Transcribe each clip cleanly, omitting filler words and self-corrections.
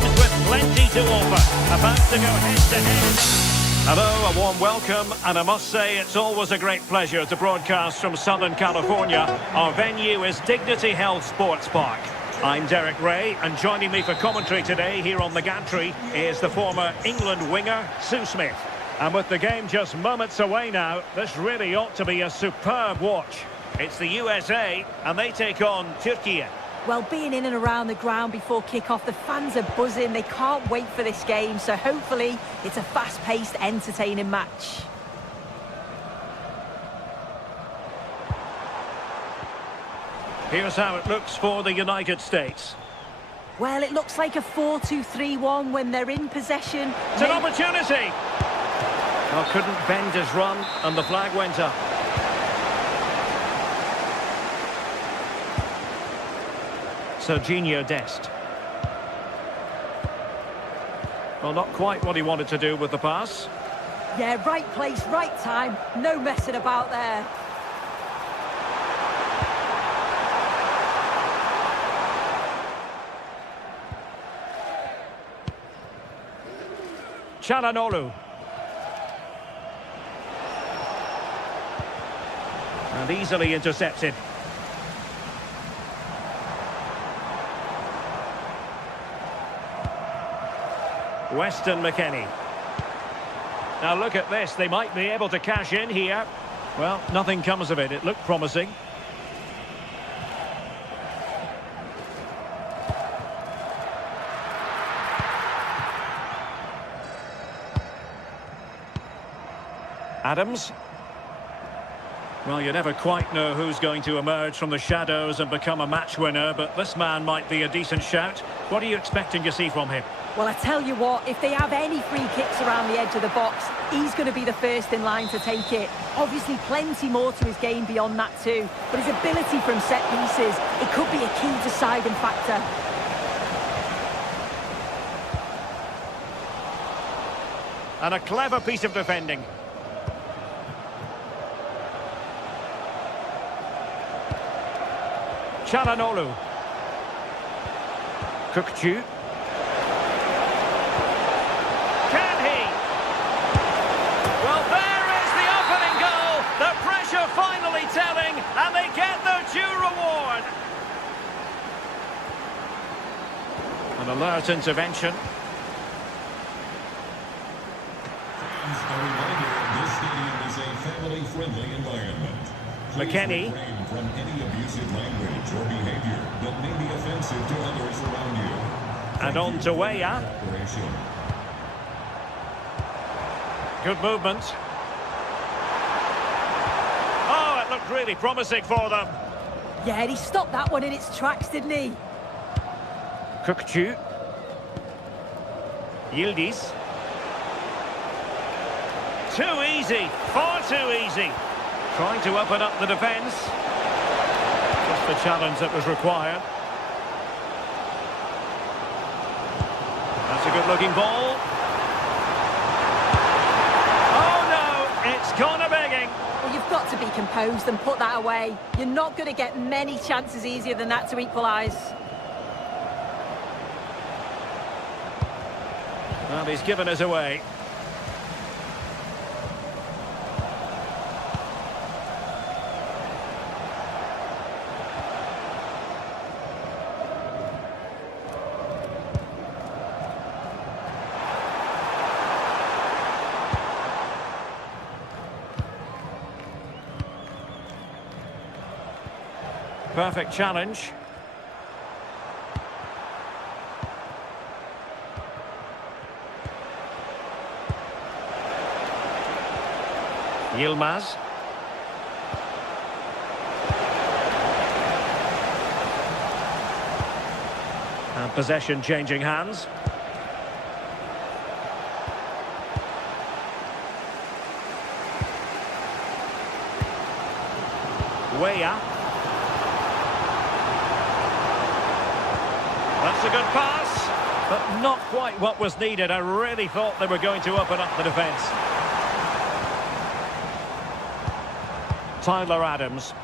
teams with plenty to offer, about to go head-to-head. Hello, a warm welcome, and I must say it's always a great pleasure to broadcast from Southern California. Our venue is Dignity Health Sports Park. I'm Derek Ray, and joining me for commentary today here on the gantry is the former England winger, Sue Smith. And with the game just moments away now, this really ought to be a superb watch. It's the USA, and they take on Turkey. Well, being in and around the ground before kick-off, the fans are buzzing. They can't wait for this game, so hopefully it's a fast-paced, entertaining match. Here's how it looks for the United States. Well, it looks like a 4-2-3-1 when they're in possession. It's an opportunity! Well, couldn't bend his run, and the flag went up. Serginho Dest. Well, not quite what he wanted to do with the pass. Yeah, right place, right time. No messing about there. Çalhanoğlu. And easily intercepted. Weston McKennie. Now look at this, they might be able to cash in here. Well, nothing comes of it, it looked promising. Adams. Well, you never quite know who's going to emerge from the shadows and become a match winner, but this man might be a decent shout. What are you expecting to see from him? Well, I tell you what, if they have any free kicks around the edge of the box, he's going to be the first in line to take it. Obviously, plenty more to his game beyond that too, but his ability from set pieces, it could be a key deciding factor. And a clever piece of defending. Çalhanoğlu. Kökçü. Can he? Well, there is the opening goal. The pressure finally telling, and they get their due reward. An alert intervention. This stadium is a family-friendly environment. McKennie. From any abusive language or behavior that may be offensive to others around you. And on to Weah. Good movement. Oh, it looked really promising for them. Yeah, he stopped that one in its tracks, didn't he? Kökçü. Yildiz. Too easy, far too easy. Trying to open up the defence. Just the challenge that was required. That's a good-looking ball. Oh no, it's gone a-begging. Well, you've got to be composed and put that away. You're not going to get many chances easier than that to equalise. Well, he's given us away. Perfect challenge. Yilmaz. And possession changing hands. Weah. That's a good pass, but not quite what was needed. I really thought they were going to open up the defence. Tyler Adams.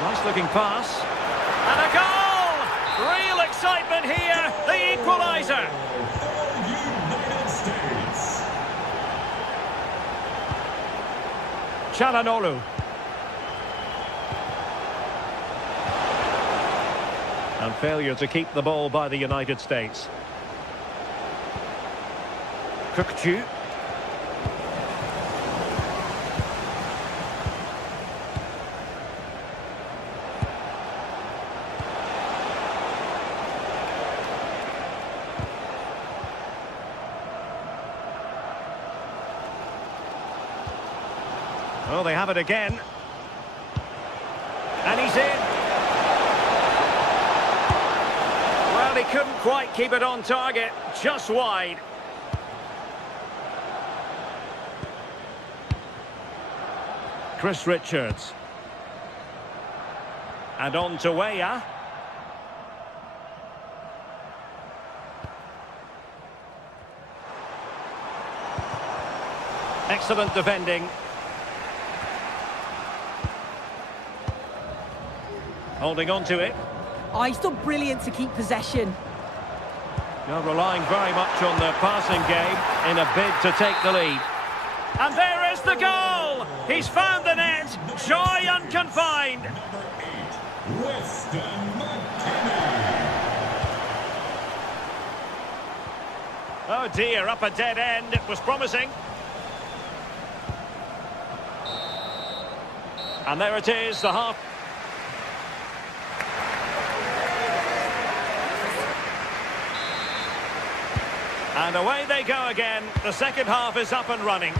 Nice looking pass. And a goal! Real excitement here, the equaliser. United States. Çalhanoğlu. And failure to keep the ball by the United States. Kökçü. Oh, they have it again. And he's in. Well, he couldn't quite keep it on target, just wide. Chris Richards. And on to Weah. Excellent defending. Holding on to it. Oh, he's done brilliant to keep possession. You're relying very much on the passing game in a bid to take the lead. And there is the goal! He's found the net! Joy unconfined! Number 8, Weston McKennie. Oh dear, up a dead end. It was promising. And there it is, the half. And away they go again. The second half is up and running.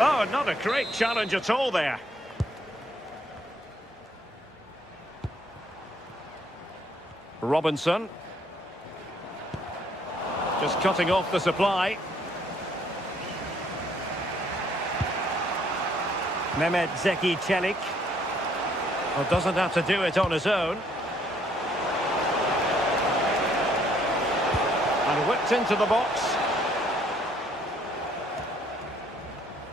Oh, not a great challenge at all there. Robinson. Just cutting off the supply. Mehmet Zeki Çelik. Well, doesn't have to do it on his own. And whipped into the box.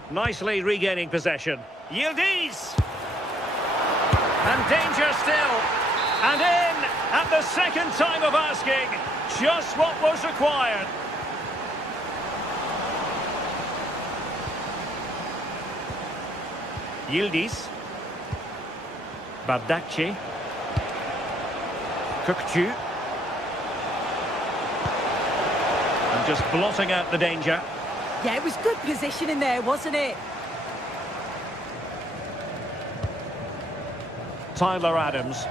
Nicely regaining possession. Yildiz! And danger still. And in at the second time of asking. Just what was required. Yildiz. Bardakçı. Kökçü. And just blotting out the danger. Yeah, it was good positioning there, wasn't it? Tyler Adams.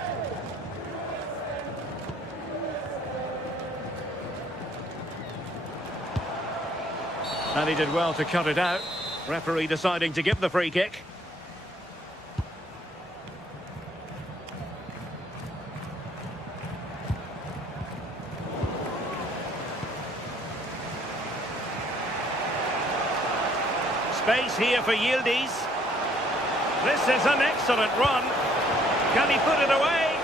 And he did well to cut it out. Referee deciding to give the free kick. Space here for Yildiz. This is an excellent run. Can he put it away?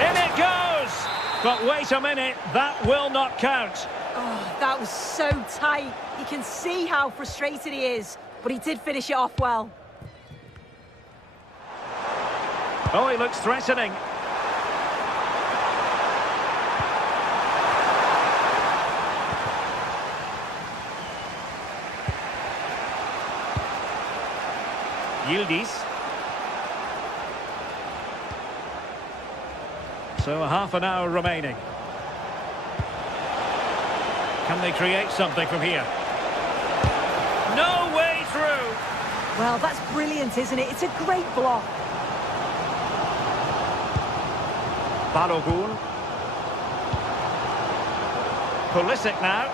In it goes! But wait a minute, that will not count. Oh, that was so tight. You can see how frustrated he is, but he did finish it off well. Oh, he looks threatening. Yildiz. So a half an hour remaining. Can they create something from here? No way through! Well, that's brilliant, isn't it? It's a great block. Balogun. Pulisic now.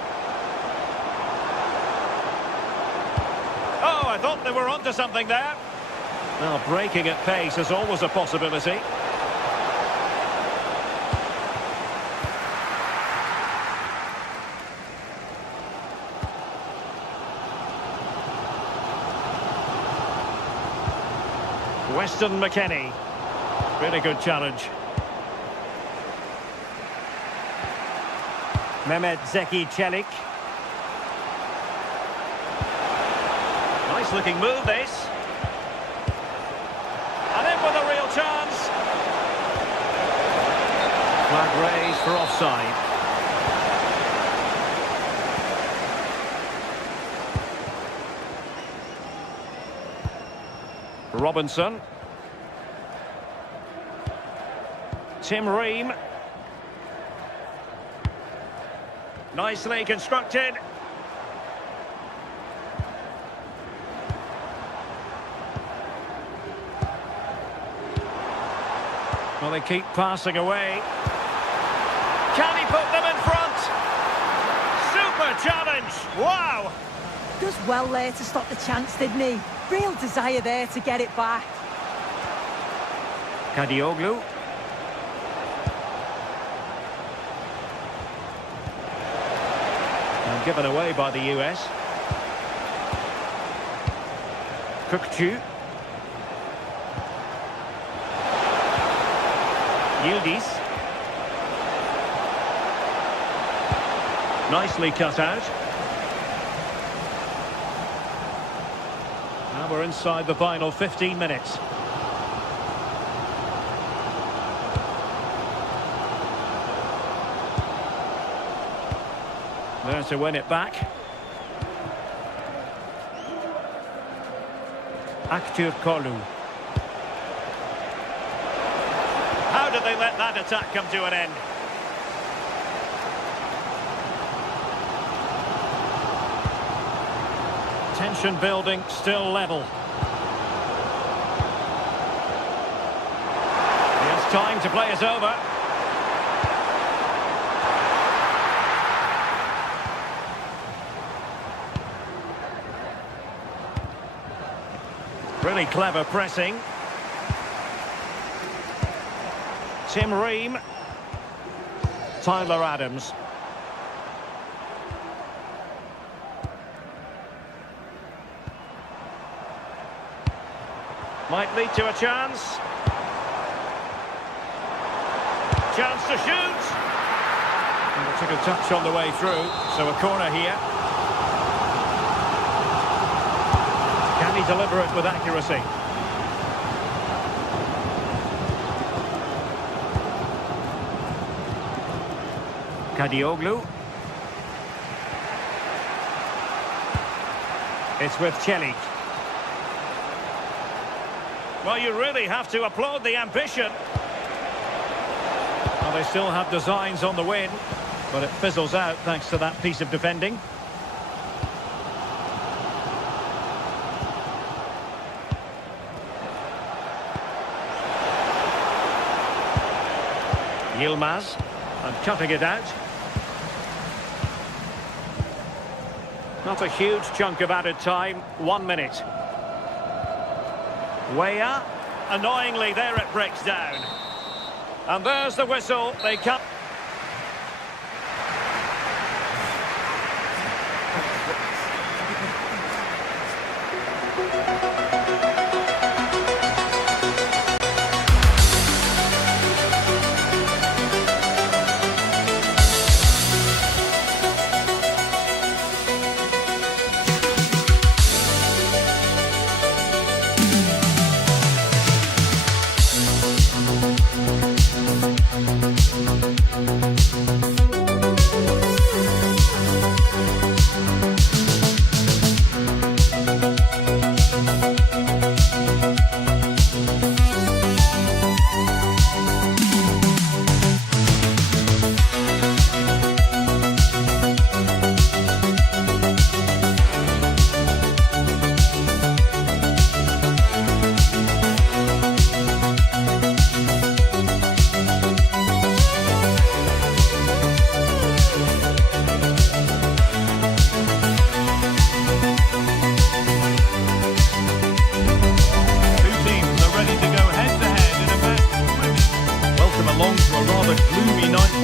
Oh, I thought they were onto something there. Well, breaking at pace is always a possibility. Weston McKennie. Really good challenge. Mehmet Zeki Çelik. Nice looking move, this. Flag raised for offside. Robinson. Tim Ream. Nicely constructed. Well, they keep passing away. Can he put them in front? Super challenge. Wow. Does well there to stop the chance, didn't he? Real desire there to get it back. Kadioglu. And given away by the US. Kukçu. Yildiz. Nicely cut out. Now we're inside the final 15 minutes. There to win it back. Aktür Kolu. How did they let that attack come to an end? Tension building, still level. It's time to play it over. Really clever pressing. Tim Ream. Tyler Adams. Might lead to a chance. Chance to shoot. And it took a touch on the way through, so a corner here. Can he deliver it with accuracy? Kadioglu. It's with Çelik. Well, you really have to applaud the ambition. Well, they still have designs on the win, but it fizzles out thanks to that piece of defending. Yilmaz, and cutting it out. Not a huge chunk of added time, 1 minute. Weah, annoyingly there it breaks down. And there's the whistle, they come.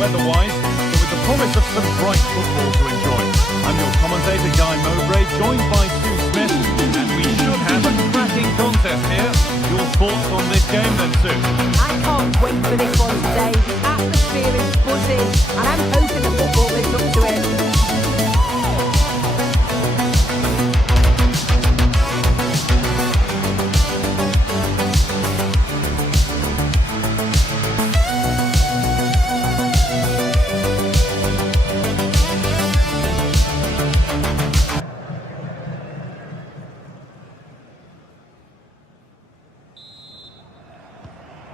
weather-wise, but with the promise of some bright football to enjoy. I'm your commentator, Guy Mowbray, joined by Sue Smith, and we should have a cracking contest here. Your thoughts on this game then, Sue? I can't wait for this one today. The atmosphere is buzzing, and I'm hoping the football lives up to it.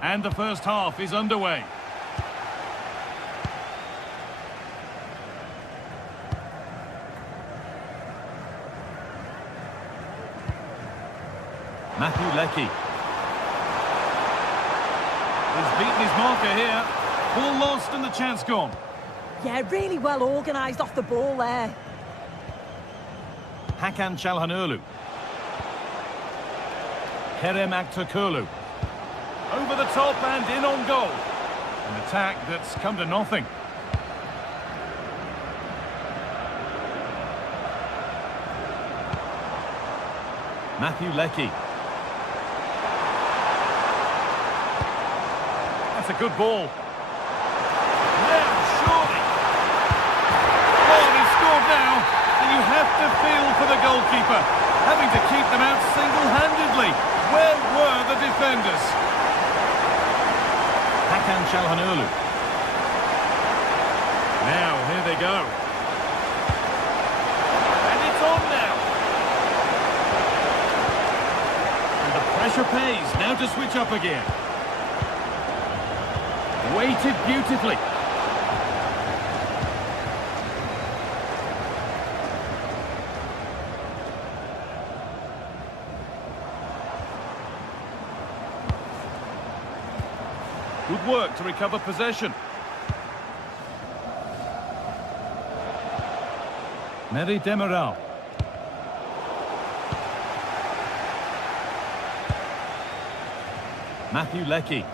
And the first half is underway. Matthew Leckie. He's beaten his marker here. Ball lost and the chance gone. Yeah, really well organised off the ball there. Hakan Çalhanoğlu. Kerem Aktürkoğlu. Over the top and in on goal. An attack that's come to nothing. Matthew Leckie. That's a good ball. Now, surely. Oh, he's scored now. And you have to feel for the goalkeeper, having to keep them out single-handedly. Where were the defenders? Hakan Çalhanoğlu. Now, here they go. And it's on now. And the pressure pays. Now to switch up again. Weighted beautifully. Good work to recover possession. Meri Demiral. Matthew Leckie.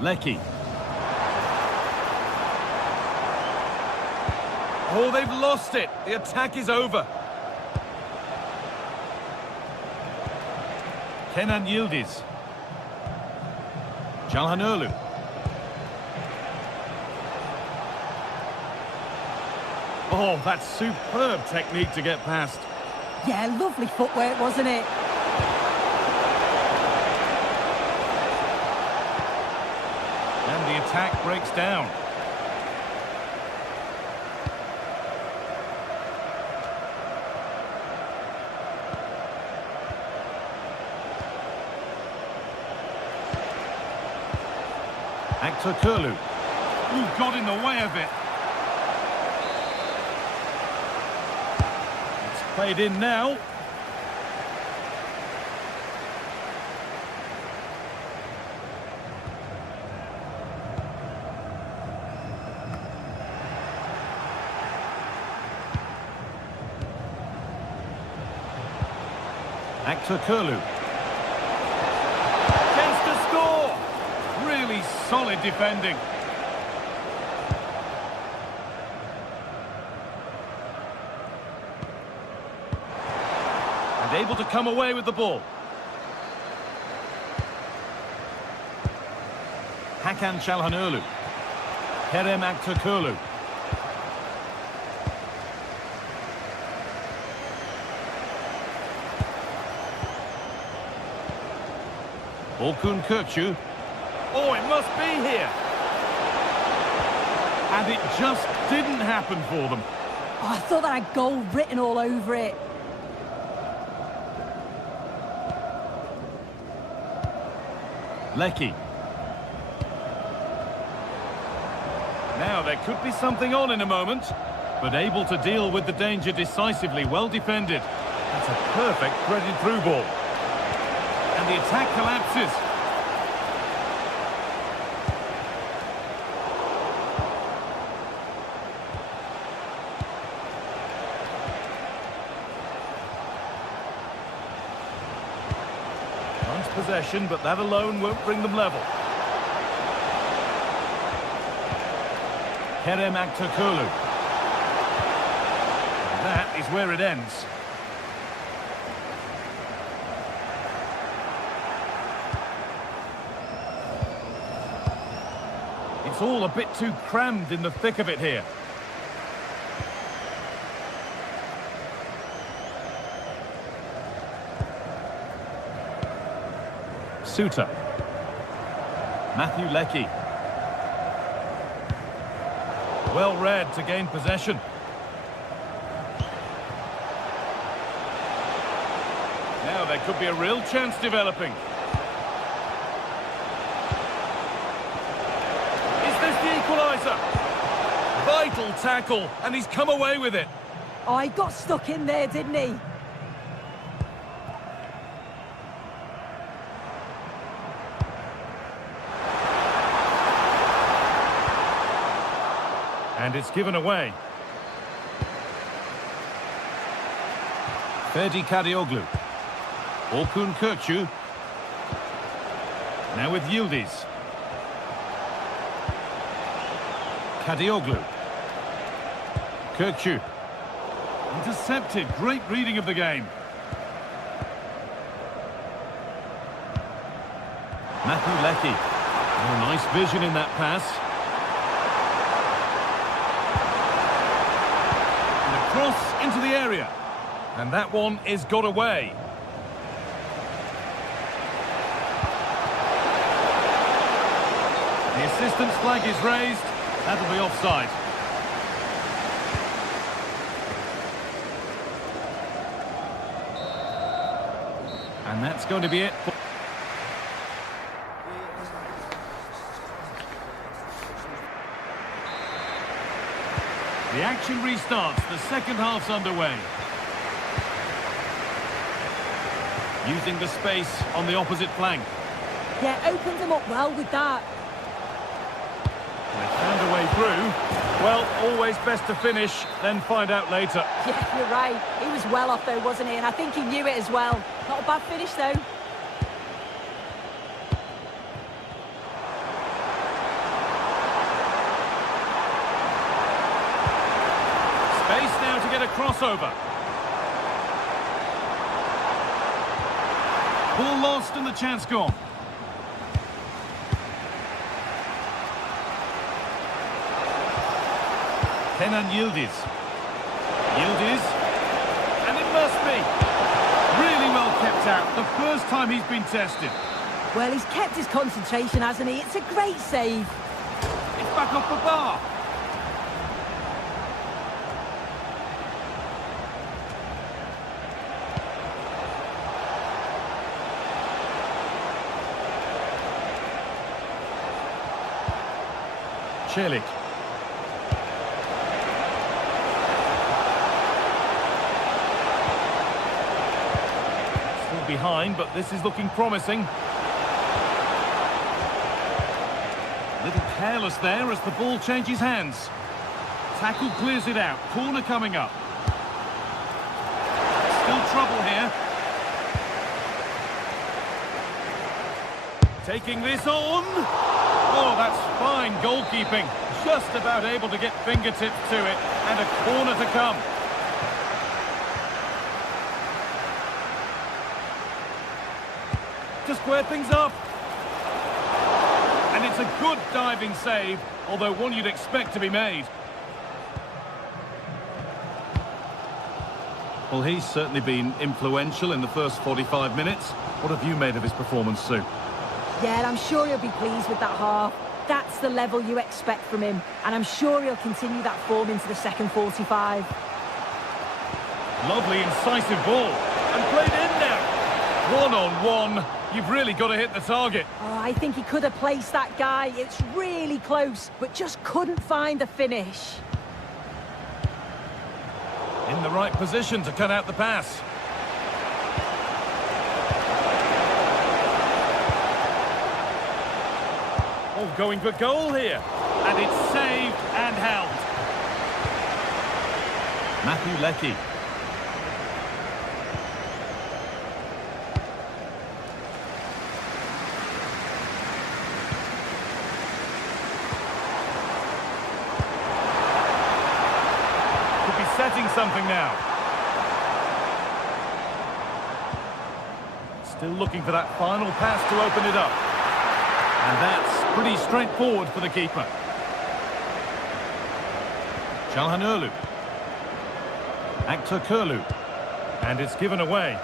Leckie. Oh, they've lost it. The attack is over. Kenan Yildiz. Çalhanoğlu. Oh, that's superb technique to get past. Yeah, lovely footwork, wasn't it? And the attack breaks down. Aktürkoğlu. Ooh, got in the way of it. It's played in now. Aktürkoğlu. Chance to score. Really solid defending. And able to come away with the ball. Hakan Çalhanoğlu. Kerem Aktürkoğlu. Orkun Kökçü. Oh, it must be here. And it just didn't happen for them. Oh, I thought that had goal written all over it. Leckie. Now, there could be something on in a moment, but able to deal with the danger decisively, well defended. That's a perfect threaded through ball. And the attack collapses. Runs possession, but that alone won't bring them level. Kerem Aktürkoğlu. That is where it ends. It's all a bit too crammed in the thick of it here. Suter. Matthew Leckie. Well read to gain possession. Now there Could be a real chance developing. Is this the equaliser? Vital tackle, and he's come away with it. Oh, he got stuck in there, didn't he? And it's given away. Ferdi Kadioglu. Orkun Kökçü. Now with Yildiz. Kadioglu. Kökçü. Intercepted. Great reading of the game. Matuleki. Oh, nice vision in that pass. And a cross into the area. And that one is got away. The assistant's flag is raised. That'll be offside. And that's going to be it. The action restarts. The second half's underway. Using the space on the opposite flank. Yeah, opened him up well with that. They found a way through. Well, always best to finish, then find out later. Yeah, you're right. He was well off though, wasn't he? And I think he knew it as well. Not a bad finish though. Space now to get a crossover. Ball lost and the chance gone. Kenan Yildiz. Yildiz. And it must be. Really well kept out. The first time he's been tested. Well, he's kept his concentration, hasn't he? It's a great save. It's back off the bar. Celik. Still behind, but this is looking promising. A little careless there as the ball changes hands. Tackle clears it out. Corner coming up. Still trouble here. Taking this on. Oh, that's fine goalkeeping. Just about able to get fingertips to it. And a corner to come. To square things up. And it's a good diving save, although one you'd expect to be made. Well, he's certainly been influential in the first 45 minutes. What have you made of his performance, Sue? Yeah, and I'm sure he'll be pleased with that half. That's the level you expect from him. And I'm sure he'll continue that form into the second 45. Lovely, incisive ball. And played in now. One-on-one. You've really got to hit the target. Oh, I think he could have placed that guy. It's really close, but just couldn't find the finish. In the right position to cut out the pass. Oh, going for goal here. And it's saved and held. Matuleki. Could be setting something now. Still looking for that final pass to open it up. And that's pretty straightforward for the keeper. Çalhanoğlu. Aktürkoğlu. And it's given away.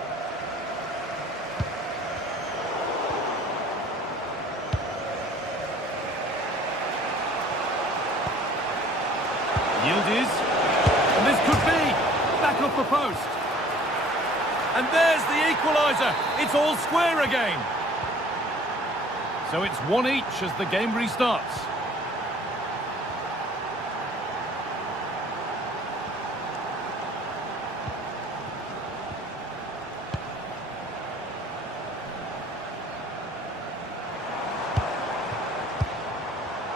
Yildiz. And this could be back off the post. And there's the equaliser. It's all square again. So it's one each as the game restarts.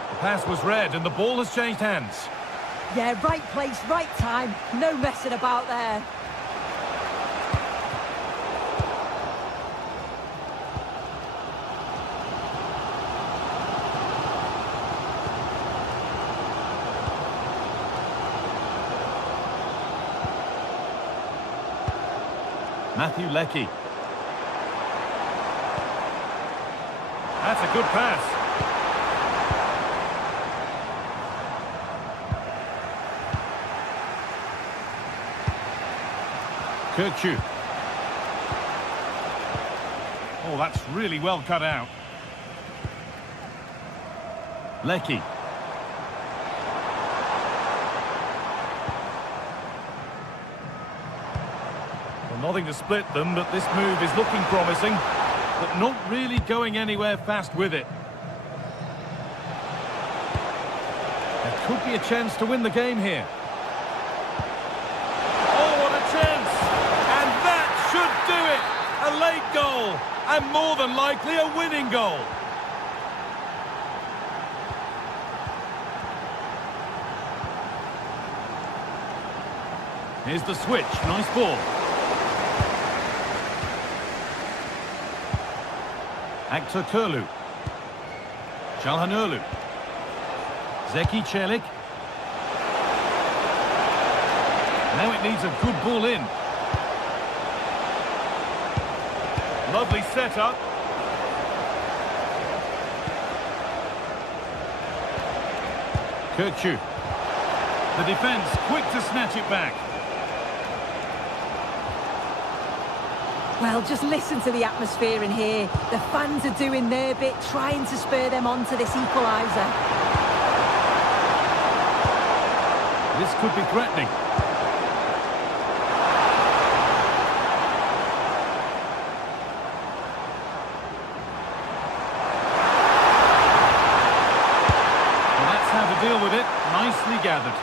The pass was read and the ball has changed hands. Yeah, right place, right time. No messing about there. Matthew Leckie. That's a good pass. Kirchu. Oh, that's really well cut out. Leckie. Well, nothing to split them, but this move is looking promising, but not really going anywhere fast with it. There could be a chance to win the game here. A late goal, and more than likely a winning goal. Here's the switch, nice ball. Aktor Kurlu. Çalhanoğlu. Zeki Çelik. Now it needs a good ball in. Lovely setup. Kirchu. The defence quick to snatch it back. Well, just listen to the atmosphere in here. The fans are doing their bit, trying to spur them on to this equaliser. This could be threatening. Deal with it, nicely gathered.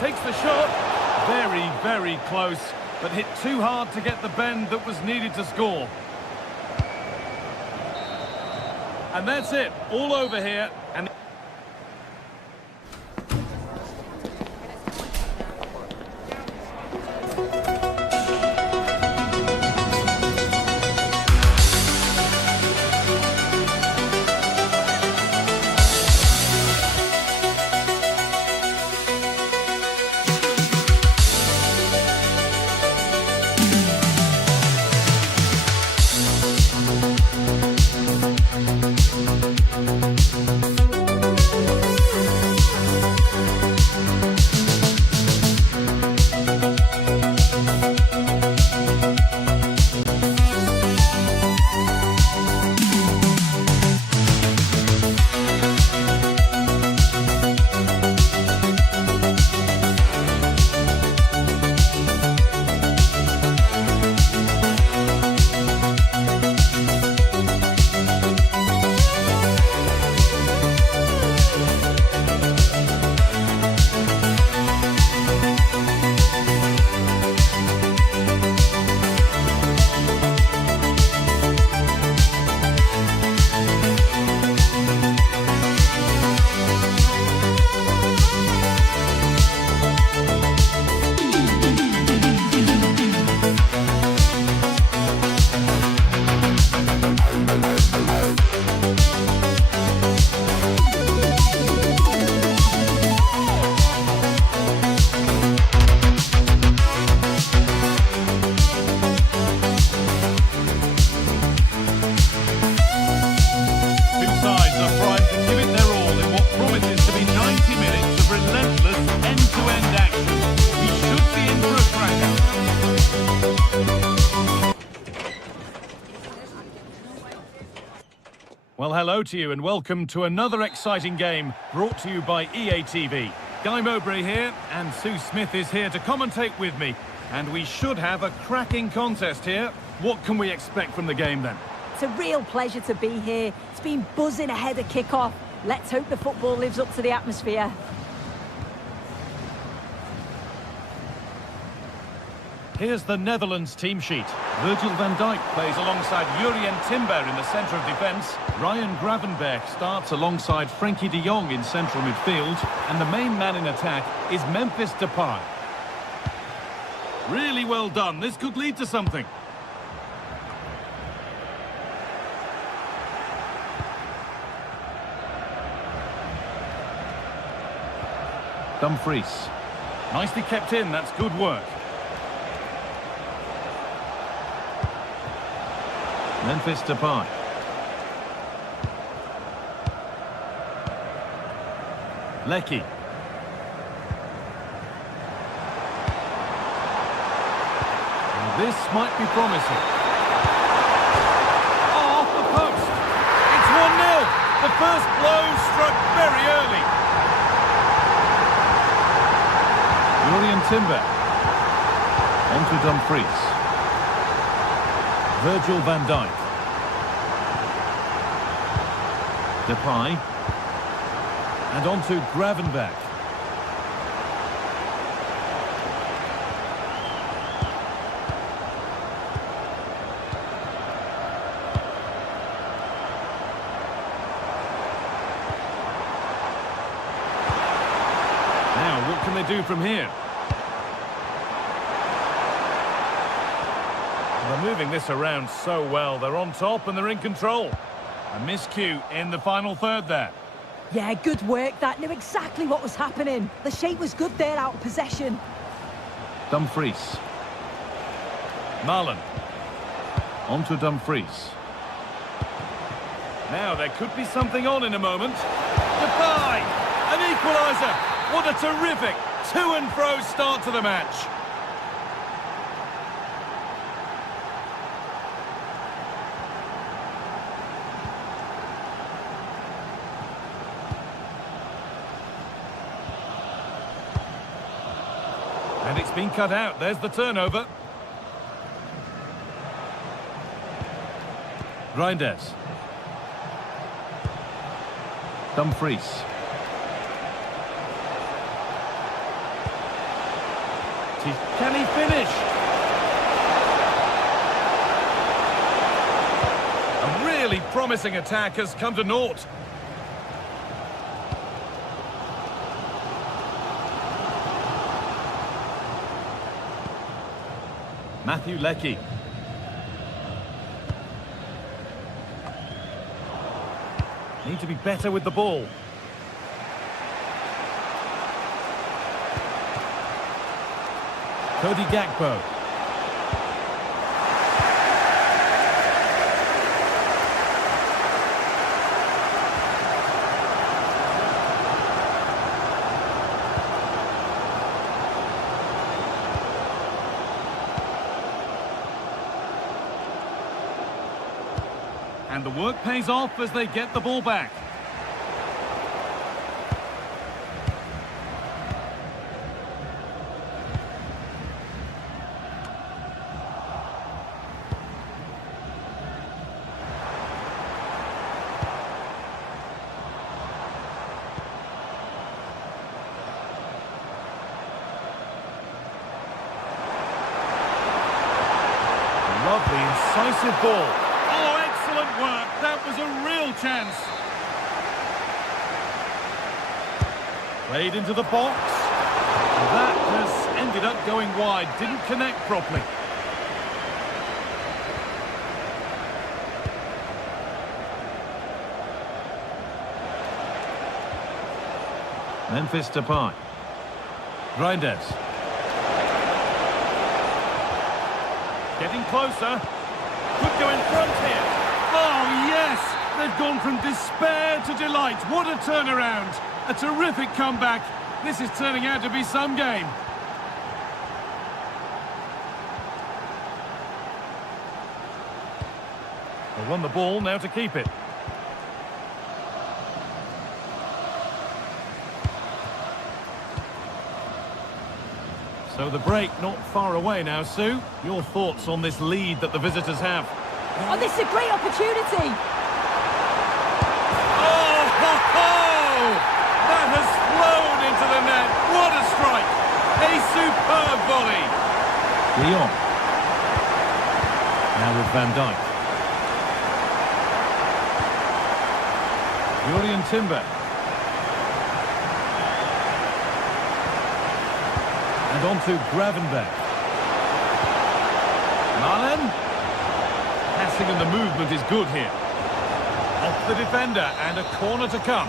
Takes the shot, very, very close, but hit too hard to get the bend that was needed to score. And that's it, all over here. And to you and welcome to another exciting game brought to you by EA TV. Guy Mowbray here, and Sue Smith is here to commentate with me. And we should have a cracking contest here. What can we expect from the game then? It's a real pleasure to be here. It's been buzzing ahead of kick-off. Let's hope the football lives up to the atmosphere. Here's the Netherlands team sheet. Virgil van Dijk plays alongside Jurien Timber in the centre of defence. Ryan Gravenberch starts alongside Frenkie de Jong in central midfield. And the main man in attack is Memphis Depay. Really well done. This could lead to something. Dumfries. Nicely kept in. That's good work. Memphis Depay. Lecky. This might be promising. Oh, off the post. It's 1-0. The first blow struck very early. Jurien Timber. On to Dumfries. Virgil van Dijk. Depay. And on to Gravenberch. Now, what can they do from here? They're moving this around so well. They're on top and they're in control. A miscue in the final third there. Yeah, good work. That knew exactly what was happening. The shape was good there out of possession. Dumfries. Marlon. On to Dumfries. Now, there could be something on in a moment. Depay! An equaliser! What a terrific to and fro start to the match. And it's been cut out. There's the turnover. Reinders. Dumfries. Can he finish? A really promising attack has come to naught. Matthew Lecky. Need to be better with the ball. Cody Gakpo. And the work pays off as they get the ball back. Lovely, incisive ball. Oh, excellent work. That was a real chance. Played into the box. That has ended up going wide. Didn't connect properly. Memphis Depay. Reinders. Getting closer. Could go in front here. Oh, yes! They've gone from despair to delight. What a turnaround. A terrific comeback. This is turning out to be some game. They won the ball, now to keep it. So the break not far away now, Sue. Your thoughts on this lead that the visitors have? Oh, this is a great opportunity. Oh, ho, ho! That has flown into the net. What a strike! A superb volley. Leon. Now with Van Dijk. Julian Timber. And on to Gravenberch. Marlen. Passing and the movement is good here. Off the defender and a corner to come.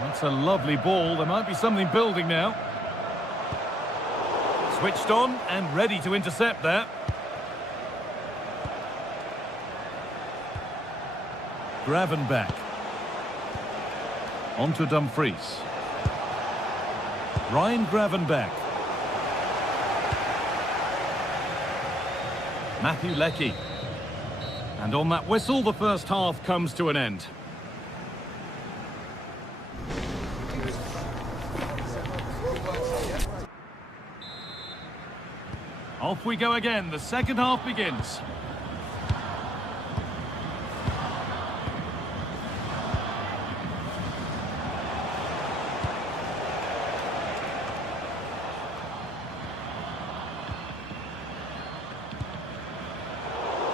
That's a lovely ball. There might be something building now. Switched on and ready to intercept there. Gravenberch. On to Dumfries. Ryan Gravenberch. Matthew Leckie. And on that whistle, the first half comes to an end. Off we go again. The second half begins.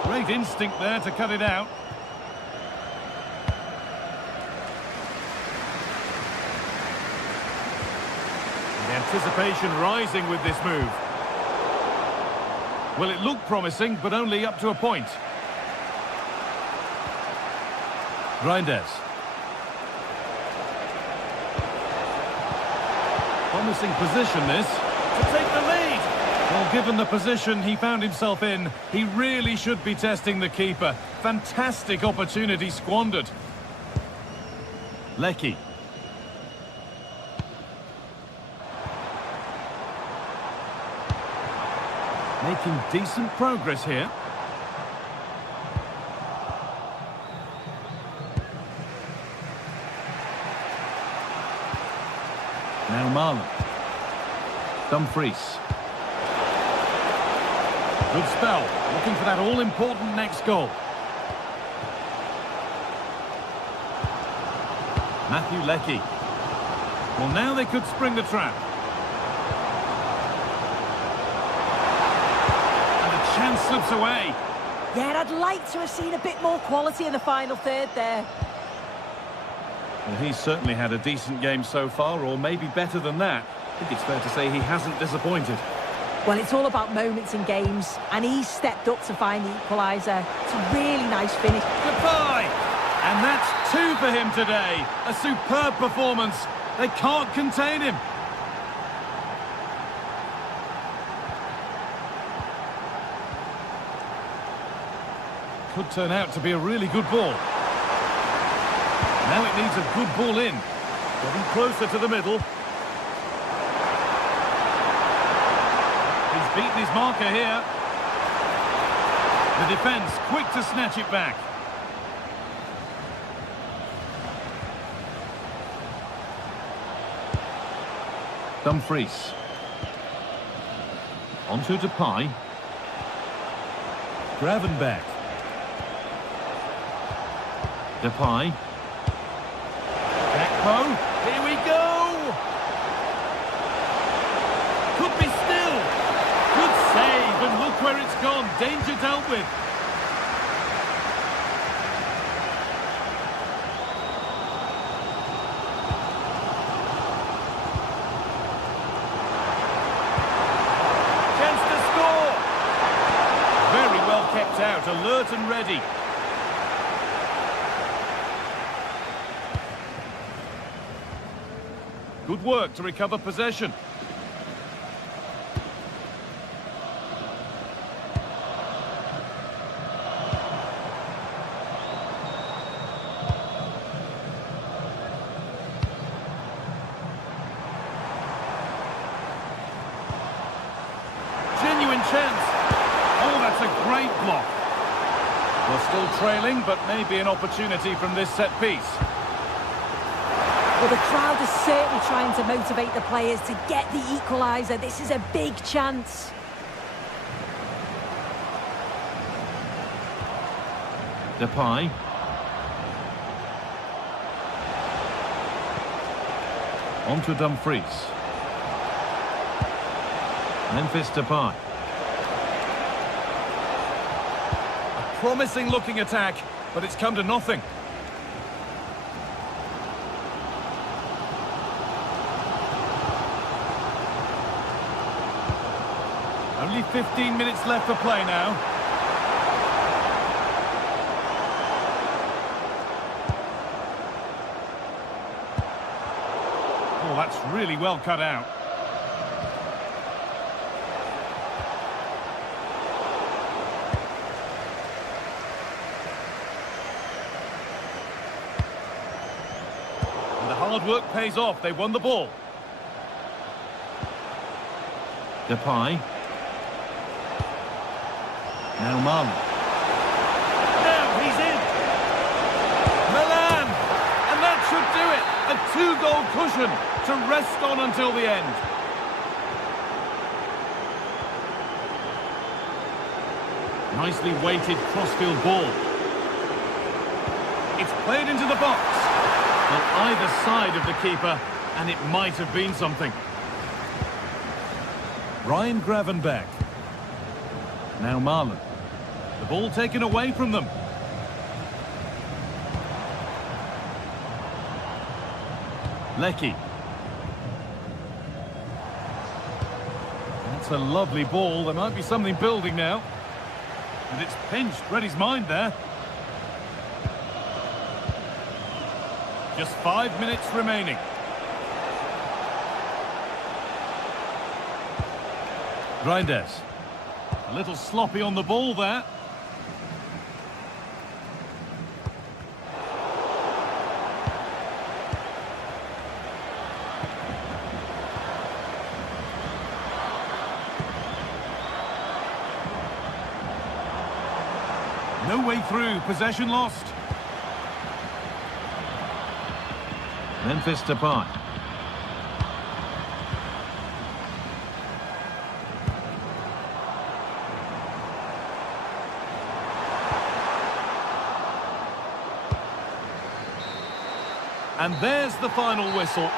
Great instinct there to cut it out. The anticipation rising with this move. Well, it looked promising, but only up to a point. Reinders. Promising position this, to take the lead. Well, given the position he found himself in, he really should be testing the keeper. Fantastic opportunity squandered. Leckie. Making decent progress here. Now Marlen. Dumfries. Good spell. Looking for that all-important next goal. Matthew Leckie. Well, now they could spring the trap. Chance slips away. Yeah, I'd like to have seen a bit more quality in the final third there. Well, he's certainly had a decent game so far, or maybe better than that. I think it's fair to say he hasn't disappointed. Well, it's all about moments in games, and he's stepped up to find the equaliser. It's a really nice finish. Goodbye! And that's 2 for him today. A superb performance. They can't contain him. Could turn out to be a really good ball. Now it needs a good ball in. Getting closer to the middle. He's beaten his marker here. The defence quick to snatch it back. Dumfries. On to Depay. Gravenberch. Depay. Gakpo. Here we go. Could be still. Good save, and look where it's gone. Danger dealt with. Chance to score. Very well kept out, alert and ready. Good work to recover possession. Genuine chance. Oh, that's a great block. We're still trailing, but maybe an opportunity from this set piece. Well, the crowd is certainly trying to motivate the players to get the equaliser. This is a big chance. Depay. On to Dumfries. Memphis Depay. A promising looking attack, but it's come to nothing. Only 15 minutes left for play now. Oh, that's really well cut out. And the hard work pays off. They won the ball. Depay. Now Marlon. Now he's in. Milan! And that should do it. A two-goal cushion to rest on until the end. Nicely weighted crossfield ball. It's played into the box. On either side of the keeper, and it might have been something. Ryan Gravenberch. Now Marlon. The ball taken away from them. Lecky. That's a lovely ball. There might be something building now. And it's pinched. Read his mind there. Just 5 minutes remaining. Reinders. A little sloppy on the ball there. No way through. Possession lost. Memphis Depay. And there's the final whistle.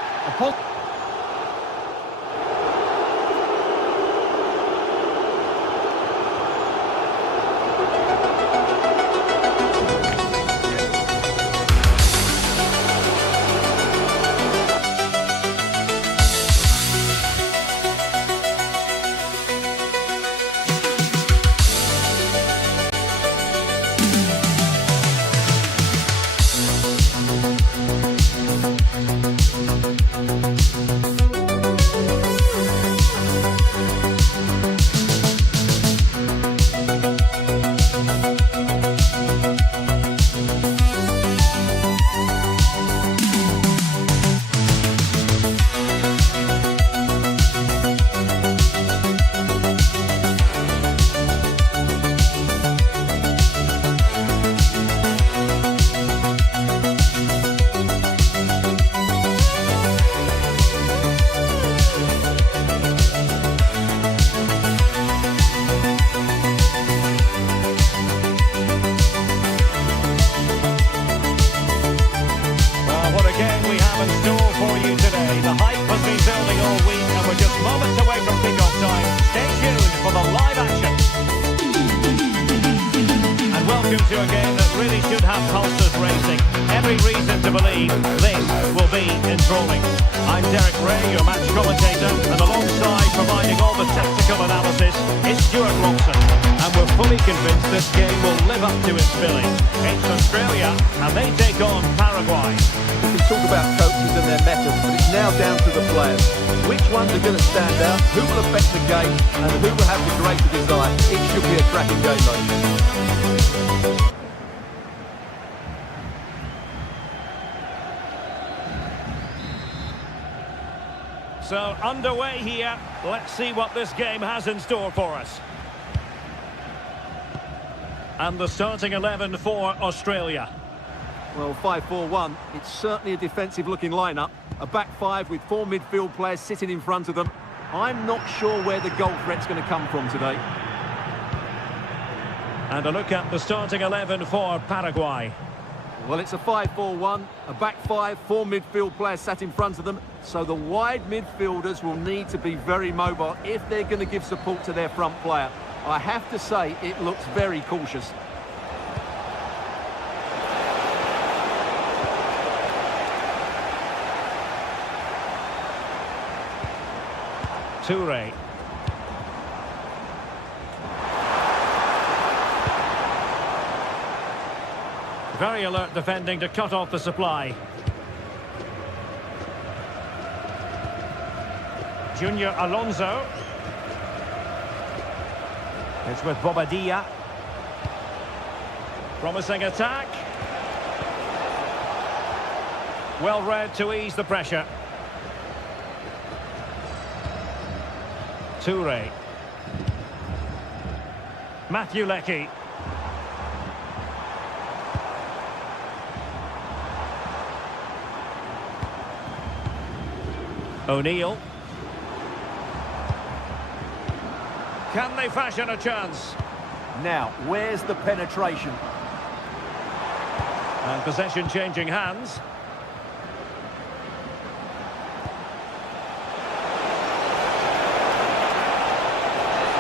To a game that really should have pulses racing. Every reason to believe this will be enthralling. I'm Derek Ray, your match commentator, and alongside providing all the tactical analysis is Stuart Robson. And we're fully convinced this game will live up to its billing. It's Australia, and they take on Paraguay. We can talk about coaches and their methods, but it's now down to the players. Which ones are going to stand out, who will affect the game, and who will have the greater desire. It should be a cracking game, though. So underway here. Let's see what this game has in store for us. And the starting 11 for Australia. Well, 5-4-1, it's certainly a defensive-looking lineup. A back five with 4 midfield players sitting in front of them. I'm not sure where the goal threat's going to come from today. And a look at the starting 11 for Paraguay. Well, it's a 5-4-1, a back five, 4 midfield players sat in front of them. So the wide midfielders will need to be very mobile if they're going to give support to their front player. I have to say, it looks very cautious. Toure. Very alert defending to cut off the supply. Junior Alonso. It's with Bobadilla. Promising attack. Well read to ease the pressure. Toure. Matthew Leckie. O'Neill. Can they fashion a chance? Now, where's the penetration? And possession changing hands.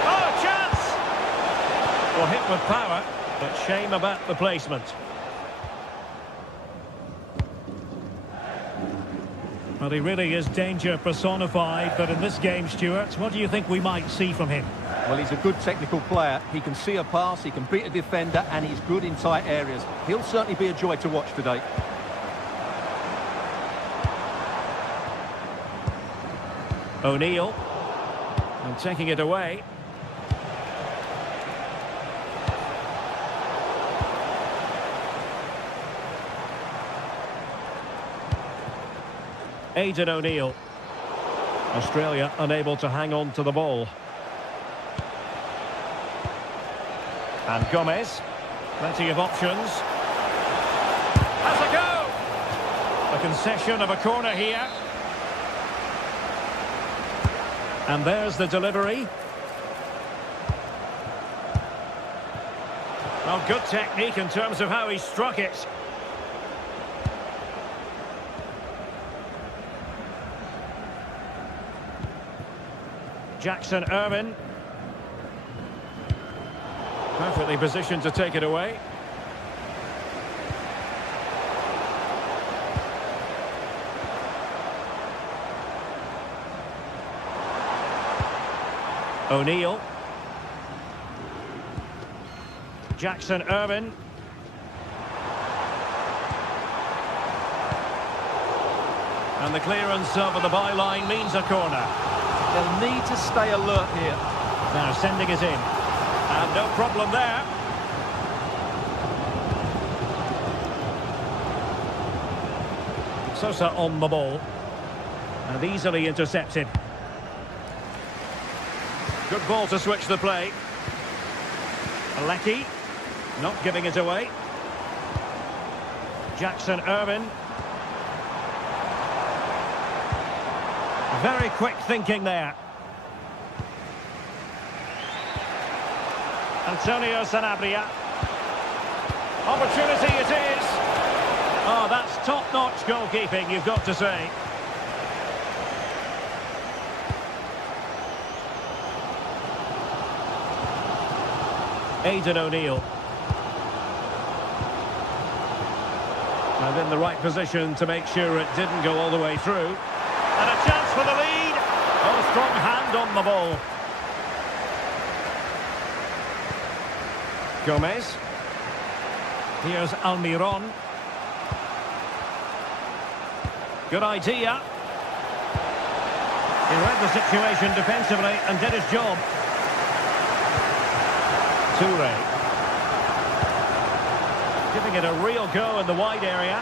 Oh, chance! Well, hit with power, but shame about the placement. Well, he really is danger personified, but in this game, Stuart, what do you think we might see from him? Well, he's a good technical player. He can see a pass, he can beat a defender, and he's good in tight areas. He'll certainly be a joy to watch today. O'Neill. And taking it away. Aidan O'Neill. Australia unable to hang on to the ball. And Gomez. Plenty of options. Has a go! A concession of a corner here. And there's the delivery. Well, good technique in terms of how he struck it. Jackson Irvine. Perfectly positioned to take it away. O'Neill. Jackson Irvine. And the clearance over the byline means a corner. They'll need to stay alert here. Now sending it in. And no problem there. Sosa on the ball. And easily intercepted. Good ball to switch the play. Leckie. Not giving it away. Jackson Irvine. Very quick thinking there. Antonio Sanabria. Opportunity it is. Oh, that's top-notch goalkeeping, you've got to say. Aidan O'Neill. And in the right position to make sure it didn't go all the way through. And a chance for the lead. Oh, strong hand on the ball. Gomez. Here's Almiron. Good idea. He read the situation defensively and did his job. Toure. Giving it a real go in the wide area.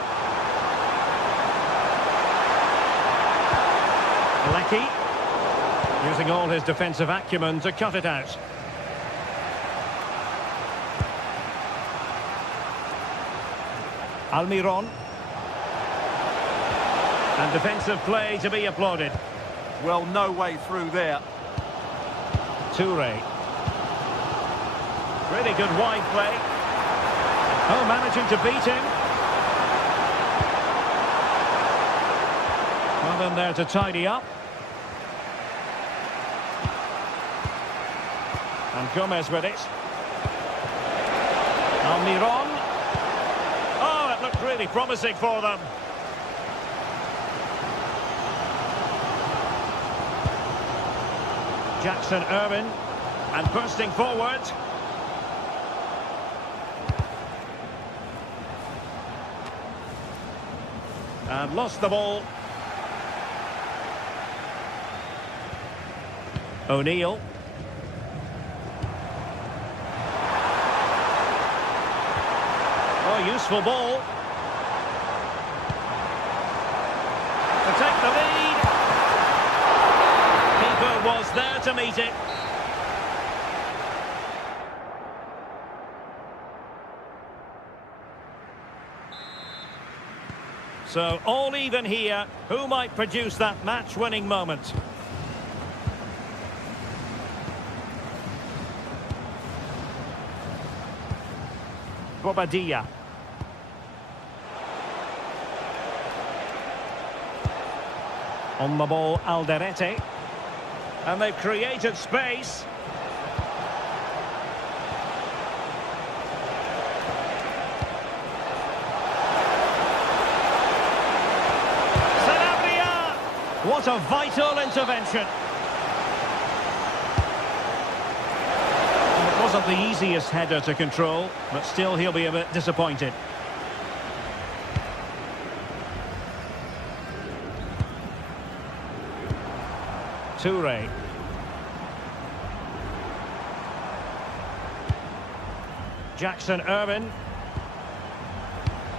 Leckie. Using all his defensive acumen to cut it out. Almiron. And defensive play to be applauded. Well, no way through there. Toure. Really good wide play. Oh, managing to beat him. Well, in there to tidy up. And Gomez with it. Almiron. Oh, it looked really promising for them. Jackson Irvine. And bursting forward. And lost the ball. O'Neill. Oh, useful ball. To take the lead. Keeper was there to meet it. So, all even here. Who might produce that match-winning moment? Bobadilla. On the ball, Alderete. And they've created space. What a vital intervention. It wasn't the easiest header to control, but still he'll be a bit disappointed. Toure. Jackson Irvine.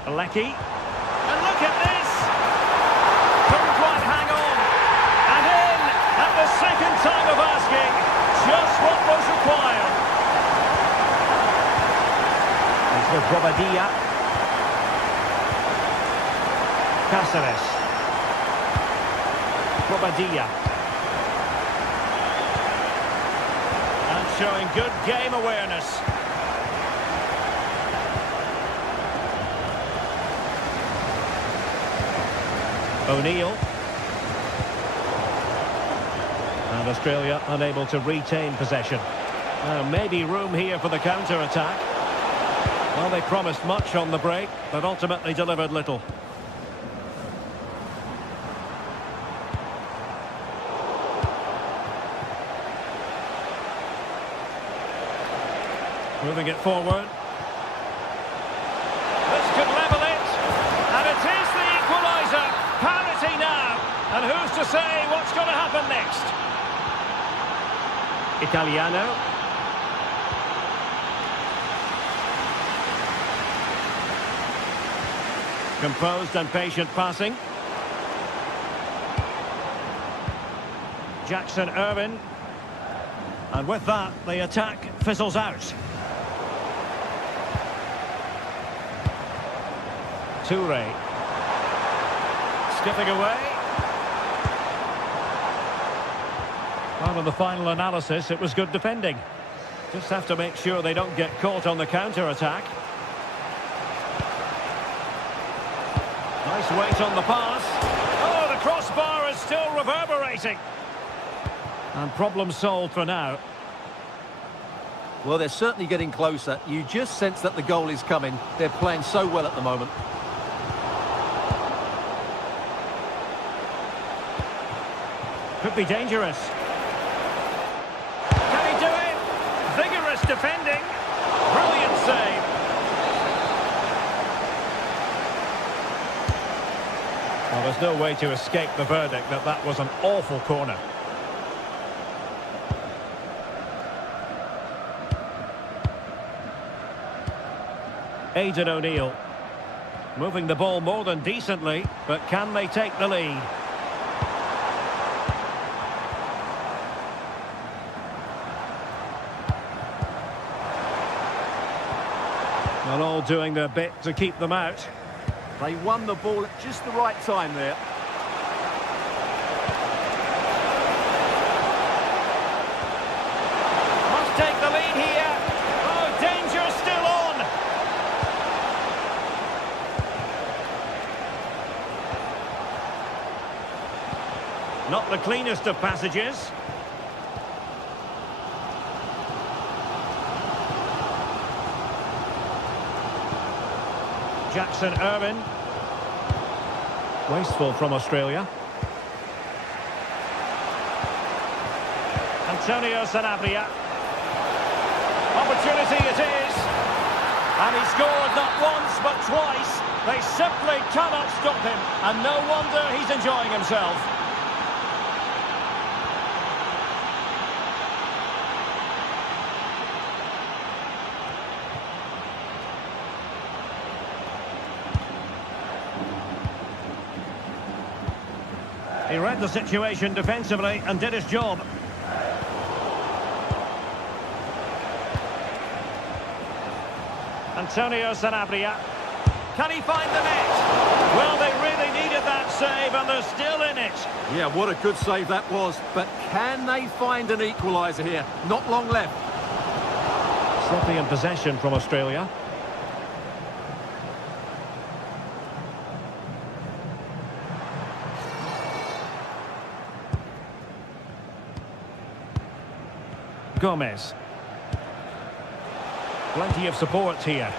Lecky. And look at this! Couldn't quite hang on. And in at the second time of asking, just what was required. It's with Bobadilla. Cáceres. Bobadilla. And showing good game awareness. O'Neill. And Australia unable to retain possession. Maybe room here for the counter-attack. Well, they promised much on the break, but ultimately delivered little. Moving it forward. This could level it. And it is the equaliser. Parity now. And who's to say what's going to happen next? Italiano. Composed and patient passing. Jackson Irvine. And with that, the attack fizzles out. Toure. Skipping away. Well, in the final analysis, it was good defending. Just have to make sure they don't get caught on the counter-attack. Nice weight on the pass. Oh, the crossbar is still reverberating. And problem solved for now. Well, they're certainly getting closer. You just sense that the goal is coming. They're playing so well at the moment. Could be dangerous. Can he do it? Vigorous defending. Brilliant save. Well, there's no way to escape the verdict that that was an awful corner. Aidan O'Neill. Moving the ball more than decently, but can they take the lead? Well, all doing their bit to keep them out. They won the ball at just the right time there. Must take the lead here. Oh, danger still on. Not the cleanest of passages. Jackson Irwin. Wasteful from Australia. Antonio Sanabria. Opportunity it is. And he scored not once but twice. They simply cannot stop him. And no wonder he's enjoying himself. He read the situation defensively and did his job. Antonio Sanabria. Can he find the net? Well, they really needed that save and they're still in it. Yeah, what a good save that was. But can they find an equaliser here? Not long left. Sloppy in possession from Australia. Gomez. Plenty of support here.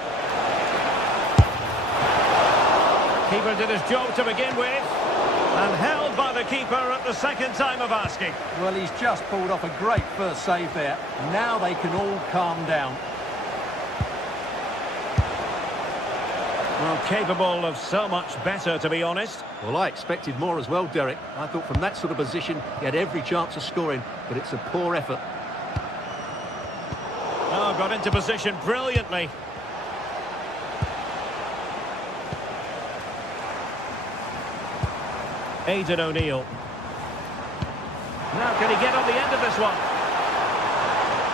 Keeper did his job to begin with. And held by the keeper at the second time of asking. Well, he's just pulled off a great first save there. Now they can all calm down. Well, capable of so much better, to be honest. Well, I expected more as well, Derek. I thought from that sort of position, he had every chance of scoring, but it's a poor effort. Oh, got into position brilliantly. Aidan O'Neill. Now, can he get on the end of this one?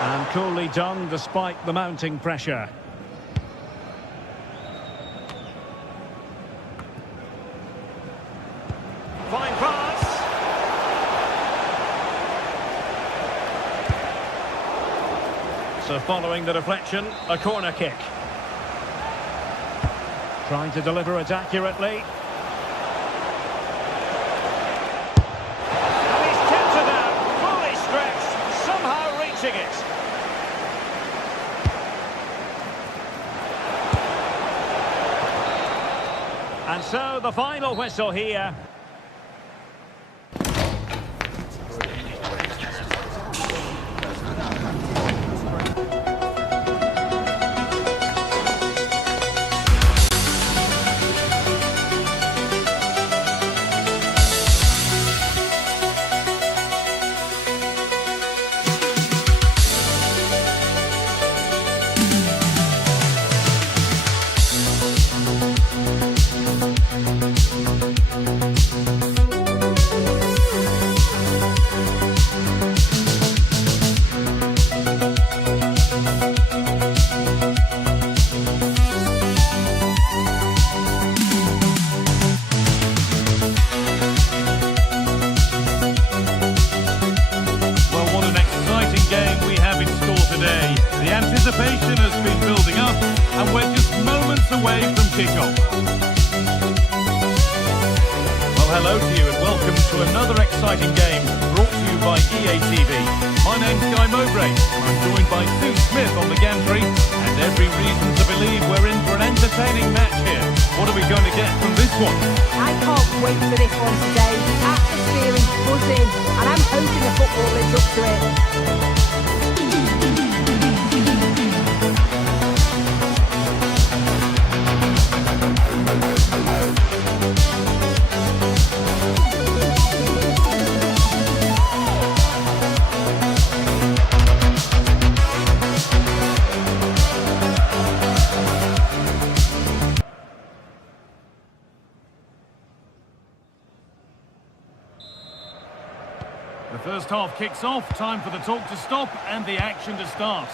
And coolly done despite the mounting pressure. Fine pass. So following the deflection, a corner kick. Trying to deliver it accurately. And he's tempted out, fully stretched, somehow reaching it. And so the final whistle here. Anticipation has been building up, and we're just moments away from kick-off. Well, hello to you and welcome to another exciting game brought to you by EA TV. My name's Guy Mowbray, and I'm joined by Stu Smith on the gantry, and every reason to believe we're in for an entertaining match here. What are we going to get from this one? I can't wait for this one today. The atmosphere is buzzing, and I'm hoping the football lives up to it. The first half kicks off, time for the talk to stop and the action to start.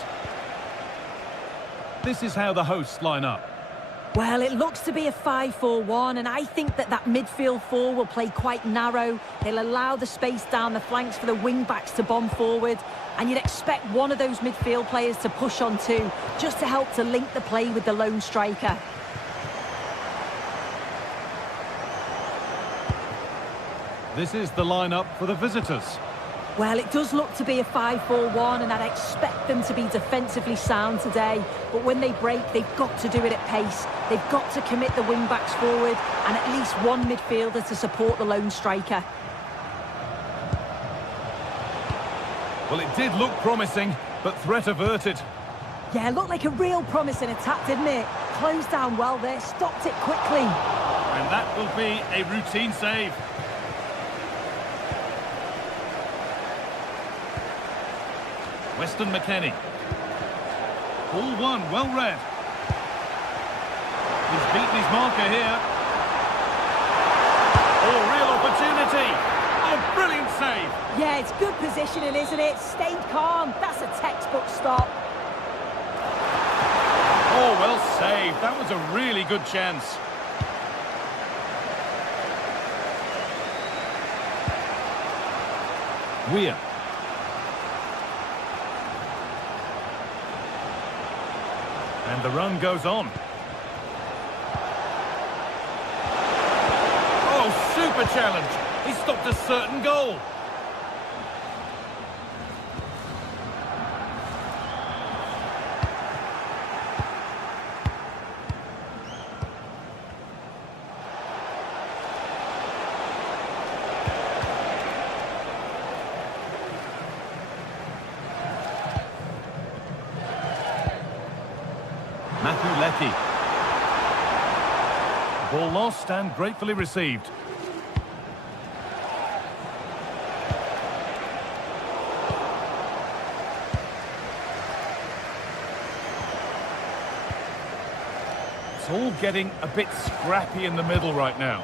This is how the hosts line up. Well, it looks to be a 5-4-1, and I think that midfield four will play quite narrow. They'll allow the space down the flanks for the wing-backs to bomb forward, and you'd expect one of those midfield players to push on too, just to help to link the play with the lone striker. This is the lineup for the visitors. Well, it does look to be a 5-4-1, and I'd expect them to be defensively sound today. But when they break, they've got to do it at pace. They've got to commit the wing-backs forward and at least one midfielder to support the lone striker. Well, it did look promising, but threat averted. Yeah, looked like a real promising attack, didn't it? Closed down well there, stopped it quickly. And that will be a routine save. Weston McKennie. Ball one, well read. He's beaten his marker here. Oh, real opportunity. Oh, brilliant save. Yeah, it's good positioning, isn't it? Stayed calm. That's a textbook stop. Oh, well saved. That was a really good chance. Weir. And the run goes on. Oh, super challenge. He stopped a certain goal. Ball lost and gratefully received. It's all getting a bit scrappy in the middle right now.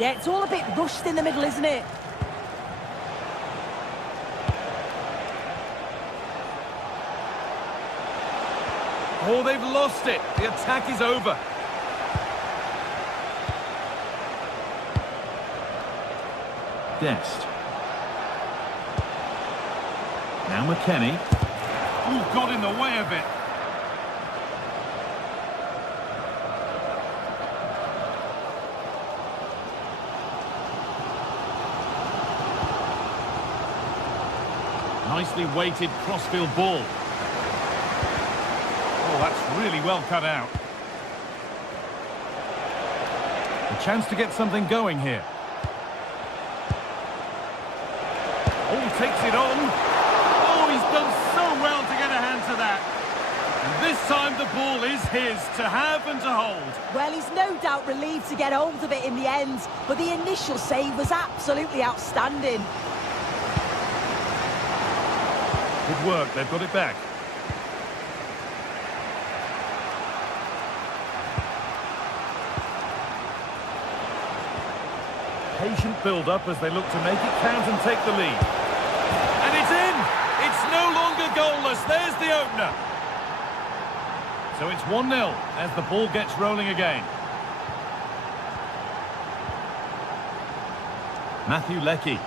Yeah, it's all a bit rushed in the middle, isn't it? Oh, they've lost it. The attack is over. Dest. Now McKennie. Oh, got in the way of it. Nicely weighted crossfield ball. Oh, that's really well cut out. A chance to get something going here. Oh, takes it on. Oh, he's done so well to get a hand to that. And this time the ball is his to have and to hold. Well, he's no doubt relieved to get hold of it in the end, but the initial save was absolutely outstanding. Good work, they've got it back. Patient build-up as they look to make it count and take the lead. And it's in! It's no longer goalless. There's the opener. So it's 1-0 as the ball gets rolling again. Matthew Leckie.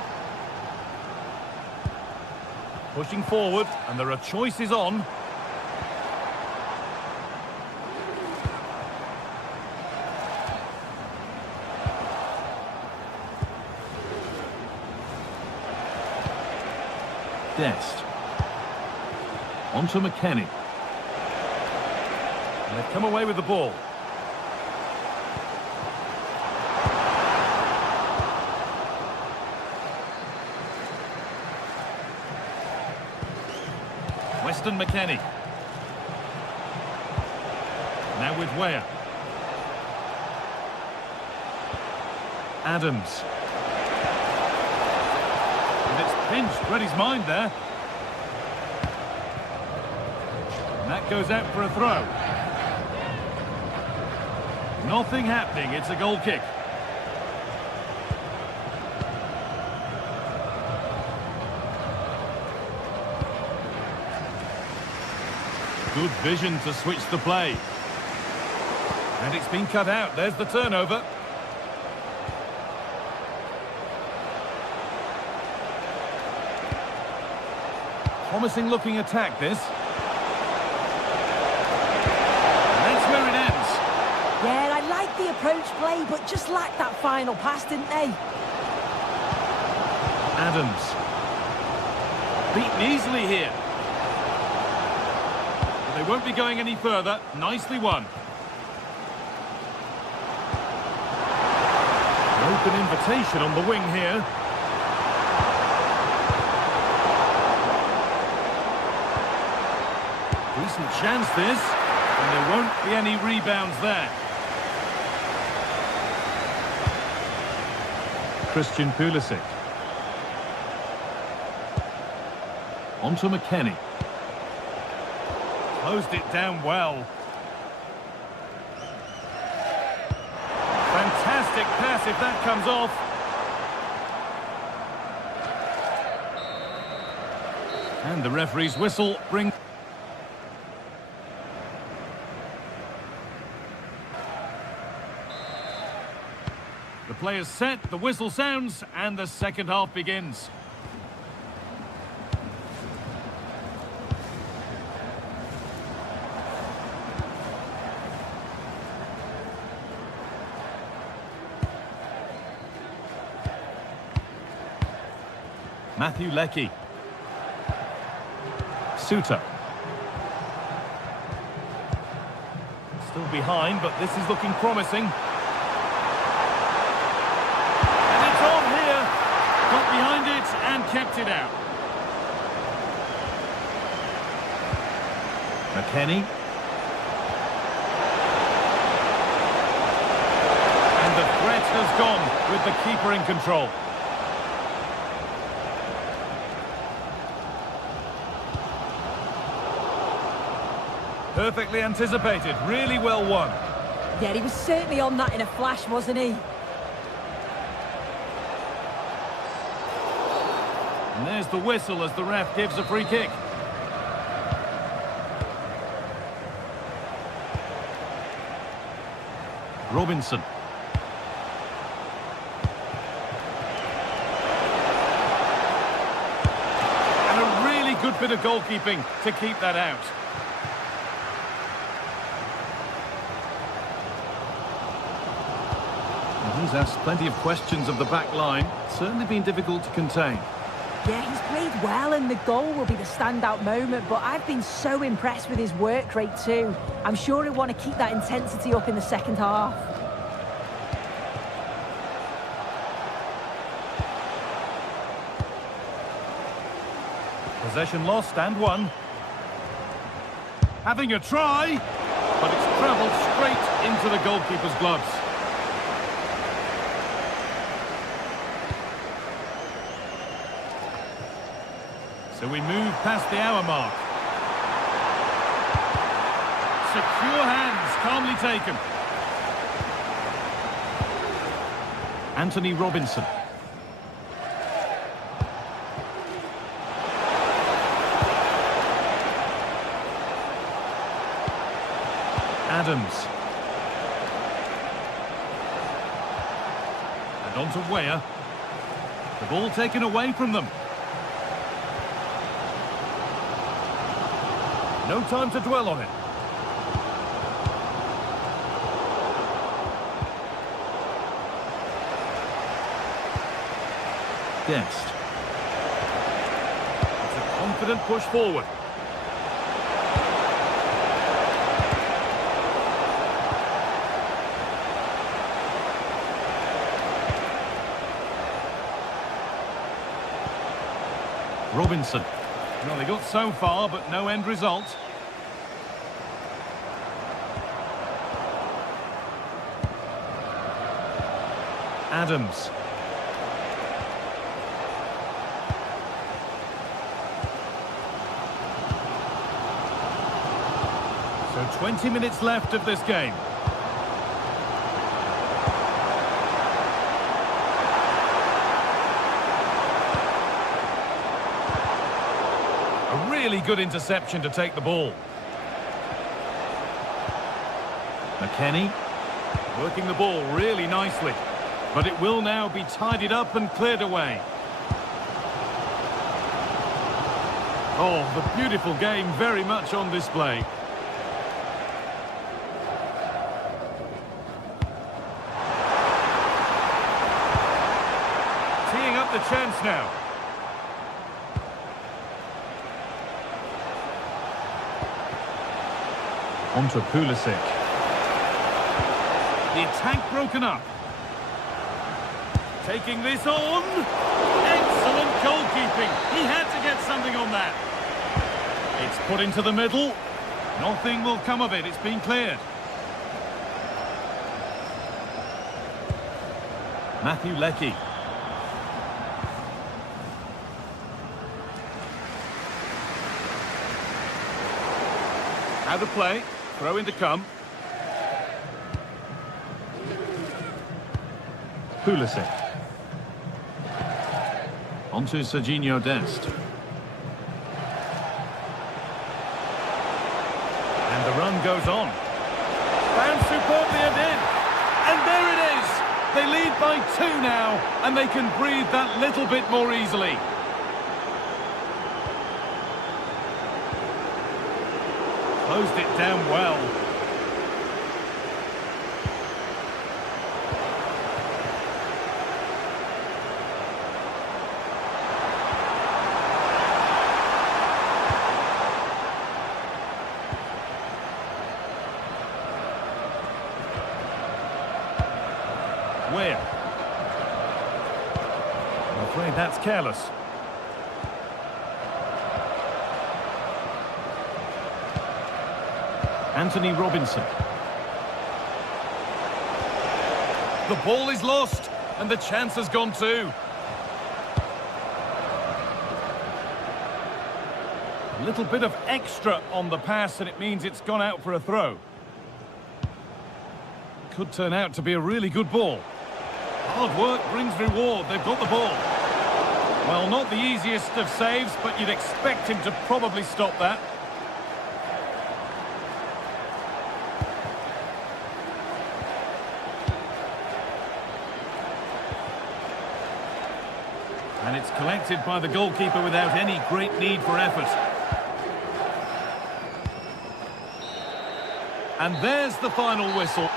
Pushing forward, and there are choices on. Dest. On to McKennie. And they've come away with the ball. Weston McKennie. Now with Weir. Adams. And it's pinched, read his mind there. And that goes out for a throw. Nothing happening, it's a goal kick. Good vision to switch the play. And it's been cut out. There's the turnover. Promising looking attack, this. And that's where it ends. Yeah, I like the approach play, but just lacked that final pass, didn't they? Adams. Beaten easily here. But they won't be going any further. Nicely won. Open invitation on the wing here. Decent chance this, and there won't be any rebounds there. Christian Pulisic. On to McKennie. Closed it down well. Fantastic pass if that comes off. And the referee's whistle brings... The player's set, the whistle sounds, and the second half begins. Matthew Leckie. Suter. Still behind, but this is looking promising. And it's on here. Got behind it and kept it out. McKennie. And the threat has gone with the keeper in control. Perfectly anticipated, really well won. Yeah, he was certainly on that in a flash, wasn't he? And there's the whistle as the ref gives a free kick. Robinson. And a really good bit of goalkeeping to keep that out. He's asked plenty of questions of the back line. Certainly been difficult to contain. Yeah, he's played well and the goal will be the standout moment, but I've been so impressed with his work rate too. I'm sure he'll want to keep that intensity up in the second half. Possession lost and won. Having a try, but it's travelled straight into the goalkeeper's gloves. So we move past the hour mark. Secure hands, calmly taken. Anthony Robinson. Adams. And on to Weah. The ball taken away from them. No time to dwell on it. Guest. It's a confident push forward. Robinson. Well, they got so far, but no end result. Adams. So 20 minutes left of this game. A really good interception to take the ball. McKennie. Working the ball really nicely. But it will now be tidied up and cleared away. Oh, the beautiful game very much on display. Teeing up the chance now. On to Pulisic. The attack broken up. Taking this on. Excellent goalkeeping. He had to get something on that. It's put into the middle. Nothing will come of it. It's been cleared. Matthew Leckie. Out of play. Throw in to come. Pulisic. Onto Serginho Dest. And the run goes on. Found superbly and in. And there it is. They lead by 2 now, and they can breathe that little bit more easily. Closed it down well. Where? I'm afraid that's careless. Anthony Robinson. The ball is lost, and the chance has gone too. A little bit of extra on the pass, and it means it's gone out for a throw. Could turn out to be a really good ball. Hard work brings reward. They've got the ball. Well, not the easiest of saves, but you'd expect him to probably stop that. And it's collected by the goalkeeper without any great need for effort. And there's the final whistle.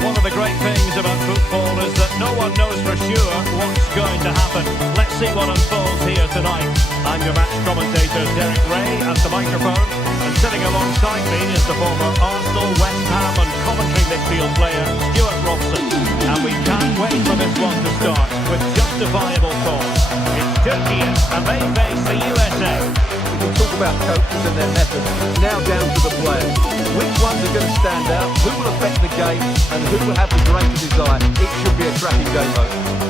One of the great things about football is that no one knows for sure what's going to happen. Let's see what unfolds here tonight. I'm your match commentator Derek Ray at the microphone, and sitting alongside me is the former Arsenal, West Ham and Coventry midfield player Stuart Robson. And we can't wait for this one to start with justifiable cause. It's Turkey and they face the USA. We talk about coaches and their methods. Now down to the players. Which ones are going to stand out? Who will affect the game? And who will have the greater desire? It should be a cracking game, though.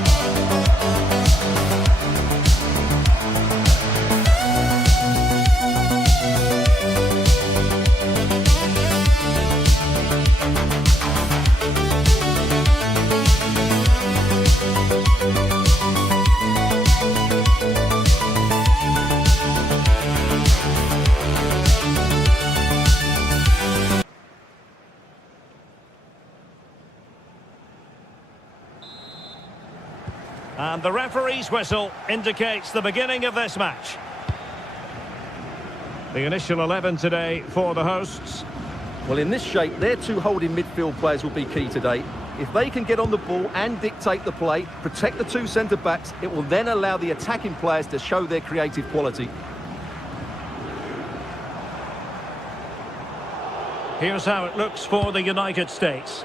And the referee's whistle indicates the beginning of this match. The initial 11 today for the hosts. Well, in this shape, their two holding midfield players will be key today. If they can get on the ball and dictate the play, protect the two centre-backs, it will then allow the attacking players to show their creative quality. Here's how it looks for the United States.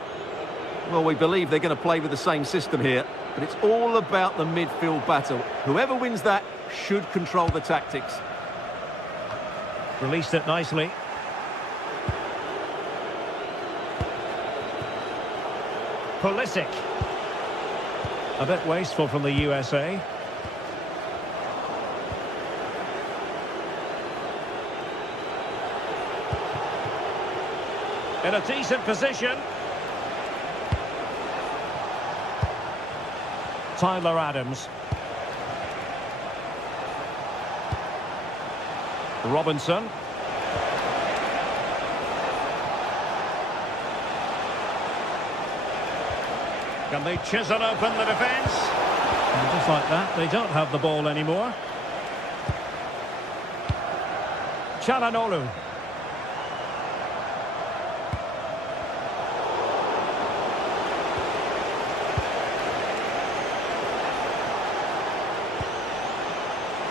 Well, we believe they're going to play with the same system here, but it's all about the midfield battle. Whoever wins that should control the tactics. Released it nicely. Pulisic. A bit wasteful from the USA. In a decent position. Tyler Adams. Robinson. Can they chisel open the defence? And just like that, they don't have the ball anymore. Çalhanoğlu.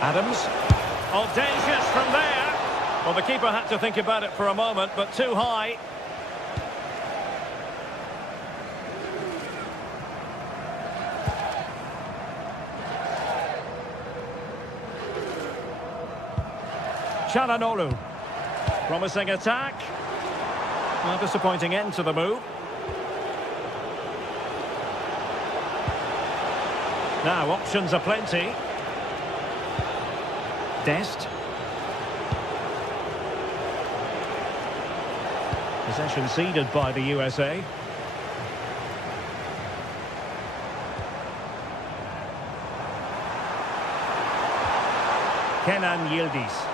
Adams. Audacious from there. Well, the keeper had to think about it for a moment, but too high. Çalhanoğlu. Promising attack. Well, disappointing end to the move. Now, options are plenty. Dest. Possession ceded by the USA. Kenan Yildiz.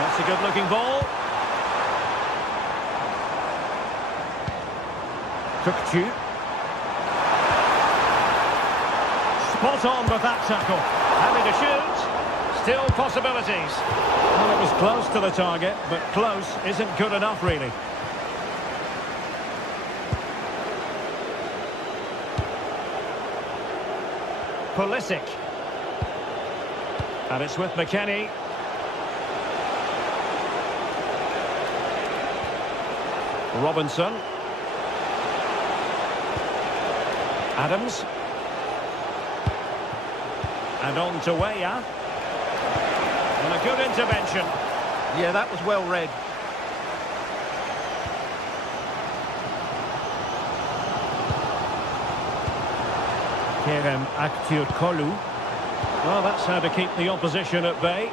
That's a good-looking ball. Kökçü. Spot on with that tackle. Having to shoot. Still possibilities. Well, it was close to the target, but close isn't good enough, really. Pulisic. And it's with McKennie. Robinson. Adams. And on to Weah. And a good intervention. Yeah, that was well read. Kerem Aktürkoğlu. Well, that's how to keep the opposition at bay.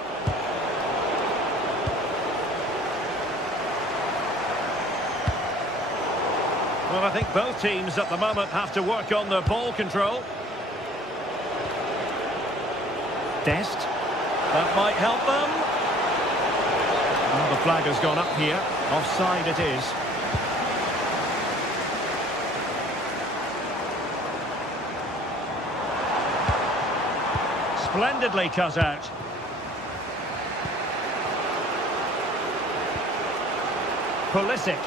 Well, I think both teams at the moment have to work on their ball control. Dest. That might help them. Well, the flag has gone up here. Offside it is. Splendidly cut out. Pulisic.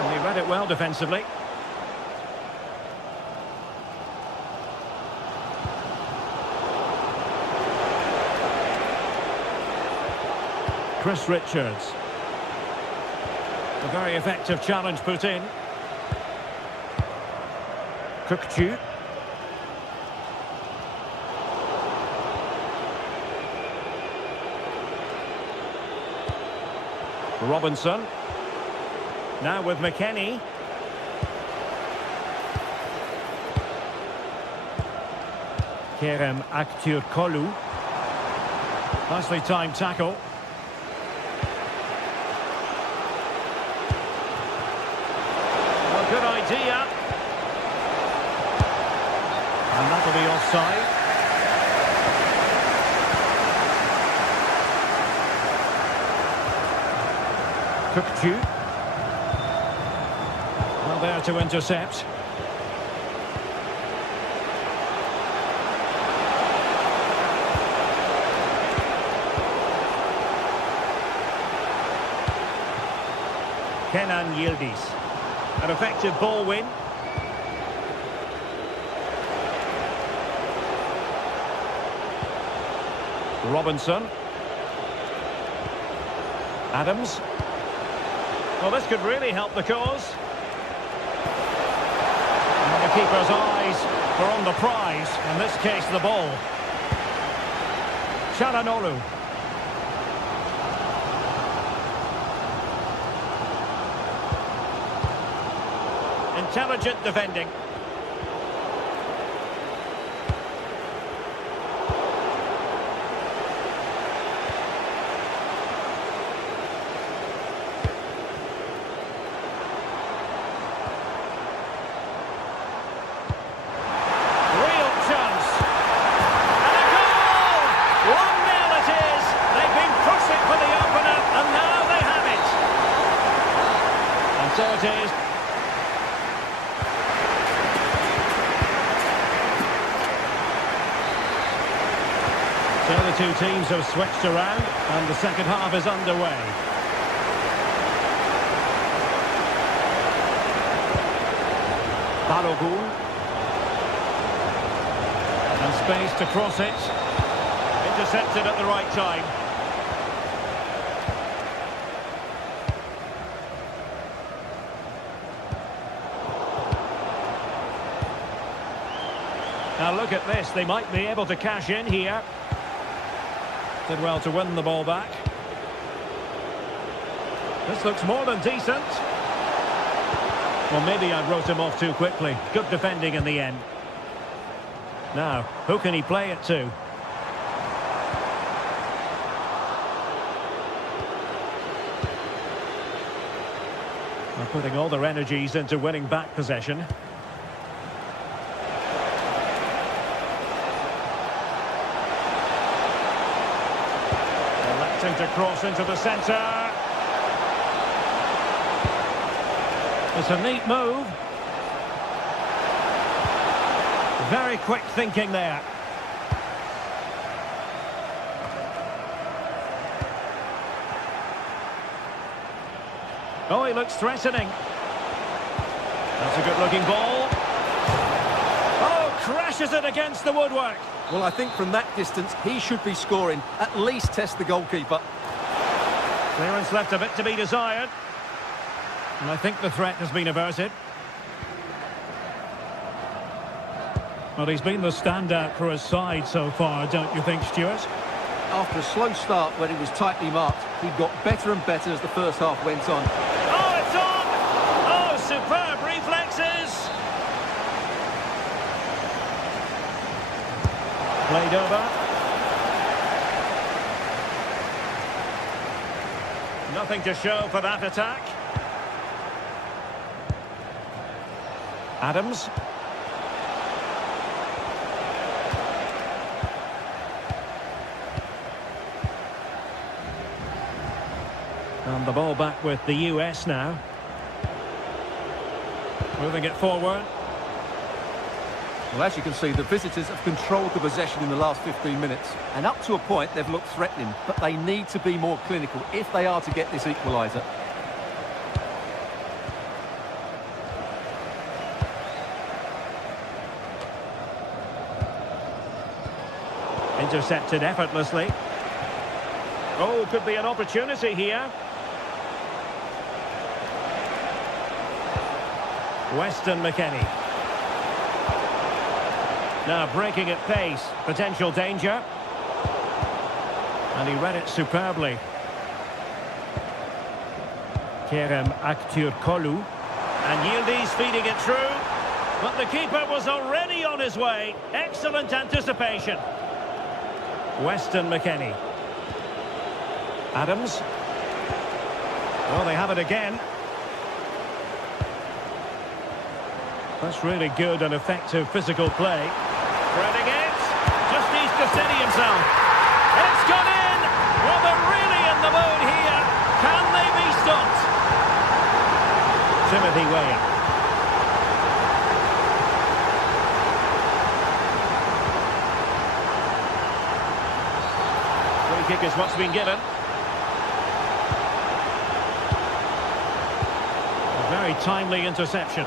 And he read it well defensively. Chris Richards. A very effective challenge put in. Kökçü. Robinson. Now with McKennie. Kerem Aktürkoğlu. Nicely timed tackle. Well, good idea. And that'll be offside. Kökçü. Well, there to intercept. Kenan Yildiz. An effective ball win. Robinson. Adams. Well, this could really help the cause. And the keeper's eyes are on the prize, in this case the ball. Çalhanoğlu. Intelligent defending. So it is. So the two teams have switched around and the second half is underway. Balogun. And space to cross it. Intercepted at the right time. Now look at this, they might be able to cash in here. Did well to win the ball back. This looks more than decent. Well, maybe I wrote him off too quickly. Good defending in the end. Now, who can he play it to? They're putting all their energies into winning back possession. To cross into the centre. It's a neat move. Very quick thinking there. Oh, he looks threatening. That's a good-looking ball. Oh, crashes it against the woodwork. Well, I think from that distance, he should be scoring. At least test the goalkeeper. Clearance left a bit to be desired. And I think the threat has been averted. Well, he's been the standout for his side so far, don't you think, Stuart? After a slow start when he was tightly marked, he got better and better as the first half went on. Oh, it's on! Oh, superb reflexes! Played over. Nothing to show for that attack. Adams. And the ball back with the US now. Moving it forward. Well, as you can see, the visitors have controlled the possession in the last 15 minutes. And up to a point, they've looked threatening. But they need to be more clinical if they are to get this equaliser. Intercepted effortlessly. Oh, could be an opportunity here. Weston McKennie. Now breaking at pace, potential danger. And he read it superbly. Kerem Aktürkoğlu. And Yildiz feeding it through. But the keeper was already on his way. Excellent anticipation. Weston McKennie. Adams. Oh, they have it again. That's really good and effective physical play. Threading it. Just needs to steady himself. It's gone in. Well, they're really in the mood here. Can they be stopped? Timothy Weah. Free kick is what's been given. timely interception.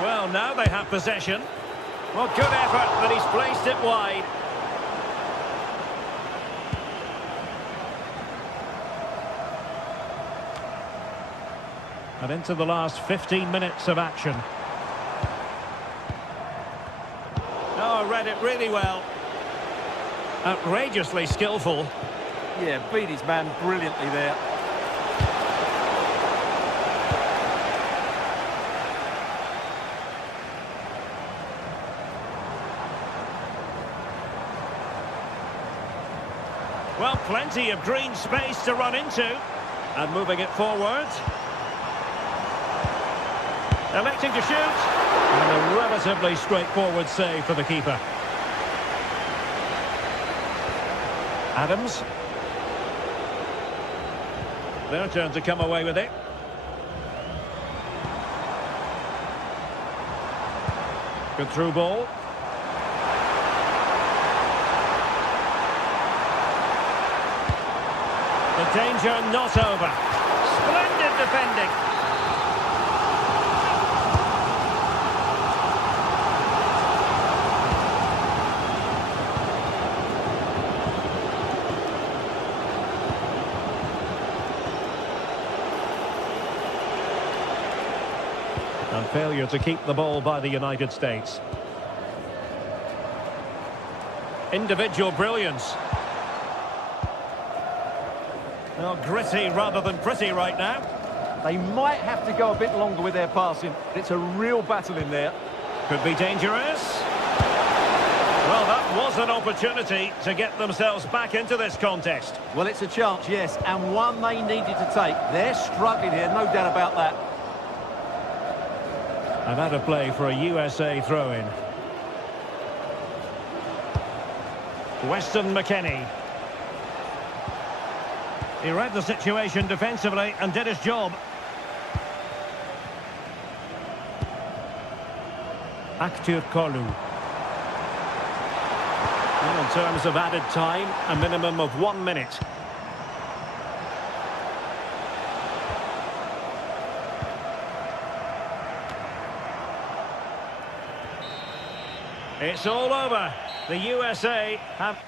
Well, now they have possession. Well, good effort, but he's placed it wide. And into the last 15 minutes of action. Oh, read it really well. Outrageously skillful. Yeah, beat his man brilliantly there. Well, plenty of green space to run into. And moving it forward. Electing to shoot. And a relatively straightforward save for the keeper. Adams. Their turn to come away with it. Good through ball. The danger not over. Splendid defending. And failure to keep the ball by the United States. Individual brilliance. Well, gritty rather than pretty right now. They might have to go a bit longer with their passing. It's a real battle in there. Could be dangerous. Well, that was an opportunity to get themselves back into this contest. Well, it's a chance, yes, and one they needed to take. They're struggling here, no doubt about that. And out of play for a USA throw-in. Weston McKennie. He read the situation defensively and did his job. Aktur Kolu. Well, in terms of added time, a minimum of 1 minute. It's all over. The USA have...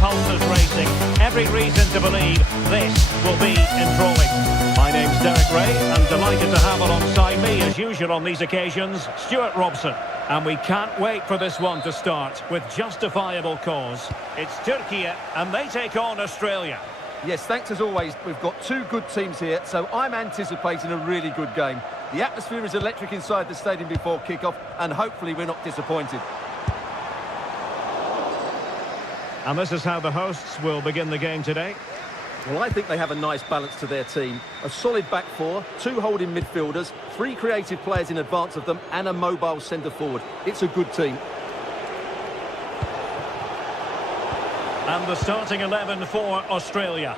pulses racing. Every reason to believe this will be enthralling. My name's Derek Ray. I'm delighted to have alongside me, as usual on these occasions, Stuart Robson. And we can't wait for this one to start with justifiable cause. It's Turkey and they take on Australia. Yes, thanks as always. We've got two good teams here, so I'm anticipating a really good game. The atmosphere is electric inside the stadium before kick-off, and hopefully we're not disappointed. And this is how the hosts will begin the game today. Well, I think they have a nice balance to their team. A solid back four, 2 holding midfielders, 3 creative players in advance of them, and a mobile centre-forward. It's a good team. And the starting 11 for Australia.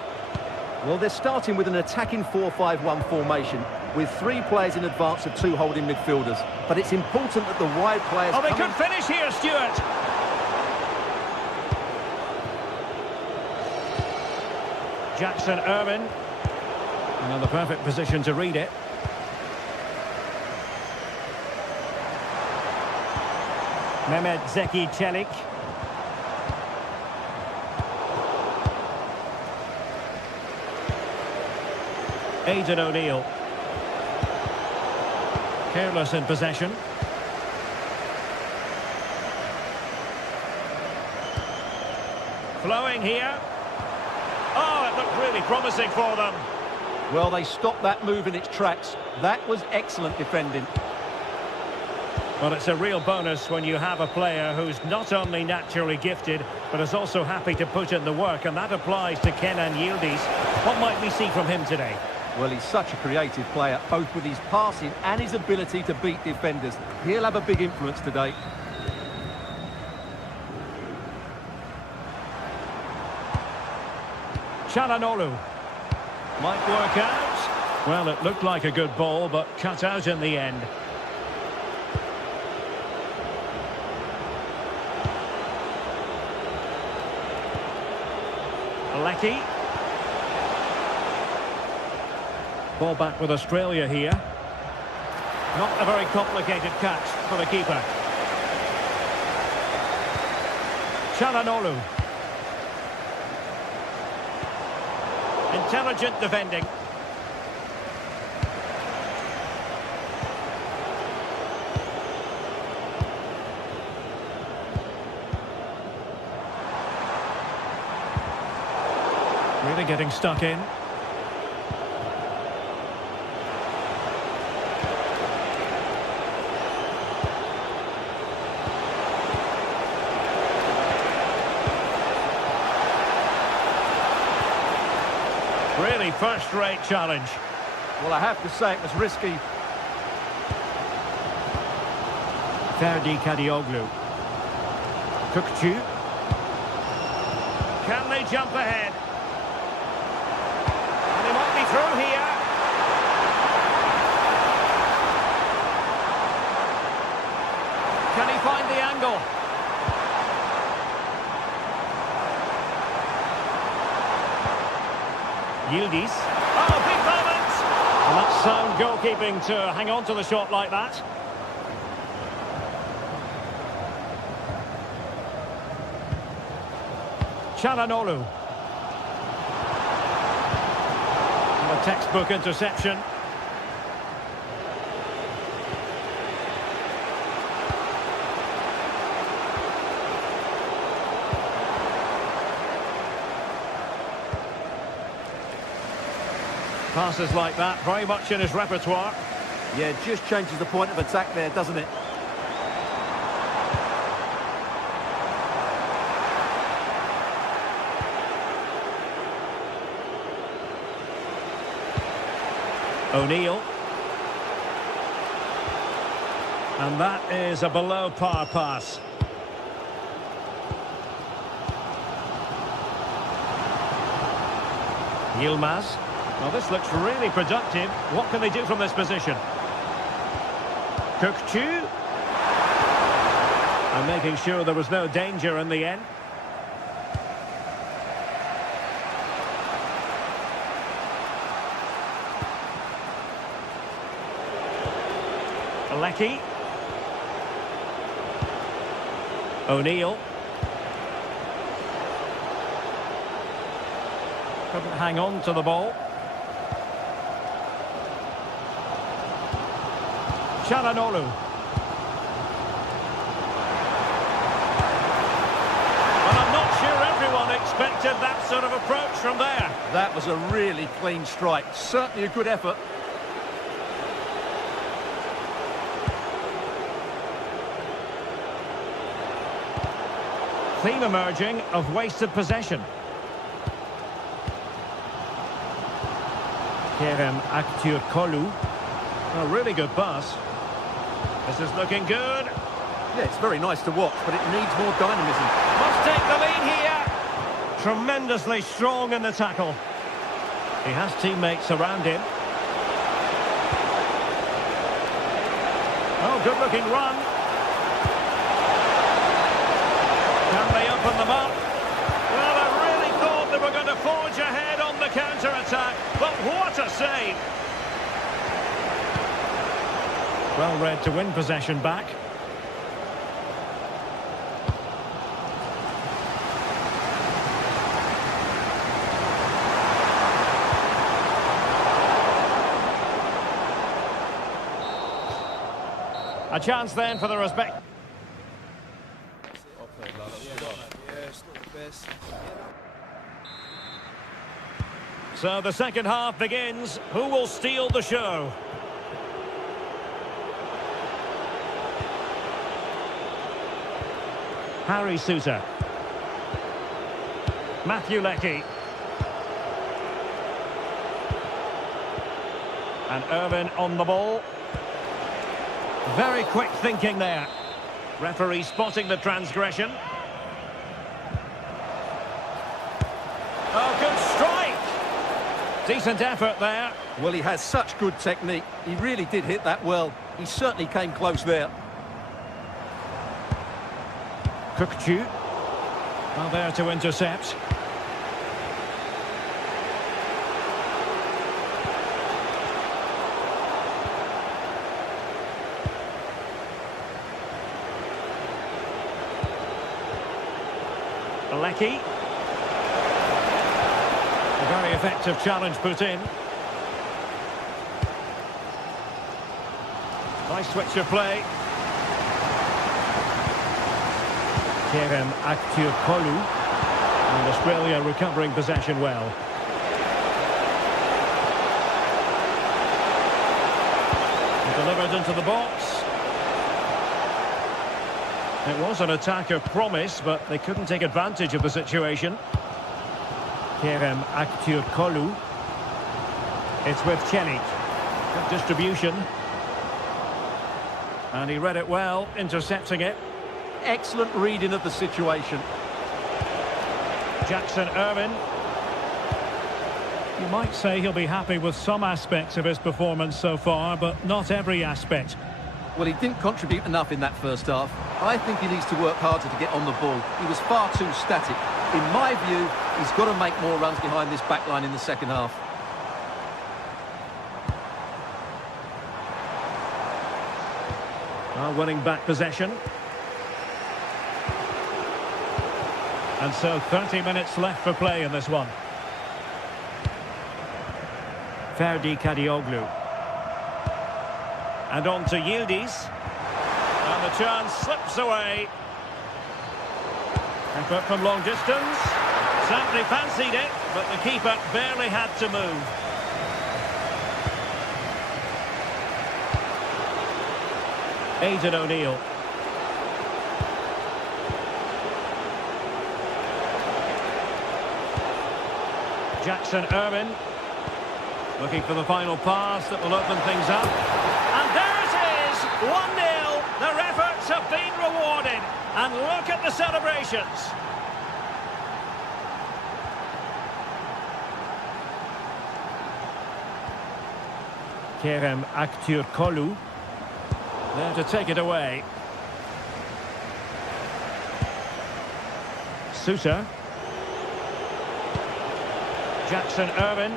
Well, they're starting with an attacking 4-5-1 formation, with 3 players in advance of 2 holding midfielders. But it's important that the wide players... Oh, they could finish here, Stuart! Jackson Irwin. And in the perfect position to read it. Mehmet Zeki Çelik. Aidan O'Neill. Careless in possession. Flowing here. Oh, it looked really promising for them. Well, they stopped that move in its tracks. That was excellent defending. Well, it's a real bonus when you have a player who's not only naturally gifted, but is also happy to put in the work, and that applies to Kenan Yildiz. What might we see from him today? Well, he's such a creative player, both with his passing and his ability to beat defenders. He'll have a big influence today. Çalhanoğlu. Might work out. Well, it looked like a good ball, but cut out in the end. Lecky. Ball back with Australia here. Not a very complicated catch for the keeper. Çalhanoğlu. Intelligent defending. Really getting stuck in. Really first-rate challenge. Well, I have to say it was risky. Ferdi Kadioglu. Kukçu. Can they jump ahead? And they might be through here. Can he find the angle? Yildiz. Oh, big moment! And that's sound goalkeeping to hang on to the shot like that. Çalhanoğlu. And a textbook interception. Passes like that, very much in his repertoire. Yeah, it just changes the point of attack there, doesn't it? O'Neill. And that is a below-par pass. Yilmaz. Well, this looks really productive. What can they do from this position? Kukçu. And making sure there was no danger in the end. Lecky. O'Neill. Couldn't hang on to the ball. Çalhanoğlu. Well, I'm not sure everyone expected that sort of approach from there. That was a really clean strike. Certainly a good effort. theme emerging of wasted possession. Kerem Aktürkoğlu. A really good pass. This is looking good. Yeah, it's very nice to watch, but it needs more dynamism. Must take the lead here. Tremendously strong in the tackle. He has teammates around him. Oh, good-looking run. Can they open them up? Well, I really thought they were going to forge ahead on the counter-attack, but what a save! Well read to win possession back. A chance then for the respect. So the second half begins. Who will steal the show? Harry Sousa. Matthew Leckie. And Irvin on the ball. Very quick thinking there. Referee spotting the transgression. Oh, good strike! Decent effort there. Well, he has such good technique. He really did hit that well. He certainly came close there. Kukçu. Well, there to intercept. Leckie. A very effective challenge put in. Nice switch of play. Kerem Aktürkoğlu. And Australia recovering possession well. Delivered into the box. It was an attack of promise, but they couldn't take advantage of the situation. Kerem Aktürkoğlu. It's with Çelik. Good distribution. And he read it well, intercepting it. Excellent reading of the situation. Jackson Irvin. You might say he'll be happy with some aspects of his performance so far, but not every aspect. Well, he didn't contribute enough in that first half. I think he needs to work harder to get on the ball. He was far too static. In my view, he's got to make more runs behind this back line in the second half. Winning back possession. And so 30 minutes left for play in this one. Ferdi Kadioglu. And on to Yildiz. And the chance slips away. Effort from long distance. Certainly fancied it, but the keeper barely had to move. Aidan O'Neill. Jackson Irvin. Looking for the final pass that will open things up. And there it is! 1-0. Their efforts have been rewarded. And look at the celebrations. Kerem Aktürkoğlu. There to take it away. Sousa. Jackson Irvin.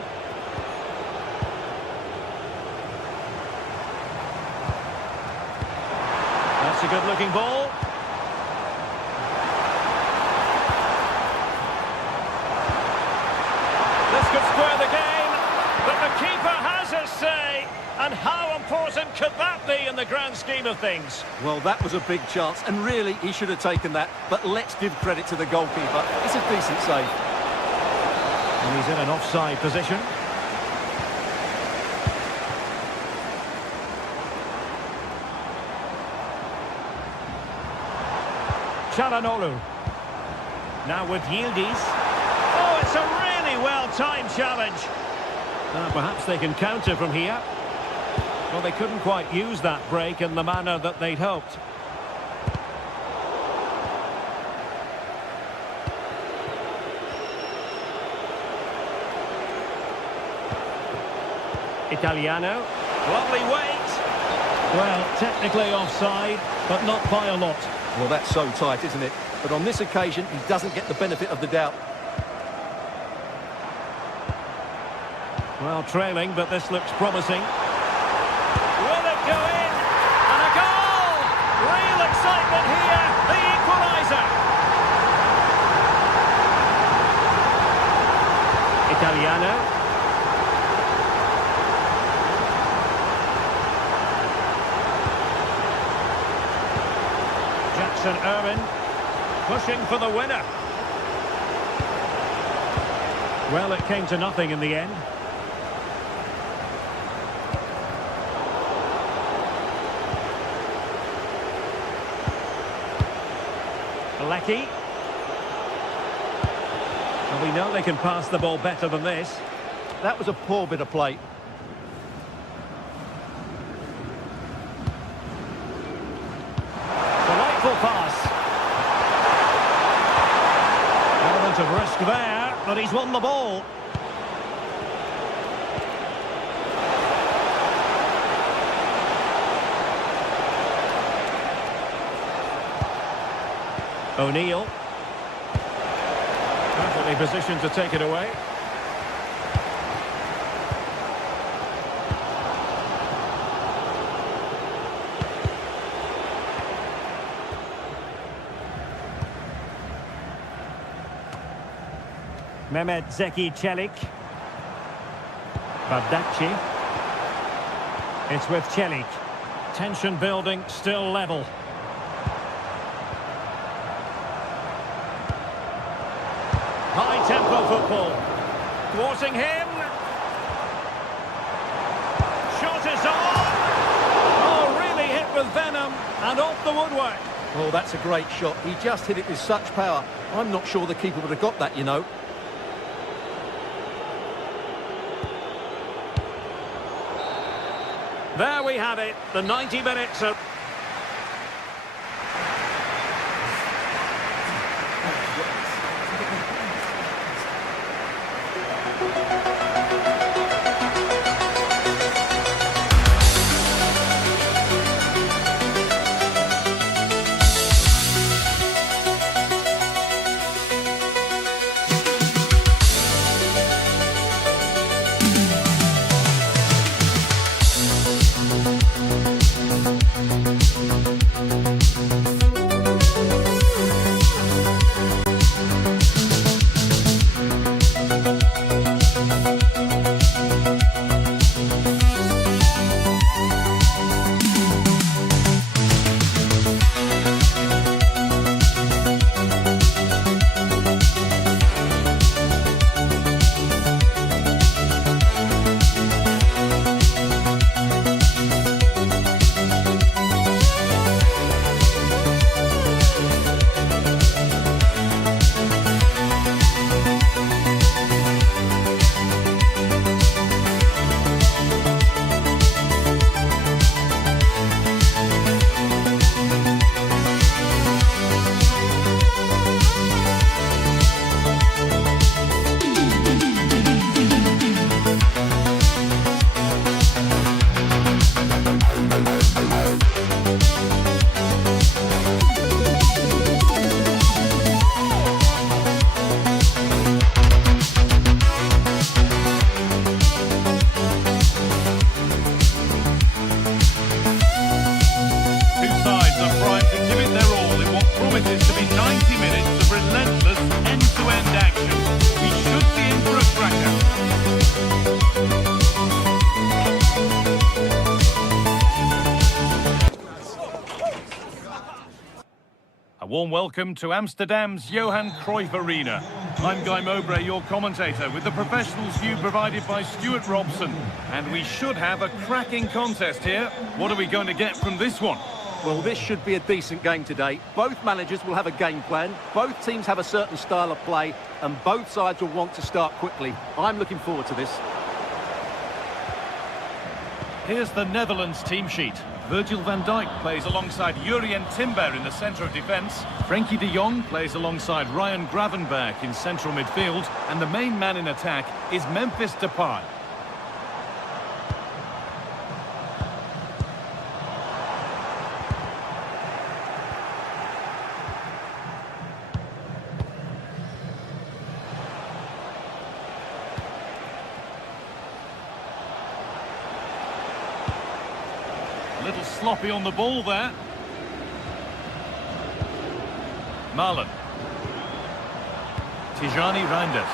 That's a good-looking ball. This could square the game, but the keeper has his say. And how important could that be in the grand scheme of things? Well, that was a big chance, and really, he should have taken that. But let's give credit to the goalkeeper. It's a decent save. And he's in an offside position. Çalhanoğlu. Now with Yildiz. Oh, it's a really well-timed challenge. Perhaps they can counter from here. Well, they couldn't quite use that break in the manner that they'd hoped. Italiano. Lovely weight. Well, technically offside, but not by a lot. Well, that's so tight, isn't it? But on this occasion, he doesn't get the benefit of the doubt. Well, trailing, but this looks promising. Will it go in? And a goal! Real excitement here, the equaliser. Italiano. Jackson Irwin pushing for the winner. Well, it came to nothing in the end. Lecky. Well, we know they can pass the ball better than this. That was a poor bit of play. Delightful pass. Element of risk there, but he's won the ball. O'Neill. Perfectly positioned to take it away. Mehmet Zeki Çelik. Bardakci. It's with Çelik. Tension building, still level. High-tempo football. Thwarting him. Shot is on. Oh, really hit with venom and off the woodwork. Oh, that's a great shot. He just hit it with such power. I'm not sure the keeper would have got that, you know. There we have it. The 90 minutes of... A warm welcome to Amsterdam's Johan Cruyff Arena. I'm Guy Mowbray, your commentator, with the professionals view provided by Stuart Robson. And we should have a cracking contest here. What are we going to get from this one? Well, this should be a decent game today. Both managers will have a game plan. Both teams have a certain style of play, and both sides will want to start quickly. I'm looking forward to this. Here's the Netherlands team sheet. Virgil van Dijk plays alongside Jurien Timber in the centre of defence. Frenkie de Jong plays alongside Ryan Gravenberch in central midfield. And the main man in attack is Memphis Depay. A little sloppy on the ball there. Marlon. Tijani Reinders.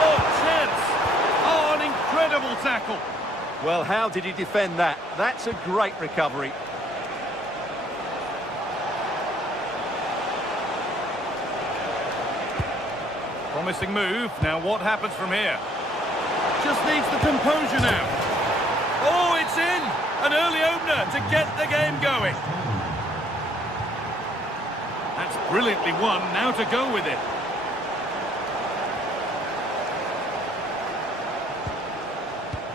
Oh, chance! Oh, an incredible tackle. Well, how did he defend that? That's a great recovery. Promising move. Now what happens from here? Just needs the composure now. Oh, it's in! An early opener to get the game going. That's brilliantly won. Now to go with it.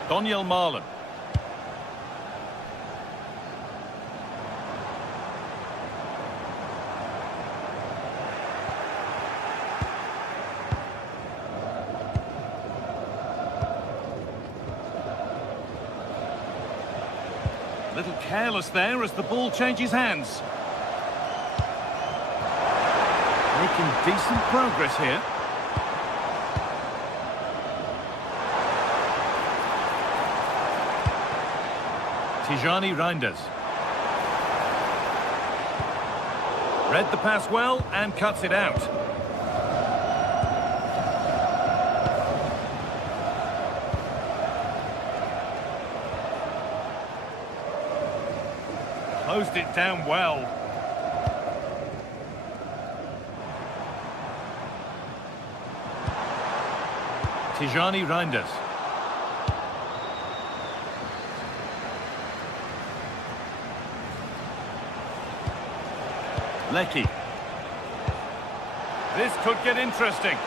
Daniel Marlon. A little careless there as the ball changes hands. Making decent progress here. Tijani Reinders. Read the pass well and cuts it out. Closed it down well. Tijani Reinders. Lecky. This could get interesting.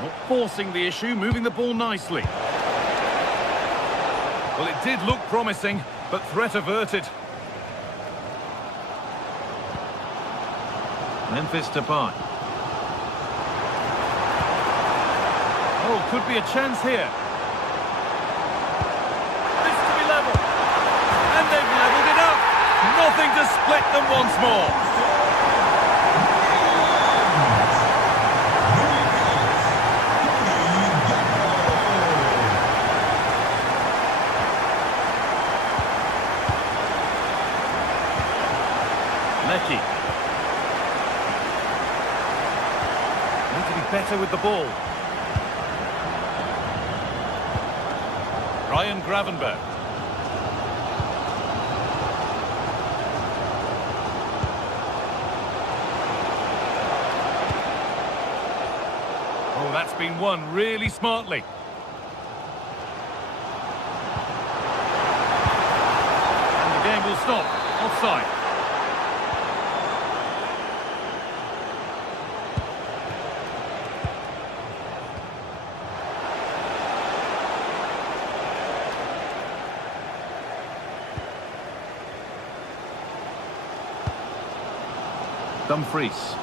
Not forcing the issue, moving the ball nicely. Well, it did look promising, but threat averted. Memphis Depay. Oh, could be a chance here. This to be level. And they've levelled it up. Nothing to split them once more. Lecky. Need to be better with the ball. Ryan Gravenberch. Oh, that's been won really smartly. And the game will stop. Offside. Dumfries.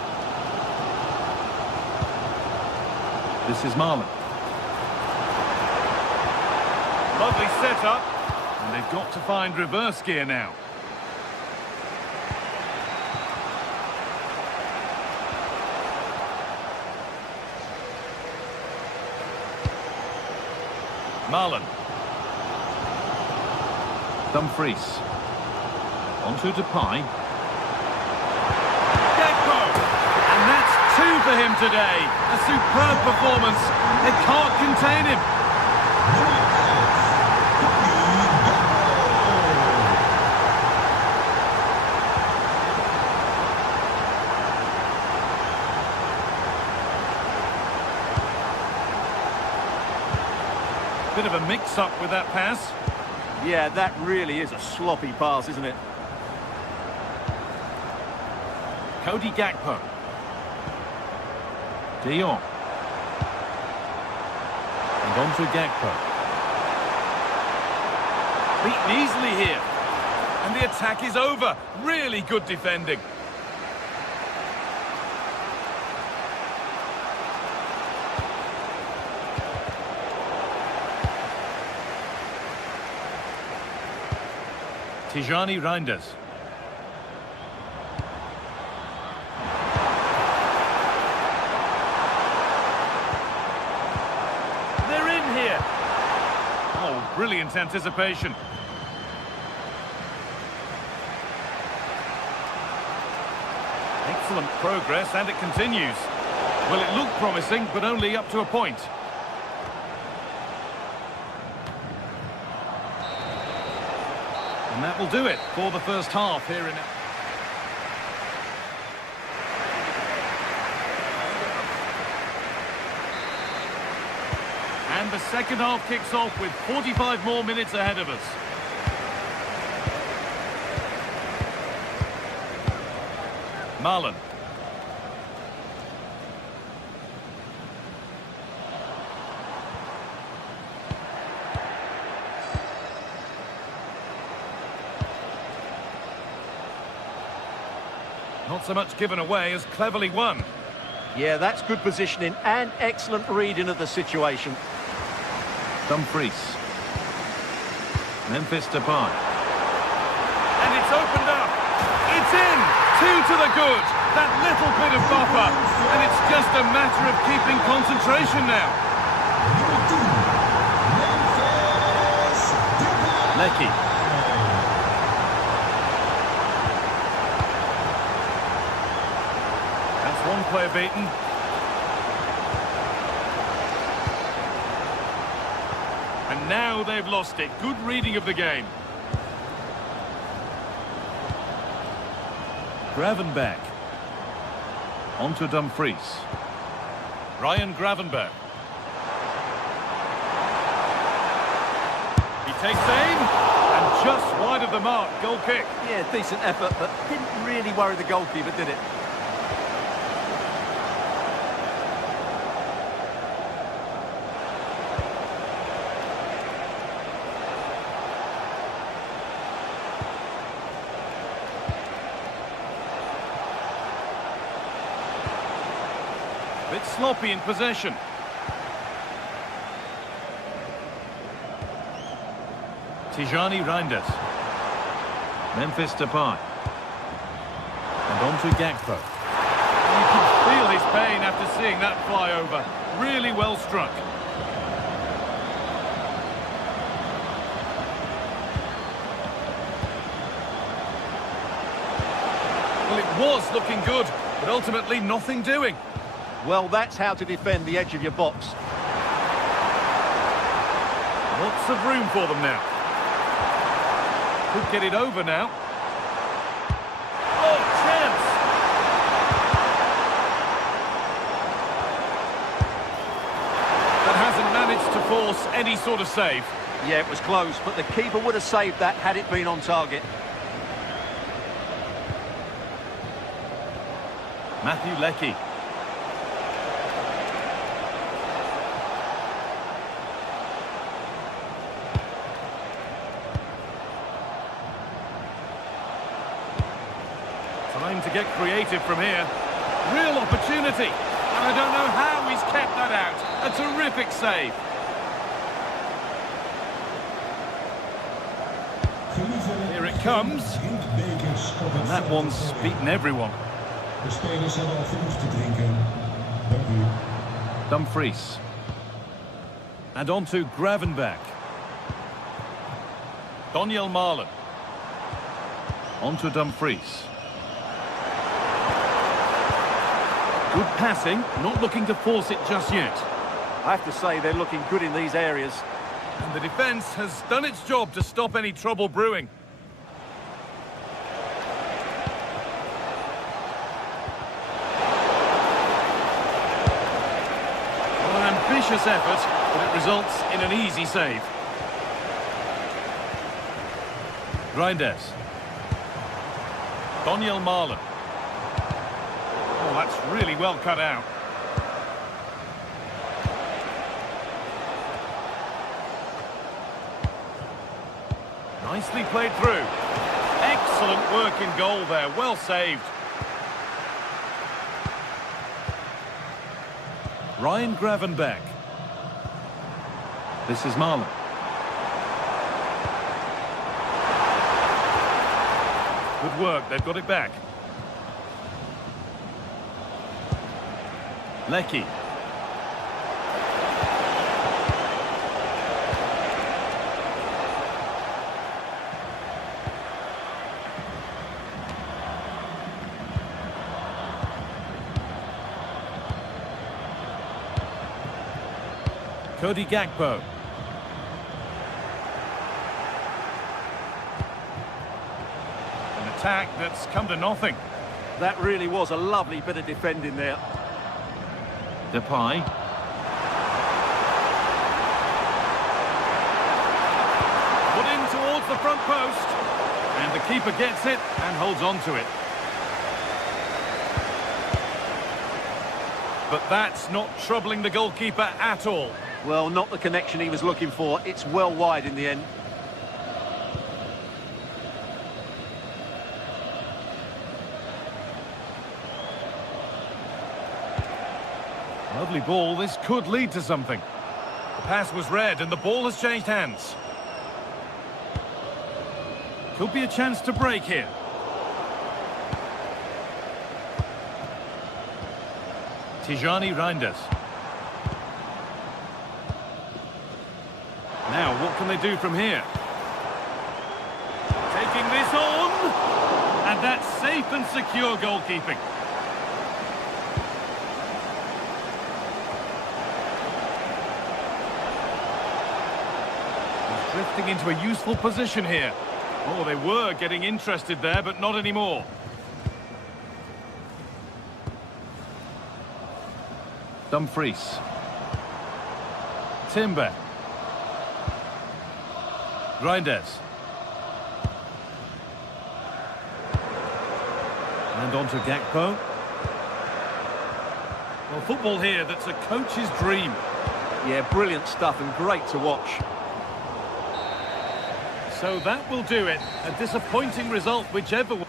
This is Marlon. Lovely setup, and they've got to find reverse gear now. Marlon. Dumfries. Onto Depay. Two for him today. A superb performance. They can't contain him. Bit of a mix-up with that pass. Yeah, that really is a sloppy pass, isn't it? Cody Gakpo. De Jong. And on to Gakpo. Beaten easily here. And the attack is over. Really good defending. Tijani Reinders. They're in here. Oh, brilliant anticipation. Excellent progress, and it continues. Well, it looked promising, but only up to a point. And that will do it for the first half here in... And the second half kicks off with 45 more minutes ahead of us. Marlon. Not so much given away as cleverly won. Yeah, that's good positioning and excellent reading of the situation. Dumfries. Memphis Depay. And it's opened up. It's in. 2 to the good. That little bit of buffer. And it's just a matter of keeping concentration now. Lecky. That's one player beaten. And now they've lost it. Good reading of the game. Gravenberch. On to Dumfries. Ryan Gravenberch. He takes aim. And just wide of the mark. Goal kick. Yeah, decent effort, but didn't really worry the goalkeeper, did it? Bit sloppy in possession. Tijani Reinders. Memphis Depay. And on to Gakpo. You can feel his pain after seeing that fly over. Really well struck. Well, it was looking good, but ultimately nothing doing. Well, that's how to defend the edge of your box. Lots of room for them now. Could get it over now. Oh, chance! That hasn't managed to force any sort of save. Yeah, it was close, but the keeper would have saved that had it been on target. Matthew Lecky. Time to get creative from here. Real opportunity. And I don't know how he's kept that out. A terrific save. Here it comes. And that one's beaten everyone. De spelers hebben al genoeg te drinken. Dank u. Dumfries. And on to Gravenberch. Daniel Marlon. On to Dumfries. Good passing, not looking to force it just yet. I have to say they're looking good in these areas. And the defence has done its job to stop any trouble brewing. Well, an vicious effort, but it results in an easy save. Reinders. Daniel Marlon. Oh, that's really well cut out. Nicely played through. Excellent work in goal there. Well saved. Ryan Gravenberch. This is Marlon. Good work, they've got it back. Lecky. Cody Gakpo. An attack that's come to nothing. That really was a lovely bit of defending there. Depay. Put in towards the front post. And the keeper gets it and holds on to it. But that's not troubling the goalkeeper at all. Well, not the connection he was looking for. It's well wide in the end. Lovely ball. This could lead to something. The pass was read and the ball has changed hands. Could be a chance to break here. Tijani Reinders. Now, what can they do from here? Taking this on! And that's safe and secure goalkeeping. He's drifting into a useful position here. Oh, they were getting interested there, but not anymore. Dumfries. Timber. Reinders. And on to Gakpo. Well, football here, that's a coach's dream. Yeah, brilliant stuff and great to watch. So that will do it. A disappointing result, whichever way.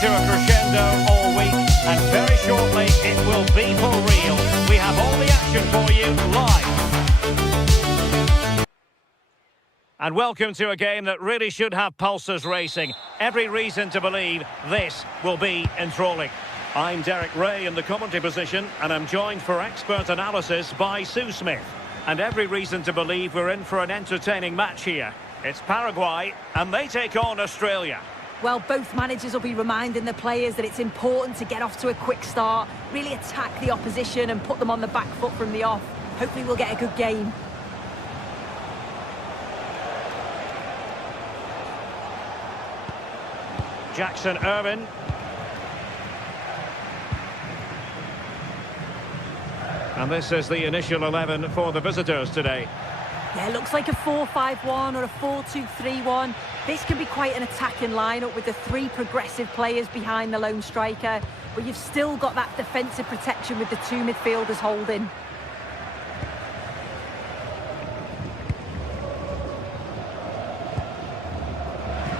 To a crescendo all week, and very shortly it will be for real. We have all the action for you live. And welcome to a game that really should have pulses racing. Every reason to believe this will be enthralling. I'm Derek Ray in the commentary position, and I'm joined for expert analysis by Sue Smith. And every reason to believe we're in for an entertaining match here. It's Paraguay, and they take on Australia. Well, both managers will be reminding the players that it's important to get off to a quick start, really attack the opposition and put them on the back foot from the off. Hopefully we'll get a good game. Jackson Irvine. And this is the initial 11 for the visitors today. Yeah, looks like a 4-5-1 or a 4-2-3-1. This can be quite an attacking lineup with the three progressive players behind the lone striker, but you've still got that defensive protection with the two midfielders holding.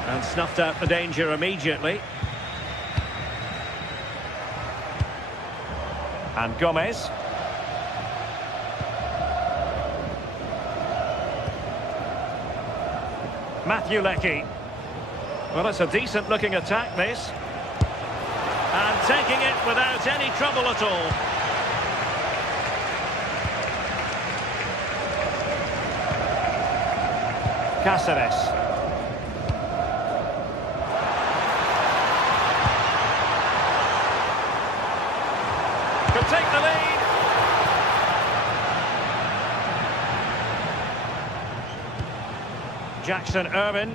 And snuffed out the danger immediately. And Gomez. Matthew Leckie. Well, it's a decent-looking attack, this. And taking it without any trouble at all. Cáceres. Could take the lead. Jackson Irvine.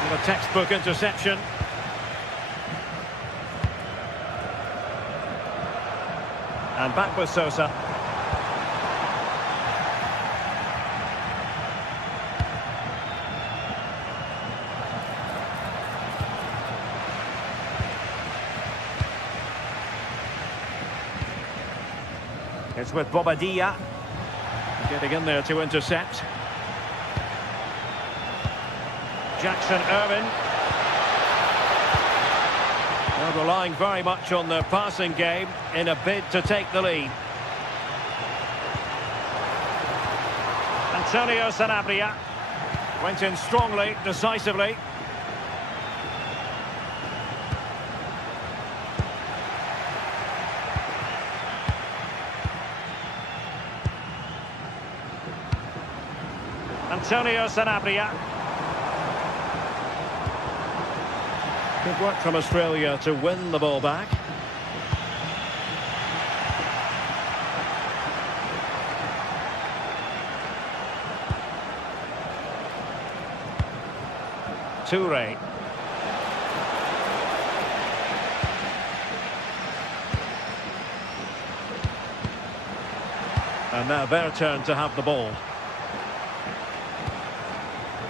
And a textbook interception. And back with Sosa. It's with Bobadilla. Getting in there to intercept. Jackson Irvine. Well, relying very much on their passing game in a bid to take the lead. Antonio Sanabria went in strongly, decisively. Antonio Sanabria. Good work from Australia to win the ball back. Toure. And now their turn to have the ball.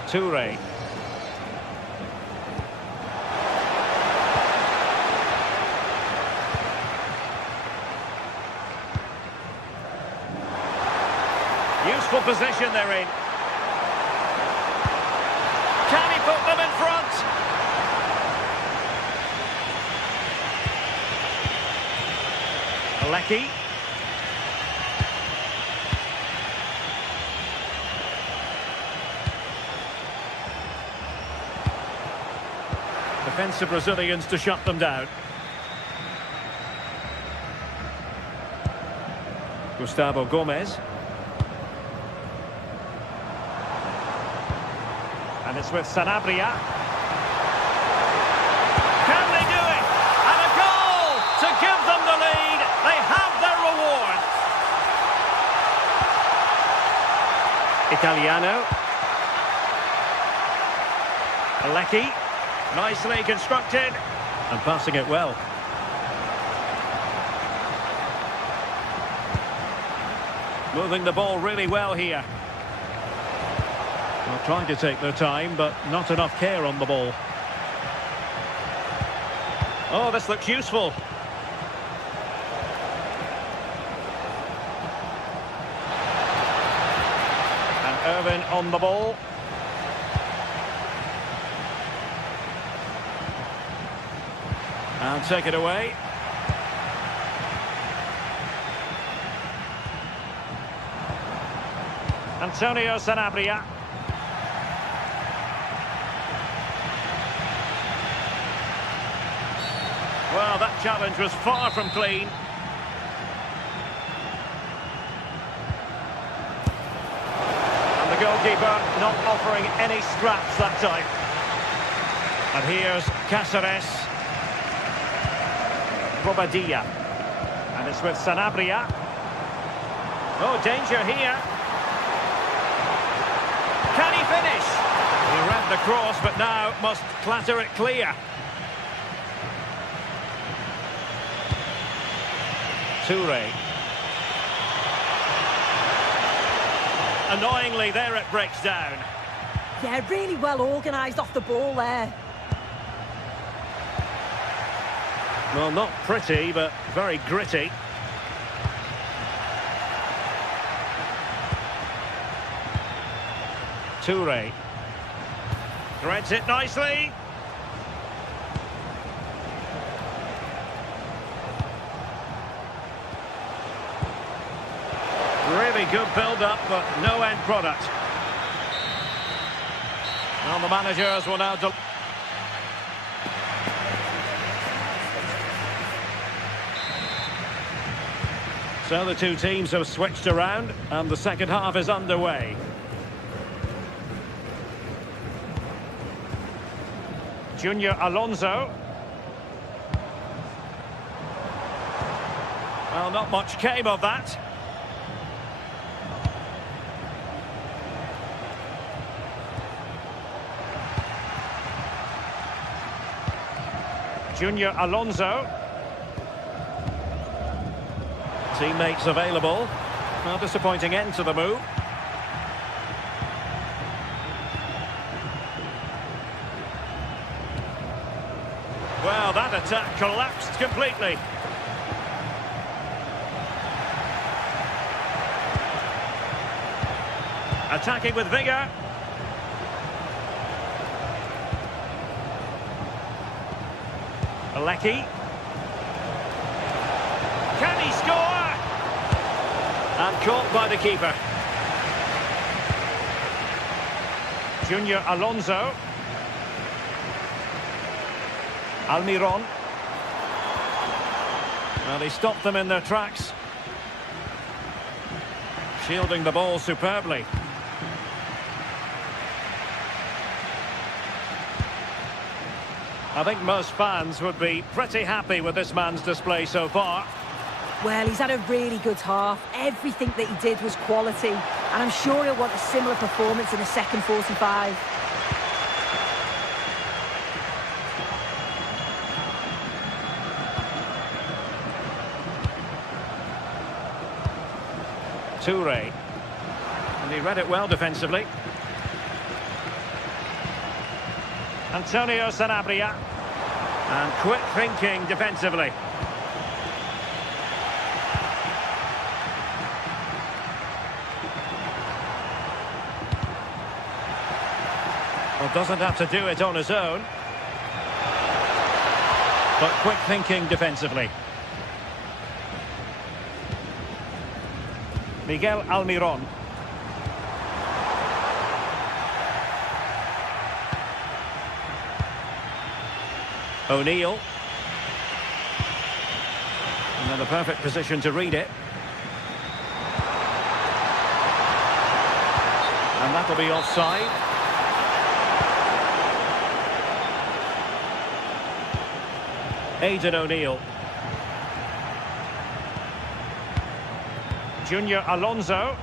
Toure. Useful position they're in. Can he put them in front? Leckie. Defensive Brazilians to shut them down. Gustavo Gomez. And it's with Sanabria. Can they do it? And a goal to give them the lead. They have their reward. Italiano. Leckie. Nicely constructed. And passing it well. Moving the ball really well here. Well, trying to take their time, but not enough care on the ball. Oh, this looks useful. And Irvine on the ball. And take it away. Antonio Sanabria. Well, that challenge was far from clean. goalkeeper not offering any scraps that time. And here's Cáceres. Bobadilla. And it's with Sanabria. Oh, danger here. Can he finish? He ran the cross, but now must clatter it clear. Toure. Annoyingly, there it breaks down. Yeah, really well organised off the ball there. Well, not pretty, but very gritty. Toure. Threads it nicely. Really good build-up, but no end product. Well, the managers will now... So the two teams have switched around, and the second half is underway. Junior Alonso. Well, not much came of that. Junior Alonso. Teammates available. A disappointing end to the move. Well, that attack collapsed completely. Attacking with vigour. Lecky. Can he score? And caught by the keeper. Junior Alonso. Almiron. Well, he stopped them in their tracks. Shielding the ball superbly. I think most fans would be pretty happy with this man's display so far. Well, he's had a really good half. Everything that he did was quality. And I'm sure he'll want a similar performance in the second 45. Toure. And he read it well defensively. Antonio Sanabria. And quick thinking defensively. Well, doesn't have to do it on his own. But quick thinking defensively. Miguel Almiron. O'Neill. And then the perfect position to read it. And that'll be offside. Aidan O'Neill. Junior Alonso.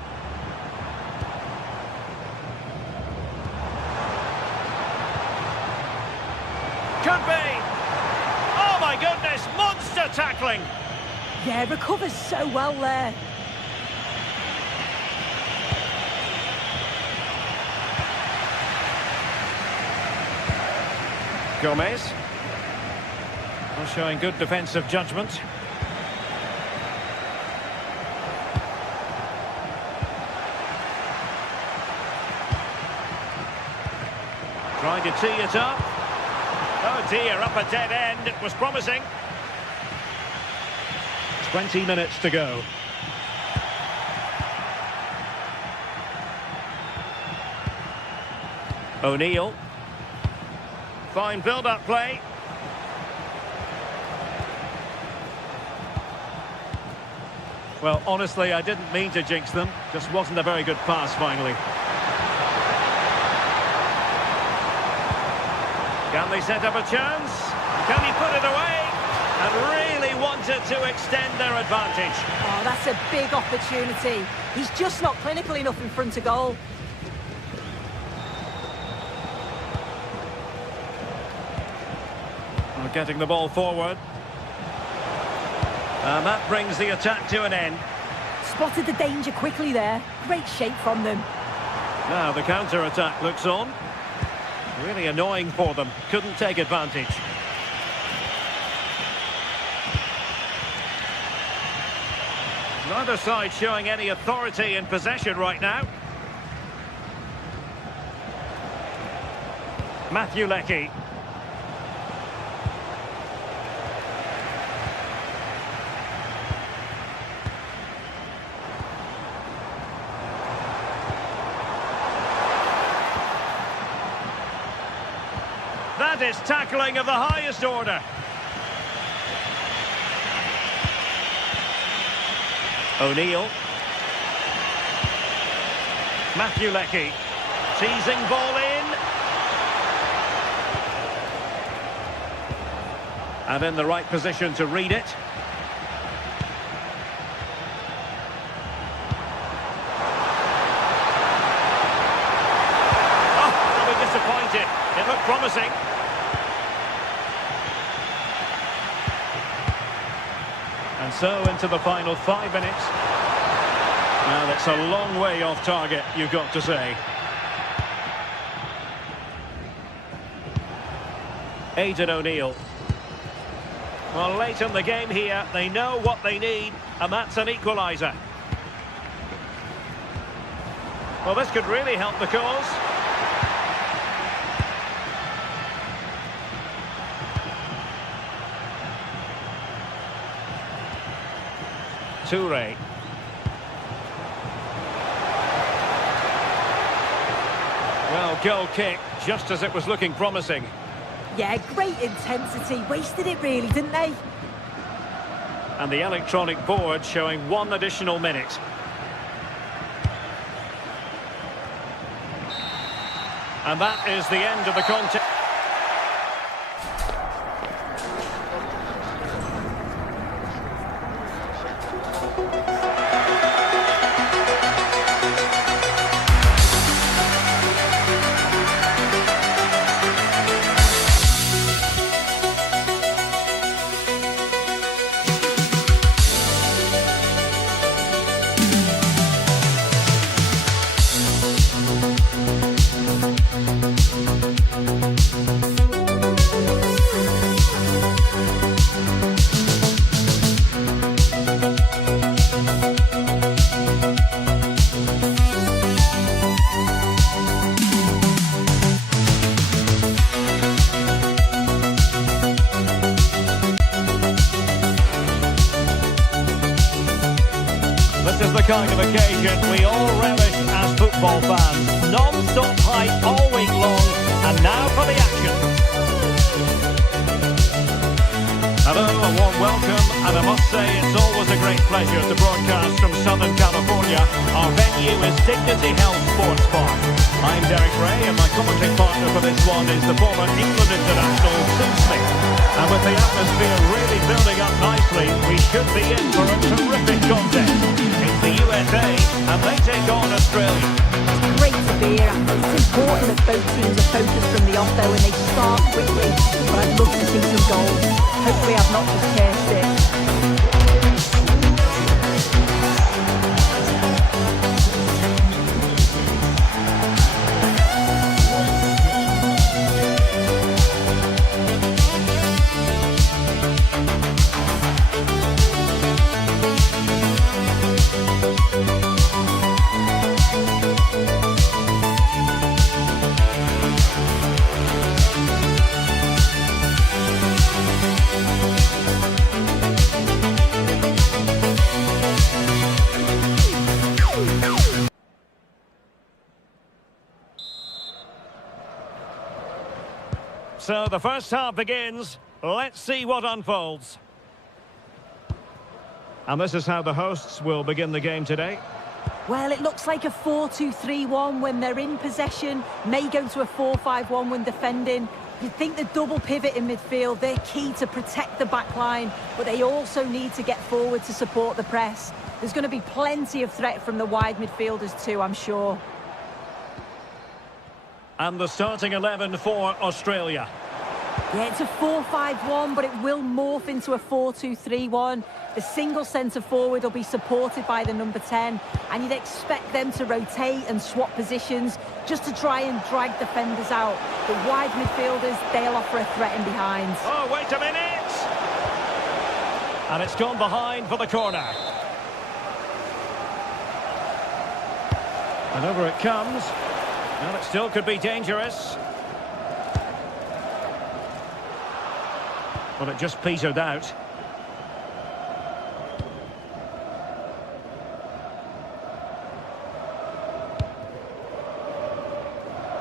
Could be. Oh my goodness, monster tackling. Yeah, recovers so well there. Gomez. Well, showing good defensive judgment. Trying to tee it up. Oh dear, up a dead end. It was promising. 20 minutes to go. O'Neill. Fine build-up play. Well, honestly, I didn't mean to jinx them. Just wasn't a very good pass, finally. Can they set up a chance? Can he put it away? And really wanted to extend their advantage. Oh, that's a big opportunity. He's just not clinical enough in front of goal. Well, getting the ball forward. And that brings the attack to an end. Spotted the danger quickly there. Great shape from them. Now the counter-attack looks on. Really annoying for them. Couldn't take advantage. Neither side showing any authority in possession right now. Matthew Leckie. That is tackling of the highest order. O'Neill. Matthew Leckie. Teasing ball in. And in the right position to read it. Oh, they were disappointed. It looked promising. And so into the final 5 minutes. Now that's a long way off target, you've got to say. Aidan O'Neill. Well, late in the game here, they know what they need, and that's an equaliser. Well, this could really help the cause. Toure. Well, goal kick, just as it was looking promising. Yeah, great intensity. Wasted it really, didn't they? And the electronic board showing 1 additional minute. And that is the end of the contest. This is the kind of occasion we all relish as football fans. Non-stop hype all week long, and now for the action. Hello, a warm welcome, and I must say it's always a great pleasure to broadcast from Southern California. Our venue is Dignity Health Sports Park. I'm Derek Ray, and my commentary partner for this one is the former England international, Sue Smith. And with the atmosphere really building up nicely, we should be in for a terrific contest. It's the USA, and they take on Australia. It's great to be here. It's important that both teams are focused from the off though, and they start quickly. But I'd love to see some goals. Hopefully I've not just cursed it. So the first half begins. Let's see what unfolds. And this is how the hosts will begin the game today. Well, it looks like a 4-2-3-1 when they're in possession. May go to a 4-5-1 when defending. You'd think the double pivot in midfield, they're key to protect the back line, but they also need to get forward to support the press. There's going to be plenty of threat from the wide midfielders too, I'm sure. And the starting 11 for Australia. Yeah, it's a 4-5-1, but it will morph into a 4-2-3-1. The single centre-forward will be supported by the number 10, and you'd expect them to rotate and swap positions just to try and drag defenders out. The wide midfielders, they'll offer a threat in behind. Oh, wait a minute! And it's gone behind for the corner. And over it comes. Well, it still could be dangerous. But it just petered out.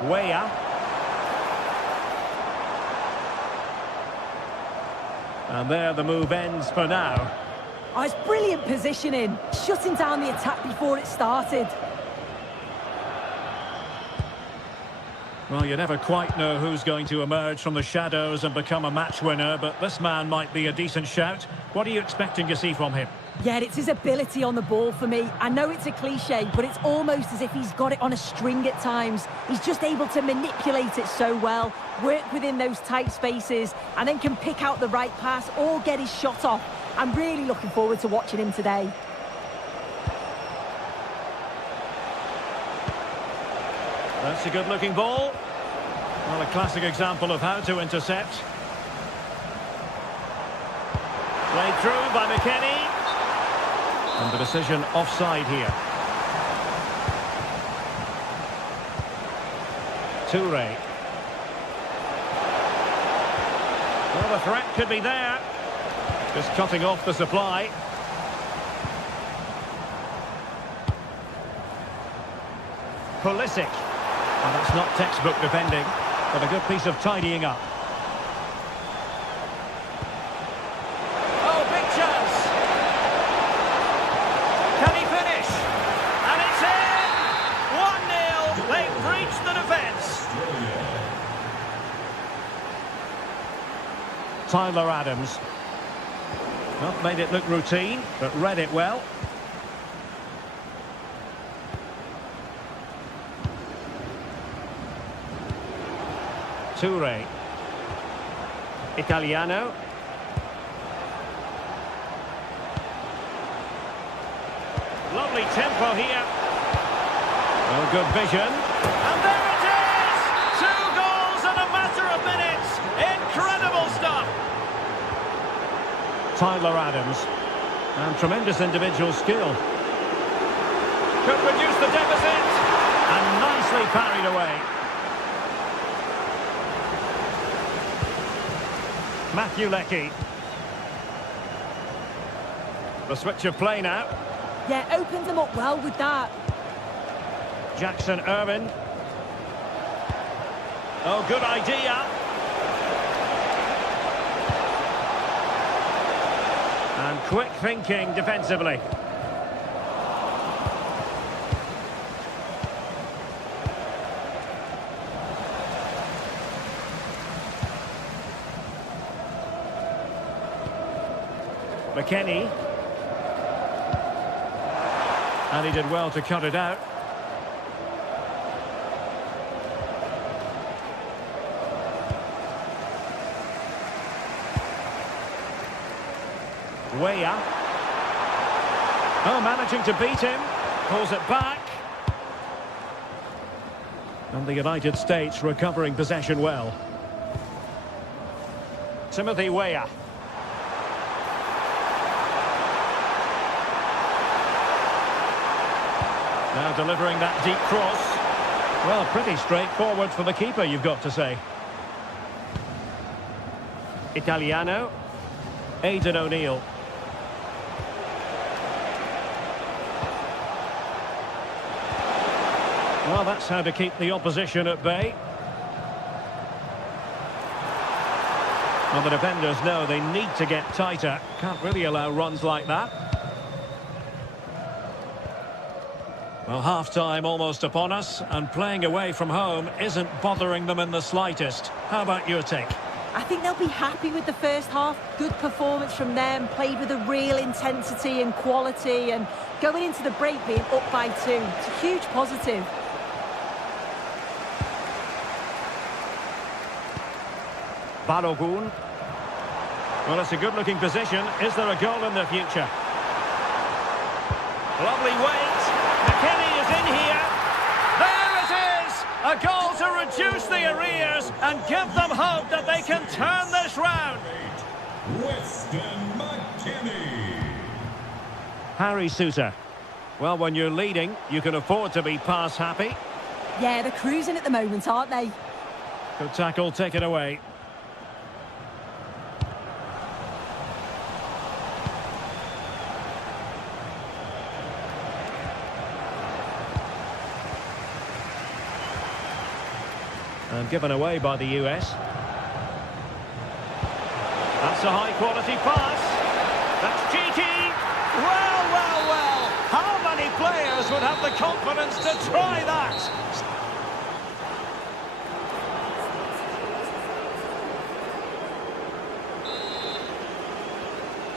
Weah. And there the move ends for now. Oh, it's brilliant positioning, shutting down the attack before it started. Well, you never quite know who's going to emerge from the shadows and become a match winner, but this man might be a decent shout. What are you expecting to see from him? Yeah, it's his ability on the ball for me. I know it's a cliche, but it's almost as if he's got it on a string at times. He's just able to manipulate it so well, work within those tight spaces, and then can pick out the right pass or get his shot off. I'm really looking forward to watching him today. That's a good-looking ball. Well, a classic example of how to intercept. Played through by McKennie. And the decision offside here. Toure. Well, the threat could be there. Just cutting off the supply. Pulisic. Well, that's not textbook defending, but a good piece of tidying up. Oh, big chance! Can he finish? And it's in! 1-0, they've breached the defence. Tyler Adams. Not made it look routine, but read it well. Toure. Italiano. Lovely tempo here. Oh, good vision. And there it is! 2 goals in a matter of minutes. Incredible stuff. Tyler Adams. And tremendous individual skill. Could reduce the deficit. And nicely parried away. Matthew Leckie. The switch of play now. Yeah, opened them up well with that. Jackson Irvine. Oh, good idea. And quick thinking defensively. McKennie. And he did well to cut it out. Weah. Oh, managing to beat him. Pulls it back. And the United States recovering possession well. Timothy Weah. Now delivering that deep cross. Well, pretty straightforward for the keeper, you've got to say. Italiano. Aidan O'Neill. Well, that's how to keep the opposition at bay. Well, the defenders know they need to get tighter. Can't really allow runs like that. Well, half-time almost upon us, and playing away from home isn't bothering them in the slightest. How about your take? I think they'll be happy with the first half. Good performance from them, played with a real intensity and quality, and going into the break being up by 2. It's a huge positive. Balogun. Well, it's a good-looking position. Is there a goal in the future? Lovely weight. McKennie is in here. There it is! A goal to reduce the arrears and give them hope that they can turn this round. Weston McKennie. Harry Souter. Well, when you're leading, you can afford to be pass happy. Yeah, they're cruising at the moment, aren't they? Good tackle, take it away. And given away by the US. That's a high-quality pass. That's GT. Well. How many players would have the confidence to try that?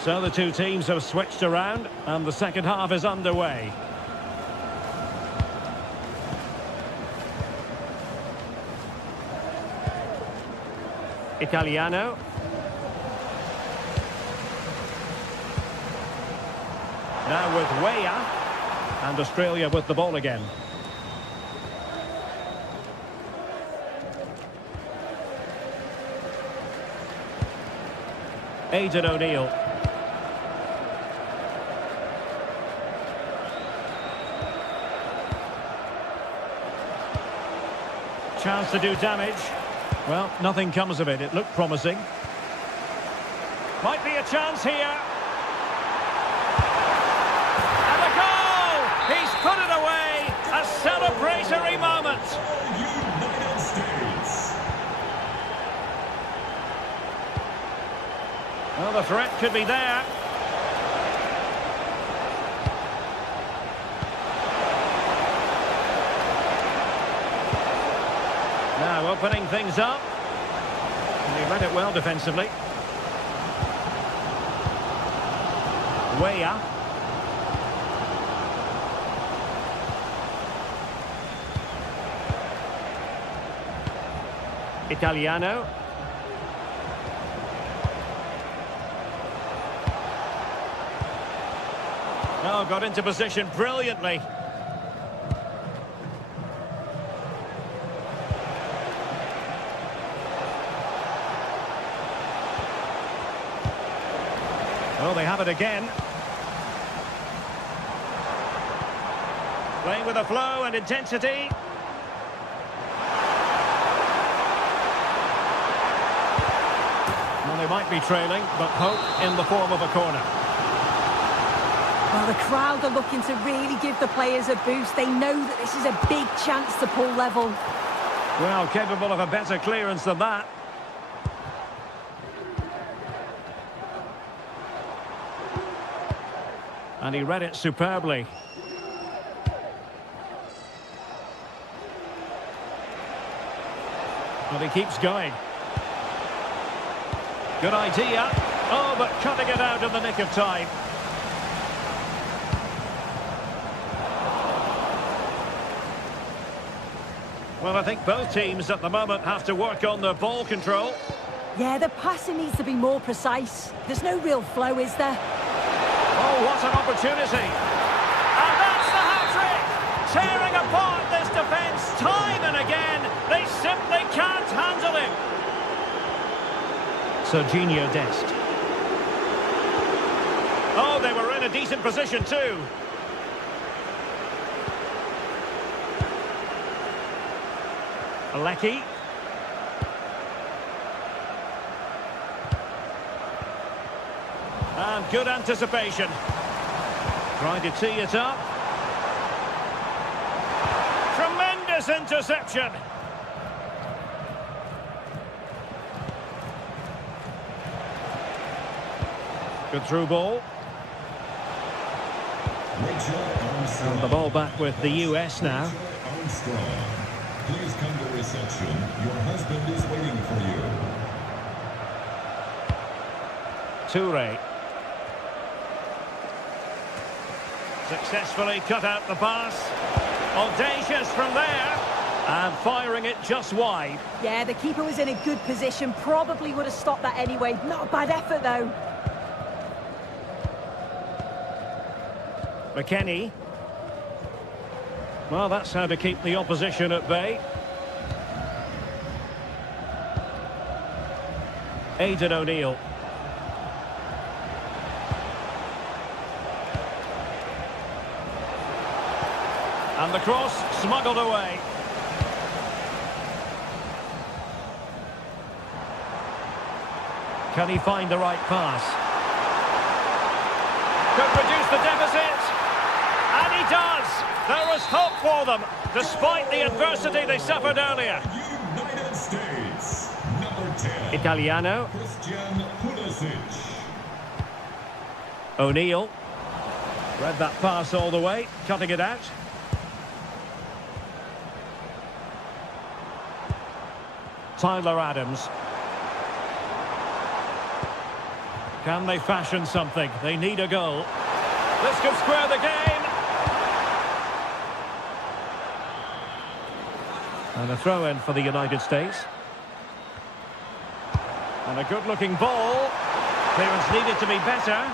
So the two teams have switched around, and the second half is underway. Italiano. Now with Weah, and Australia with the ball again. Aidan O'Neill. Chance to do damage. Well, nothing comes of it. It looked promising. Might be a chance here. And a goal! He's put it away. A celebratory moment. United States. Well, the threat could be there. Now opening things up. And he read it well defensively. Weah. Italiano. Oh, got into position brilliantly. Oh, they have it again. Playing with a flow and intensity. Well, they might be trailing, but hope in the form of a corner. Well, the crowd are looking to really give the players a boost. They know that this is a big chance to pull level. Well, capable of a better clearance than that. And he read it superbly. But he keeps going. Good idea. Oh, but cutting it out in the nick of time. Well, I think both teams at the moment have to work on their ball control. Yeah, the passing needs to be more precise. There's no real flow, is there? Oh, what an opportunity. And that's the hat-trick! Tearing apart this defence time and again. They simply can't handle him. Serginho Dest. Oh, they were in a decent position too. Lecky. And good anticipation. Trying to tee it up. Tremendous interception. Good through ball. Rachel on And the ball back with the US now. Armstrong, please come to reception. Your husband is waiting for you. Toure. Successfully cut out the pass. Audacious from there. And firing it just wide. Yeah, the keeper was in a good position. Probably would have stopped that anyway. Not a bad effort, though. McKennie. Well, that's how to keep the opposition at bay. Aidan O'Neill. And the cross smuggled away. Can he find the right pass? Could reduce the deficit. And he does. There was hope for them, despite the adversity they suffered earlier. United States, number 10. Italiano. Christian Pulisic. O'Neill. Read that pass all the way, cutting it out. Tyler Adams. Can they fashion something? They need a goal. This could square the game. And a throw-in for the United States. And a good-looking ball. Clearance needed to be better.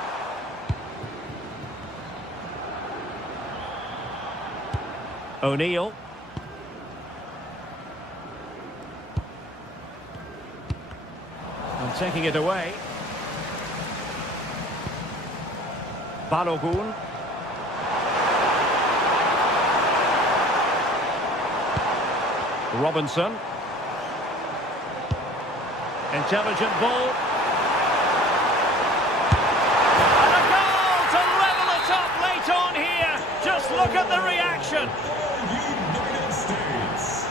O'Neill. And taking it away. Balogun. Robinson. Intelligent ball. And a goal to level it up late on here. Just look at the reaction. United States.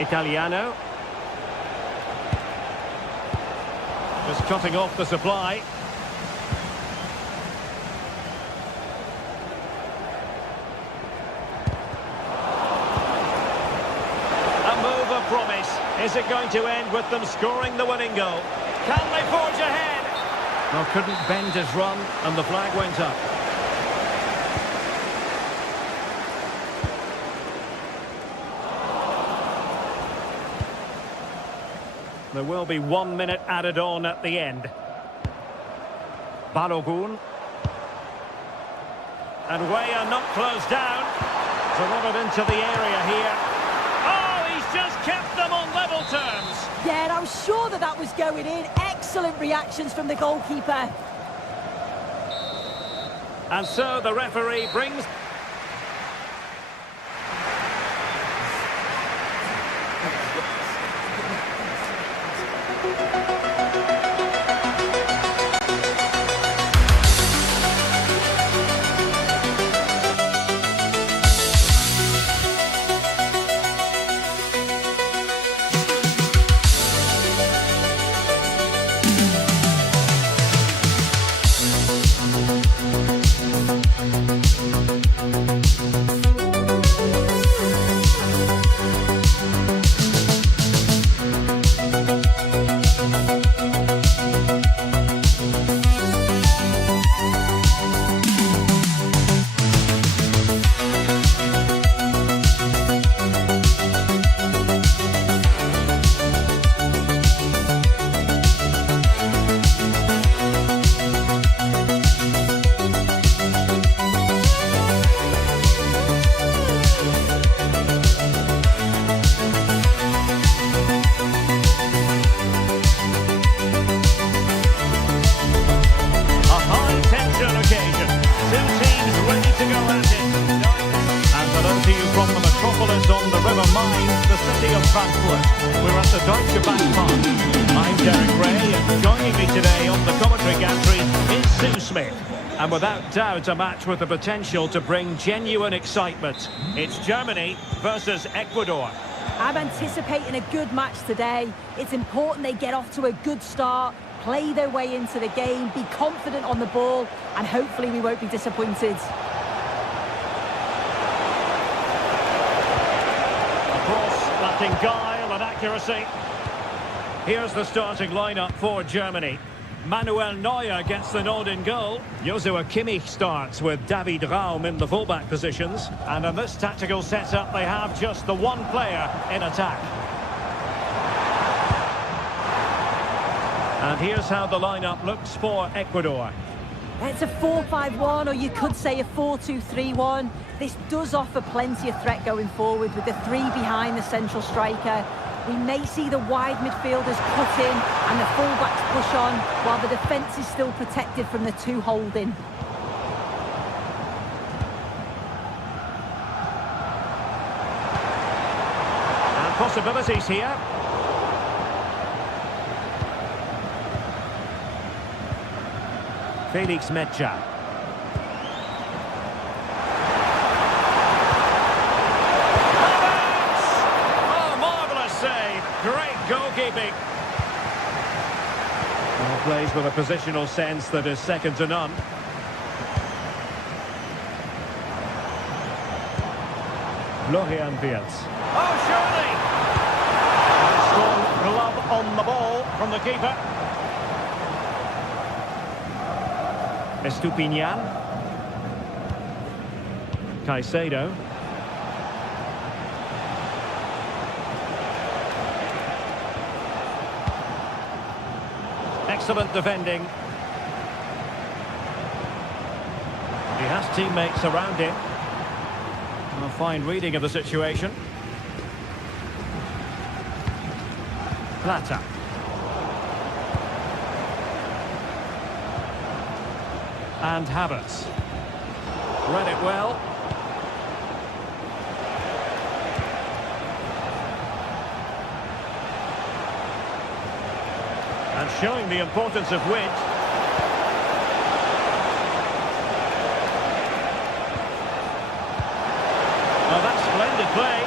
Italiano. Just cutting off the supply. A move of promise. Is it going to end with them scoring the winning goal? Can they forge ahead? Well, couldn't bend his run, and the flag went up. There will be 1 minute added on at the end. Balogun. And Weah not closed down to run it into the area here. Oh, he's just kept them on level terms. Yeah, and I was sure that that was going in. Excellent reactions from the goalkeeper. And so the referee brings... We're at the Deutsche Bank Park. I'm Derek Ray, and joining me today on the commentary gantry is Sue Smith. And without doubt, a match with the potential to bring genuine excitement. It's Germany versus Ecuador. I'm anticipating a good match today. It's important they get off to a good start, play their way into the game, be confident on the ball, and hopefully we won't be disappointed. A cross lacking guile and accuracy. Here's the starting lineup for Germany. Manuel Neuer gets the nod in goal. Joshua Kimmich starts with David Raum in the fullback positions. And in this tactical setup, they have just the one player in attack. And here's how the lineup looks for Ecuador. It's a 4-5-1, or you could say a 4-2-3-1. This does offer plenty of threat going forward with the three behind the central striker. We may see the wide midfielders cut in and the fullbacks push on, while the defence is still protected from the two holding. And possibilities here. Felix Mecha. Great goalkeeping. Well, plays with a positional sense that is second to none. Florian Wirtz. Oh, surely! A strong glove on the ball from the keeper. Estupinian. Caicedo. Excellent defending. He has teammates around him. A fine reading of the situation. Plata. And Havertz. Read it well. And showing the importance of width. Well, that's splendid play.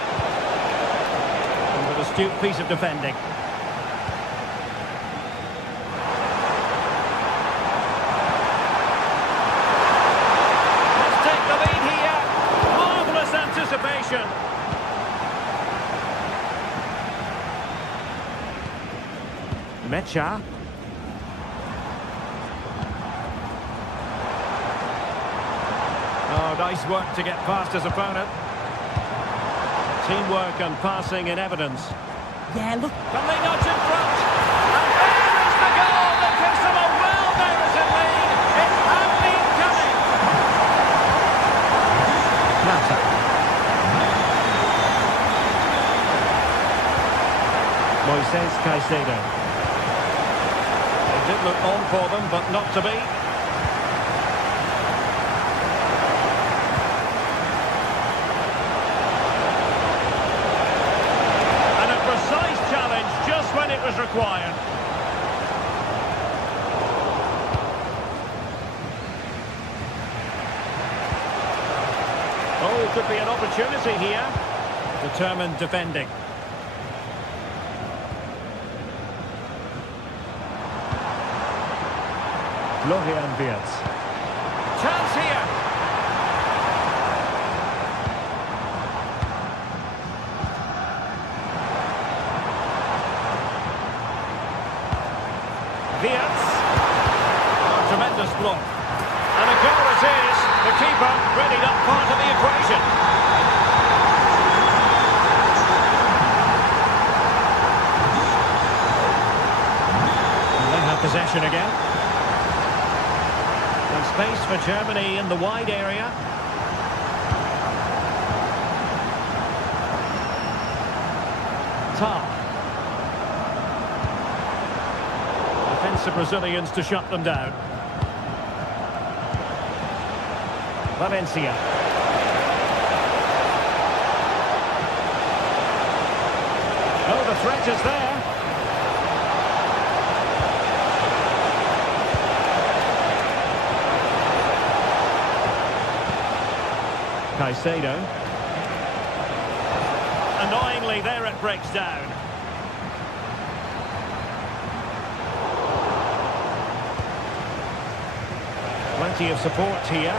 And with a astute piece of defending. Let's take the lead here. Marvellous anticipation. Mecha. Oh, nice work to get past his opponent. Teamwork and passing in evidence. Yeah, look. Can they nudge in front? And there is the goal that gives them a well-merited lead. It had been coming. Plata. Moises Caicedo. It did look on for them, but not to be. And a precise challenge just when it was required. Oh, could be an opportunity here. Determined defending. Florian Wirtz. Chance here. Wirtz. Oh, tremendous block. And a goal it is. The keeper readied up part of the equation. And they have possession again. And space for Germany in the wide area. Tar. Defensive Brazilians to shut them down. Valencia. Oh, the threat is there. Caicedo. Annoyingly, there it breaks down. Plenty of support here.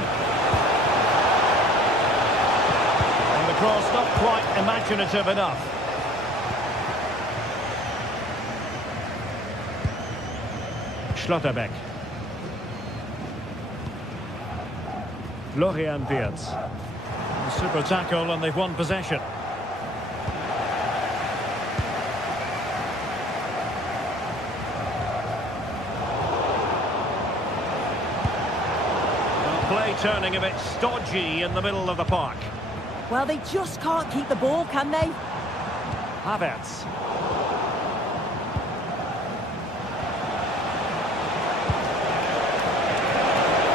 And the cross not quite imaginative enough. Schlotterbeck. Florian Wirtz. Super tackle and they've won possession. Well, play turning a bit stodgy in the middle of the park. Well, they just can't keep the ball, can they? Havertz.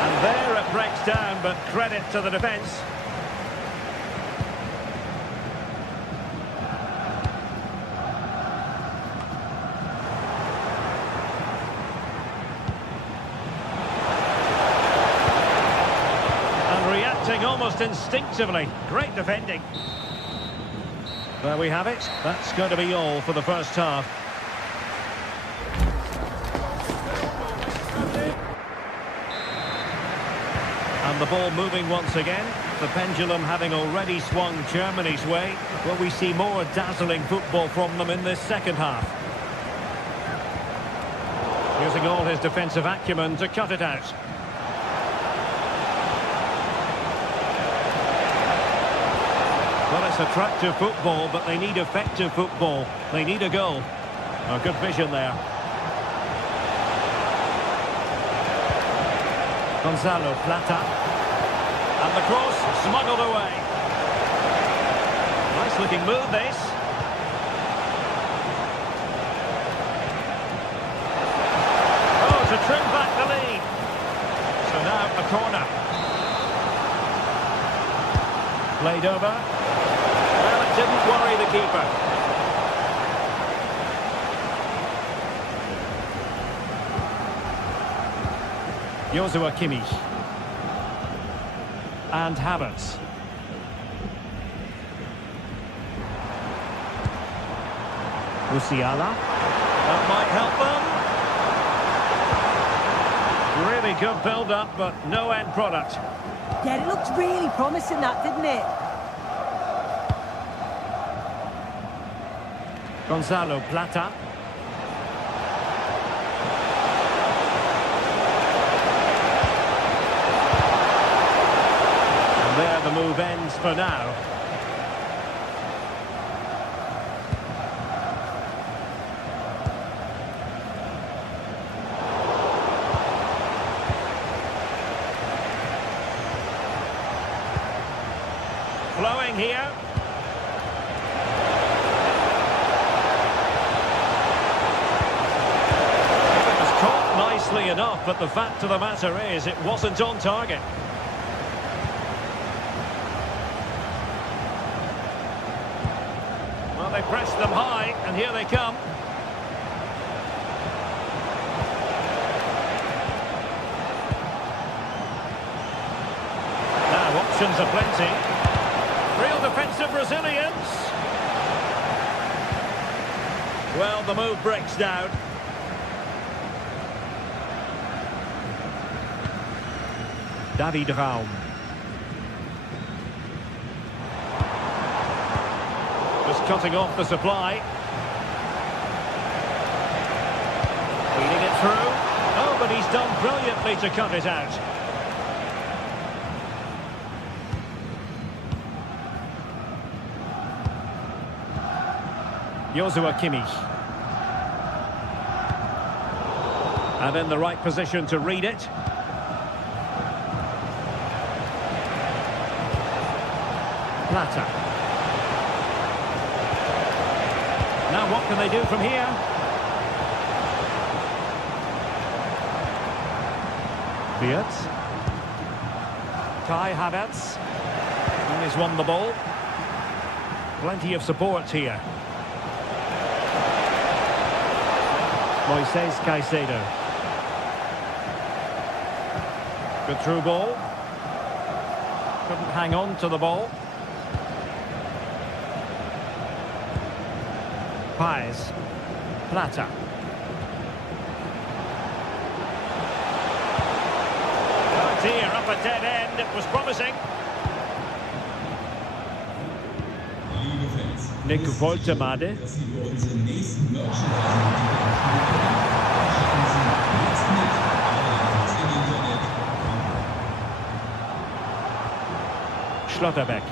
And there it breaks down, but credit to the defence. And reacting almost instinctively. Great defending. There we have it. That's going to be all for the first half. And the ball moving once again. The pendulum having already swung Germany's way. Will we see more dazzling football from them in this second half? Using all his defensive acumen to cut it out. Well, it's attractive football, but they need effective football. They need a goal. Oh, good vision there. Gonzalo Plata. And the cross smuggled away. Nice looking move, this. Oh, to trim back the lead. So now a corner. Played over. Well, it didn't worry the keeper. Joshua Kimmich. And Havertz. Musiala. That might help them. Really good build-up, but no end product. Yeah, it looked really promising, that, didn't it? Gonzalo Plata. And there the move ends for now. Flowing here. Nicely enough, but the fact of the matter is it wasn't on target. Well, they pressed them high, and here they come. Now, options are plenty. Real defensive resilience. Well, the move breaks down. David Raum. Just cutting off the supply. Feeding it through. Oh, but he's done brilliantly to cut it out. Joshua Kimmich. And in the right position to read it. Plata. Now what can they do from here? Wirtz. Kai Havertz. And he's won the ball. Plenty of support here. Moises Caicedo. Good through ball. Couldn't hang on to the ball. Paez. Plata. Oh dear, up a dead end. It was promising. Nick Woltemade. Schlotterbeck.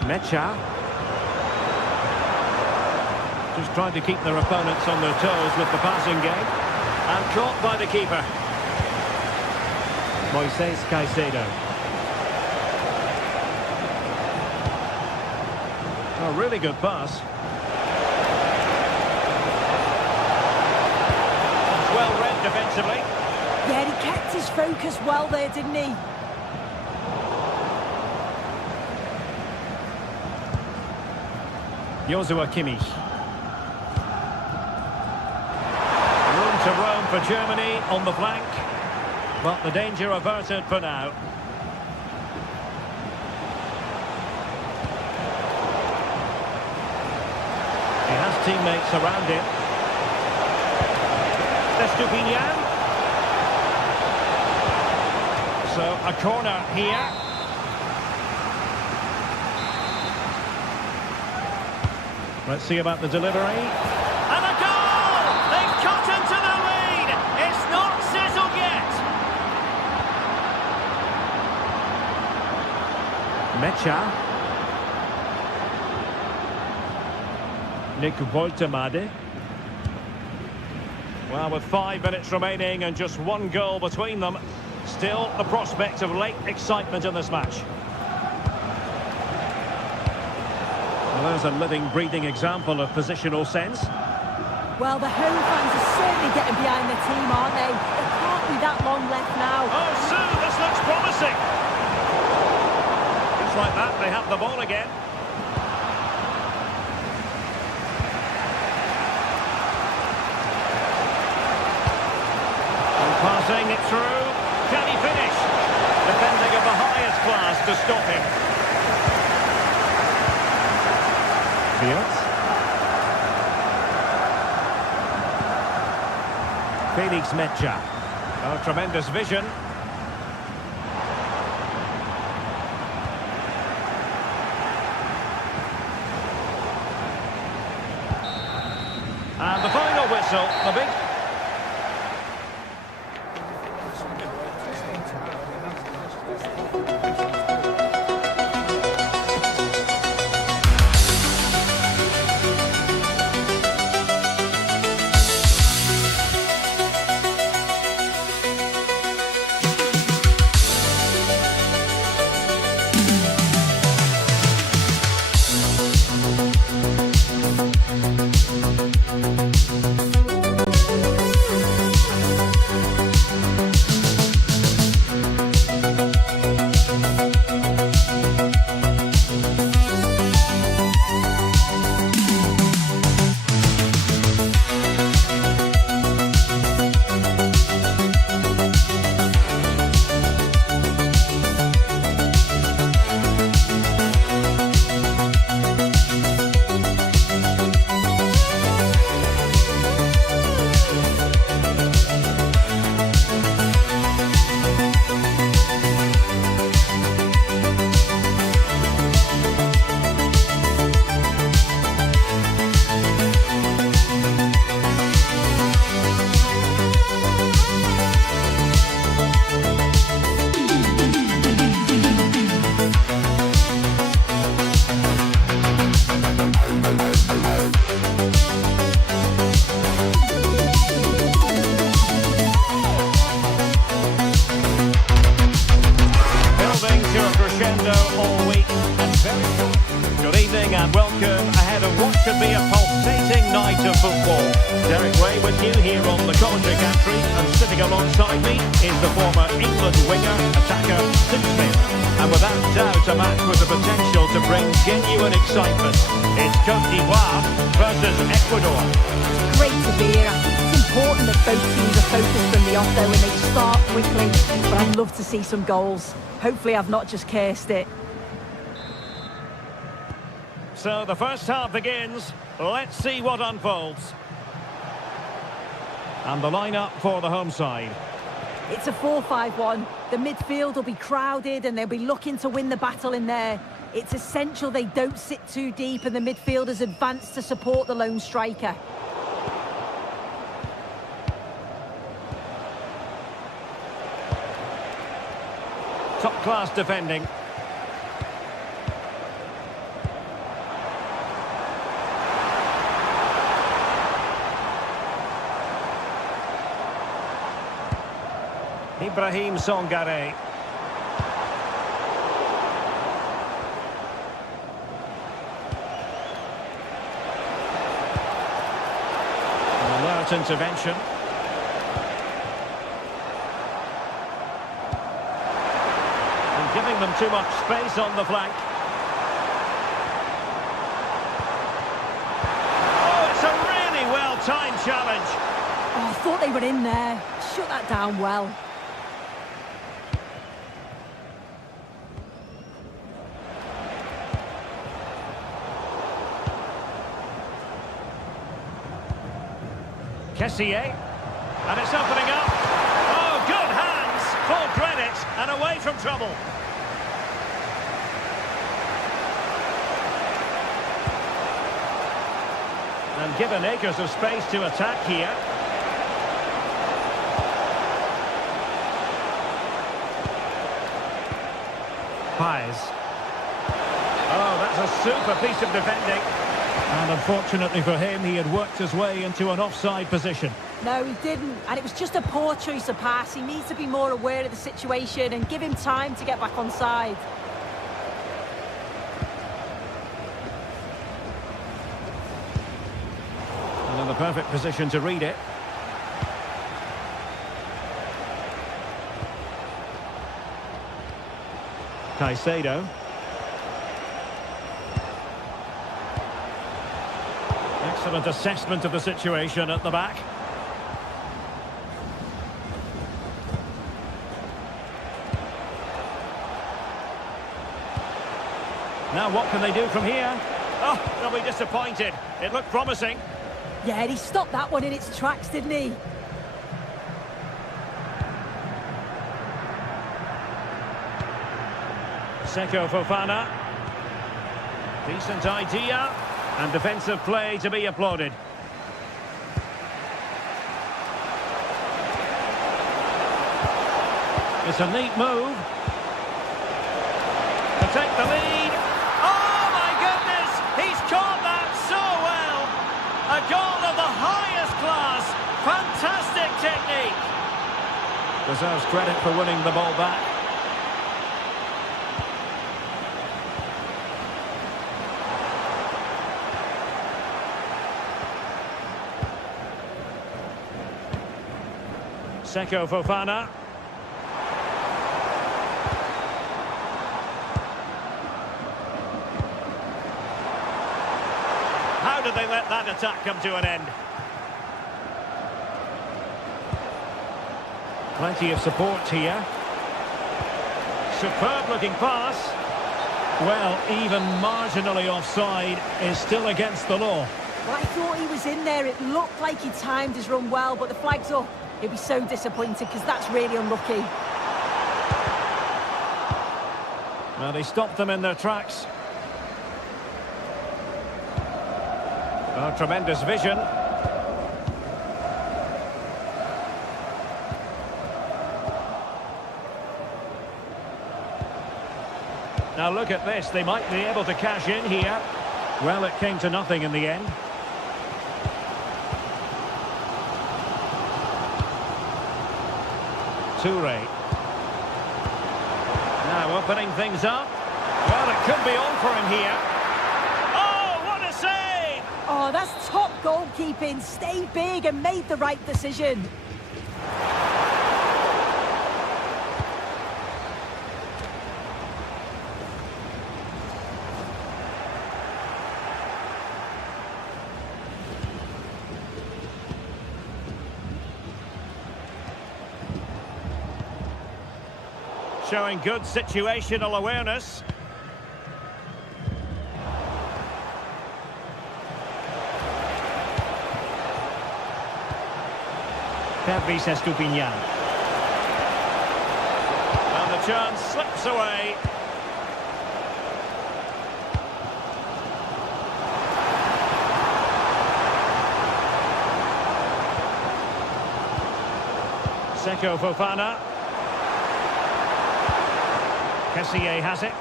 Mecha. Just trying to keep their opponents on their toes with the passing game. And caught by the keeper. Moises Caicedo. A really good pass. Well read defensively. Yeah, he kept his focus well there, didn't he? Joshua Kimmich. Room to roam for Germany on the flank. But the danger averted for now. He has teammates around him. Estupinian. So a corner here. Let's see about the delivery. And a goal! They've cut into the lead! It's not settled yet! Mecha. Nick Woltemade. Well, with 5 minutes remaining and just one goal between them, still the prospect of late excitement in this match. Well, there's a living, breathing example of positional sense. Well, the home fans are certainly getting behind the team, aren't they? There can't be that long left now. Oh, Sue, this looks promising. Just like that, they have the ball again. And passing it through. Can he finish? Defending of the highest class to stop him. Felix Mecha. Oh, tremendous vision. And the final whistle, the big... Alongside me is the former England winger, attacker, Stu Smith. And without doubt, a match with the potential to bring genuine excitement. It's Côte d'Ivoire versus Ecuador. It's great to be here. I think it's important that both teams are focused from the off though and they start quickly. But I'd love to see some goals. Hopefully I've not just cursed it. So the first half begins. Let's see what unfolds. And the lineup for the home side. It's a 4-5-1. The midfield will be crowded and they'll be looking to win the battle in there. It's essential they don't sit too deep and the midfielders advance to support the lone striker. Top-class defending. Ibrahim Songare. An alert intervention. And giving them too much space on the flank. Oh, it's a really well-timed challenge. Oh, I thought they were in there. Shut that down well. Kessié, and it's opening up. Oh, good hands, full credit, and away from trouble. And given acres of space to attack here. Pies. Oh, that's a super piece of defending. And unfortunately for him, he had worked his way into an offside position. No, he didn't. And it was just a poor choice of pass. He needs to be more aware of the situation and give him time to get back on side. And in the perfect position to read it. Caicedo. Excellent assessment of the situation at the back. Now what can they do from here? Oh, they'll be disappointed. It looked promising. Yeah, and he stopped that one in its tracks, didn't he? Seko Fofana. Decent idea. And defensive play to be applauded. It's a neat move. To take the lead. Oh my goodness! He's caught that so well! A goal of the highest class. Fantastic technique. Deserves credit for winning the ball back. Seko Fofana. How did they let that attack come to an end? Plenty of support here. Superb looking pass. Well, even marginally offside is still against the law. Well, I thought he was in there. It looked like he timed his run well, but the flag's up. He'll be so disappointed because that's really unlucky. Well, they stopped them in their tracks. Oh, tremendous vision. Now look at this, they might be able to cash in here. Well, it came to nothing in the end. Toure. Now opening things up. Well, it could be on for him here. Oh, what a save! Oh, that's top goalkeeping. Stayed big and made the right decision. Showing good situational awareness. Pervis Estupiñán. chance slips away. Seko Fofana. Kessié has it.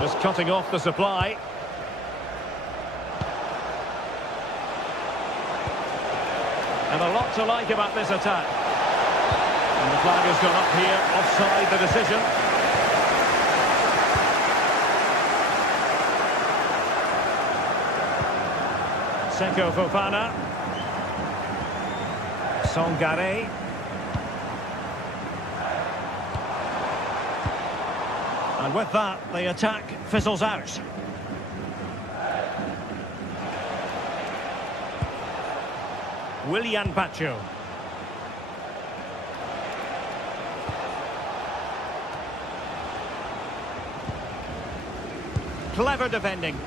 Just cutting off the supply. And a lot to like about this attack. And the flag has gone up here, offside the decision. Seko Fofana. Songare. And with that, the attack fizzles out. Willian Pacho. Clever defending.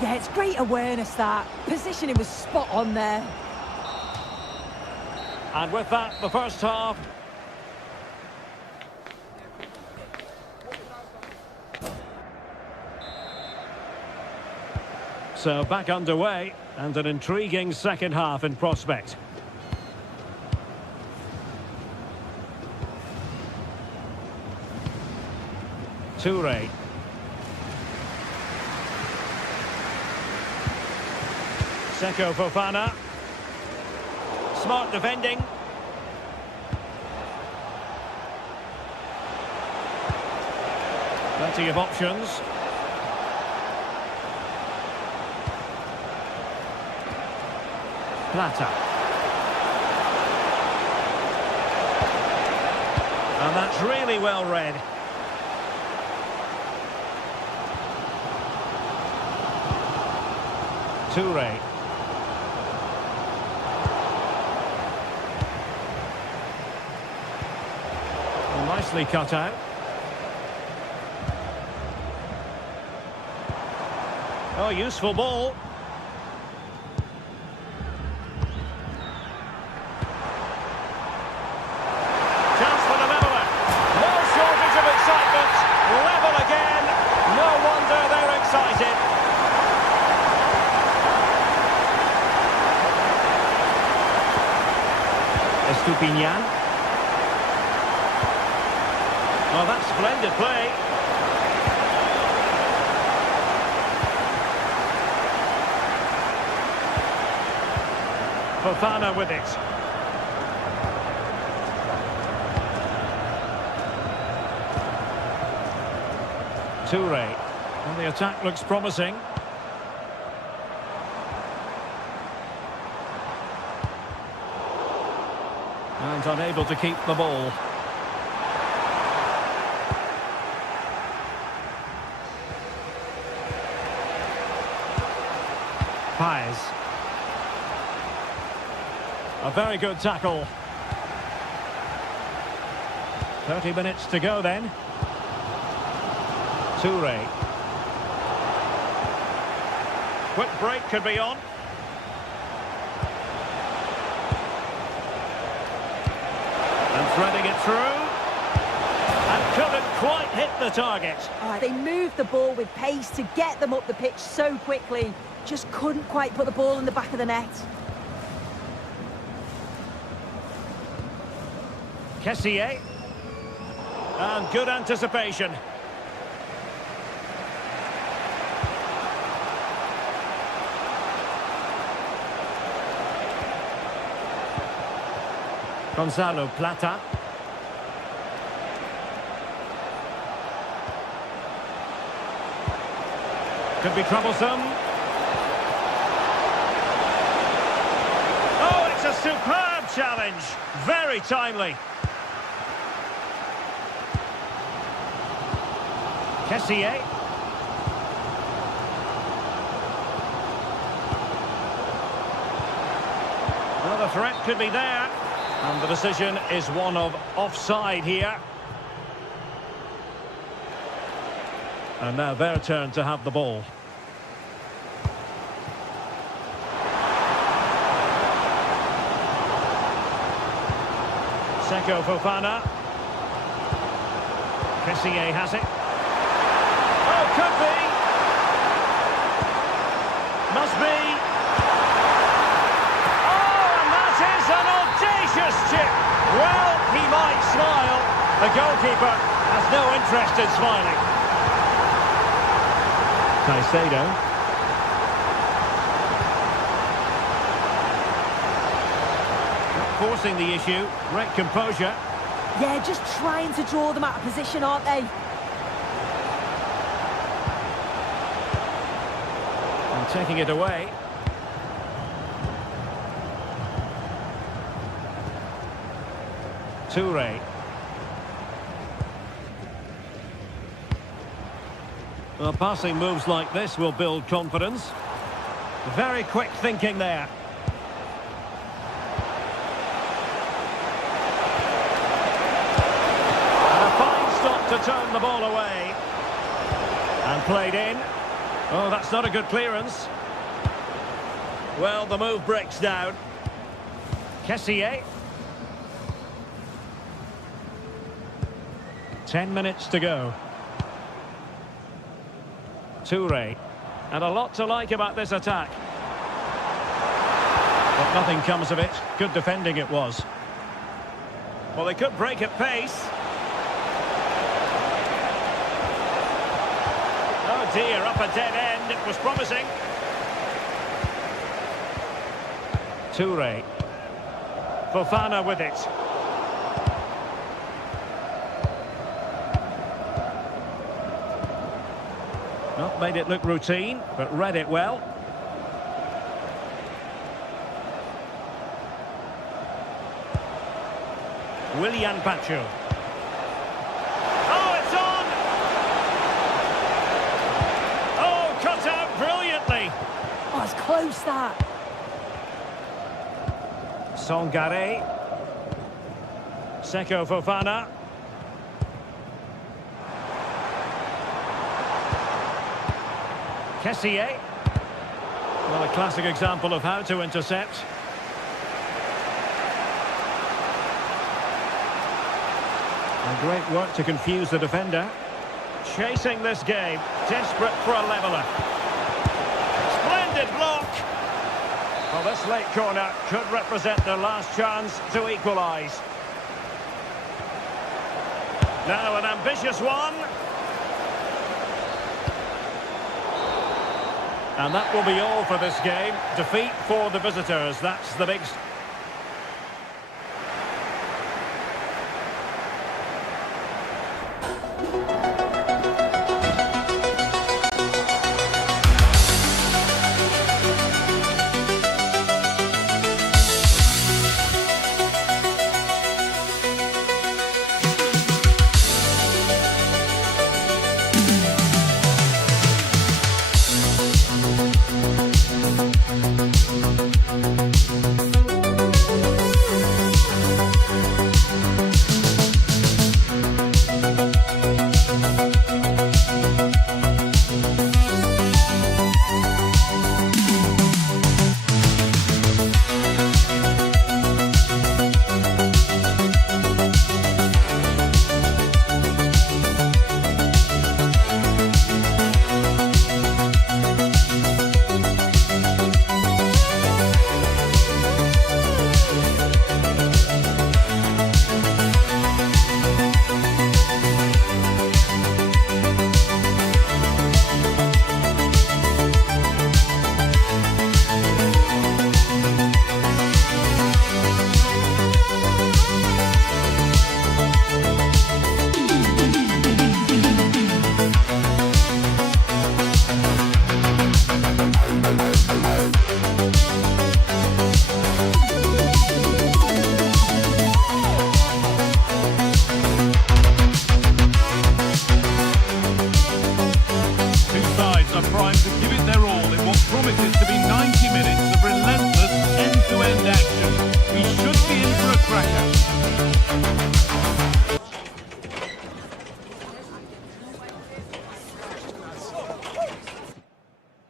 Yeah, it's great awareness, that. Positioning was spot on there. And with that, the first half. So back underway, and an intriguing second half in prospect. Toure. Seko Fofana. Smart defending. Plenty of options. Plata. And that's really well read. Toure. Nicely cut out. Oh, useful ball. Chance for the leveller. No shortage of excitement. Level again. No wonder they're excited. Estupinian. Oh, that's splendid play. Fofana with it. Toure. And the attack looks promising. And unable to keep the ball. Paez. A very good tackle. 30 minutes to go then. Toure. Quick break could be on. And threading it through. And couldn't quite hit the target. They moved the ball with pace to get them up the pitch so quickly. Just couldn't quite put the ball in the back of the net. Kessié. And good anticipation. Gonzalo Plata. Could be troublesome. Oh, it's a superb challenge. Very timely. Kessié. Well, the threat could be there. And the decision is one of offside here. And now their turn to have the ball. Seko Fofana. Kessié has it. Oh, could be. Must be. Oh, and that is an audacious chip. Well, he might smile. The goalkeeper has no interest in smiling. Caicedo. Forcing the issue. Great composure. Yeah, just trying to draw them out of position, aren't they? And taking it away. Toure. Well, passing moves like this will build confidence. Very quick thinking there. To turn the ball away. And played in. Oh, that's not a good clearance. Well, the move breaks down. Kessié. 10 minutes to go. Toure. And a lot to like about this attack. But nothing comes of it. Good defending it was. Well, they could break at pace. Oh dear, up a dead end. It was promising. Toure. Fofana with it. Not made it look routine, but read it well. Willian Pacho. Oh, it's on! Oh, cut out brilliantly. Oh, it's close, that. Songare. Seko Fofana. Kessié. Well, a classic example of how to intercept. And great work to confuse the defender. Chasing this game, desperate for a leveller. Splendid block. Well, this late corner could represent their last chance to equalise. Now an ambitious one. And that will be all for this game. Defeat for the visitors. That's the big...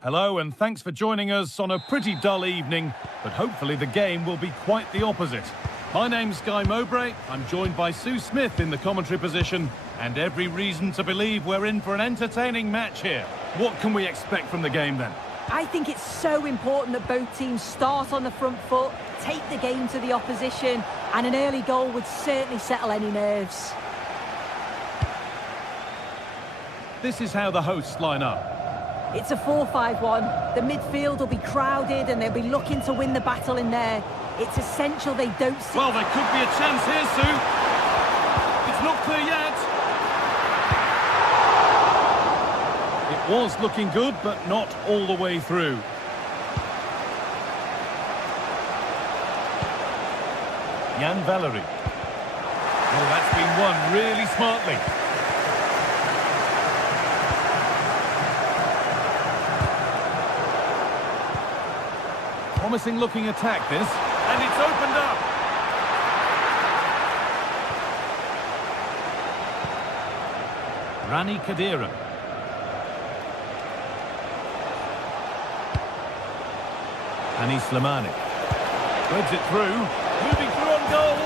Hello and thanks for joining us on a pretty dull evening, but hopefully the game will be quite the opposite. My name's Guy Mowbray. I'm joined by Sue Smith in the commentary position, And every reason to believe we're in for an entertaining match here. What can we expect from the game then? I think it's so important that both teams start on the front foot, take the game to the opposition, and an early goal would certainly settle any nerves. This is how the hosts line up. It's a 4-5-1. The midfield will be crowded and they'll be looking to win the battle in there. It's essential they don't... Well, there could be a chance here, Sue. It's not clear yet. It was looking good, but not all the way through. Jan Valery. Oh, that's been won really smartly. Promising looking attack this, and it's opened up. Rani Khedira. Anis Slimani. Threads it through, moving through on goal.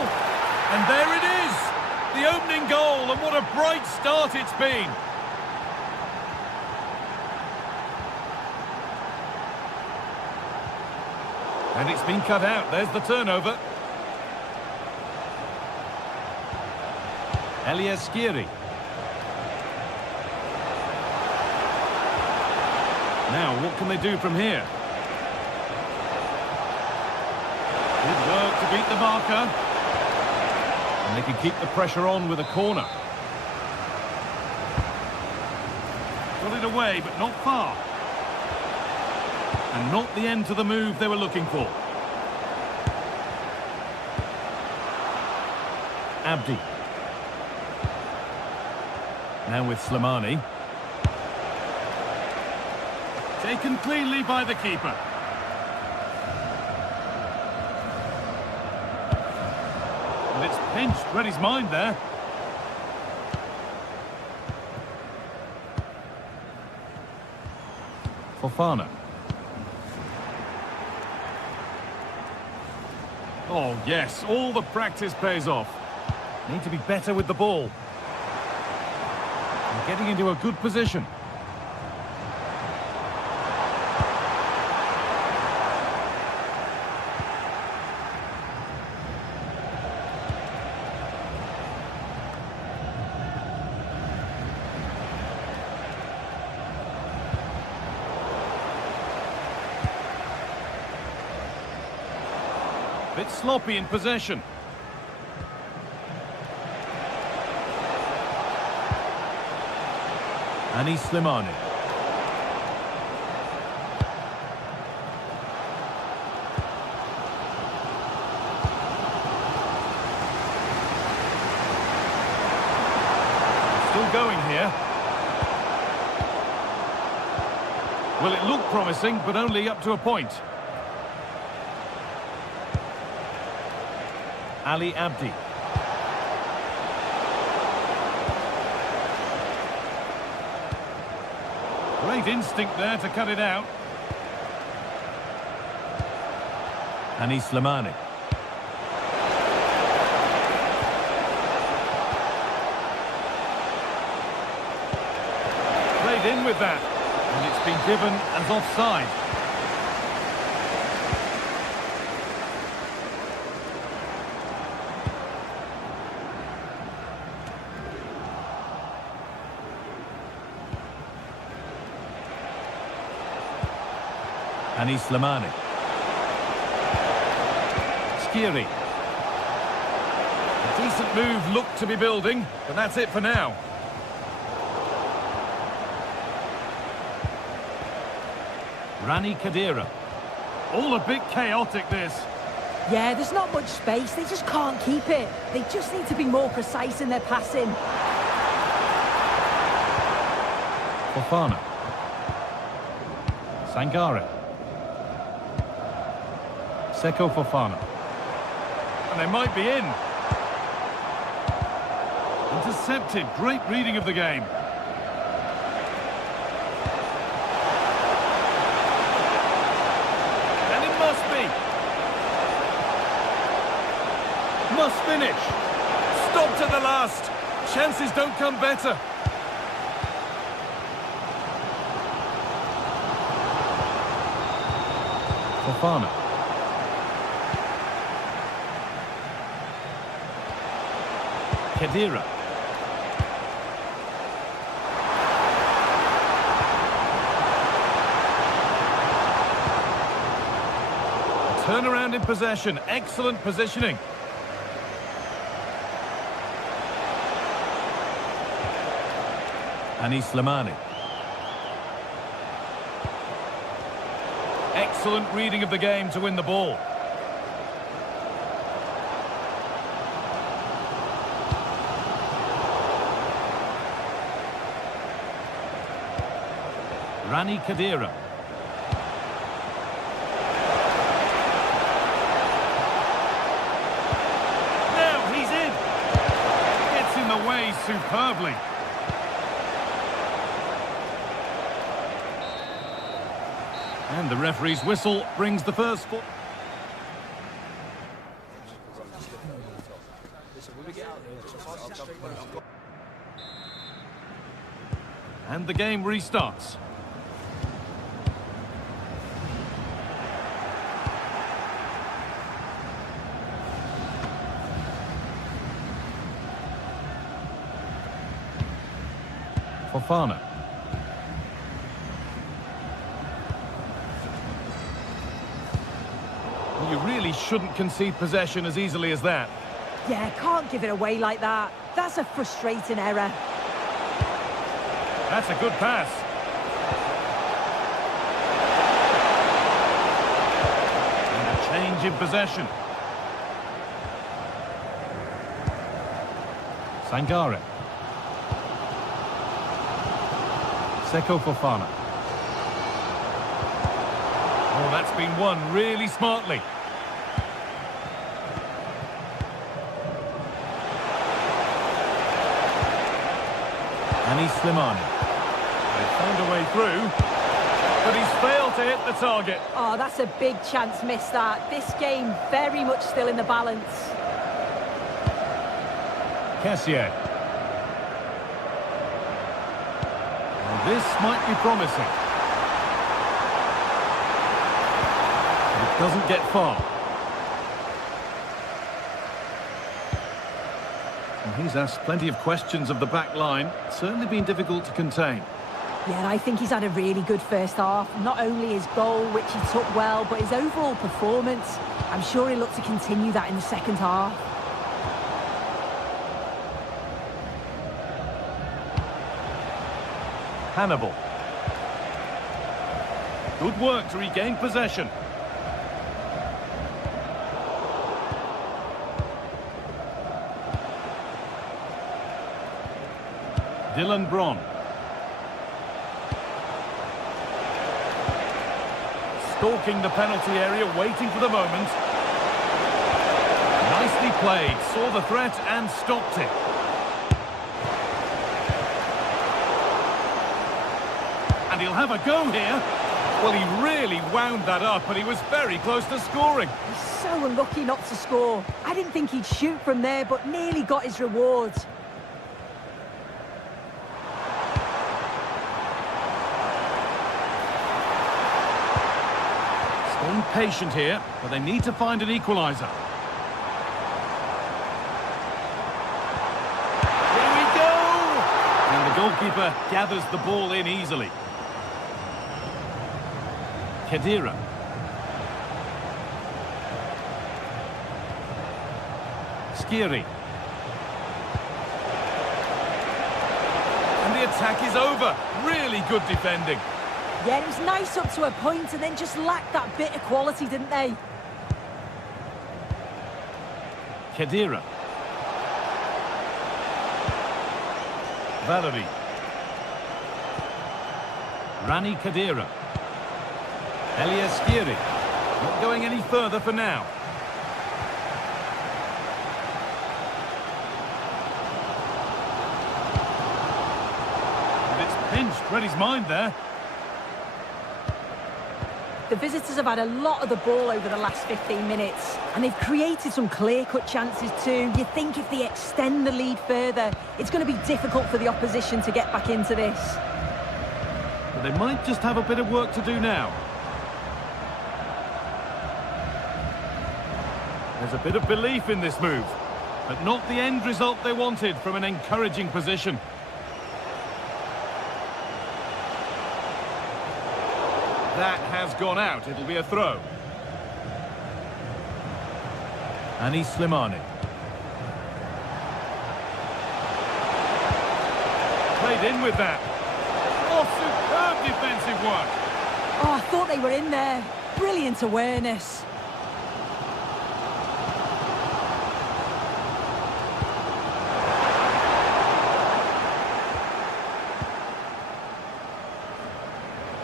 And there it is! The opening goal, and what a bright start it's been. And it's been cut out. There's the turnover. Elias Skiri. Now, what can they do from here? Good work to beat the marker. And they can keep the pressure on with a corner. Got it away, but not far. And not the end to the move they were looking for. Abdi. Now with Slimani. Taken cleanly by the keeper. And it's pinched, read his mind there. Fofana. Oh, yes, all the practice pays off. Need to be better with the ball. And getting into a good position. Bit sloppy in possession. Anis Slimani. Still going here. Well, it looked promising, but only up to a point. Ali Abdi. Great instinct there to cut it out. Anis Slimani. Played in with that, and it's been given as offside. Anis Slimani. Skiri. A decent move looked to be building, but that's it for now. Rani Khedira. All a bit chaotic, this. Yeah, there's not much space. They just can't keep it. They just need to be more precise in their passing. Fofana. Sangare. Seko Fofana. And they might be in. Intercepted. Great reading of the game. And it must be. Must finish. Stopped at the last. chances don't come better. Fofana. Khedira. Turnaround in possession. Excellent positioning. Anis Slimani. Excellent reading of the game to win the ball. Rani Khedira. Now he's in. Gets in the way superbly. And the referee's whistle brings the first foot. And the game restarts. Fofana. You really shouldn't concede possession as easily as that. Yeah, can't give it away like that. That's a frustrating error. That's a good pass. And a change in possession. Sangare. Seko Fofana. Oh, that's been won really smartly. Anis Slimani. They found a way through, but he's failed to hit the target. Oh, that's a big chance missed that. This game very much still in the balance. Kessié. Well, this might be promising. But it doesn't get far. He's asked plenty of questions of the back line. It's certainly been difficult to contain. Yeah, and I think he's had a really good first half. Not only his goal, which he took well, but his overall performance. I'm sure he'll look to continue that in the second half. Hannibal. Good work to regain possession. Dylan Bron. Stalking the penalty area, waiting for the moment. Nicely played, saw the threat and stopped it. And he'll have a go here. Well, he really wound that up, and he was very close to scoring. He's so unlucky not to score. I didn't think he'd shoot from there, but nearly got his rewards. Staying patient here, but they need to find an equaliser. Here we go! And the goalkeeper gathers the ball in easily. Khedira. Skiri. And the attack is over. Really good defending. Yeah, it was nice up to a point and then just lacked that bit of quality, didn't they? Khedira. Valerie. Rani Khedira. Elias Skiri. Not going any further for now. And it's pinched, read his mind there. The visitors have had a lot of the ball over the last 15 minutes, and they've created some clear-cut chances too. You think if they extend the lead further, it's going to be difficult for the opposition to get back into this. But they might just have a bit of work to do now. There's a bit of belief in this move, but not the end result they wanted from an encouraging position. That has gone out. It'll be a throw. Anis Slimani. Played in with that. Oh, superb defensive work. Oh, I thought they were in there. Brilliant awareness.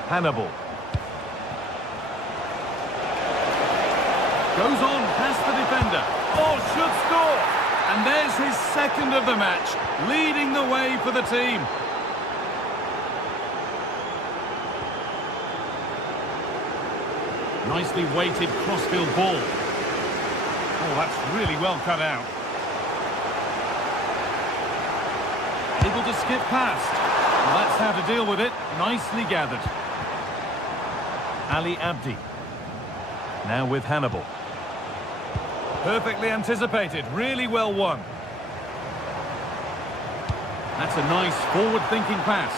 Hannibal. Goes on past the defender. Oh, should score. And there's his second of the match, leading the way for the team. Nicely weighted crossfield ball. Oh, that's really well cut out. Able to skip past. Well, that's how to deal with it. Nicely gathered. Ali Abdi. Now with Hannibal. Perfectly anticipated, really well won. That's a nice forward-thinking pass.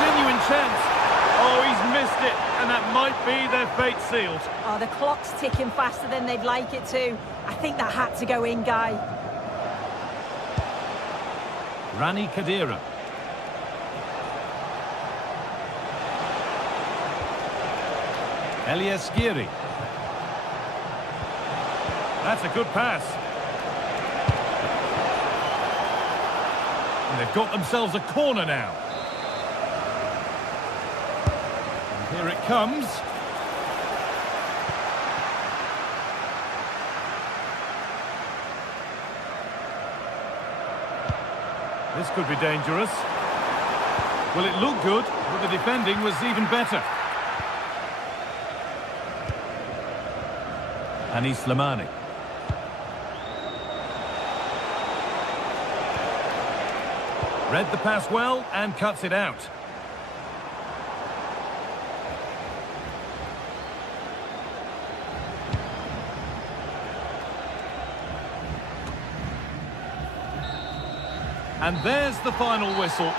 Genuine chance. Oh, he's missed it, and that might be their fate sealed. Oh, the clock's ticking faster than they'd like it to. I think that had to go in, Guy. Rani Khedira. Elias Giri. That's a good pass. And they've got themselves a corner now. And here it comes. This could be dangerous. Well, it looked good, but the defending was even better. Anis Slimani. Read the pass well and cuts it out. And there's the final whistle.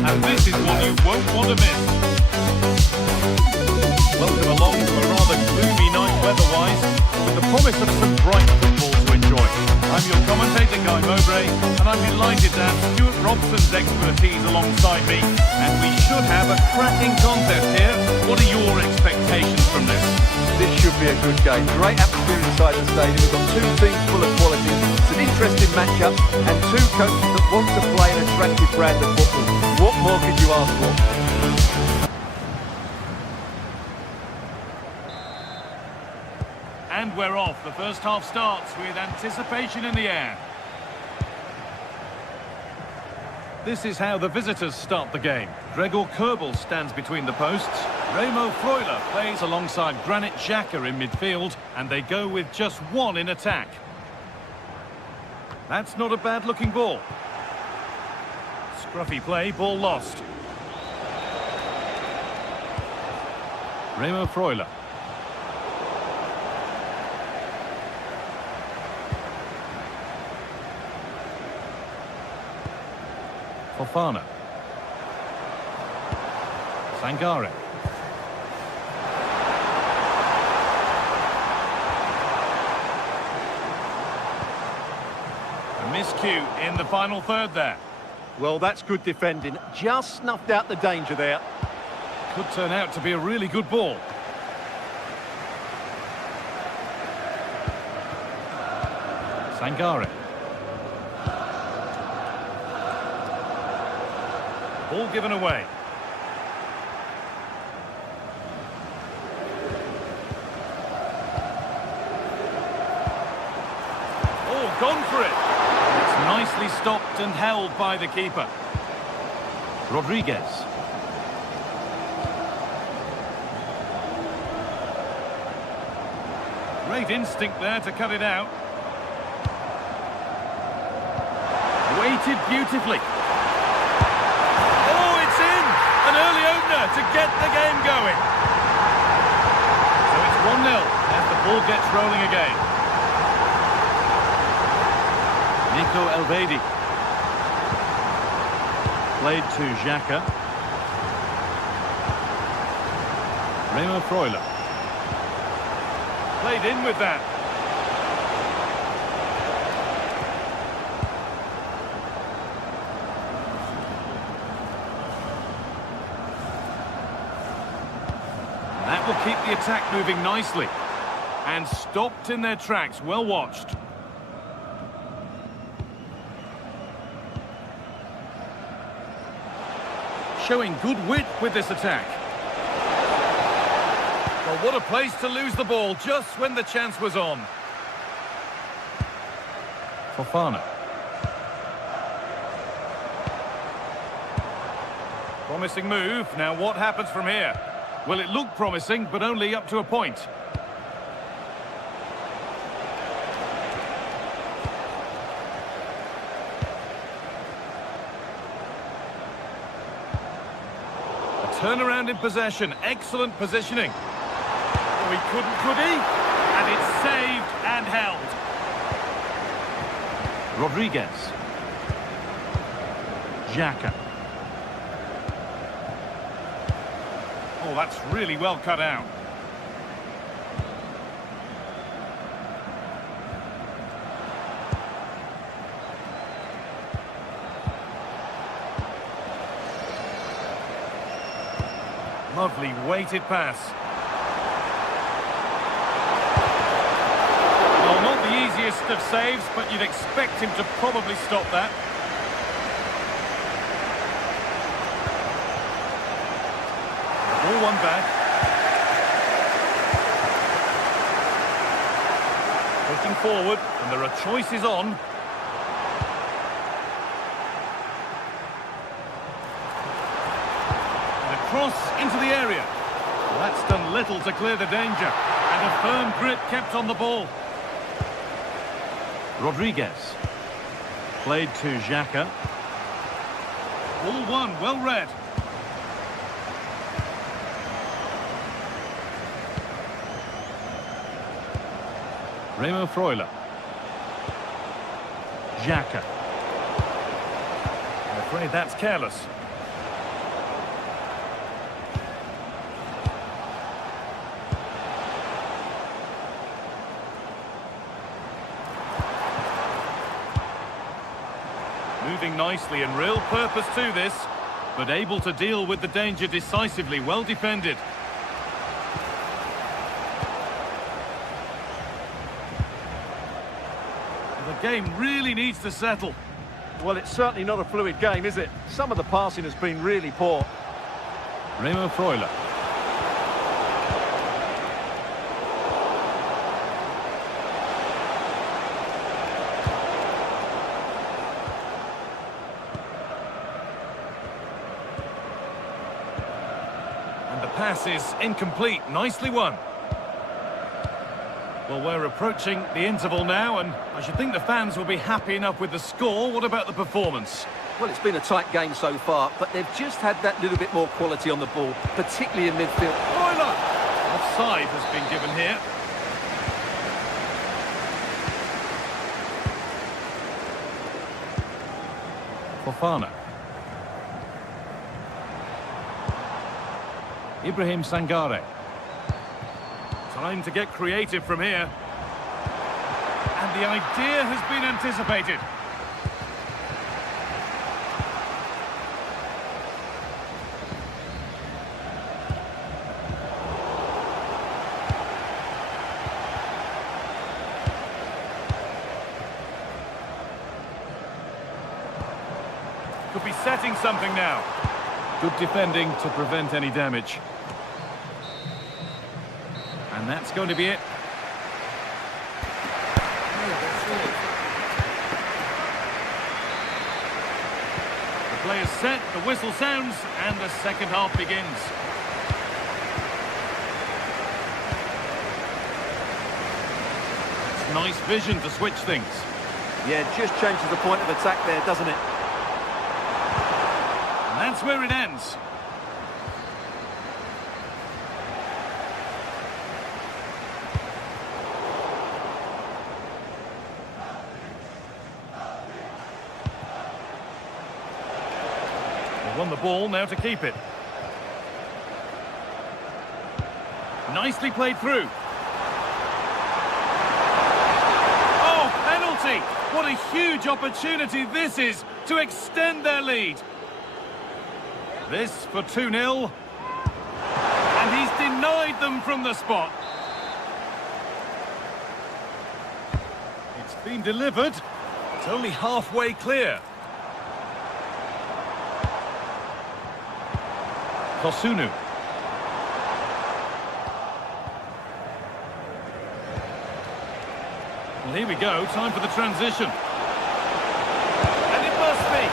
And this is what you won't want to miss. Welcome along to a rather gloomy night weather-wise, with the promise of some bright football to enjoy. I'm your commentator, Guy Mowbray, and I'm delighted to have Stuart Robson's expertise alongside me. And we should have a cracking contest here. What are your expectations from this? This should be a good game. Great atmosphere inside the stadium. We've got two teams full of quality. It's an interesting matchup and two coaches that want to play an attractive brand of football. What more could you ask for? And we're off. The first half starts with anticipation in the air. This is how the visitors start the game. Gregor Kerbel stands between the posts. Remo Freuler plays alongside Granit Xhaka in midfield, and they go with just one in attack. That's not a bad-looking ball. Scruffy play, ball lost. Remo Freuler. Fofana. Sangare. A miscue in the final third there. Well, that's good defending. Just snuffed out the danger there. Could turn out to be a really good ball. Sangare. Ball given away. Oh, gone for it. It's nicely stopped and held by the keeper. Rodriguez. Great instinct there to cut it out. Weighted beautifully. An early opener to get the game going. So it's 1-0 as the ball gets rolling again. Nico Elvedi. Played to Xhaka. Remo Freuler. Played in with that. That will keep the attack moving nicely. And stopped in their tracks, well watched. Showing good wit with this attack. Well, what a place to lose the ball just when the chance was on. Fofana. Promising move. Now what happens from here? Well, it looked promising, but only up to a point. A turnaround in possession. Excellent positioning. Oh, he couldn't, could he? And it's saved and held. Rodriguez. Xhaka. Oh, that's really well cut out. Lovely weighted pass. Well, not the easiest of saves, but you'd expect him to probably stop that. Ball one back. Pushing forward, and there are choices on. And a cross into the area. Well, that's done little to clear the danger. And a firm grip kept on the ball. Rodriguez. Played to Xhaka. Ball one, well read. Remo Freuler. Xhaka. I'm afraid that's careless. Moving nicely and real purpose to this, but able to deal with the danger decisively, well defended. The game really needs to settle. Well, it's certainly not a fluid game, is it? Some of the passing has been really poor. Remo Freuler. pass is incomplete. Nicely won. Well, we're approaching the interval now, and I should think the fans will be happy enough with the score. What about the performance? Well, it's been a tight game so far, but they've just had that little bit more quality on the ball, particularly in midfield. Boiler! Offside has been given here. Fofana. Ibrahim Sangare. Time to get creative from here. And the idea has been anticipated. Could be setting something now. Good defending to prevent any damage. And that's going to be it. The play is set, the whistle sounds, and the second half begins. It's nice vision to switch things. Yeah, just changes the point of attack there, doesn't it? And that's where it ends. They won the ball, now to keep it. Nicely played through. Oh, penalty! What a huge opportunity this is to extend their lead. This for 2-0. And he's denied them from the spot. It's been delivered. It's only halfway clear. Kosunu. Well, here we go. Time for the transition. And it must be.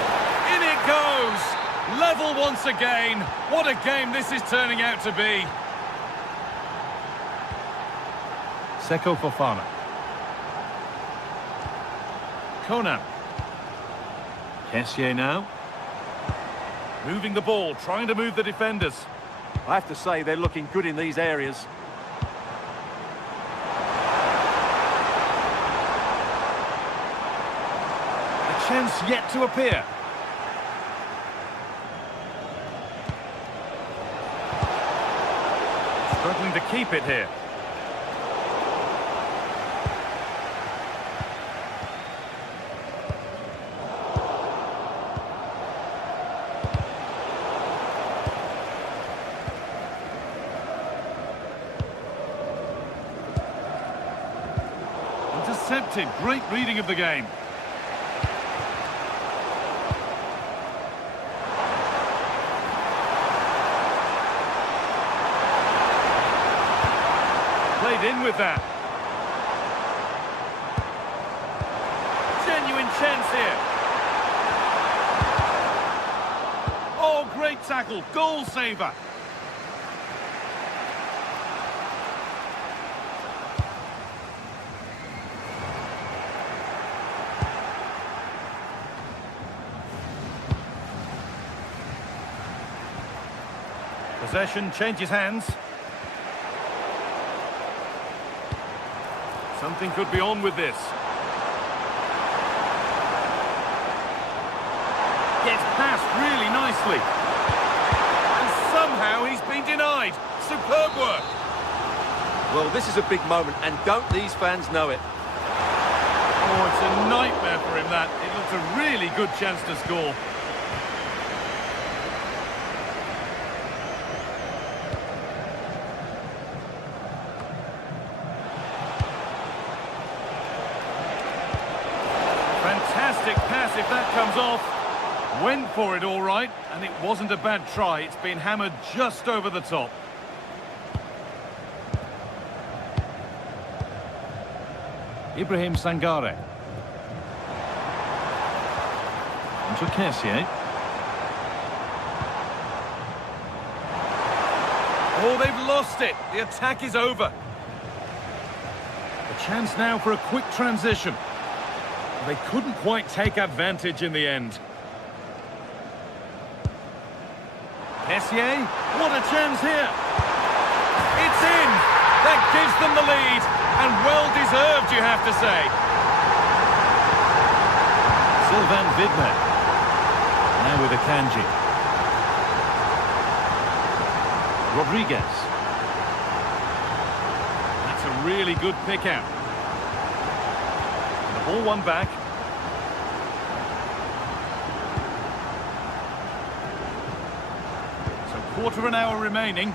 In it goes. Level once again. What a game this is turning out to be. Seko Fofana. Conan. Kessié now. Moving the ball, trying to move the defenders. I have to say, they're looking good in these areas. A chance yet to appear. Struggling to keep it here. Intercepted. Great reading of the game. Played in with that. Genuine chance here. Oh, great tackle. Goal saver. Possession changes hands. Something could be on with this. Gets past really nicely. And somehow he's been denied. Superb work. Well, this is a big moment, and don't these fans know it? Oh, it's a nightmare for him, that. It looked a really good chance to score. Fantastic pass if that comes off. Went for it all right, and it wasn't a bad try. It's been hammered just over the top. Ibrahim Sangare. On to Kessié. Oh, they've lost it. The attack is over. A chance now for a quick transition. They couldn't quite take advantage in the end. Messier, what a chance here. It's in. That gives them the lead. And well-deserved, you have to say. Sylvain Vidmer. Now with Akanji. Rodriguez. That's a really good pick out. The ball won back. So quarter of an hour remaining.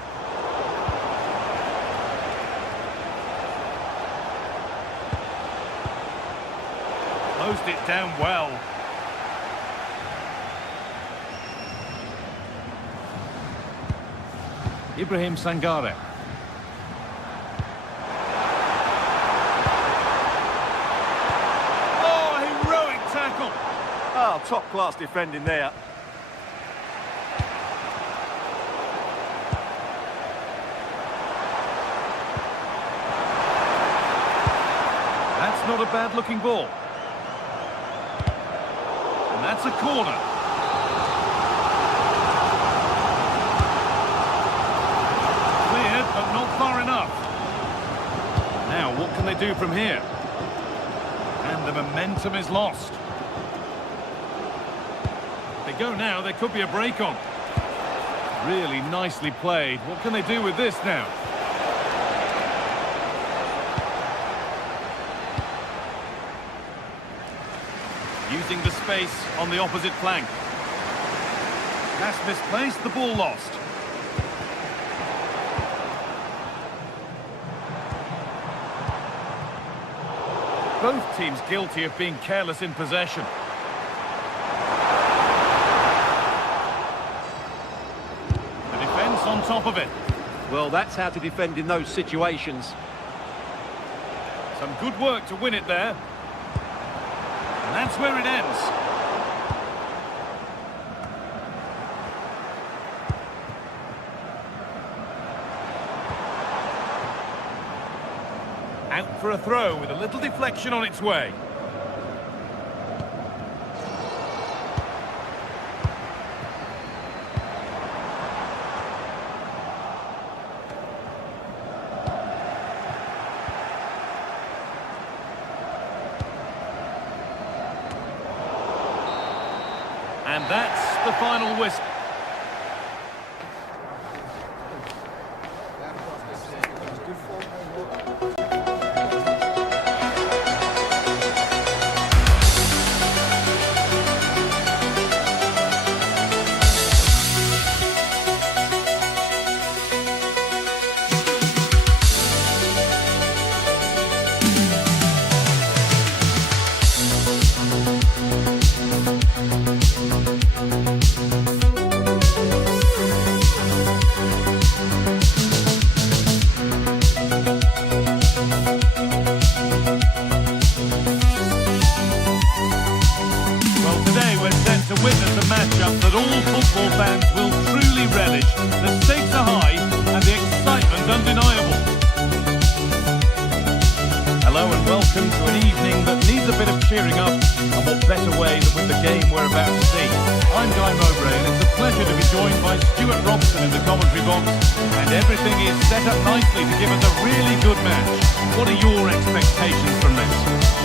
Closed it down well. Ibrahim Sangare. Oh, heroic tackle. Oh, top-class defending there. That's not a bad-looking ball. And that's a corner. Cleared, but not far enough. Now, what can they do from here? And the momentum is lost. If they go now, there could be a break on. Really nicely played. What can they do with this now? Using the space on the opposite flank. Pass misplaced, the ball lost. Both teams guilty of being careless in possession. The defence on top of it. Well, that's how to defend in those situations. Some good work to win it there. And that's where it ends. Out for a throw with a little deflection on its way. And that's the final whistle. To witness a matchup that all football fans will truly relish. The stakes are high and the excitement undeniable. Hello and welcome to an evening that needs a bit of cheering up, and what better way than with the game we're about to see. I'm Guy Mowbray and it's a pleasure to be joined by Stuart Robson in the commentary box, and everything is set up nicely to give us a really good match. What are your expectations from this?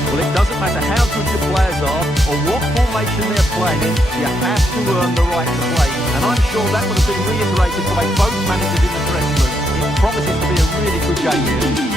Well, it doesn't matter how good your players are or what formation they're playing in, you have to earn the right to play. And I'm sure that would have been reiterated by both managers in the dressing room. It promises to be a really good game here.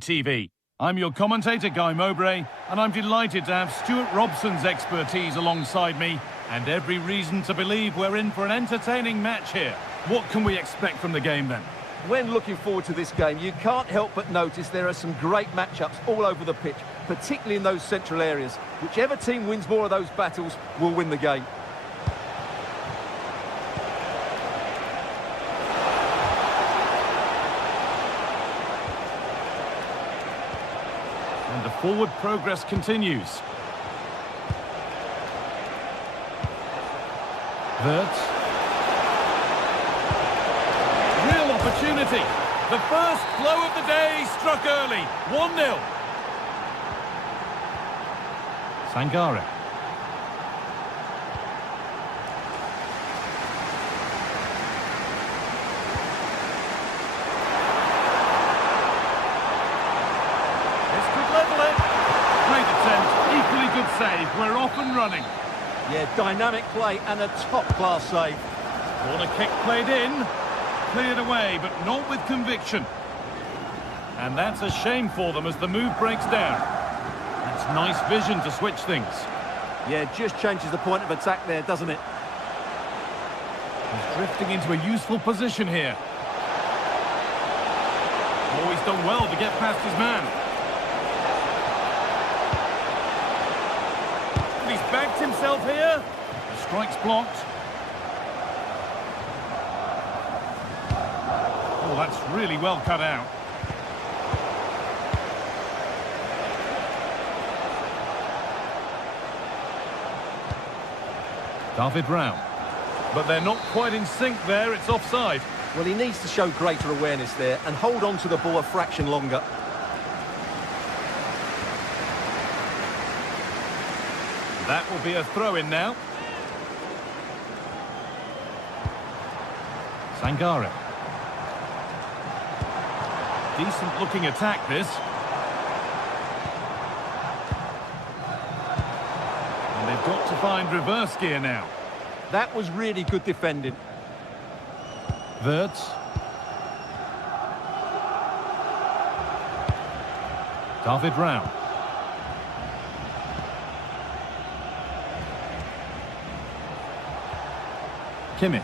TV. I'm your commentator, Guy Mowbray, and I'm delighted to have Stuart Robson's expertise alongside me, and every reason to believe we're in for an entertaining match here. What can we expect from the game then? When looking forward to this game, you can't help but notice there are some great matchups all over the pitch, particularly in those central areas. Whichever team wins more of those battles will win the game. And the forward progress continues. Wirtz. Real opportunity. The first blow of the day struck early. 1-0. Sangare. This could level it. Great attempt. Equally good save. We're off and running. Yeah, dynamic play and a top-class save. Corner kick played in. Cleared away, but not with conviction. And that's a shame for them as the move breaks down. That's nice vision to switch things. Yeah, just changes the point of attack there, doesn't it? He's drifting into a useful position here. Oh, he's done well to get past his man. He's backed himself here. The strike's blocked. Oh, that's really well cut out. David Brown. But they're not quite in sync there. It's offside. Well, he needs to show greater awareness there and hold on to the ball a fraction longer. That will be a throw-in now. Sangare. Decent-looking attack, this. And they've got to find reverse gear now. That was really good defending. Wirtz. David Brown. Kimmich.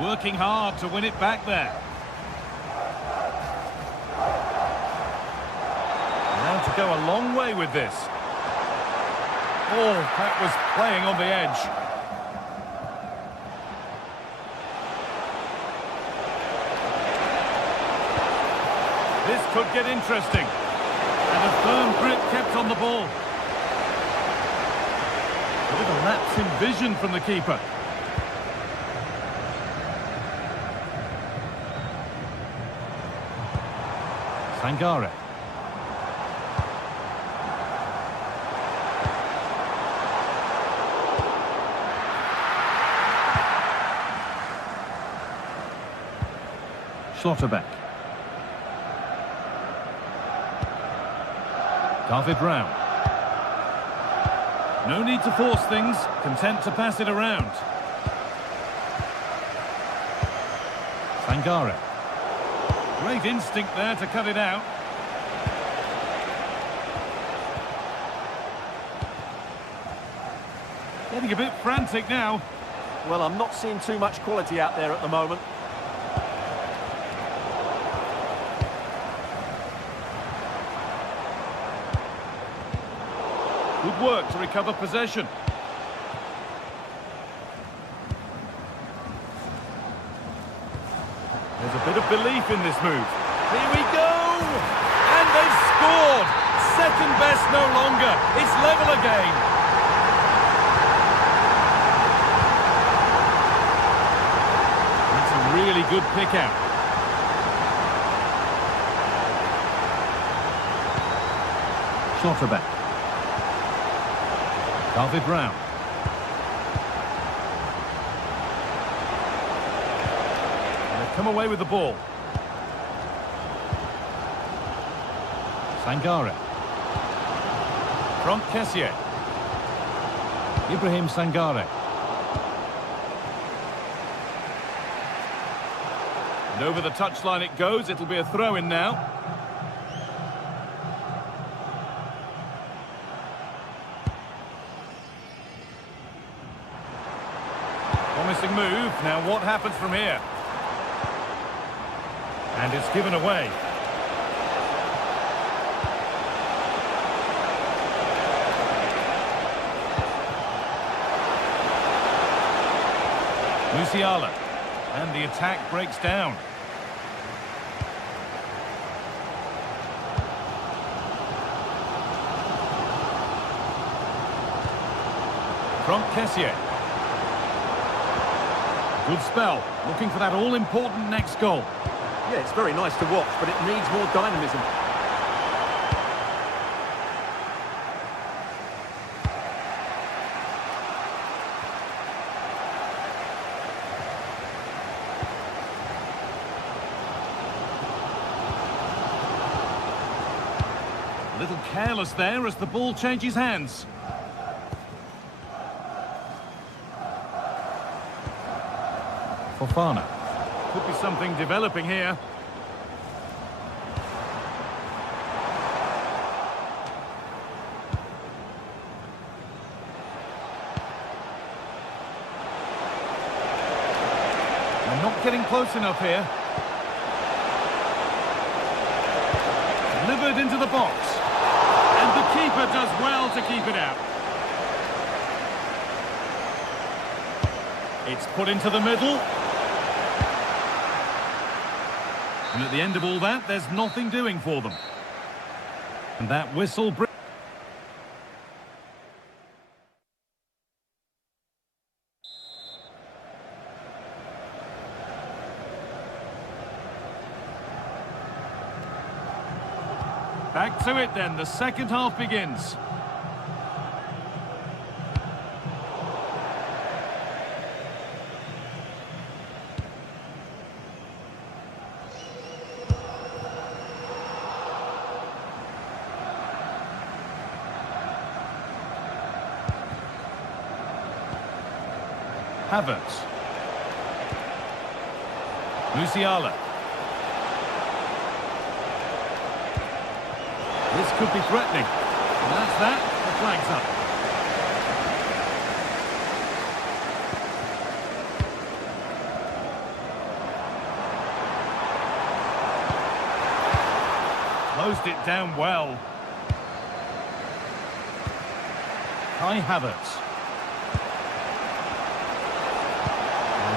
Working hard to win it back there. Now to go a long way with this. Oh, that was playing on the edge. This could get interesting. And a firm grip kept on the ball. With a lapse in vision from the keeper. Sangare. Schlotterbeck. David Brown. No need to force things, content to pass it around. Sangare. Great instinct there to cut it out. Getting a bit frantic now. Well, I'm not seeing too much quality out there at the moment. Good work to recover possession. There's a bit of belief in this move. Here we go! And they've scored! Second best no longer. It's level again. That's a really good pick out. Schlotterbeck. David Brown. Come away with the ball. Sangare. From Kessier. Ibrahim Sangare. And over the touchline it goes. It'll be a throw-in now. Promising move. Now what happens from here? And it's given away. Musiala. And the attack breaks down. From Kessié. Good spell. Looking for that all-important next goal. Yeah, it's very nice to watch, but it needs more dynamism. A little careless there as the ball changes hands. Fofana. Could be something developing here. They're not getting close enough here. Delivered into the box. And the keeper does well to keep it out. It's put into the middle. And at the end of all that, there's nothing doing for them. And that whistle brings... Back to it then, the second half begins. Havertz. Musiala. This could be threatening. And that's that. The flag's up. Closed it down well. Kai Havertz.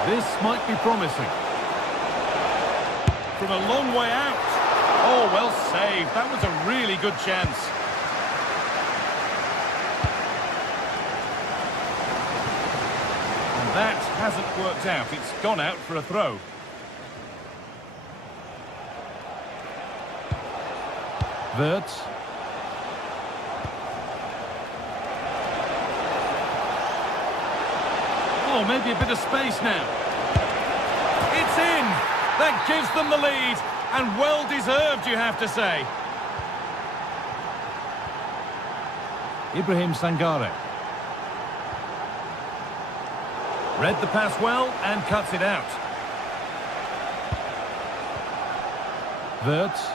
This might be promising. From a long way out. Oh, well saved. That was a really good chance. And that hasn't worked out. It's gone out for a throw. Wirtz. Oh, maybe a bit of space now. It's in! That gives them the lead, and well deserved, you have to say. Ibrahim Sangare. Read the pass well and cuts it out. Wirtz.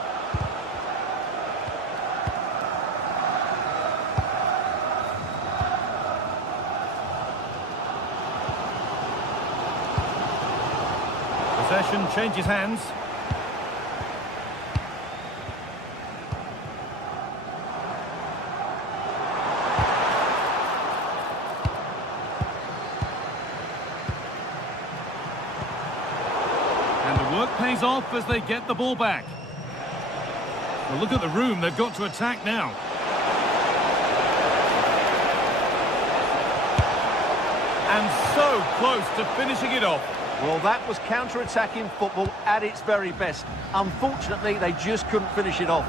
Possession changes hands. And the work pays off as they get the ball back. Well, look at the room they've got to attack now. And so close to finishing it off. Well, that was counter-attacking football at its very best. Unfortunately, they just couldn't finish it off.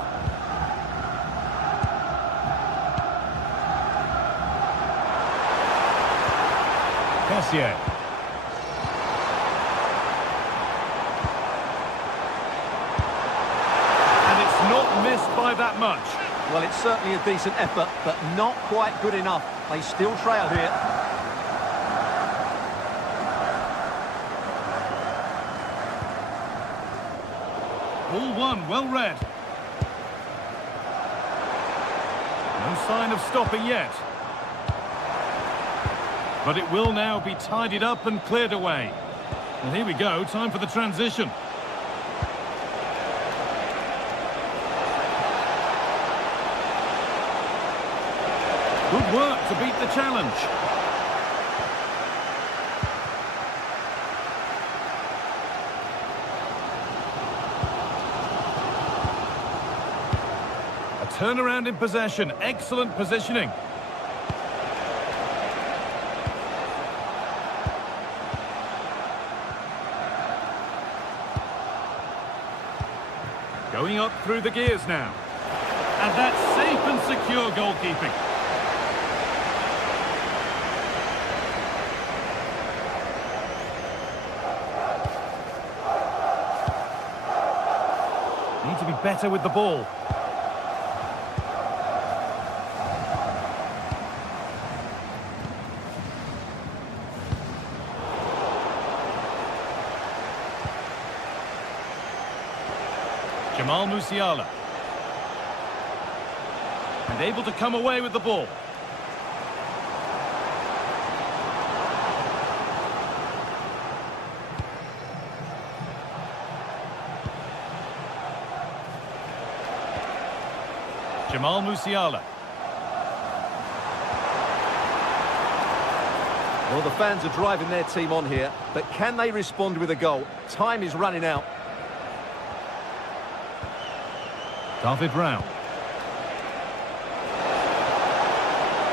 Kessié. And it's not missed by that much. Well, it's certainly a decent effort, but not quite good enough. They still trail here. Ball one, well read. No sign of stopping yet. But it will now be tidied up and cleared away. And here we go, time for the transition. Good work to beat the challenge. A turnaround in possession. Excellent positioning. Going up through the gears now. And that's safe and secure goalkeeping. Need to be better with the ball. Jamal Musiala. And able to come away with the ball. Jamal Musiala. Well, the fans are driving their team on here, but can they respond with a goal? Time is running out. David Rao.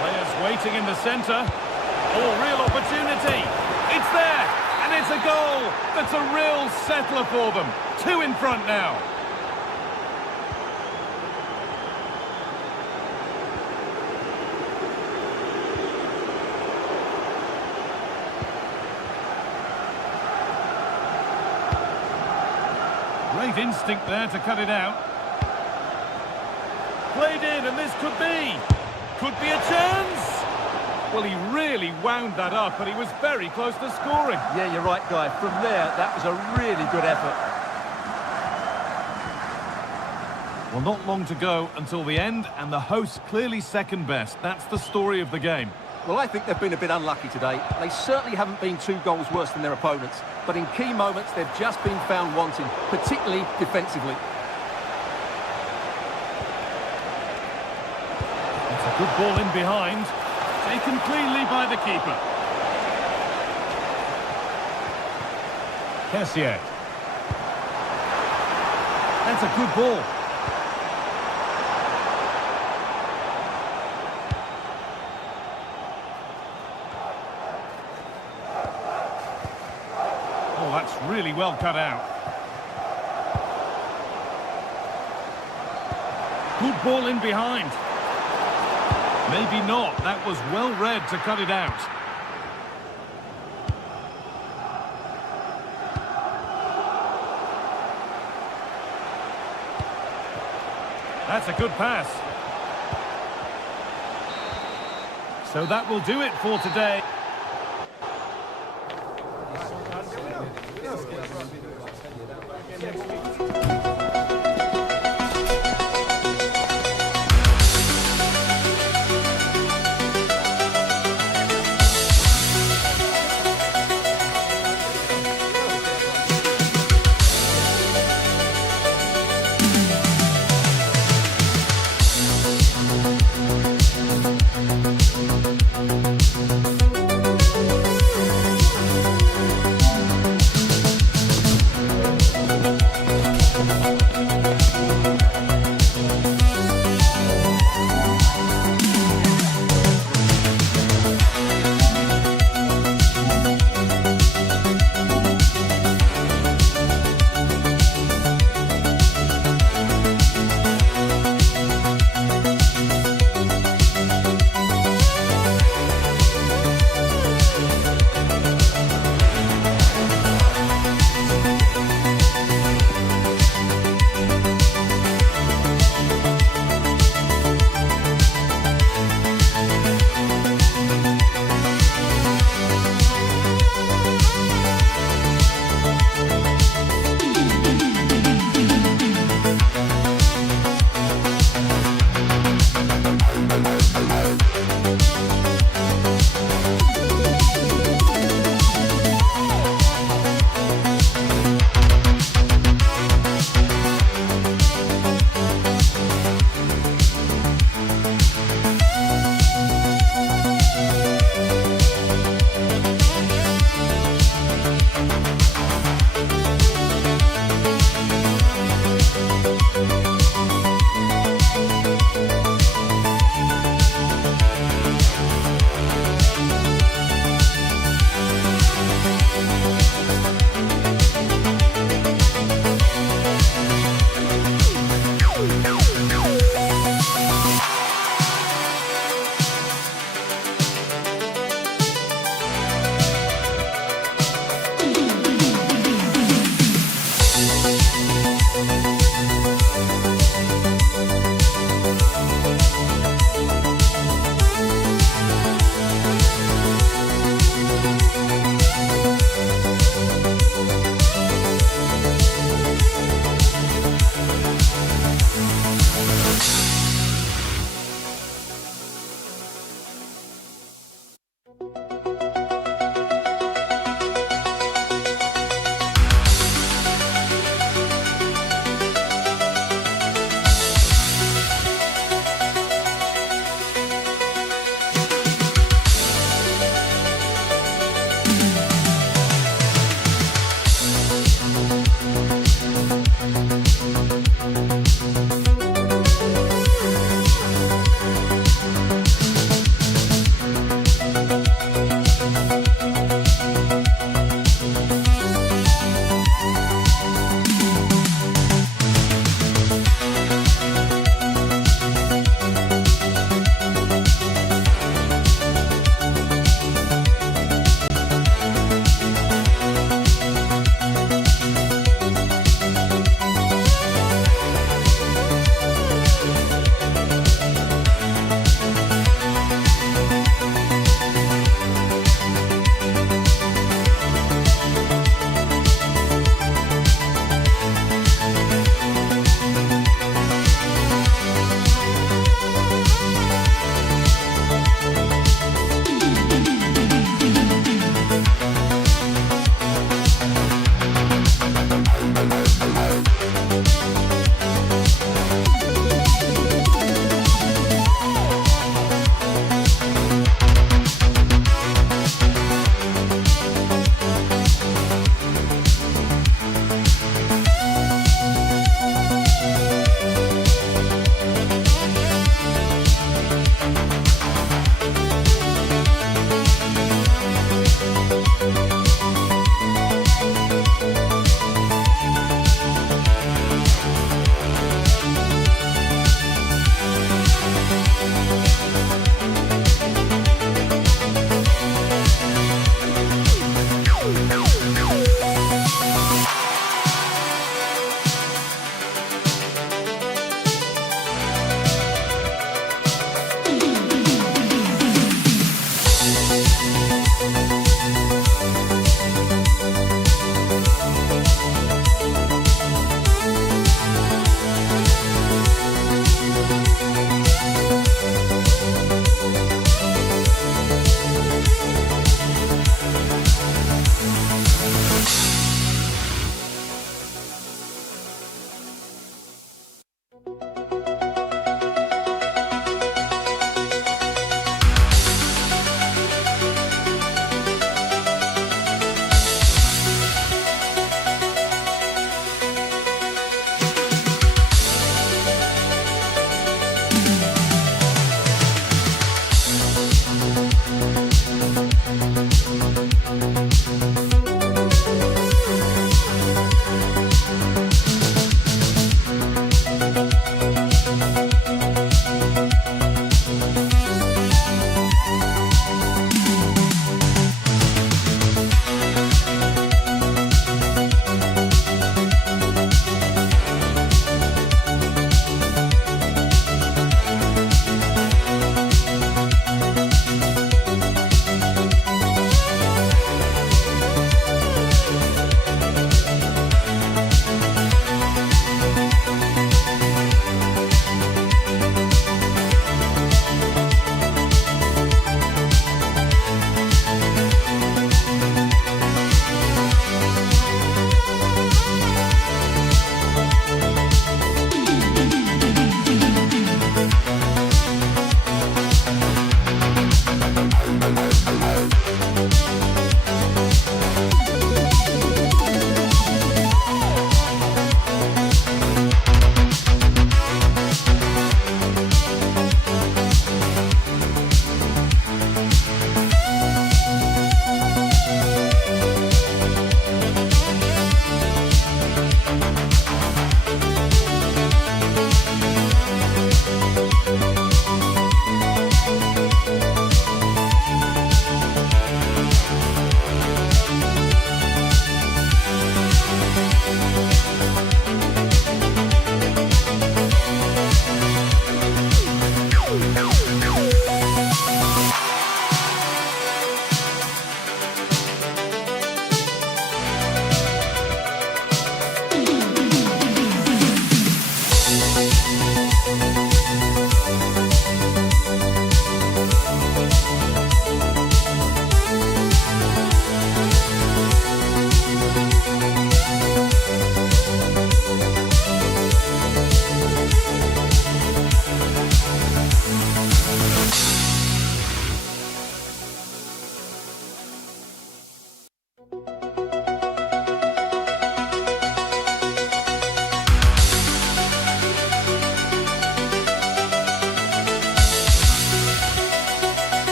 Players waiting in the centre. Oh, real opportunity. It's there, and it's a goal. That's a real settler for them. 2 in front now. Great instinct there to cut it out. Played in, and this could be a chance. Well, he really wound that up, but he was very close to scoring. Yeah, you're right, Guy. From there, that was a really good effort. Well, not long to go until the end, and the hosts clearly second best. That's the story of the game. Well, I think they've been a bit unlucky today. They certainly haven't been 2 goals worse than their opponents, but in key moments, they've just been found wanting, particularly defensively. It's a good ball in behind. Taken cleanly by the keeper. Kessier. That's a good ball. Oh, that's really well cut out. Good ball in behind. Maybe not. That was well read to cut it out. That's a good pass. So that will do it for today.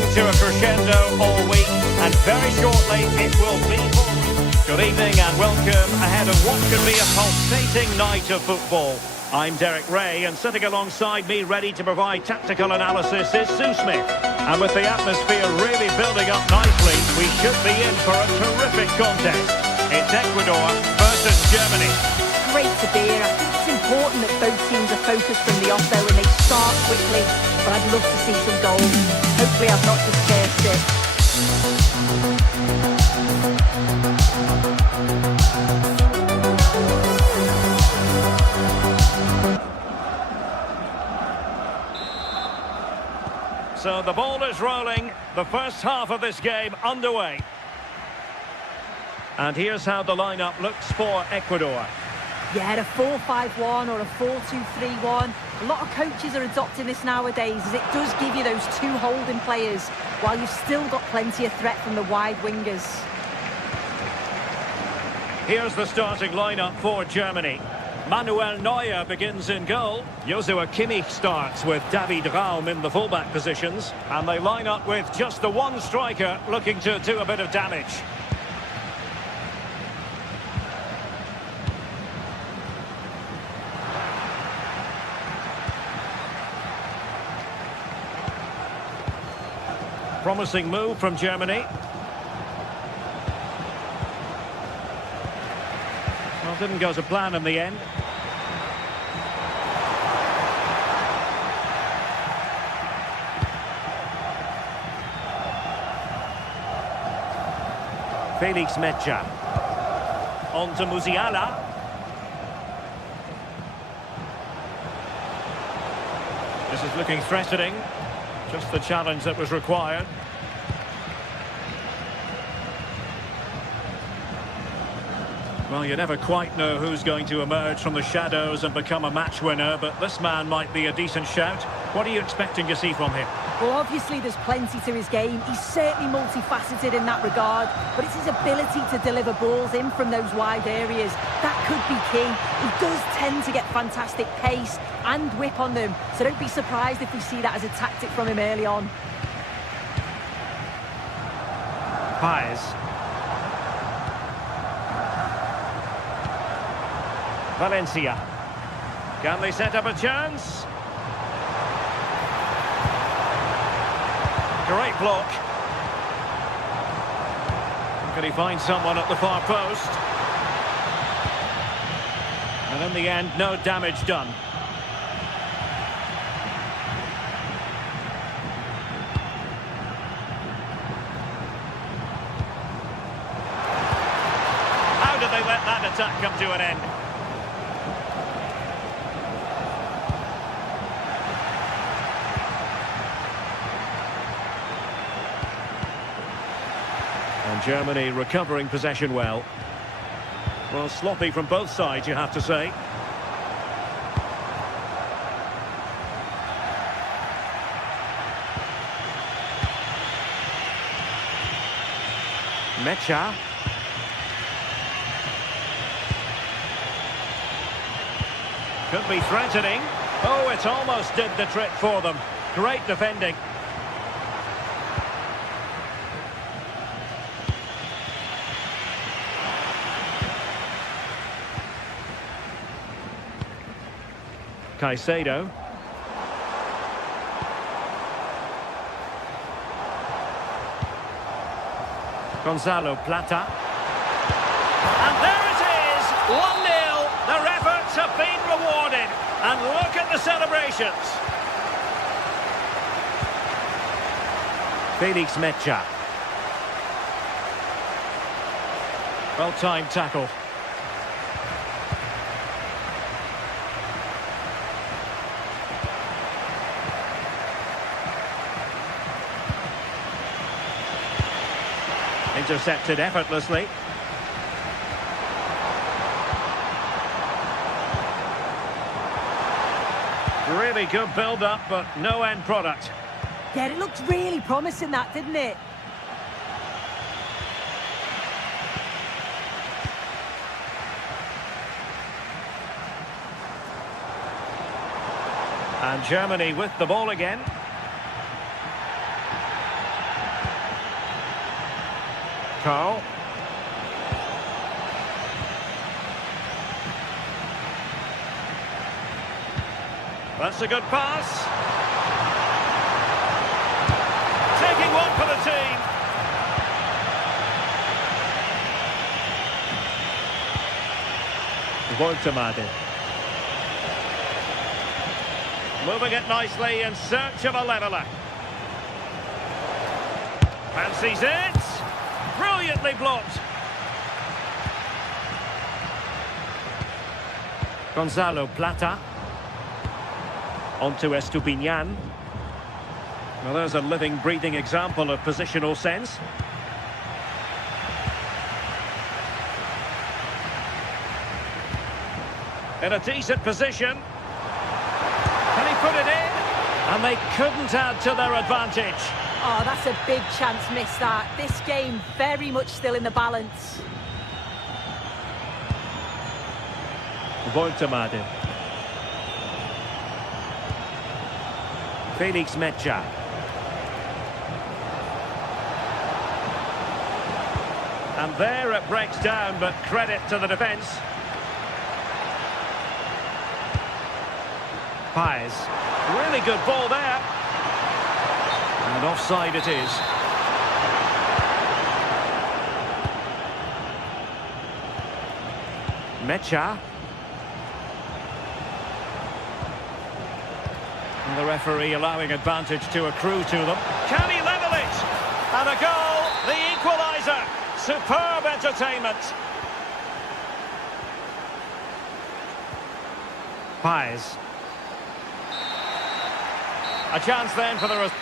building to a crescendo all week, and very shortly it will be full. Good evening and welcome ahead of what could be a pulsating night of football. I'm Derek Ray, and sitting alongside me ready to provide tactical analysis is Sue Smith. And with the atmosphere really building up nicely, we should be in for a terrific contest. It's Ecuador versus Germany. Great to be here. I think it's important that both teams are focused from the off though and they start quickly. But I'd love to see some goals. Hopefully I've not just cursed it. So the ball is rolling. The first half of this game underway. And here's how the lineup looks for Ecuador. Yeah, a 4-5-1 or a 4-2-3-1. A lot of coaches are adopting this nowadays as it does give you those two holding players while you've still got plenty of threat from the wide wingers. Here's the starting lineup for Germany. Manuel Neuer begins in goal. Joshua Kimmich starts with David Raum in the fullback positions. And they line up with just the one striker looking to do a bit of damage. Promising move from Germany. Well, didn't go to plan in the end. Felix Mecha. On to Musiala. This is looking threatening. Just the challenge that was required. Well, you never quite know who's going to emerge from the shadows and become a match winner, but this man might be a decent shout. What are you expecting to see from him? Well, obviously there's plenty to his game. He's certainly multifaceted in that regard, but it's his ability to deliver balls in from those wide areas. That could be key. He does tend to get fantastic pace and whip on them, so don't be surprised if we see that as a tactic from him early on. Paez. Valencia. Can they set up a chance? Great block. Can he find someone at the far post? And in the end, no damage done. How did they let that attack come to an end? And Germany recovering possession well. Well, sloppy from both sides, you have to say. Mecha. Could be threatening. Oh, it almost did the trick for them. Great defending. Caicedo. Gonzalo Plata. And there it is, 1-0. Their efforts have been rewarded. And look at the celebrations. Felix Mecha. Well-timed tackle. Intercepted effortlessly. Really good build-up, but no end product. Yeah, it looked really promising, that, didn't it? And Germany with the ball again. Carl. That's a good pass. Taking one for the team. Voltemade. Moving it nicely in search of a leveller. Fancies it. Brilliantly blocked. Gonzalo Plata. On to Estupiñán. Well, there's a living, breathing example of positional sense. In a decent position. Can he put it in? And they couldn't add to their advantage. Oh, that's a big chance missed that. This game very much still in the balance. Voltemade. Felix Mecha. And there it breaks down, but credit to the defence. Paez. Really good ball there. And offside it is. Mecha. And the referee allowing advantage to accrue to them. Can he level it? And a goal, the equaliser. Superb entertainment. Paez. A chance then for the...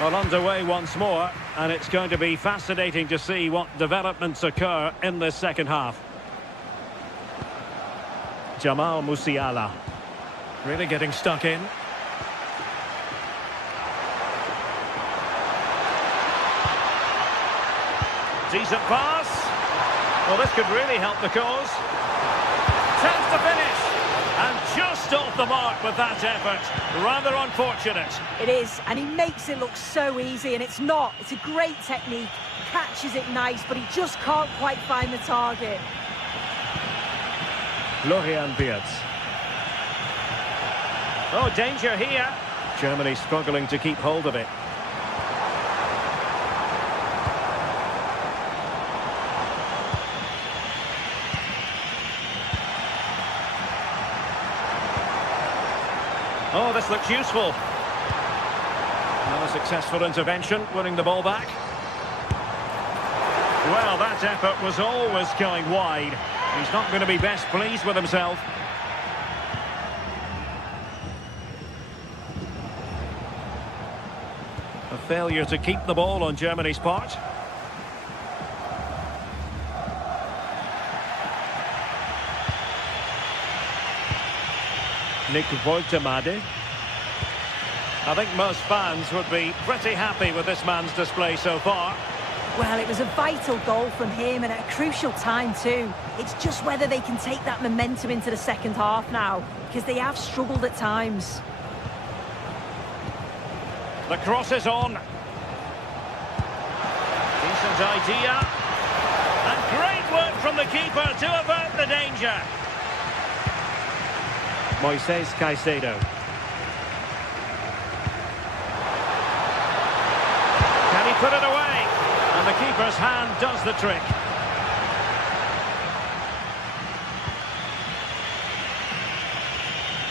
Well, underway once more, and it's going to be fascinating to see what developments occur in this second half. Jamal Musiala. Really getting stuck in. Decent pass. Well, this could really help the cause. Chance to finish. And just off the mark with that effort. Rather unfortunate. It is, and he makes it look so easy, and it's not. It's a great technique. Catches it nice, but he just can't quite find the target. Florian Wirtz. Oh, danger here. Germany struggling to keep hold of it. Oh, this looks useful. Another successful intervention, winning the ball back. Well, that effort was always going wide. He's not going to be best pleased with himself. A failure to keep the ball on Germany's part. Nick Voltemade. I think most fans would be pretty happy with this man's display so far. Well, it was a vital goal from him and at a crucial time too. It's just whether they can take that momentum into the second half now, because they have struggled at times. The cross is on. Decent idea. And great work from the keeper to avert the danger. Moises Caicedo. Can he put it away? And the keeper's hand does the trick.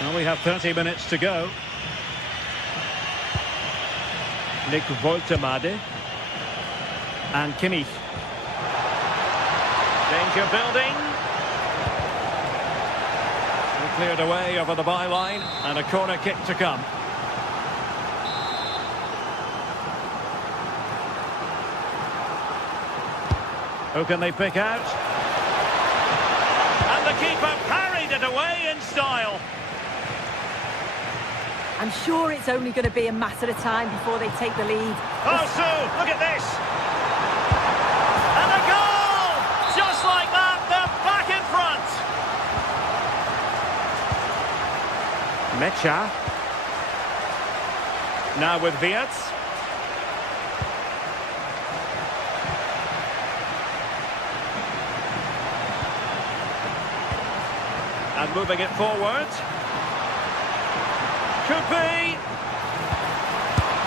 Well, we have 30 minutes to go. Nick Voltemade. And Kimmich. Danger building. Cleared away over the byline, and a corner kick to come. Who can they pick out? And the keeper parried it away in style. I'm sure it's only going to be a matter of time before they take the lead. Oh, Sue, look at this. And a goal! Just like that, they're back in front. Mecha. Now with Wirtz. And moving it forward. Could be.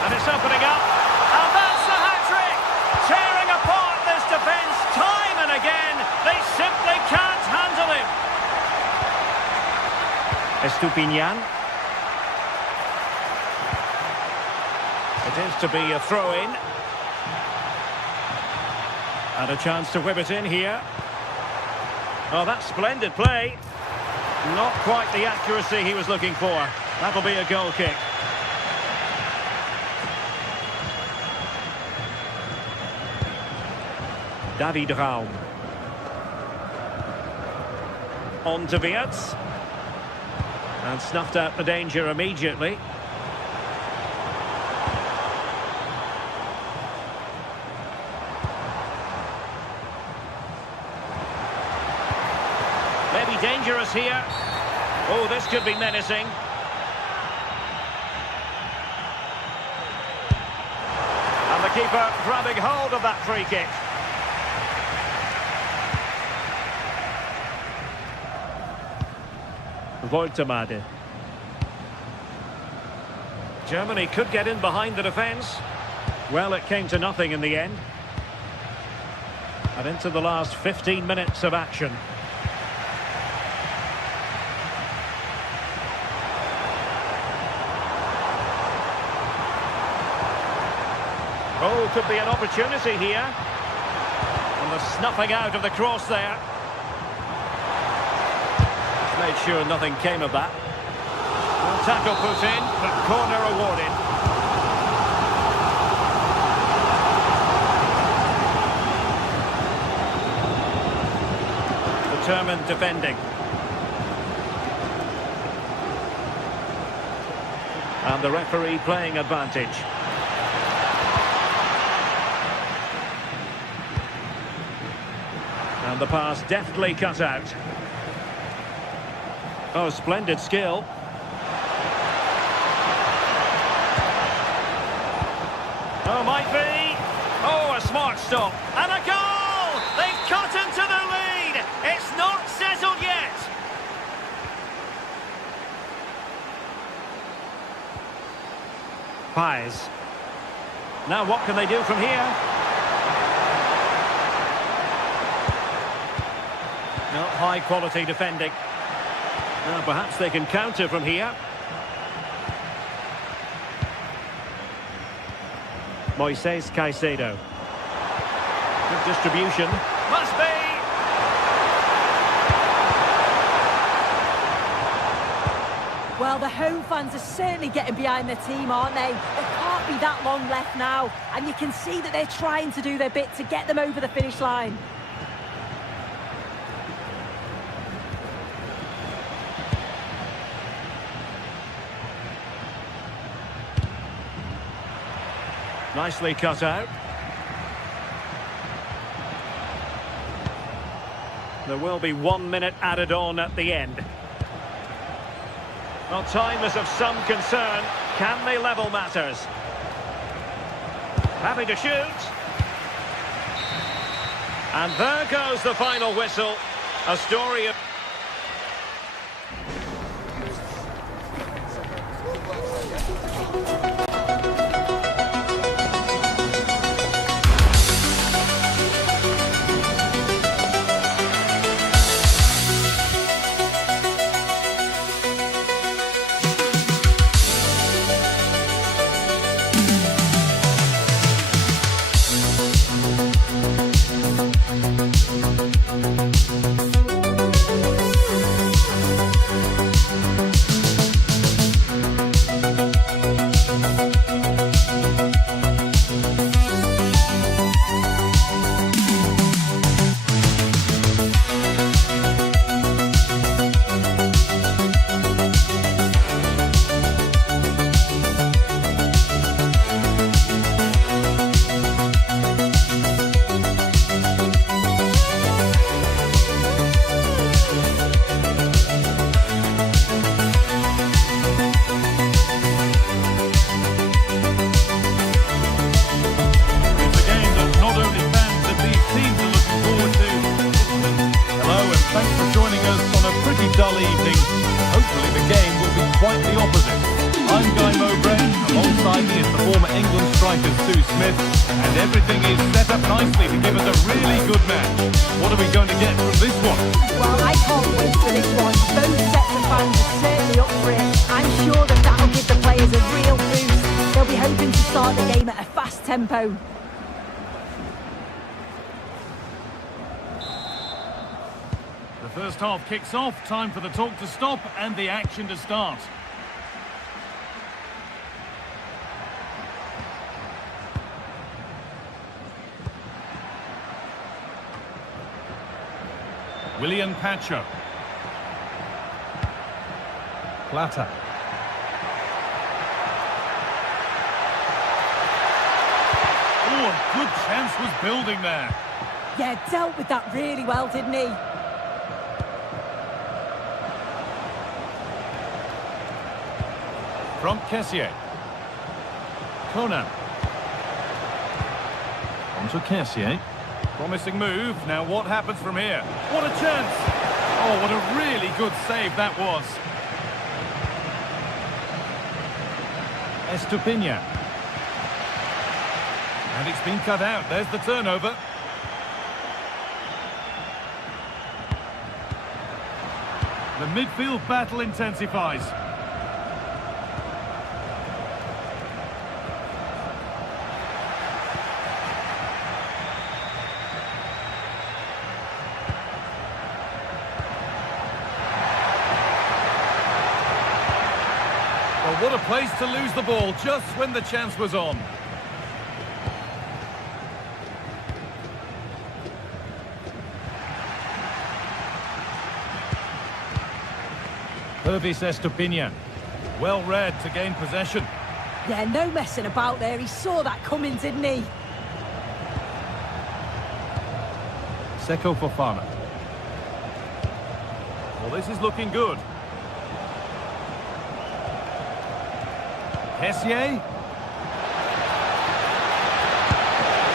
And it's opening up. And that's the hat-trick! Tearing apart this defence time and again. They simply can't handle him. Estupinian. It is to be a throw-in. And a chance to whip it in here. Oh, that's splendid play. Not quite the accuracy he was looking for. That'll be a goal kick. David Raum. On to Wirtz. And snuffed out the danger immediately. Maybe dangerous here. Oh, this could be menacing. And the keeper grabbing hold of that free kick. Woltemade. Germany could get in behind the defence. Well, it came to nothing in the end. And into the last 15 minutes of action. Oh, could be an opportunity here. And the snuffing out of the cross there. Made sure nothing came of that. Well, tackle put in, but corner awarded. Determined defending. And the referee playing advantage. And the pass deftly cut out. Oh, splendid skill. Oh, might be. Oh, a smart stop. And a goal! They've cut into the lead. It's not settled yet. Pies. Now what can they do from here? No, high quality defending. Now, perhaps they can counter from here. Moises Caicedo. Good distribution. Must be! Well, the home fans are certainly getting behind their team, aren't they? There can't be that long left now. And you can see that they're trying to do their bit to get them over the finish line. Nicely cut out. There will be 1 minute added on at the end. Well, time is of some concern. Can they level matters? Happy to shoot. And there goes the final whistle. A story of... joining us on a pretty dull evening. Hopefully the game will be quite the opposite. I'm Guy Mowbray, alongside me is the former England striker Sue Smith, and everything is set up nicely to give us a really good match. What are we going to get from this one? Well, I can't wait for this one. Both sets of fans are certainly up for it. I'm sure that that'll give the players a real boost. They'll be hoping to start the game at a fast tempo. The first half kicks off, time for the talk to stop and the action to start. William Pacho. Plata. Oh, a good chance was building there. Yeah, dealt with that really well, didn't he? From Kessié. Conan. On to Kessié. Promising move. Now what happens from here? What a chance! Oh, what a really good save that was. Estupiñán. And it's been cut out. There's the turnover. The midfield battle intensifies. What a place to lose the ball just when the chance was on. Pervis Estupiñán. Well read to gain possession. Yeah, no messing about there. He saw that coming, didn't he? Seko Fofana. Well, this is looking good. Kessié.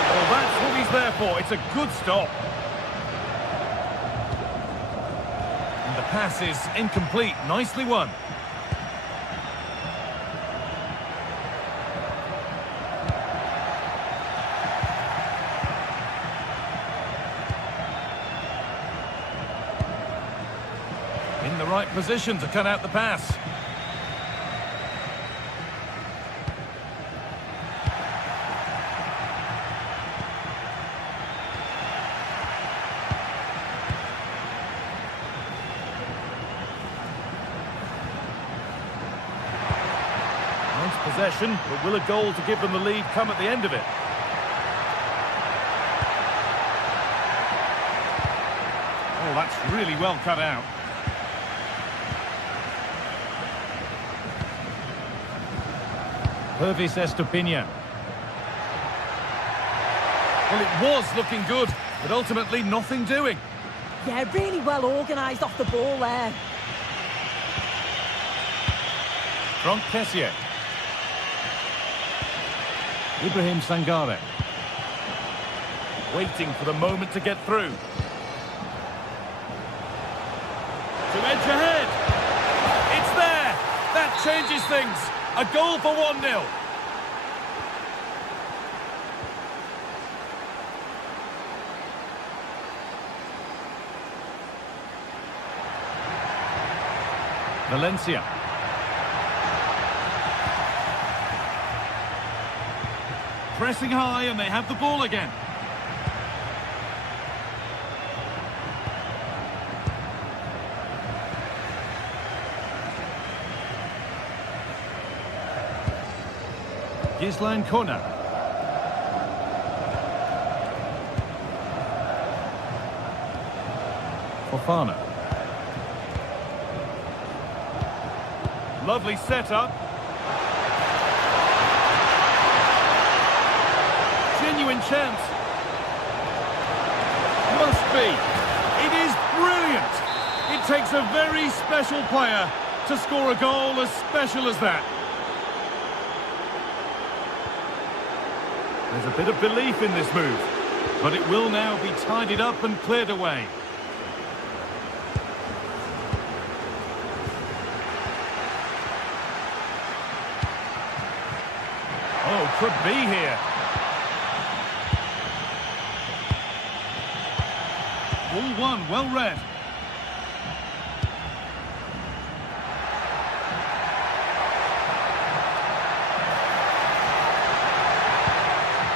Well, that's what he's there for. It's a good stop. And the pass is incomplete. Nicely won. In the right position to cut out the pass. Possession, but will a goal to give them the lead come at the end of it? Oh, that's really well cut out. Pervis Estupiñán. Well, it was looking good, but ultimately nothing doing. Yeah, really well organised off the ball there. From Kessié. Ibrahim Sangare. Waiting for the moment to get through. To edge ahead. It's there. That changes things. A goal for 1-0. Valencia. Pressing high and they have the ball again. Gislan Conan. Fofana. Lovely setup. Genuine chance. Must be. It is brilliant. It takes a very special player to score a goal as special as that. There's a bit of belief in this move, but it will now be tidied up and cleared away. could be here. Ball one, well read.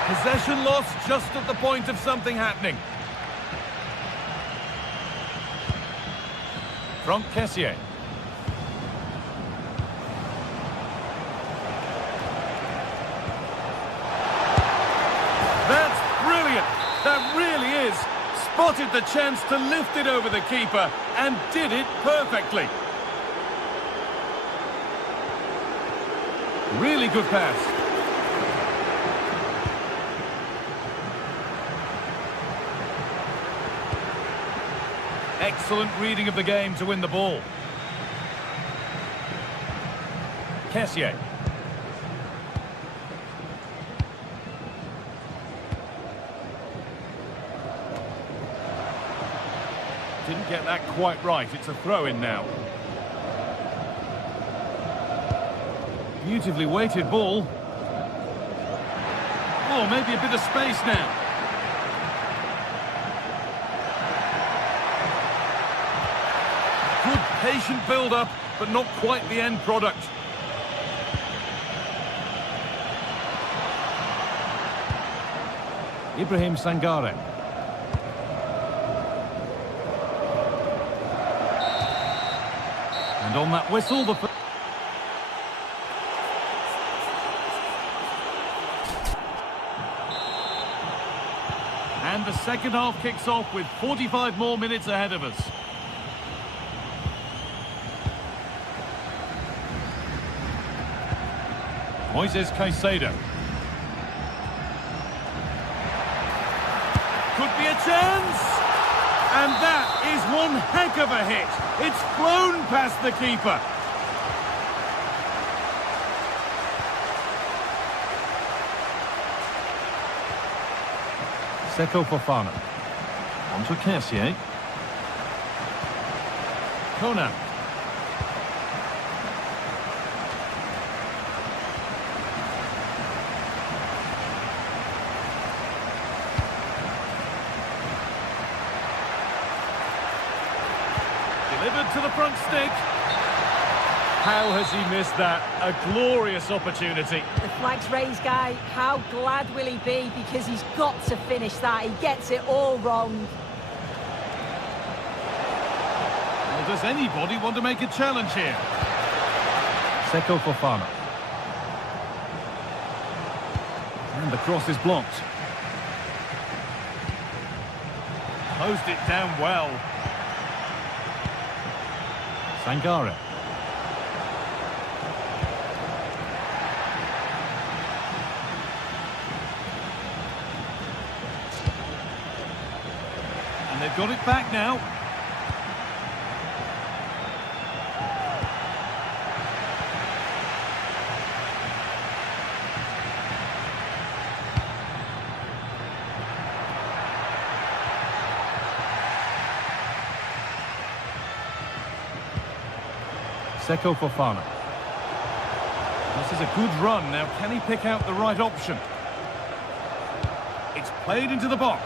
Possession lost just at the point of something happening. Franck Kessié. That's brilliant. That really is. Spotted the chance to lift it over the keeper and did it perfectly. Really good pass. Excellent reading of the game to win the ball. Kessié. Didn't get that quite right. It's a throw-in now. Beautifully weighted ball. Oh, maybe a bit of space now. Good patient build-up, but not quite the end product. Ibrahim Sangare. And on that whistle, the... And the second half kicks off with 45 more minutes ahead of us. Moises Caicedo. Could be a chance! And that is one heck of a hit. It's flown past the keeper. Seko Fofana. On to Kessié. Conan. Delivered to the front stick. How has he missed that? A glorious opportunity. The flag's raised, Guy. How glad will he be? Because he's got to finish that. He gets it all wrong. Well, does anybody want to make a challenge here? Seko Fofana. And the cross is blocked. Closed it down well. Sangare. And they've got it back now. Seko Fofana. This is a good run. Now, can he pick out the right option? It's played into the box.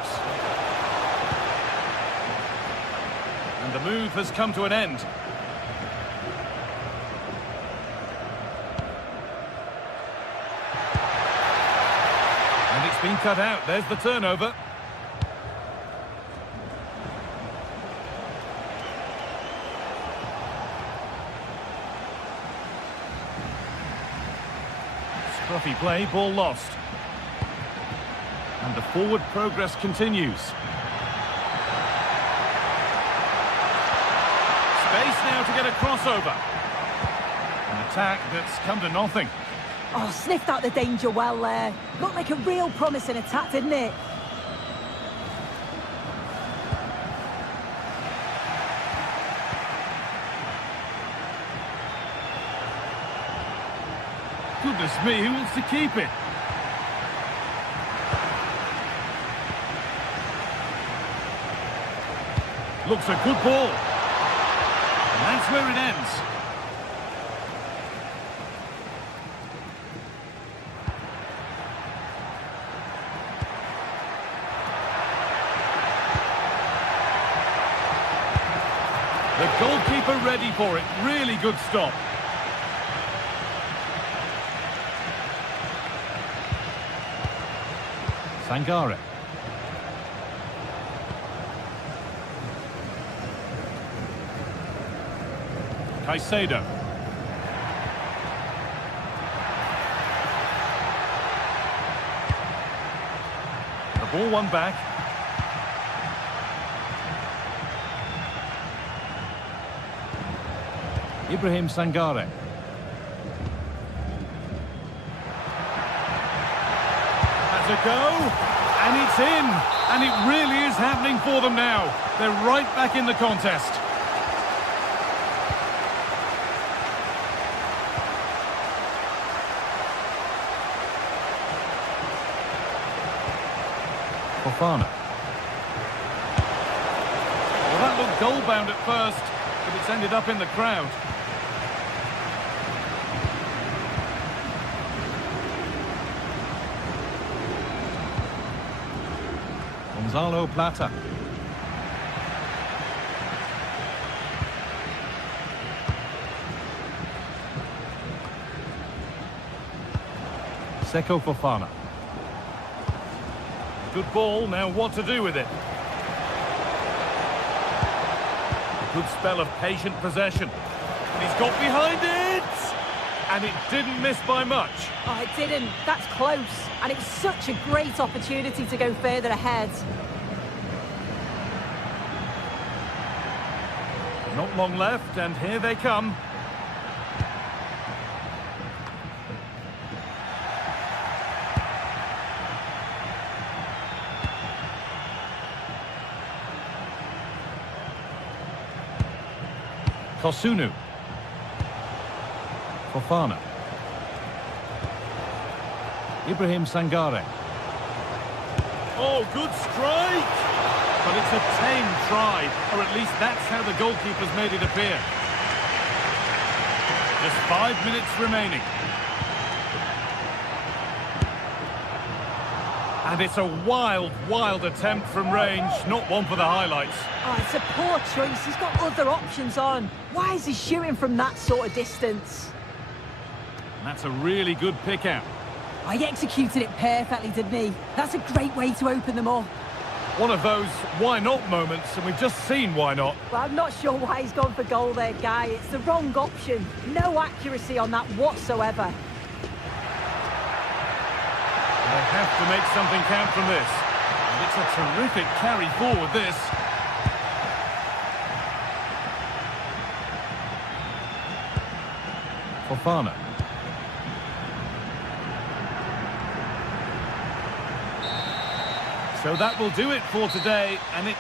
And the move has come to an end. And it's been cut out. There's the turnover. Scruffy play, ball lost. And the forward progress continues. Space now to get a crossover. An attack that's come to nothing. Oh, sniffed out the danger well there. Looked like a real promising attack, didn't it? Goodness me, who wants to keep it? Looks a good ball. And that's where it ends. The goalkeeper ready for it. Really good stop. Sangare. Caicedo. The ball won back. Ibrahim Sangare. Has a go, and it's in, and it really is happening for them now. They're right back in the contest. Fofana. Well, that looked goal-bound at first, but it's ended up in the crowd. Gonzalo Plata. Seko Fofana. Good ball, now what to do with it? A good spell of patient possession. And he's got behind it! And it didn't miss by much. Oh, it didn't. That's close. And it's such a great opportunity to go further ahead. Not long left, and here they come. Kosunu. Fofana. Ibrahim Sangare. Oh, good strike! But it's a tame try, or at least that's how the goalkeeper's made it appear. Just 5 minutes remaining. And it's a wild, wild attempt from range, not one for the highlights. Oh, it's a poor choice. He's got other options on. Why is he shooting from that sort of distance? And that's a really good pick out. Oh, he executed it perfectly, didn't he? That's a great way to open them up. One of those why not moments, and we've just seen why not. Well, I'm not sure why he's gone for goal there, Guy. It's the wrong option. No accuracy on that whatsoever. They have to make something count from this. And it's a terrific carry forward, this. Fofana. So that will do it for today, and it...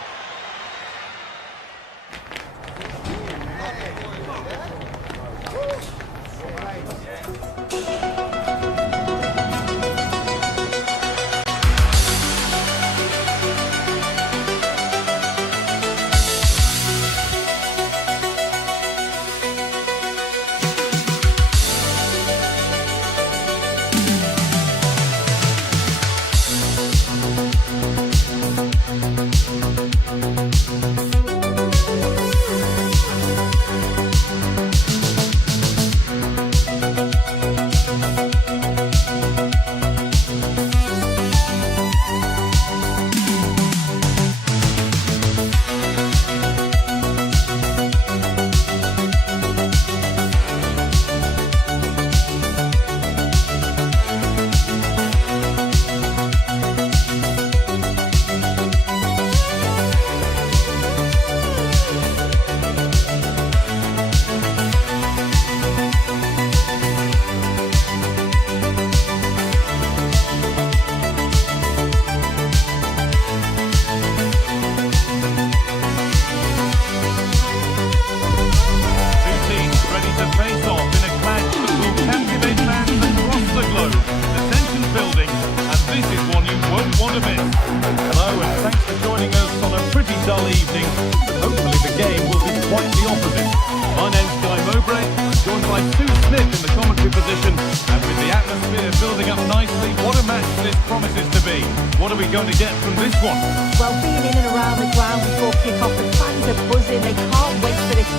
What are we going to get from this one? Well, being in and around the ground before kick-off, the fans are buzzing. They can't wait for this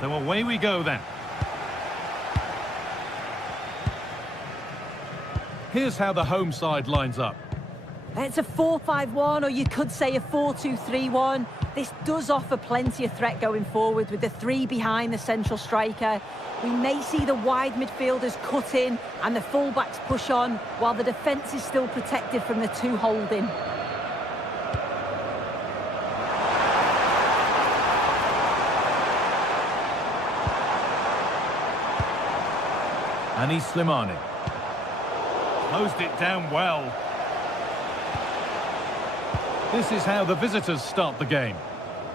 So away we go then. Here's how the home side lines up. It's a 4-5-1, or you could say a 4-2-3-1. This does offer plenty of threat going forward with the three behind the central striker. We may see the wide midfielders cut in and the fullbacks push on, while the defence is still protected from the two holding. Anis Slimani. Closed it down well. This is how the visitors start the game.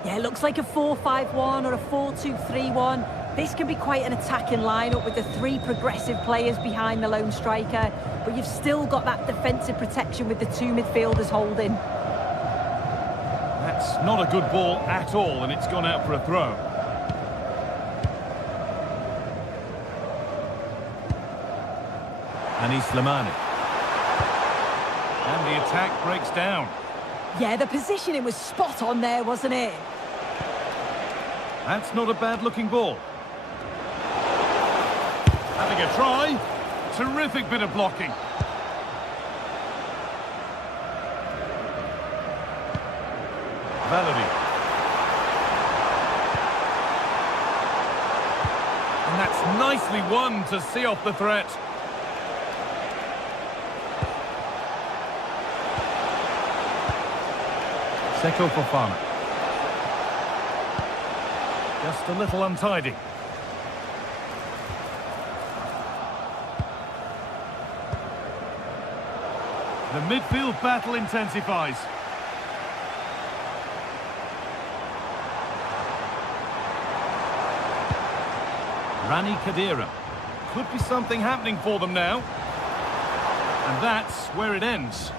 Yeah, it looks like a 4-5-1 or a 4-2-3-1. This can be quite an attacking lineup with the three progressive players behind the lone striker, but you've still got that defensive protection with the two midfielders holding. That's not a good ball at all, and it's gone out for a throw. Anis Slimani. And the attack breaks down. Yeah, the positioning was spot on there, wasn't it? That's not a bad-looking ball. Having a try. Terrific bit of blocking. Valerie. And that's nicely won to see off the threat. Seko Fofana. Just a little untidy. The midfield battle intensifies. Rani Khedira. Could be something happening for them now. And that's where it ends.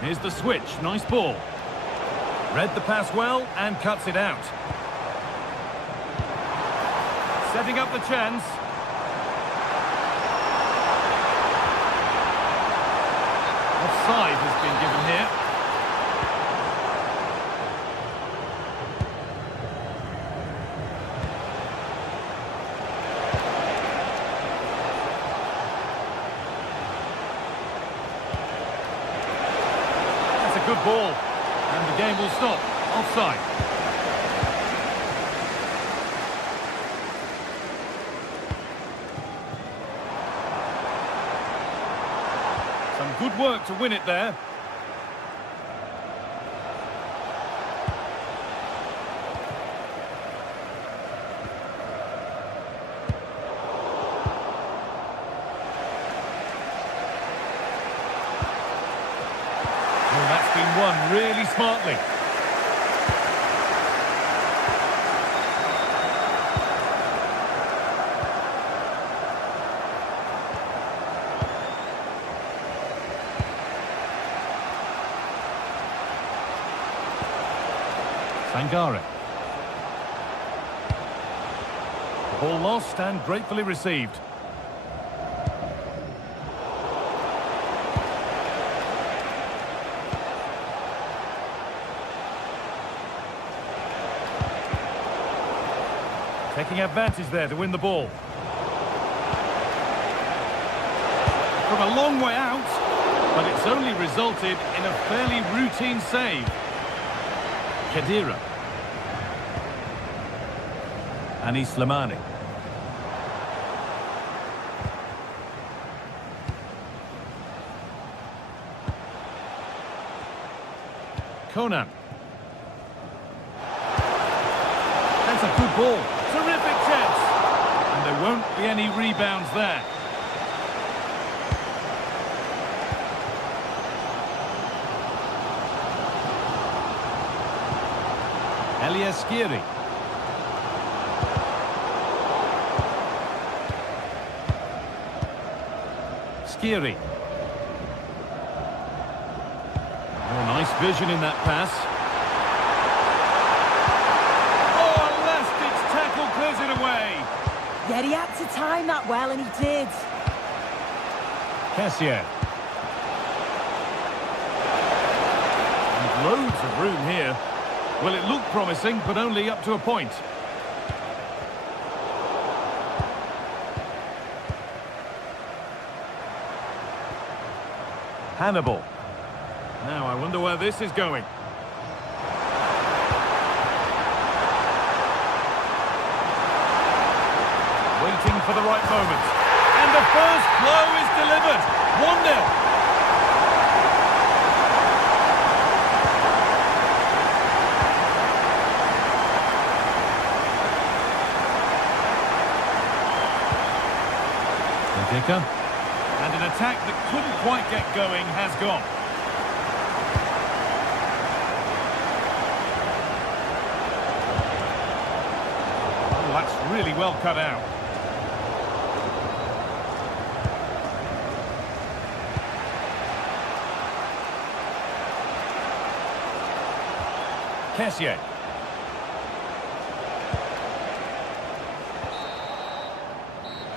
Here's the switch, nice ball. Read the pass well and cuts it out. Setting up the chance. Offside has been given here. Good ball, and the game will stop. Offside. Some good work to win it there. That's been won really smartly. Sangare. Ball lost and gratefully received. Taking advantage there to win the ball. From a long way out, but it's only resulted in a fairly routine save. Khedira. Anis Slimani. Conan. That's a good ball. Terrific chance. And there won't be any rebounds there. Skiri. Skiri. Oh, nice vision in that pass. Oh, Elastic's tackle clears it away. Yeah, he had to time that well, and he did. Kessié. And loads of room here. Well, it looked promising, but only up to a point. Hannibal. Now, I wonder where this is going. Waiting for the right moment. And the first blow is delivered. 1-0. Dicker. And an attack that couldn't quite get going has gone. Oh, that's really well cut out. Kessié.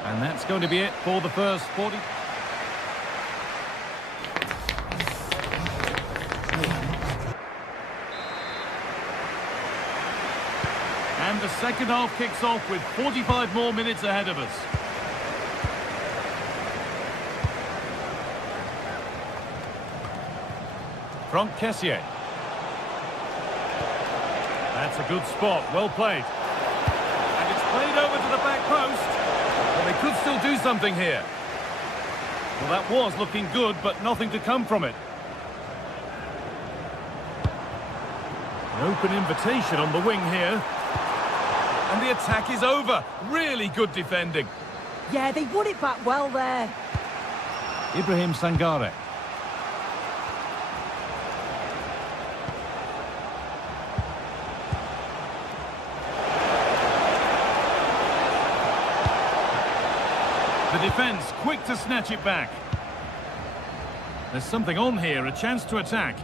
And that's going to be it for the first 40. And the second half kicks off with 45 more minutes ahead of us. From Kessié. That's a good spot, well played. And it's played over to the back post. But they could still do something here. Well, that was looking good, but nothing to come from it. An open invitation on the wing here. And the attack is over. Really good defending. Yeah, they won it back well there. Ibrahim Sangare. The defence quick to snatch it back. There's something on here, a chance to attack.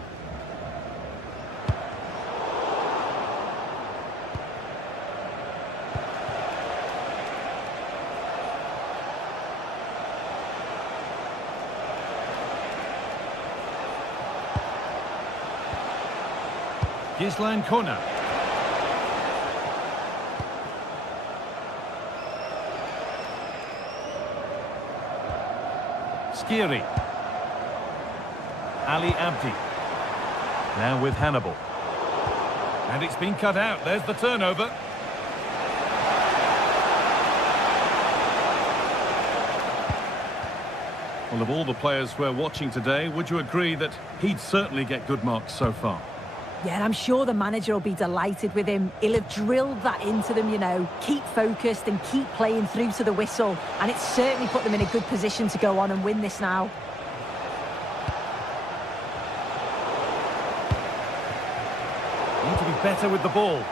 Gislan Kona. Skiri. Ali Abdi. Now with Hannibal. And it's been cut out. There's the turnover. Well, of all the players we're watching today, would you agree that he'd certainly get good marks so far? Yeah, I'm sure the manager will be delighted with him. He'll have drilled that into them, you know. Keep focused and keep playing through to the whistle. And it's certainly put them in a good position to go on and win this now. Need to be better with the ball.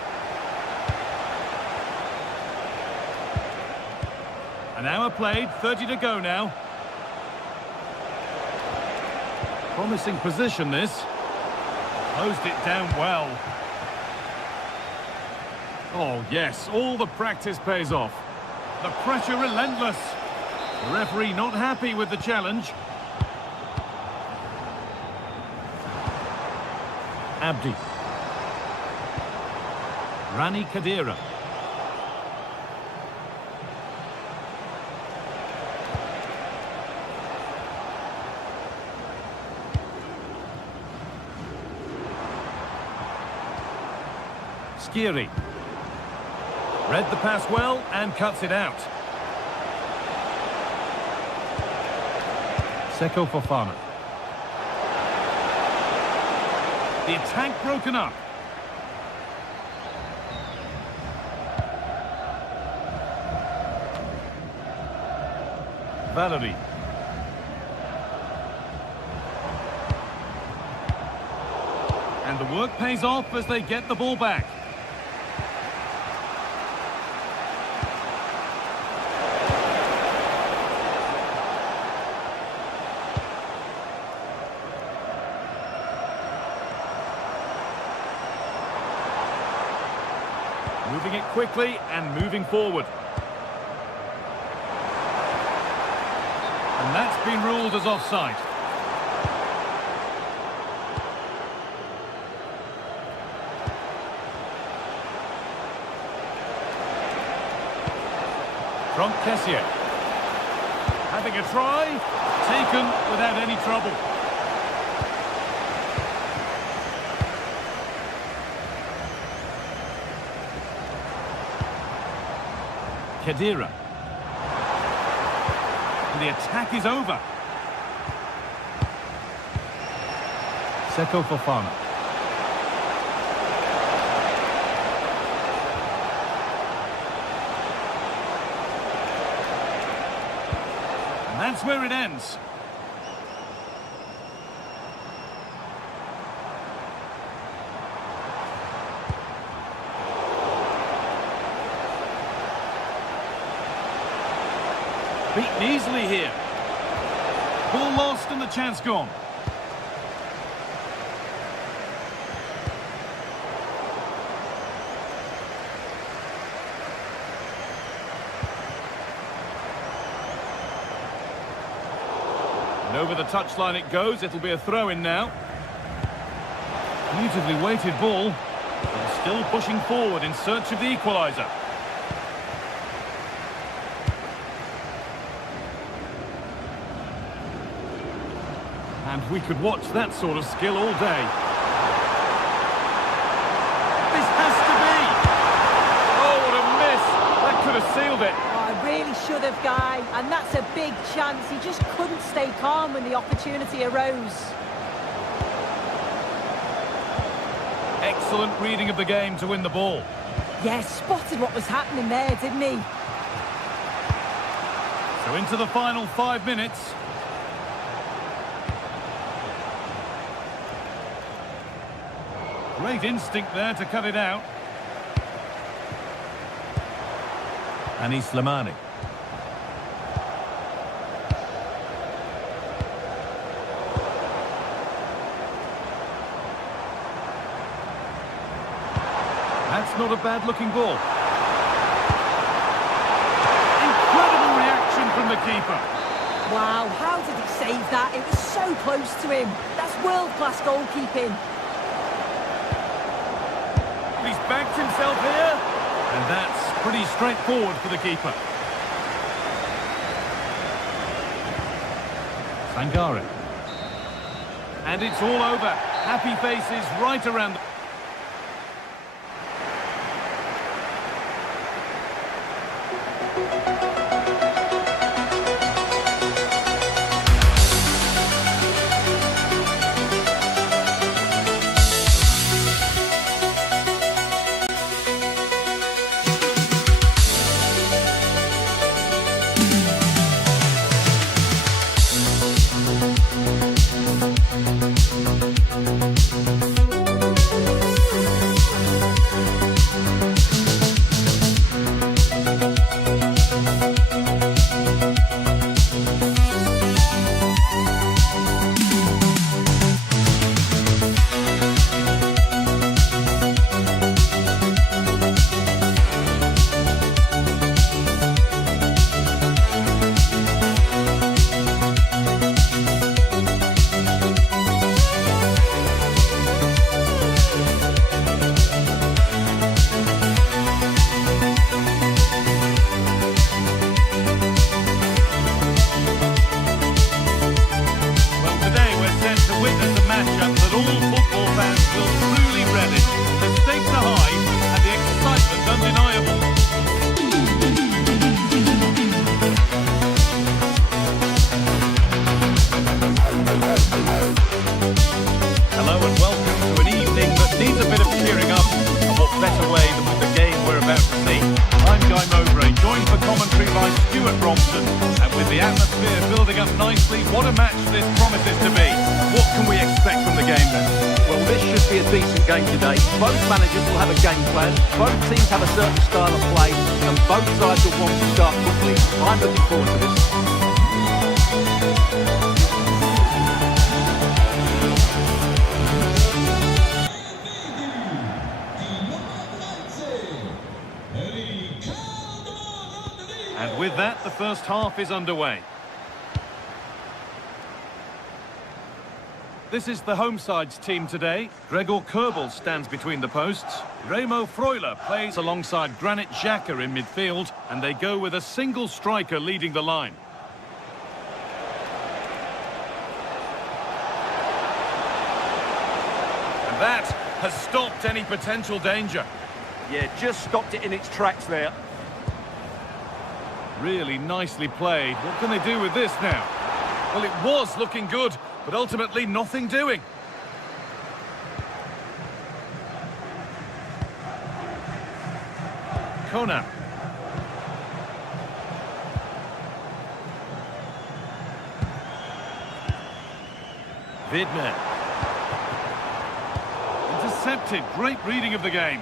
An hour played, 30 to go now. Promising position, this. Closed it down well. Oh, yes, all the practice pays off. The pressure relentless. The referee not happy with the challenge. Abdi. Rani Khedira. Skiri. Read the pass well and cuts it out. Seko Fofana. The attack broken up. Valerie. And the work pays off as they get the ball back. Moving it quickly and moving forward. been ruled as offside. From Kessier. Having a try. Taken without any trouble. Khedira. The attack is over. Seko Fofana. And that's where it ends. Beaten easily here. Ball lost and the chance gone. And over the touchline it goes. It'll be a throw-in now. Beautifully weighted ball. But still pushing forward in search of the equaliser. And we could watch that sort of skill all day. This has to be! Oh, what a miss! That could have sealed it. Oh, I really should have, Guy. And that's a big chance. He just couldn't stay calm when the opportunity arose. Excellent reading of the game to win the ball. Yeah, spotted what was happening there, didn't he? So into the final 5 minutes. Great instinct there to cut it out. Anis Slimani. That's not a bad-looking ball. Incredible reaction from the keeper. Wow, how did he save that? It was so close to him. That's world-class goalkeeping. He's backed himself here, and that's pretty straightforward for the keeper. Sangare. And it's all over. Happy faces right around the... The atmosphere building up nicely. What a match this promises to be. What can we expect from the game then? Well, this should be a decent game today. Both managers will have a game plan. Both teams have a certain style of play, and both sides will want to start quickly. I'm looking forward to this. And with that, the first half is underway. This is the home side's team today. Gregor Kerbel stands between the posts. Remo Freuler plays alongside Granit Xhaka in midfield, and they go with a single striker leading the line. And that has stopped any potential danger. Yeah, just stopped it in its tracks there. Really nicely played. What can they do with this now? Well, it was looking good, but ultimately nothing doing. Kona. Vidmer. Intercepted. Great reading of the game.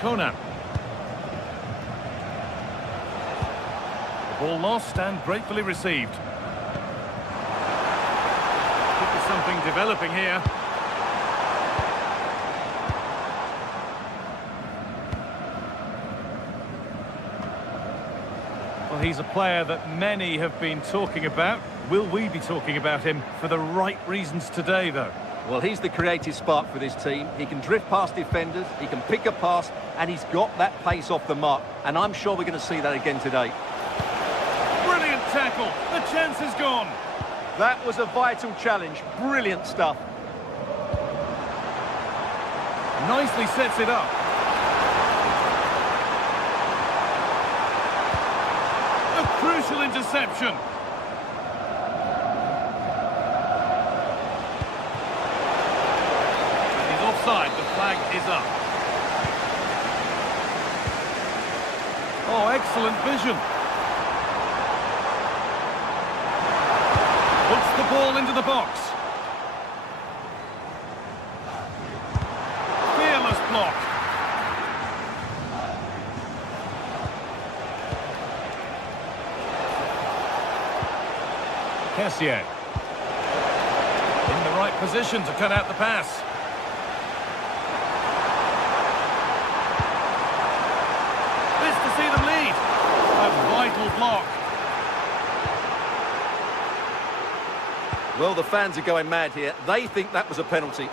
Kona. The ball lost and gratefully received. Could be something developing here. Well, he's a player that many have been talking about. Will we be talking about him for the right reasons today, though? Well, he's the creative spark for this team. He can drift past defenders, he can pick a pass, and he's got that pace off the mark. And I'm sure we're going to see that again today. Brilliant tackle. The chance is gone. That was a vital challenge. Brilliant stuff. Nicely sets it up. A crucial interception. Offside, the flag is up. Oh, excellent vision. Puts the ball into the box. Fearless block. Kessié. In the right position to cut out the pass. See them lead. A vital block. Well, the fans are going mad here. They think that was a penalty.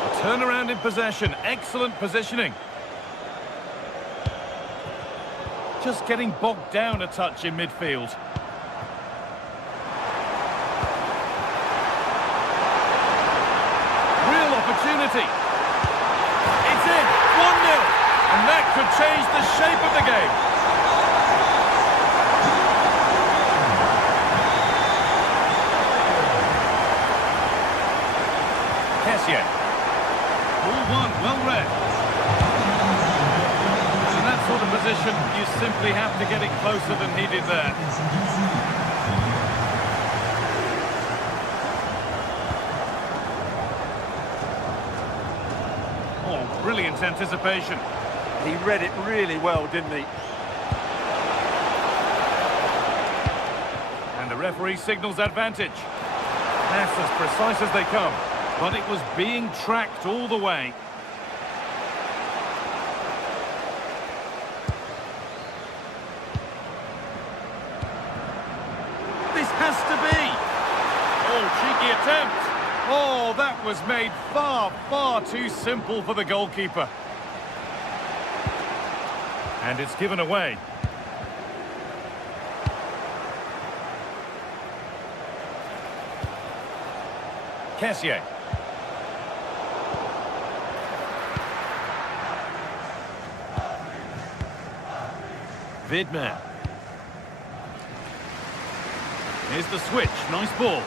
A turnaround in possession. Excellent positioning. Just getting bogged down a touch in midfield. Opportunity. It's in. 1-0. And that could change the shape of the game. Kessié. Ball one, well read. In that sort of position, you simply have to get it closer than he did there. Brilliant anticipation. He read it really well, didn't he? And the referee signals advantage. That's as precise as they come, but it was being tracked all the way. This has to be. Oh, cheeky attempt. Oh, that was made far, far too simple for the goalkeeper. And it's given away. Kessié. Vidmer. Here's the switch. Nice ball.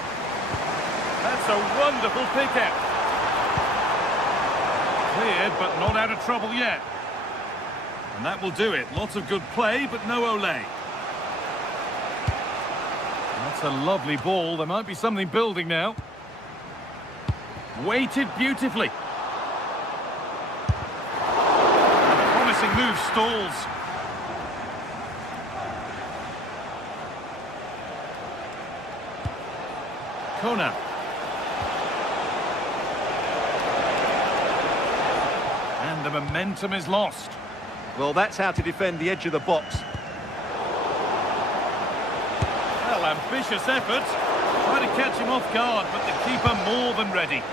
That's a wonderful pick-out. Cleared, but not out of trouble yet. And that will do it. Lots of good play, but no Olé. That's a lovely ball. There might be something building now. Weighted beautifully. And a promising move stalls. Kona. momentum is lost. Well, that's how to defend the edge of the box. Well, ambitious effort. Trying to catch him off guard, but the keeper more than ready.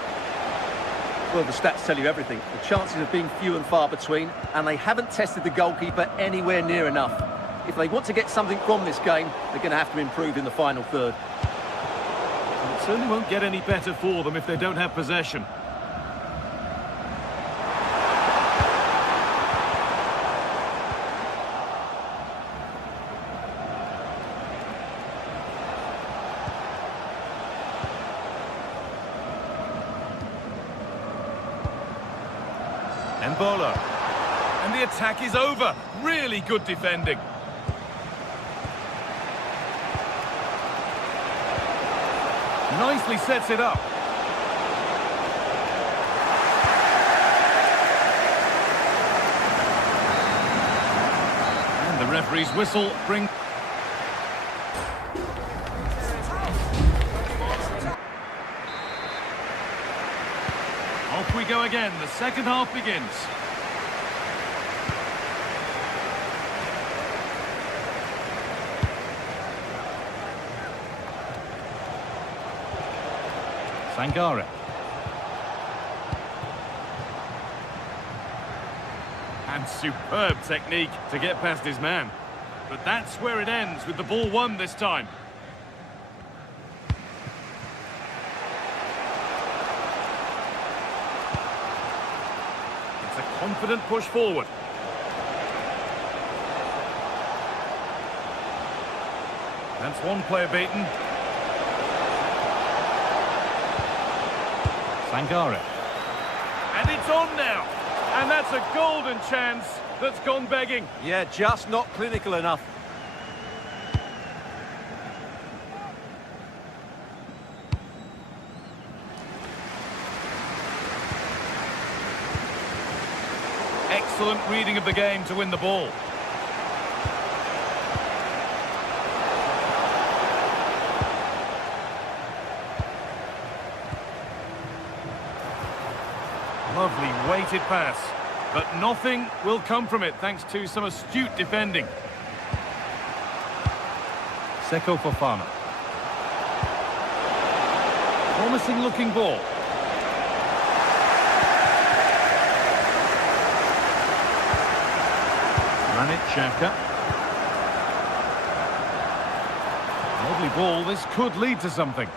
Well, the stats tell you everything. The chances have been few and far between, and they haven't tested the goalkeeper anywhere near enough. If they want to get something from this game, they're going to have to improve in the final third. It certainly won't get any better for them if they don't have possession. Mbola. And the attack is over. Really good defending. Nicely sets it up. And the referee's whistle brings... Off we go again. The second half begins. Sangare. And superb technique to get past his man. But that's where it ends, with the ball won this time. It's a confident push forward. That's one player beaten. Sangare. And it's on now. And that's a golden chance that's gone begging. Yeah, just not clinical enough. Excellent reading of the game to win the ball. Lovely weighted pass, but nothing will come from it thanks to some astute defending. Seko Fofana. Promising looking ball. Granit Xhaka. Lovely ball, this could lead to something.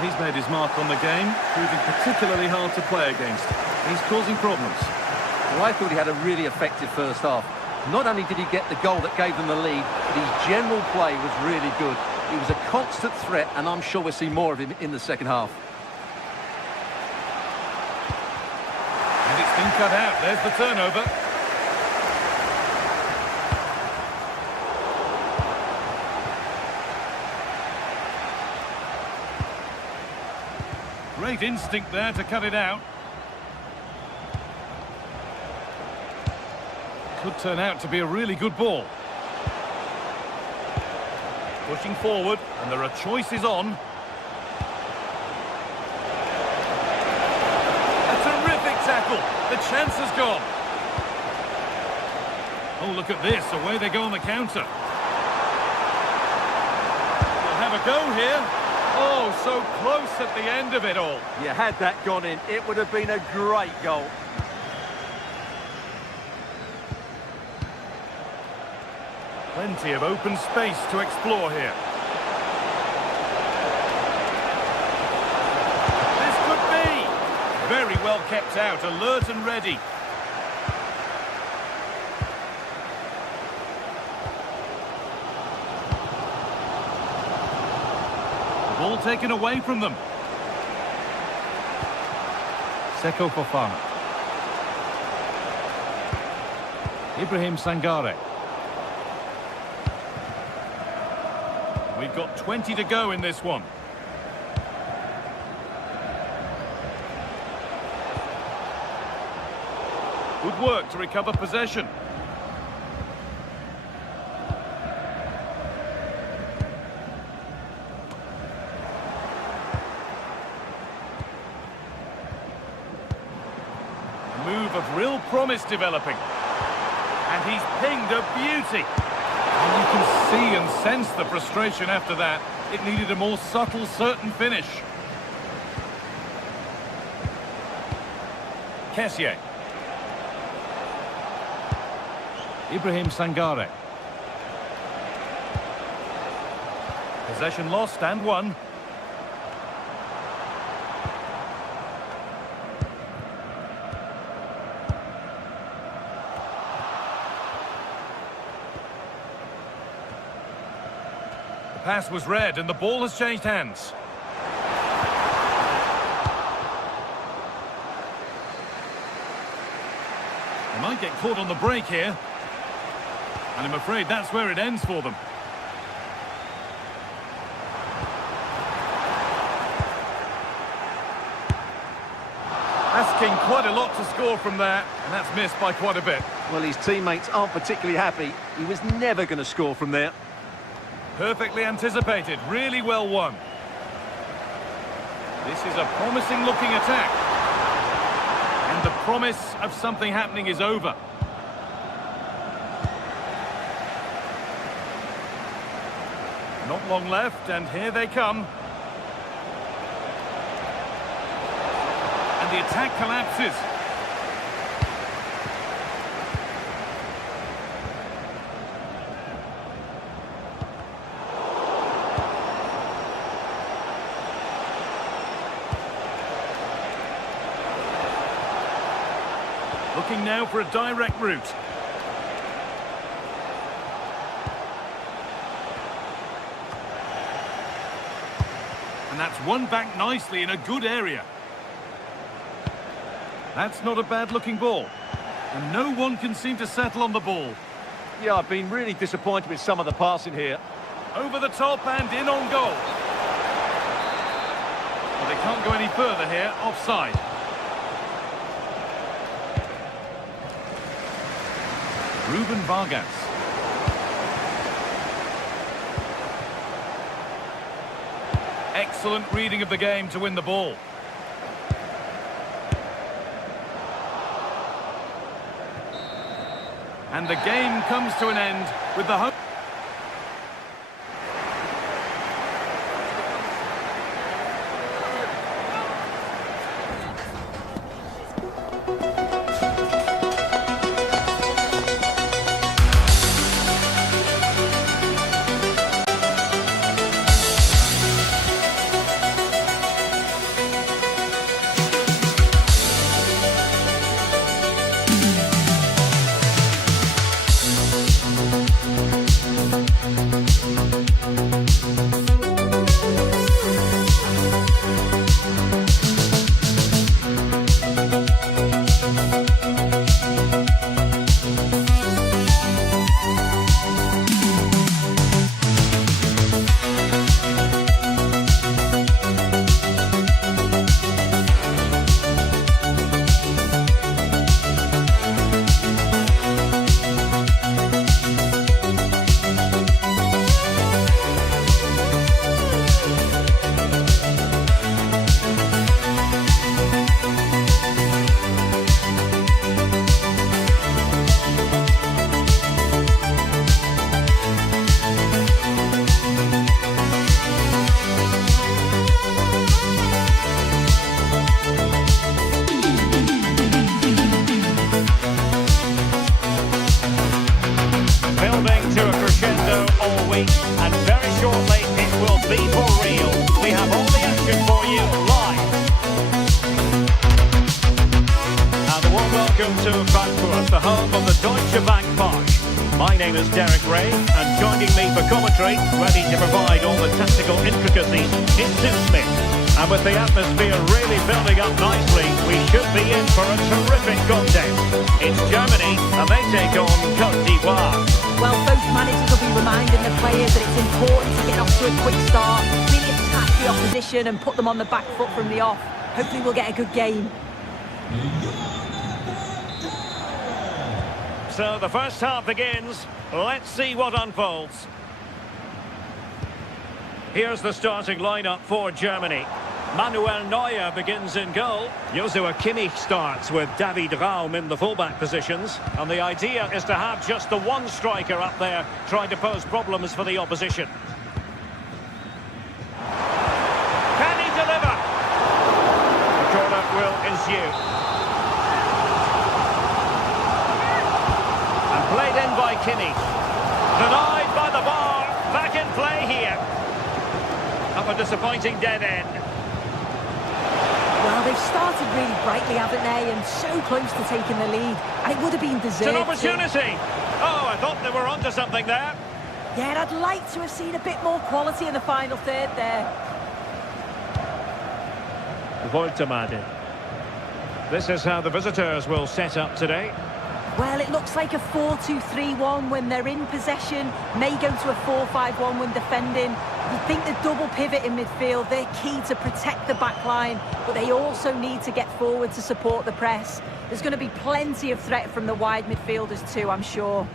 He's made his mark on the game, proving particularly hard to play against. He's causing problems. Well, I thought he had a really effective first half. Not only did he get the goal that gave them the lead, but his general play was really good. He was a constant threat, and I'm sure we'll see more of him in the second half. And it's been cut out. There's the turnover. Great instinct there to cut it out. Could turn out to be a really good ball. Pushing forward, and there are choices on. A terrific tackle. The chance has gone. Oh, look at this. Away they go on the counter. We'll have a go here. Oh, so close at the end of it all. You had that gone in, it would have been a great goal. Plenty of open space to explore here. This could be. Very well kept out, alert and ready. Ball taken away from them. Seko Fofana. Ibrahim Sangare. We've got 20 to go in this one. Good work to recover possession. promise developing. And he's pinged a beauty. And you can see and sense the frustration after that. It needed a more subtle, certain finish. Kessié. Ibrahim Sangare. Possession lost and won. The pass was read and the ball has changed hands. They might get caught on the break here. And I'm afraid that's where it ends for them. Asking quite a lot to score from there, and that's missed by quite a bit. Well, his teammates aren't particularly happy. He was never going to score from there. Perfectly anticipated, really well won. This is a promising looking attack. And the promise of something happening is over. Not long left, and here they come. And the attack collapses. Looking now for a direct route. And that's won back nicely in a good area. That's not a bad-looking ball. And no one can seem to settle on the ball. Yeah, I've been really disappointed with some of the passing here. Over the top and in on goal. Well, they can't go any further here. Offside. Ruben Vargas. Excellent reading of the game to win the ball. And the game comes to an end with the home. And very shortly it will be for real. We have all the action for you live. And a warm welcome to Frankfurt, the home of the Deutsche Bank Park. My name is Derek Ray, and joining me for commentary, ready to provide all the tactical intricacies, is Stu Smith. And with the atmosphere really building up nicely, we should be in for a terrific contest. It's Germany, and they take on Côte d'Ivoire. Well, both managers will be reminding the players that it's important to get off to a quick start, really attack the opposition and put them on the back foot from the off. Hopefully we'll get a good game. So the first half begins. Let's see what unfolds. Here's the starting lineup for Germany. Manuel Neuer begins in goal. Joshua Kimmich starts with David Raum in the fullback positions. And the idea is to have just the one striker up there trying to pose problems for the opposition. Can he deliver? The corner will ensue. And played in by Kimmich. Denied by the bar. Back in play here. Up a disappointing dead end. Well, they've started really brightly, haven't they? And so close to taking the lead. And it would have been deserved. It's an opportunity. Oh, I thought they were onto something there. Yeah, and I'd like to have seen a bit more quality in the final third there. Voltemade. This is how the visitors will set up today. Well, it looks like a 4-2-3-1 when they're in possession. May go to a 4-5-1 when defending. You think the double pivot in midfield, they're key to protect the back line, but they also need to get forward to support the press. There's going to be plenty of threat from the wide midfielders too, I'm sure.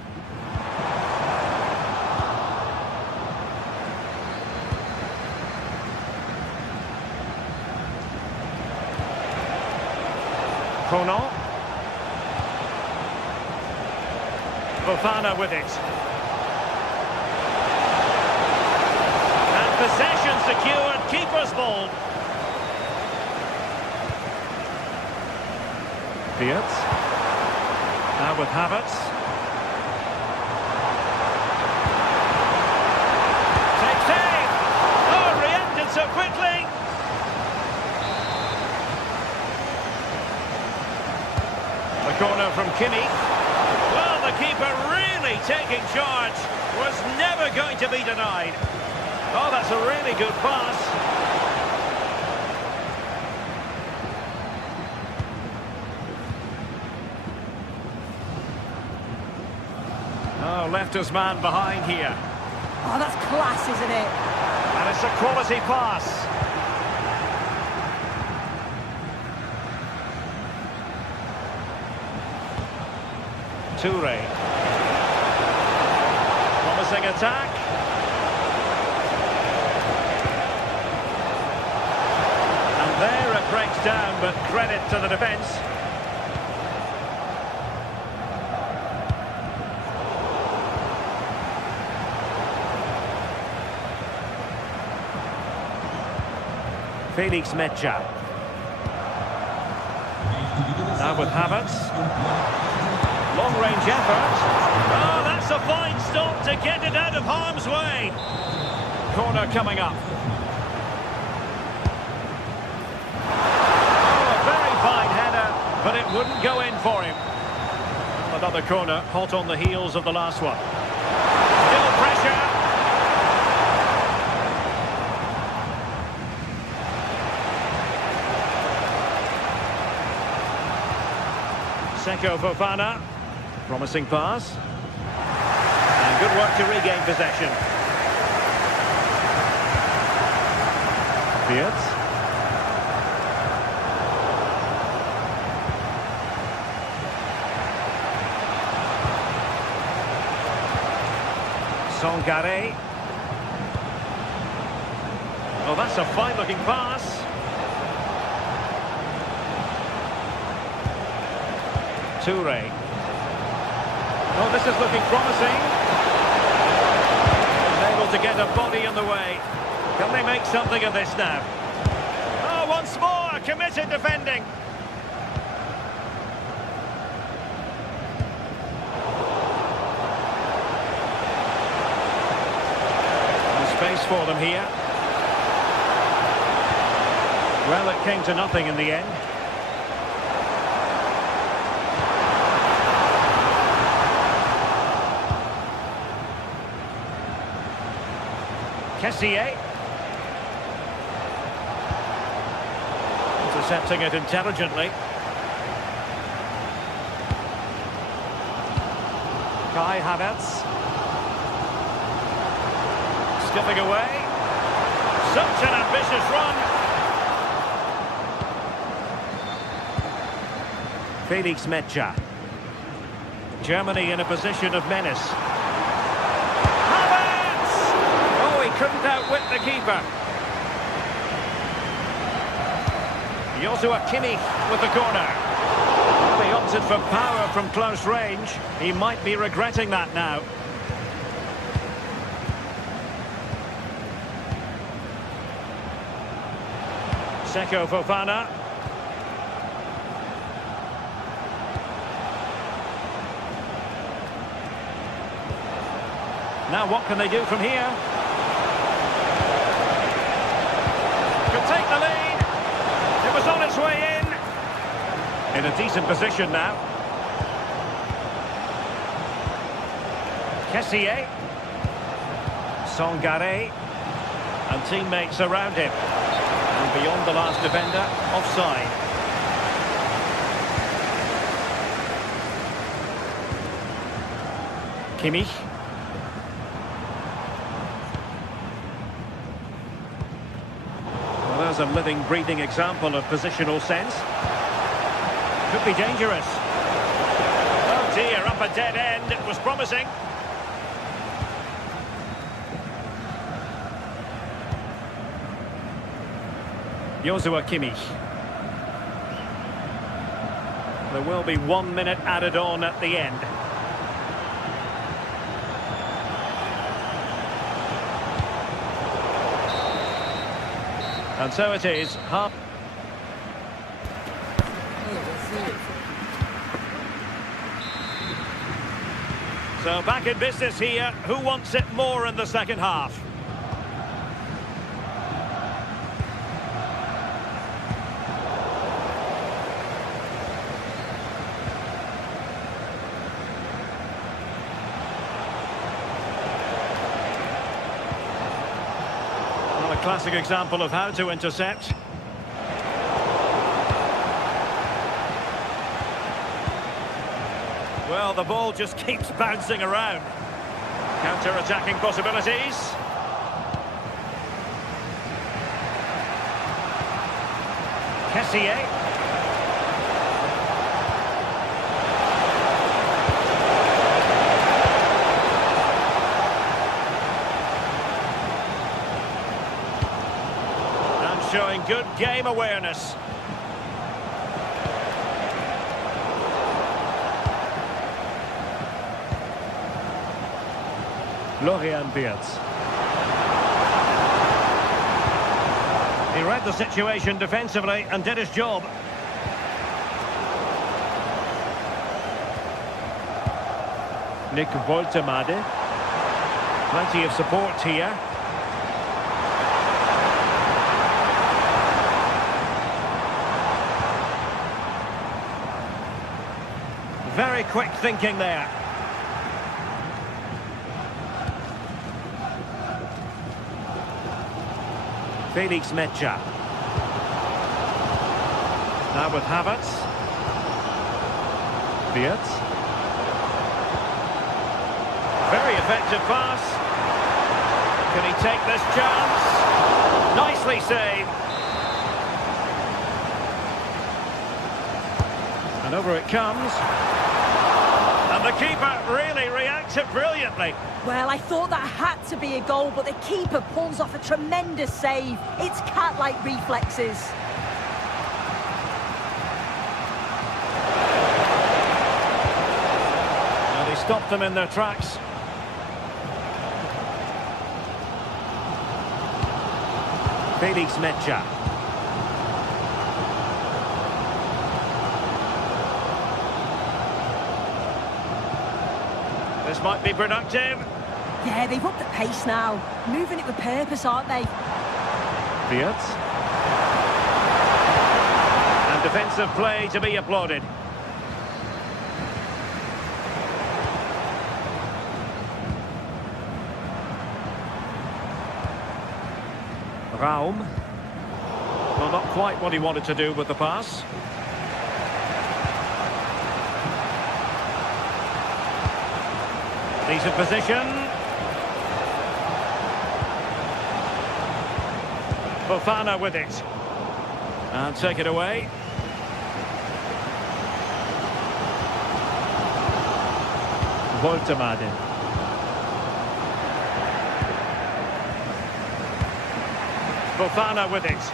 Conan. Fofana with it. And possession secured, keeper's ball. Fiat. Now with Havertz. Take save! Oh, reacted so quickly! The corner from Kimmich. Well, the keeper really taking charge. Was never going to be denied. Oh, that's a really good pass. Oh, left his man behind here. Oh, that's class, isn't it? And it's a quality pass. Toure. Promising attack. And there it breaks down, but credit to the defence. Felix Metja. Now with Havertz. Long-range effort. Oh, that's a fine stop to get it out of harm's way. Corner coming up. Oh, a very fine header, but it wouldn't go in for him. Another corner, hot on the heels of the last one. Still pressure. Seko Fofana. Promising pass. And good work to regain possession. Fiat. Songare. Oh, that's a fine-looking pass. Toure. Oh, this is looking promising. Able to get a body in the way. Can they make something of this now? Oh, once more, committed defending. There's space for them here. Well, it came to nothing in the end. Kessié. Intercepting it intelligently. Kai Havertz. Skipping away. Such an ambitious run. Felix Metja. Germany in a position of menace. Couldn't outwit the keeper. Joshua Kimmich with the corner. Well, he opted for power from close range. He might be regretting that now. Seko Fofana. Now what can they do from here? Can take the lead. It was on its way in a decent position now. Kessié. Sangare. And teammates around him. And beyond the last defender, offside. Kimmich. Well, there's a living, breathing example of positional sense. Could be dangerous. Oh dear, up a dead end. It was promising. Joshua Kimmich. There will be 1 minute added on at the end. And so it is. Half. So back in business here. Who wants it more in the second half? Well, a classic example of how to intercept. Well, the ball just keeps bouncing around. Counter-attacking possibilities. Kessié. And showing good game awareness. Florian Wirtz. He read the situation defensively and did his job. Nick Woltemade. Plenty of support here. Very quick thinking there. Felix Mecha. Now with Havertz. Wirtz. Very effective pass. Can he take this chance? Nicely saved. And over it comes. And the keeper really reacted brilliantly. Well, I thought that had to be a goal, but the keeper pulls off a tremendous save. It's cat-like reflexes. And he stopped them in their tracks. Felix Mecha. This might be productive. Yeah, they've upped the pace now. Moving it with purpose, aren't they? Wirtz. And defensive play to be applauded. Raum. Well, not quite what he wanted to do with the pass. Decent position. Fofana with it. And take it away. Woltemade. Fofana with it.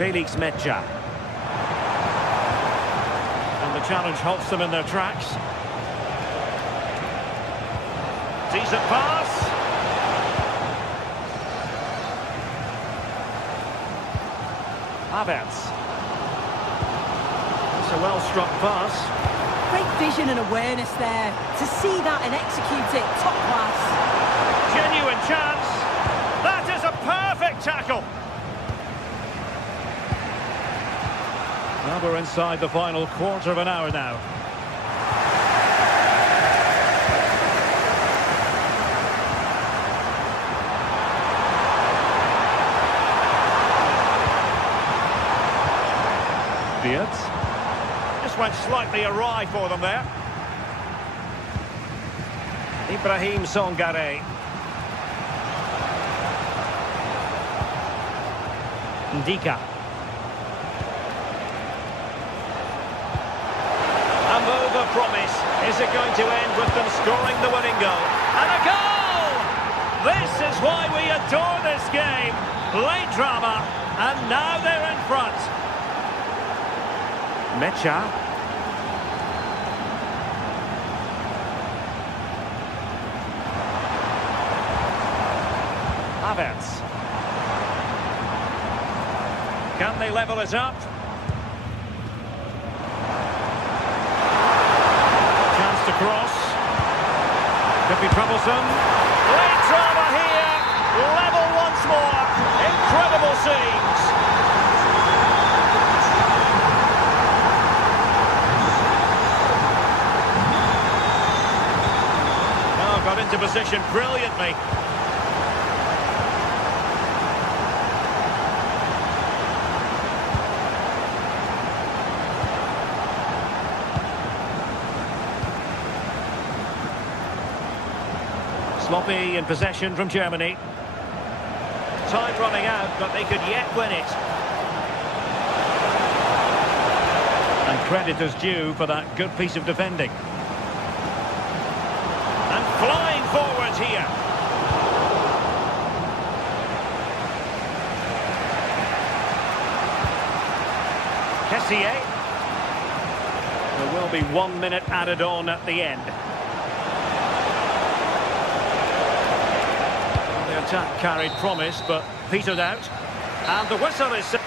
Felix Mecha. And the challenge halts them in their tracks. Decent pass. Havertz. It's a well-struck pass. Great vision and awareness there. To see that and execute it, top class. Genuine chance. That is a perfect tackle. Now we're inside the final quarter of an hour now. Just went slightly awry for them there. Ibrahim Songare. Ndika. And over promise. Is it going to end with them scoring the winning goal? And a goal! This is why we adore this game. Late drama, and now they're in front. Mecha. Havertz. Can they level it up? Chance to cross. Could be troublesome. Late drama here. Level once more. Incredible scenes. Oh, got into position brilliantly. Sloppy in possession from Germany. Time running out, but they could yet win it. And credit is due for that good piece of defending. And flying forwards here. Kessié. There will be 1 minute added on at the end. The attack carried promise, but petered out. And the whistle is set.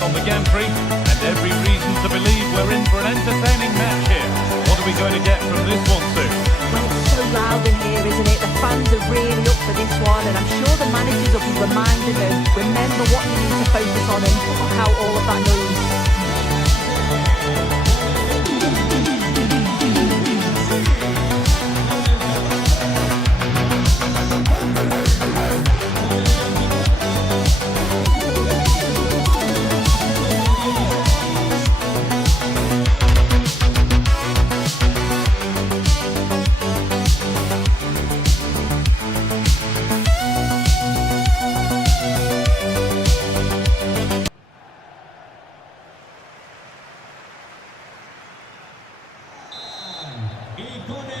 On the gantry, and every reason to believe we're in for an entertaining match here. What are we going to get from this one, Sue? Well, it's so loud in here, isn't it? The fans are really up for this one, and I'm sure the managers will be reminding them, remember what you need to focus on and block out all of that noise.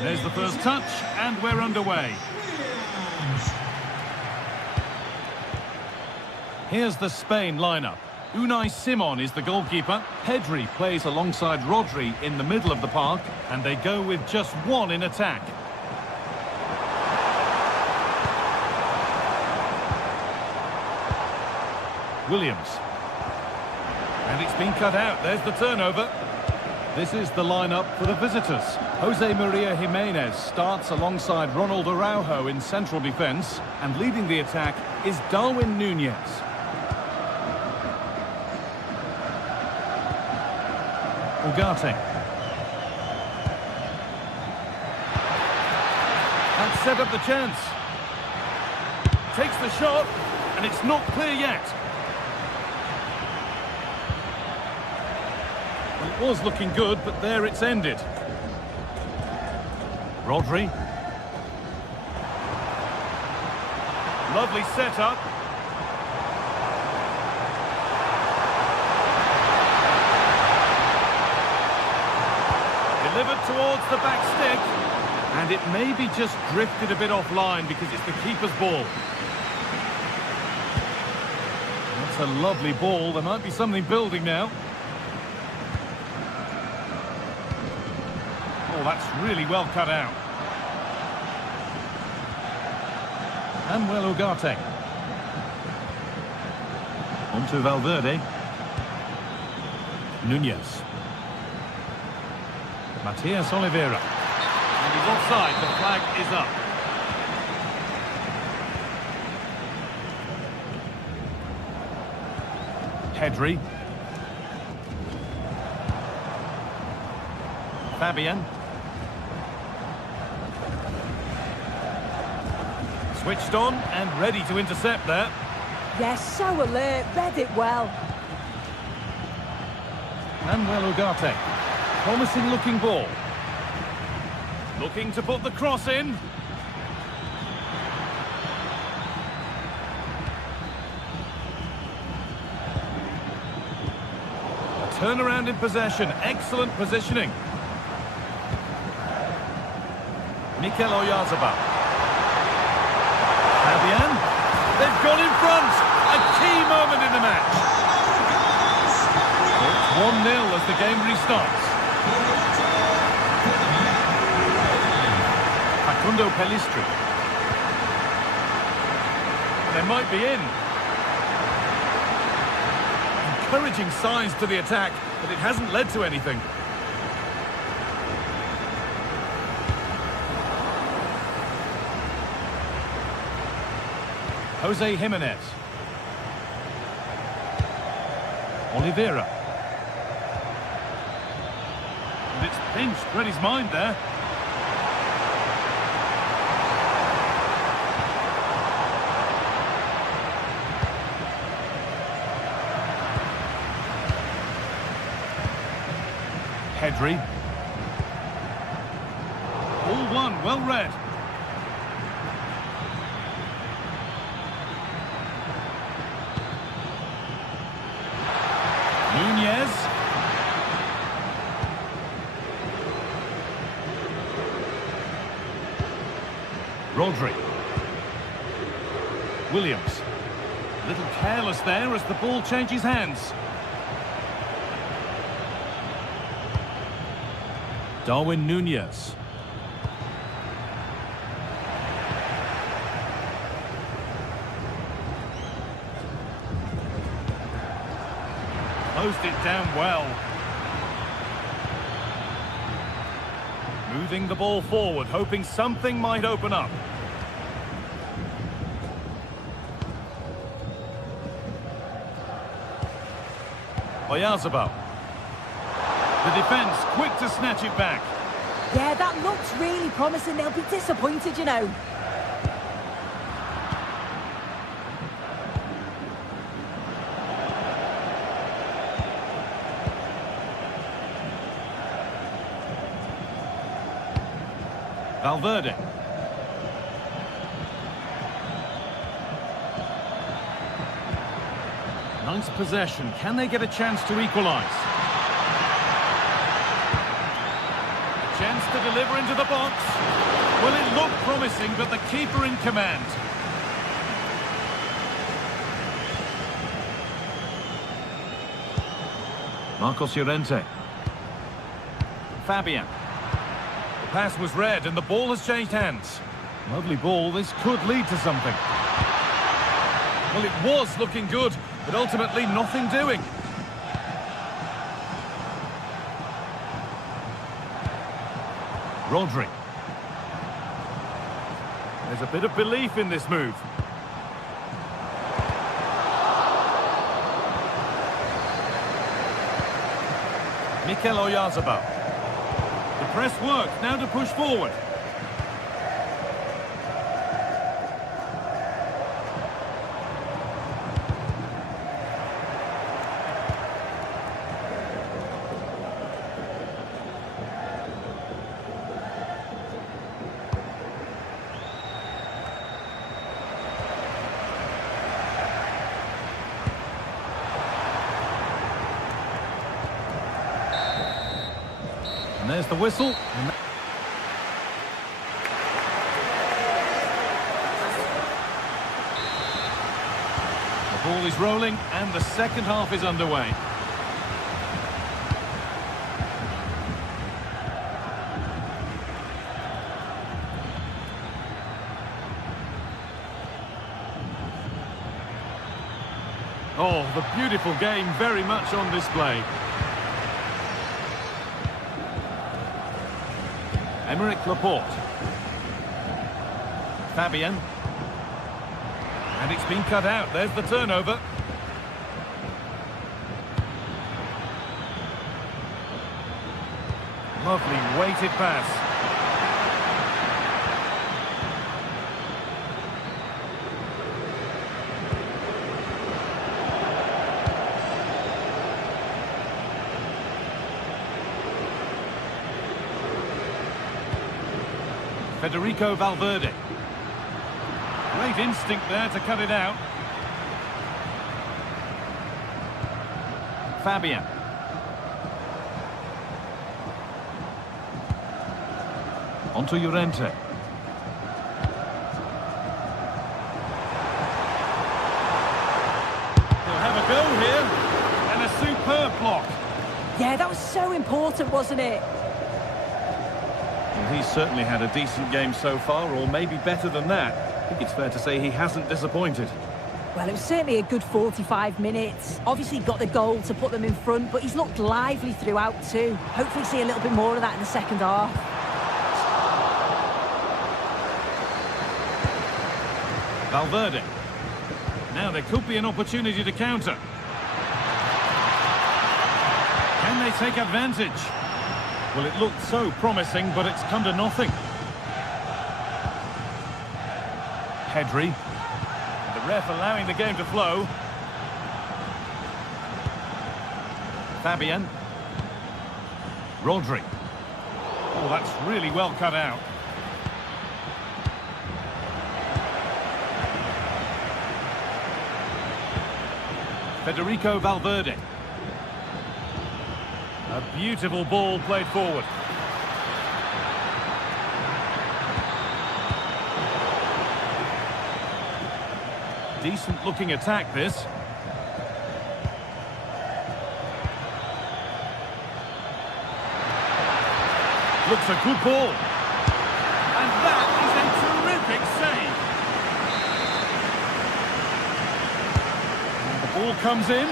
There's the first touch, and we're underway. Here's the Spain lineup. Unai Simon is the goalkeeper. Pedri plays alongside Rodri in the middle of the park, and they go with just one in attack. Williams. And it's been cut out. There's the turnover. This is the lineup for the visitors. Jose Maria Jimenez starts alongside Ronald Araujo in central defence, and leading the attack is Darwin Nunez. Ugarte. That set up the chance. Takes the shot, and it's not clear yet. Well, it was looking good, but there it's ended. Rodri. Lovely setup. Delivered towards the back stick. And it maybe just drifted a bit offline because it's the keeper's ball. That's a lovely ball. There might be something building now. Oh, that's really well cut out. Manuel Ugarte. On to Valverde. Nunez. Matias Oliveira. And he's offside. The flag is up. Pedri. Fabian. Switched on and ready to intercept there. Yes, so alert, read it well. Manuel Ugarte. Promising looking ball. Looking to put the cross in. A turnaround in possession. Excellent positioning. Mikel Oyarzabal. Fabian. They've gone in front. A key moment in the match. It's 1-0 as the game restarts. Facundo Pellistri. They might be in. Encouraging signs to the attack, but it hasn't led to anything. Jose Jimenez. Oliveira. And it's pinched, read his mind there. Pedri. All one, well read. Nunez. Rodri. Williams. A little careless there as the ball changes hands. Darwin Nunez. Closed it down well. Moving the ball forward, hoping something might open up. Oyarzabal. The defence quick to snatch it back. Yeah, that looks really promising. They'll be disappointed, you know. Valverde. Nice possession. Can they get a chance to equalise? Chance to deliver into the box. Well, it looked promising, but the keeper in command. Marcos Llorente. Fabian. The pass was read and the ball has changed hands. Lovely ball. This could lead to something. Well, it was looking good, but ultimately nothing doing. Rodri. There's a bit of belief in this move. Mikel Oyarzabal. The press works, now to push forward. And there's the whistle. The ball is rolling and the second half is underway. Oh, the beautiful game very much on display. Emerick Laporte. Fabian. And it's been cut out. There's the turnover. Lovely weighted pass. Federico Valverde. Great instinct there to cut it out. Fabian. Onto Llorente. He'll have a go here. And a superb block. Yeah, that was so important, wasn't it? Well, he's certainly had a decent game so far, or maybe better than that. I think it's fair to say he hasn't disappointed. Well, it was certainly a good 45 minutes. Obviously got the goal to put them in front, but he's looked lively throughout too. Hopefully see a little bit more of that in the second half. Valverde. Now there could be an opportunity to counter. Can they take advantage? Well, it looked so promising, but it's come to nothing. Pedri. The ref allowing the game to flow. Fabian. Rodri. Oh, that's really well cut out. Federico Valverde. A beautiful ball played forward. Decent looking attack, this. Looks a good ball. And that is a terrific save. And the ball comes in.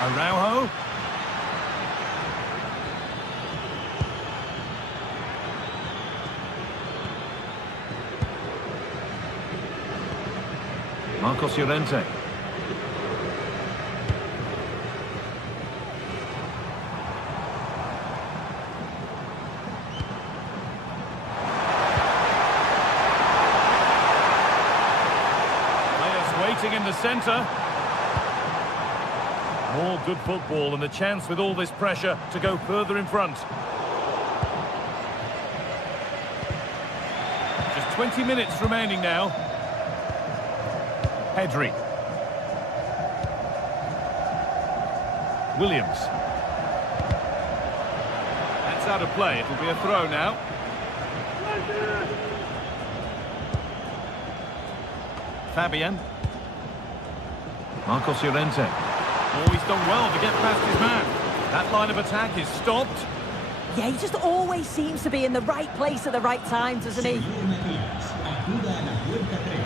Araujo. Marcos Llorente. Players waiting in the centre. More good football and the chance with all this pressure to go further in front. Just 20 minutes remaining now. Pedri. Williams. That's out of play. It'll be a throw now. Fabian. Marcos Llorente. Oh, he's done well to get past his man. That line of attack is stopped. Yeah, he just always seems to be in the right place at the right time, doesn't he?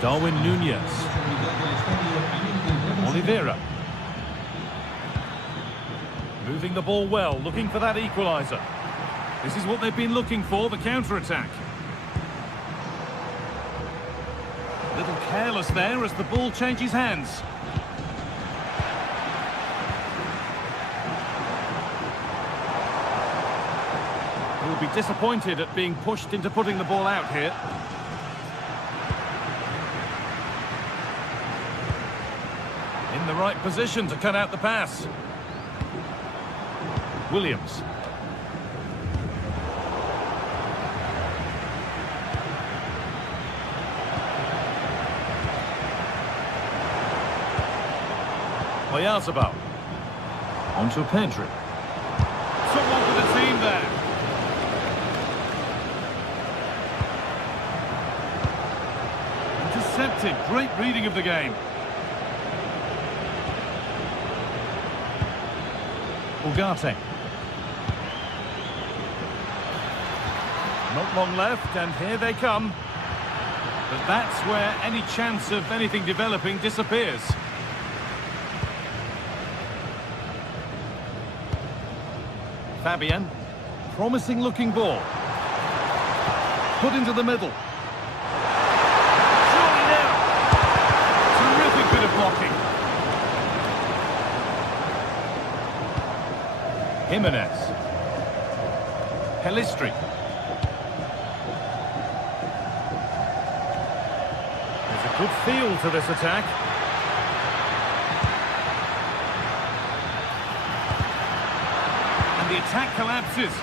Darwin Núñez. Oliveira. Moving the ball well, looking for that equaliser. This is what they've been looking for, the counter-attack. A little careless there as the ball changes hands. He'll be disappointed at being pushed into putting the ball out here. In the right position to cut out the pass. Williams. Oyarzabal. Onto Pedri. Someone for the team there. Intercepted. Great reading of the game. Ugarte. Not long left, and here they come. But that's where any chance of anything developing disappears. Fabian. Promising looking ball. Put into the middle. Surely now. Terrific bit of blocking. Jimenez. Pelistri. There's a good feel to this attack. And the attack collapses.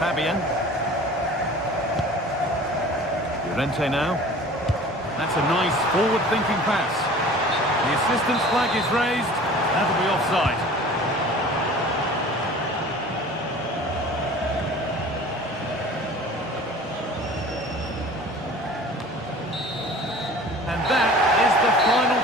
Fabian. Llorente now. That's a nice forward-thinking pass. The assistant's flag is raised. That'll be offside. And that is the final.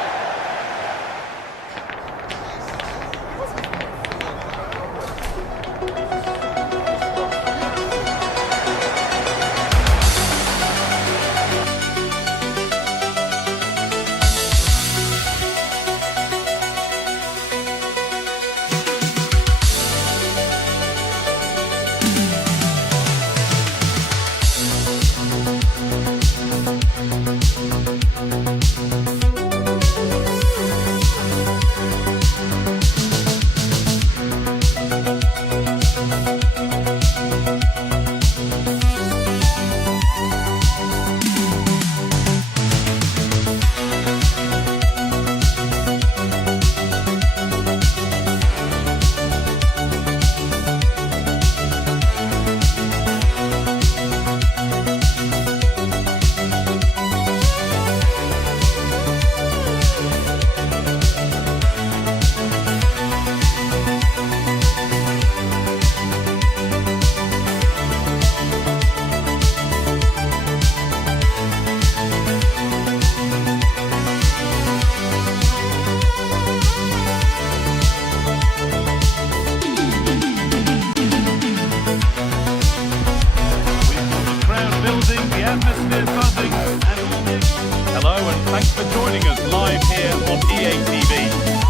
Hello and thanks for joining us live here on EA TV.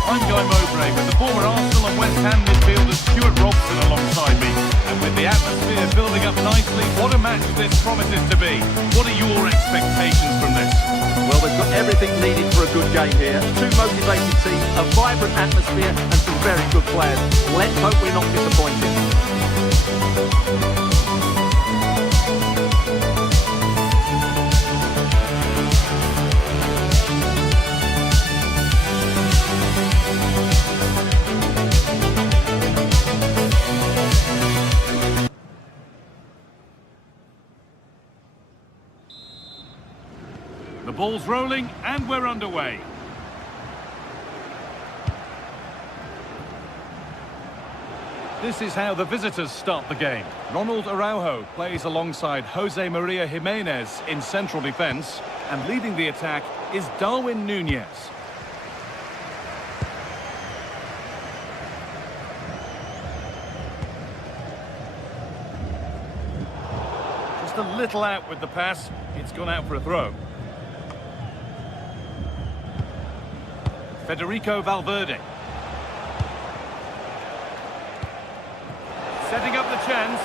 I'm Guy Mowbray with the former Arsenal and West Ham midfielder Stuart Robson alongside me. And with the atmosphere building up nicely, what a match this promises to be. What are your expectations from this? Well, they've got everything needed for a good game here. Two motivated teams, a vibrant atmosphere and some very good players. Let's hope we're not disappointed. The ball's rolling and we're underway. This is how the visitors start the game. Ronald Araujo plays alongside Jose Maria Jimenez in central defence, and leading the attack is Darwin Núñez. little out with the pass. It's gone out for a throw. Federico Valverde. Setting up the chance.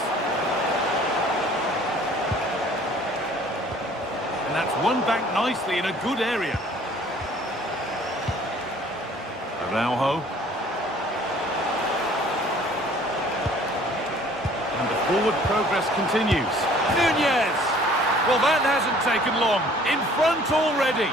And that's won back nicely in a good area. Araujo. And the forward progress continues. Nunez! Well, that hasn't taken long. In front already.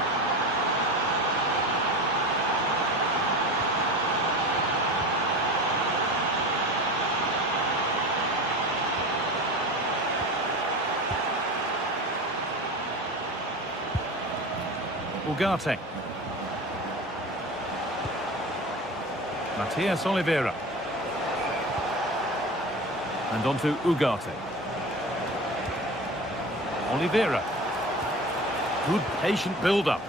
Ugarte. Matias Oliveira. And on to Ugarte. Oliveira. Good patient build-up,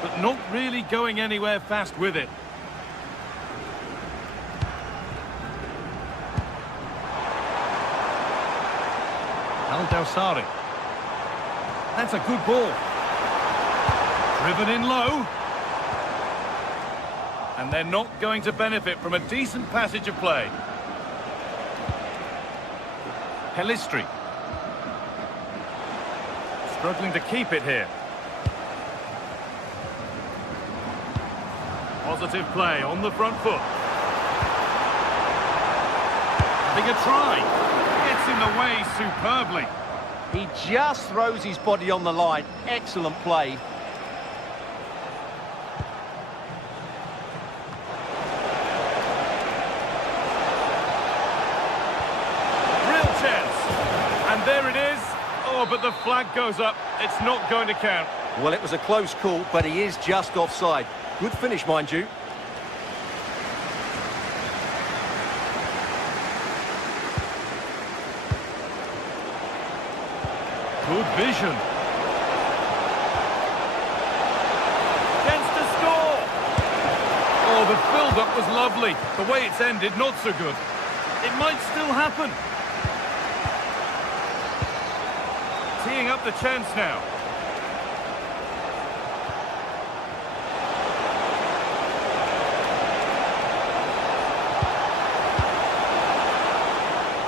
but not really going anywhere fast with it. Al-Dawsari. That's a good ball. Driven in low. And they're not going to benefit from a decent passage of play. Pelistri. Struggling to keep it here. Positive play on the front foot. Having a try. Gets in the way superbly. He just throws his body on the line. Excellent play. There it is. Oh, but the flag goes up. It's not going to count. Well, it was a close call, but he is just offside. Good finish, mind you. Good vision. Chance to score. Oh, the build-up was lovely. The way it's ended, not so good. It might still happen. Teeing up the chance now.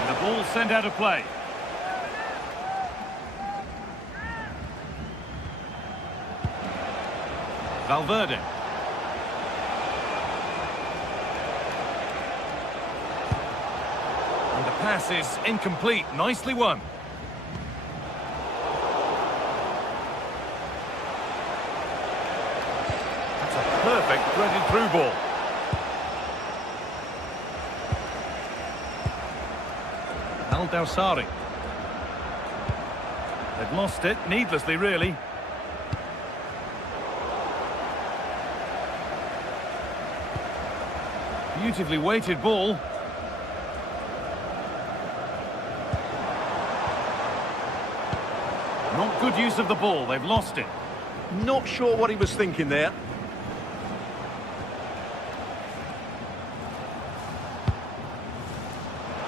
And the ball sent out of play. Valverde. And the pass is incomplete. Nicely won. Perfect threaded through ball. Al-Dawsari. They've lost it, needlessly really. Beautifully weighted ball. Not good use of the ball, they've lost it. Not sure what he was thinking there.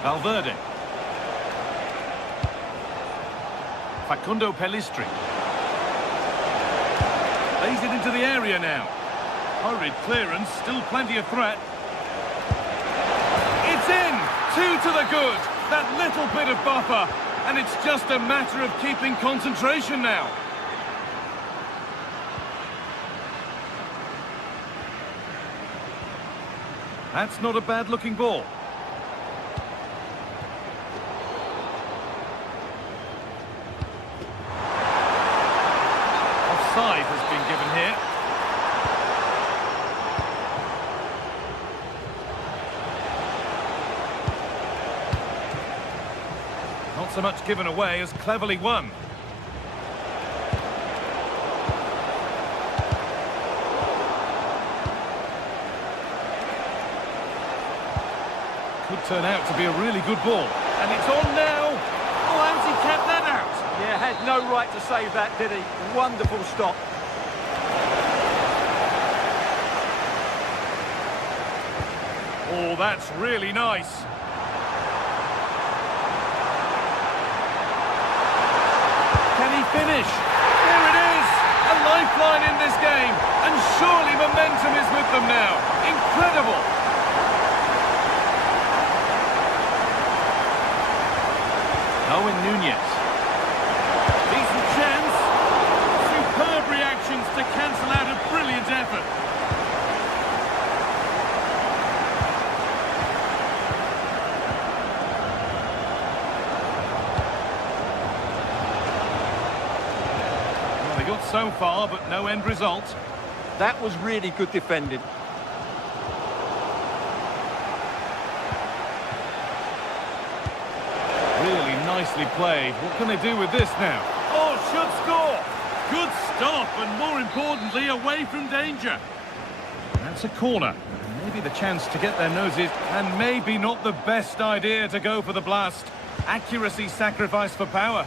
Valverde. Facundo Pelistri. Lays it into the area now. Hurried clearance, still plenty of threat. It's in! 2 to the good. That little bit of buffer. And it's just a matter of keeping concentration now. That's not a bad-looking ball. Offside has been given here. Not so much given away as cleverly won. Could turn out to be a really good ball. And it's on now. Oh, how's he kept that out? Yeah, had no right to save that, did he? Wonderful stop. Oh, that's really nice. finish. There it is! A lifeline in this game. And surely momentum is with them now. Incredible! Owen Nunez. Decent chance. Superb reactions to cancel out a brilliant effort. Well, they got so far, but no end result. That was really good defending. Really nicely played. What can they do with this now? Oh, should score! Good stop, and more importantly, away from danger. That's a corner. Maybe the chance to get their noses, and maybe not the best idea to go for the blast. Accuracy sacrificed for power.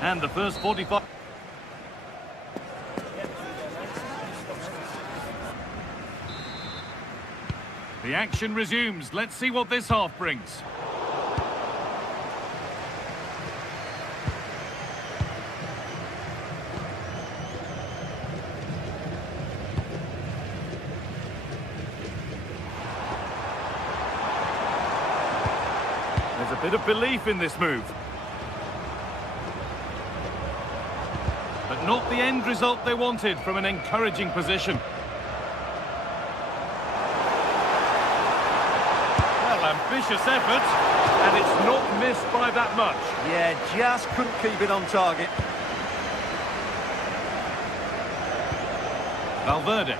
And the first 45... The action resumes. Let's see what this half brings. There's a bit of belief in this move. But not the end result they wanted from an encouraging position. Ambitious effort, and it's not missed by that much. Yeah, just couldn't keep it on target. Valverde.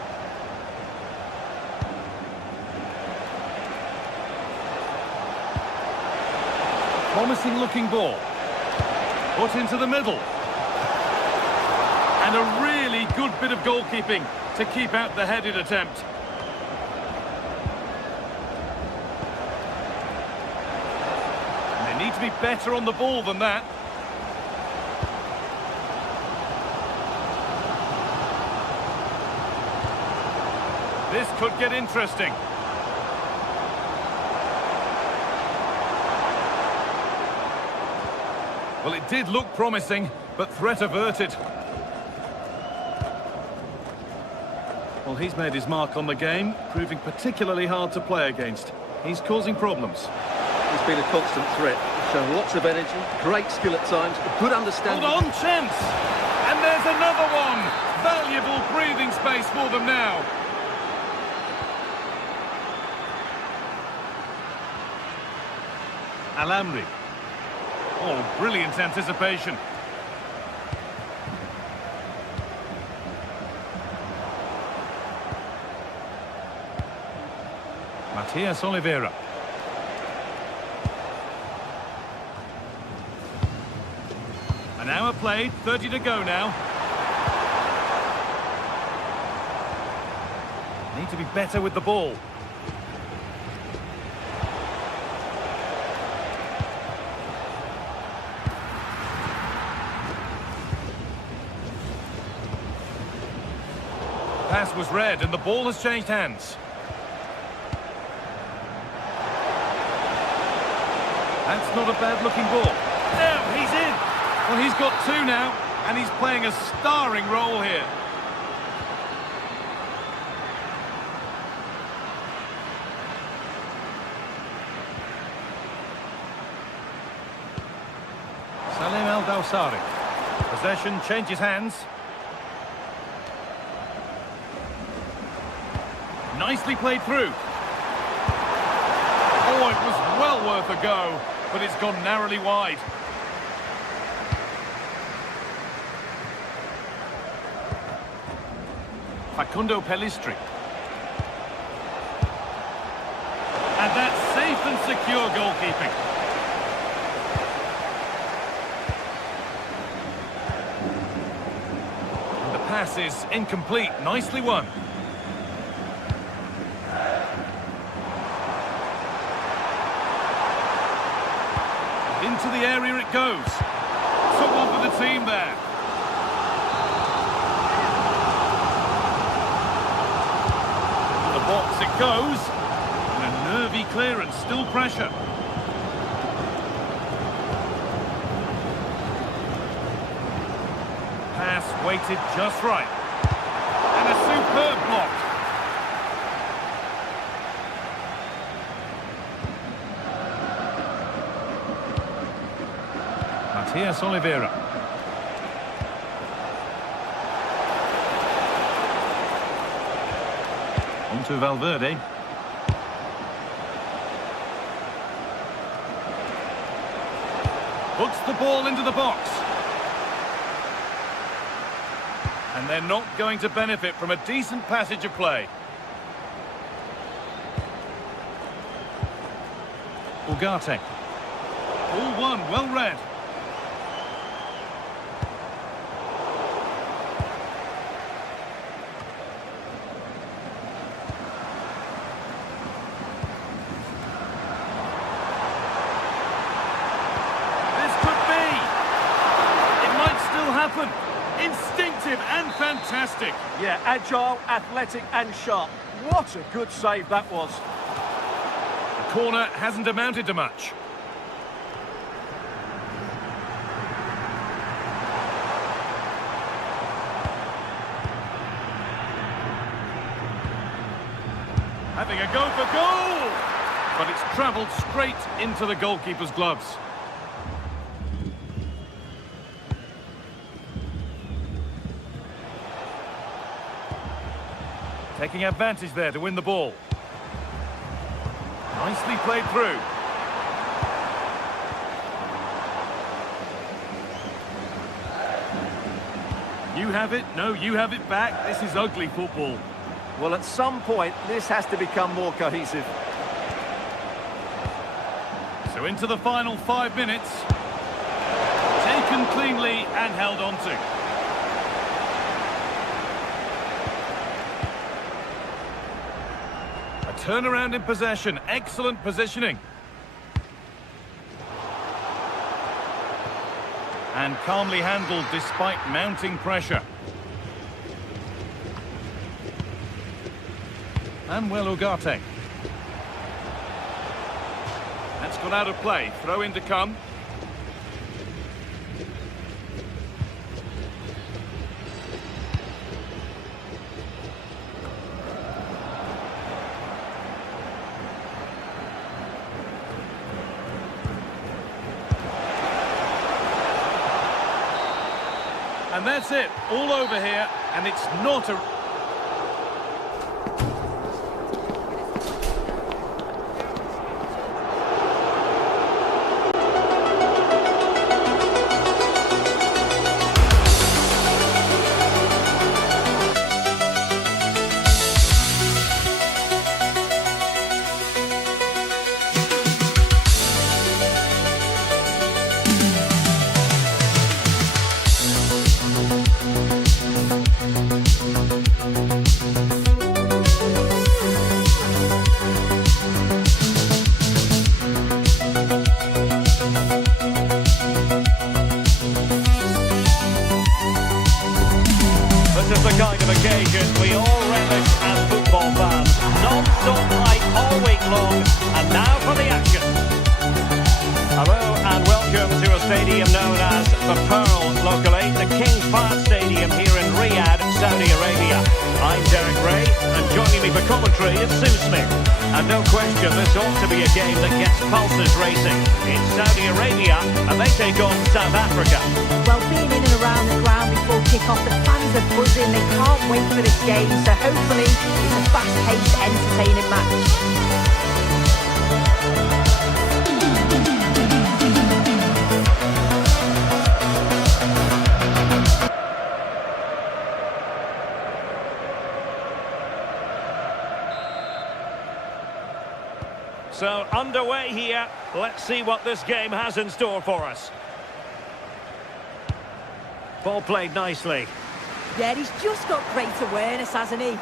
Promising looking ball. Put into the middle. And a really good bit of goalkeeping to keep out the headed attempt. Need to be better on the ball than that. This could get interesting. Well, it did look promising, but threat averted. Well, he's made his mark on the game, proving particularly hard to play against. He's causing problems. He's been a constant threat, shown lots of energy, great skill at times, a good understanding. Hold on, chance! And there's another one! Valuable breathing space for them now. Alamri. Oh, brilliant anticipation. Matias Oliveira. An hour played, 30 to go now. Need to be better with the ball. Pass was read and the ball has changed hands. That's not a bad looking ball. Now he's in. Well, he's got two now, and he's playing a starring role here. Salim Al-Dawsari. Possession changes hands. Nicely played through. Oh, it was well worth a go, but it's gone narrowly wide. Facundo Pellistri. And that's safe and secure goalkeeping. And the pass is incomplete. Nicely won. Into the area it goes. Took one for the team there. it goes. And a nervy clearance, still pressure. Pass weighted just right. And a superb block. Matias Oliveira. On to Valverde. Puts the ball into the box. And they're not going to benefit from a decent passage of play. Ugarte. All one, well read. Instinctive and fantastic. Yeah, agile, athletic and sharp. What a good save that was. The corner hasn't amounted to much. Having a go for goal! But it's travelled straight into the goalkeeper's gloves. Taking advantage there to win the ball. Nicely played through. You have it, no, you have it back. This is ugly football. Well, at some point, this has to become more cohesive. So into the final 5 minutes. Taken cleanly and held on to. Turnaround in possession, excellent positioning. And calmly handled despite mounting pressure. And well, Ugarte. That's gone out of play, throw in to come. And that's it, all over here, and it's not a... This is the kind of occasion we all relish as football fans. Non-stop light all week long, and now for the action. Hello and welcome to a stadium known as the Pearl locally, the King Fahd Stadium here in Riyadh, Saudi Arabia. I'm Derek Ray, and joining me for commentary is Sue Smith. And no question, this ought to be a game that gets pulses racing. It's Saudi Arabia, and they take on South Africa. Well, being in and around the ground before kick-off, the fans are buzzing. They can't wait for this game, so hopefully it's a fast-paced, entertaining match. So, underway here. Let's see what this game has in store for us. Ball played nicely. Yeah, he's just got great awareness, hasn't he?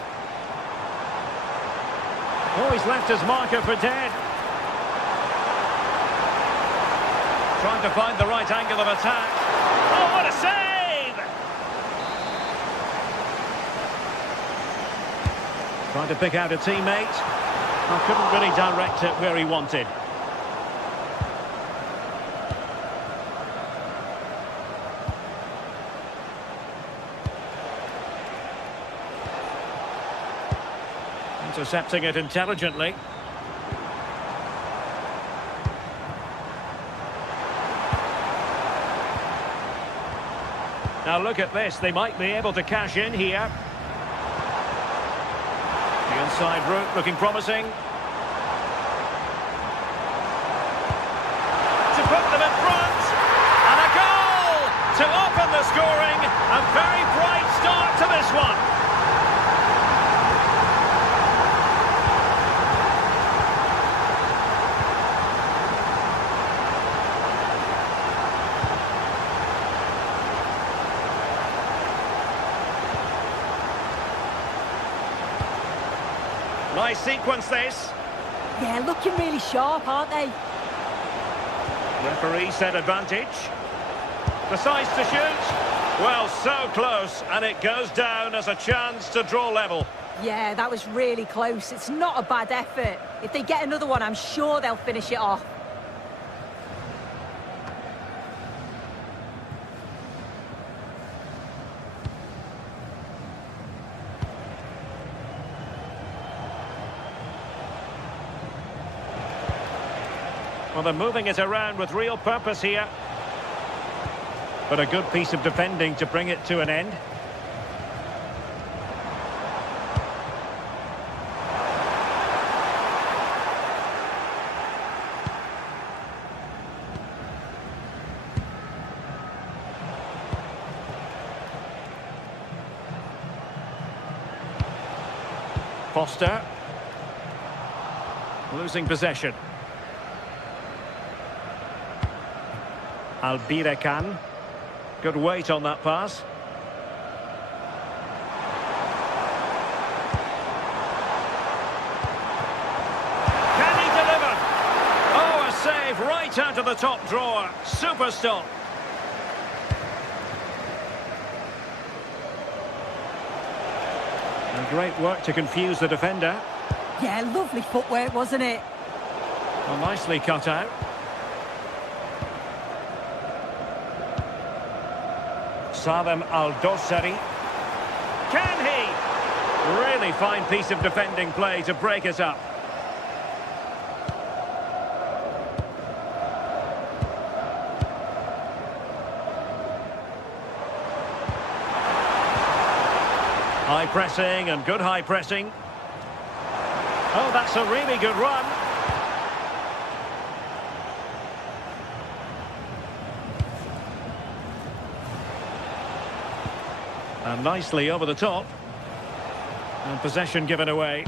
Oh, he's left his marker for dead. Trying to find the right angle of attack. Oh, what a save! Trying to pick out a teammate. Well, couldn't really direct it where he wanted. Intercepting it intelligently. Now look at this, they might be able to cash in here. The inside route looking promising. To put them in front, and a goal to open the scoring. A very bright start to this one. Nice sequence this. Yeah, looking really sharp, aren't they? Referee said advantage. Decides to shoot. Well, so close, and it goes down as a chance to draw level. Yeah, that was really close. It's not a bad effort. If they get another one, I'm sure they'll finish it off. Well, they're moving it around with real purpose here. But a good piece of defending to bring it to an end. Foster. Losing possession. Albirekan. Good weight on that pass. Can he deliver? Oh, a save right out of the top drawer. Super stop. And great work to confuse the defender. Yeah, lovely footwork, wasn't it? Well, nicely cut out. Salem Al-Dossari. Can he? Really fine piece of defending play to break it up. High pressing and good high pressing. Oh, that's a really good run. And nicely over the top. And possession given away.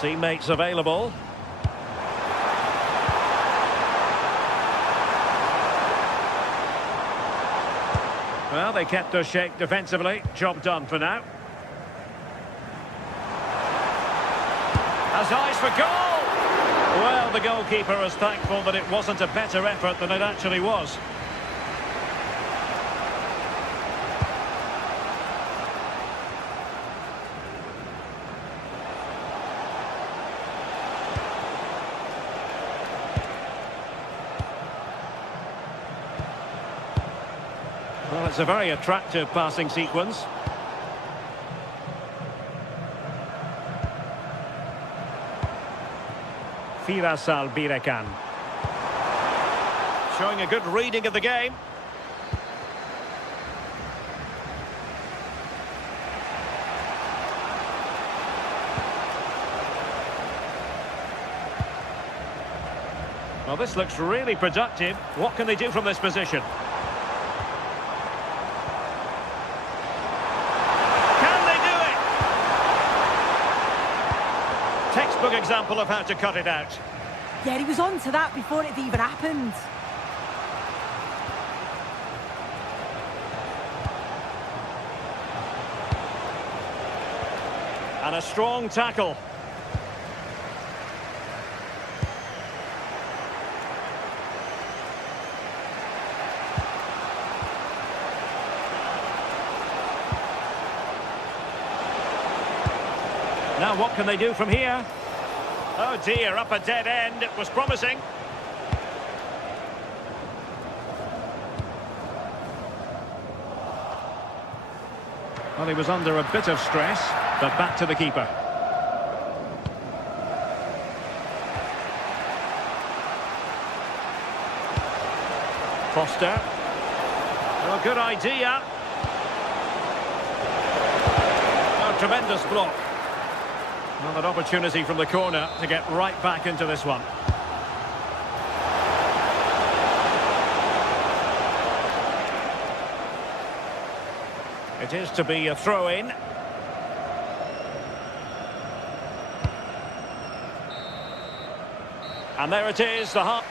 Teammates available. Well, they kept their shape defensively. Job done for now. Has eyes for goal! Well, the goalkeeper is thankful that it wasn't a better effort than it actually was. Well, it's a very attractive passing sequence. Firas Albirekan. Showing a good reading of the game. Well, this looks really productive. What can they do from this position? Can they do it? Textbook example of how to cut it out. Yeah, he was on to that before it even happened. And a strong tackle. Now what can they do from here? Oh dear, up a dead end. It was promising. Well, he was under a bit of stress, but back to the keeper. Foster. Oh, good idea. Oh, tremendous block. Another opportunity from the corner to get right back into this one. It is to be a throw-in. And there it is, the half.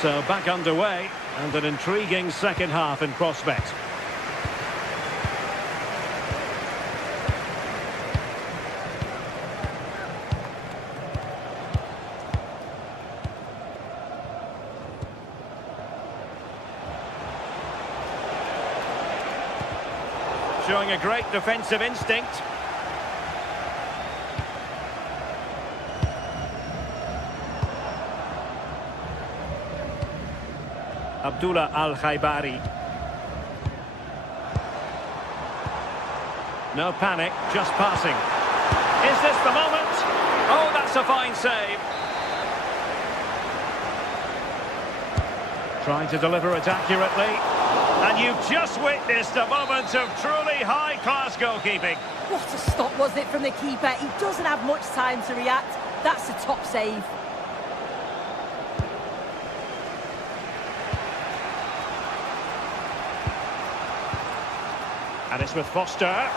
So back underway, and an intriguing second half in prospect. Showing a great defensive instinct. Abdullah Al-Khaibari. No panic, just passing. Is this the moment? Oh, that's a fine save. Trying to deliver it accurately. And you've just witnessed a moment of truly high-class goalkeeping. What a stop was it from the keeper. He doesn't have much time to react. That's a top save. And it's with Foster.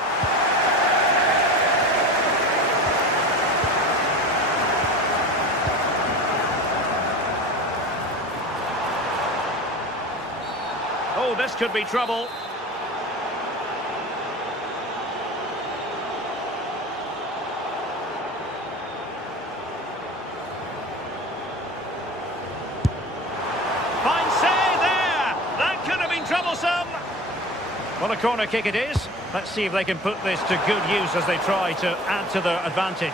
Oh, this could be trouble. Fine save there! That could have been troublesome. Well, a corner kick it is. Let's see if they can put this to good use as they try to add to their advantage.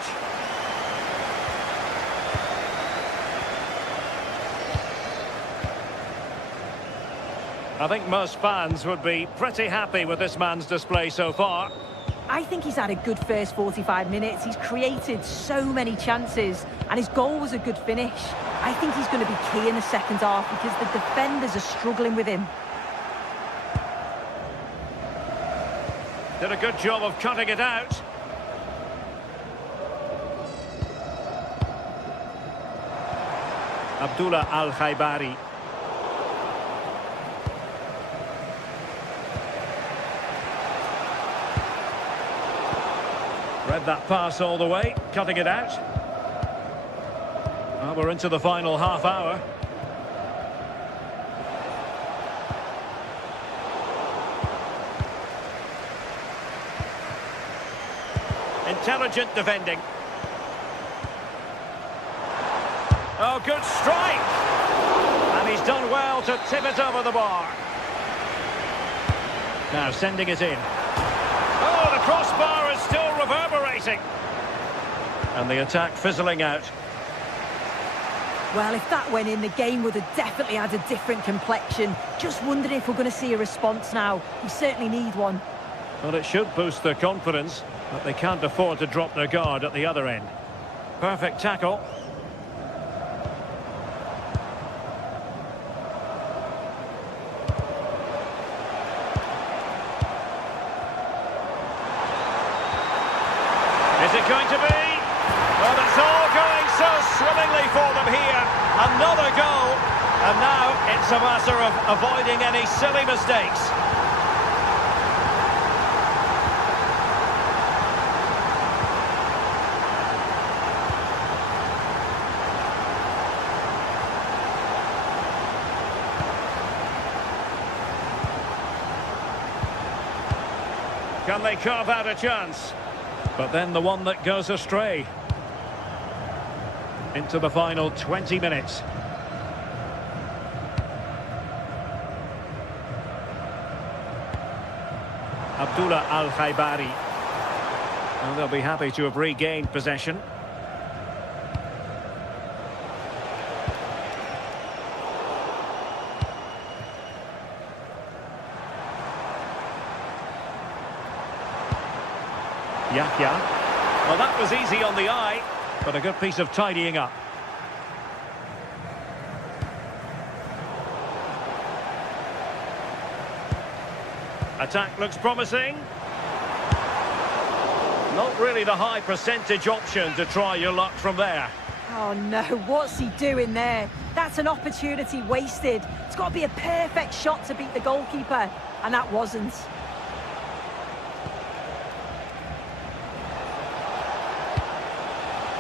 I think most fans would be pretty happy with this man's display so far. I think he's had a good first 45 minutes. He's created so many chances, and his goal was a good finish. I think he's going to be key in the second half because the defenders are struggling with him. Did a good job of cutting it out. Abdullah Al-Khaibari. Read that pass all the way, cutting it out. Well, we're into the final half hour. Intelligent defending. Oh, good strike! And he's done well to tip it over the bar. Now sending it in. Oh, the crossbar is still reverberating. And the attack fizzling out. Well, if that went in, the game would have definitely had a different complexion. Just wondering if we're going to see a response now. We certainly need one. Well, it should boost their confidence, but they can't afford to drop their guard at the other end. Perfect tackle. Is it going to be? Well, it's all going so swimmingly for them here. Another goal. And now it's a matter of avoiding any silly mistakes. Can they carve out a chance? But then the one that goes astray. Into the final 20 minutes. Abdullah Al-Khaibari. And they'll be happy to have regained possession. Yahya. Well, that was easy on the eye, but a good piece of tidying up. Attack looks promising. Not really the high percentage option to try your luck from there. Oh no, what's he doing there? That's an opportunity wasted. It's got to be a perfect shot to beat the goalkeeper, and that wasn't.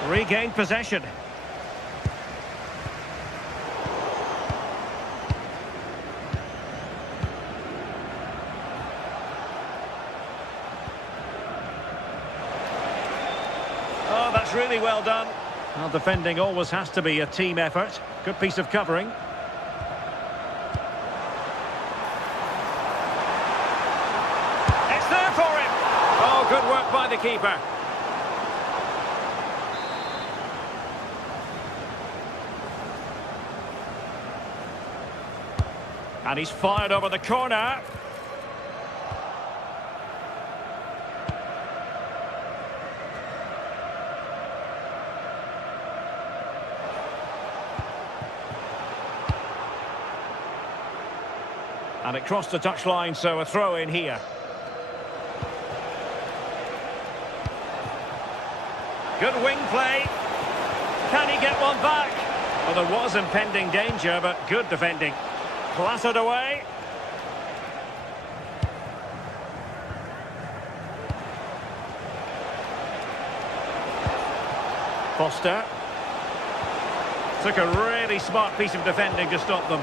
Regained possession. Oh, that's really well done. Well, defending always has to be a team effort. Good piece of covering. It's there for him. Oh, good work by the keeper. And he's fired over the corner. And it crossed the touchline, so a throw in here. Good wing play. Can he get one back? Well, there was impending danger, but good defending. Clattered away. Foster. Took a really smart piece of defending to stop them.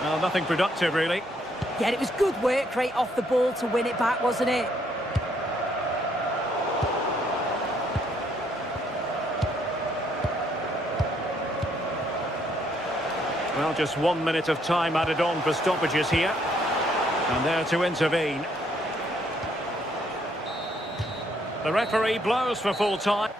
Well, nothing productive, really. Yeah, it was good work right off the ball to win it back, wasn't it? Well, just 1 minute of time added on for stoppages here. And there to intervene. The referee blows for full time.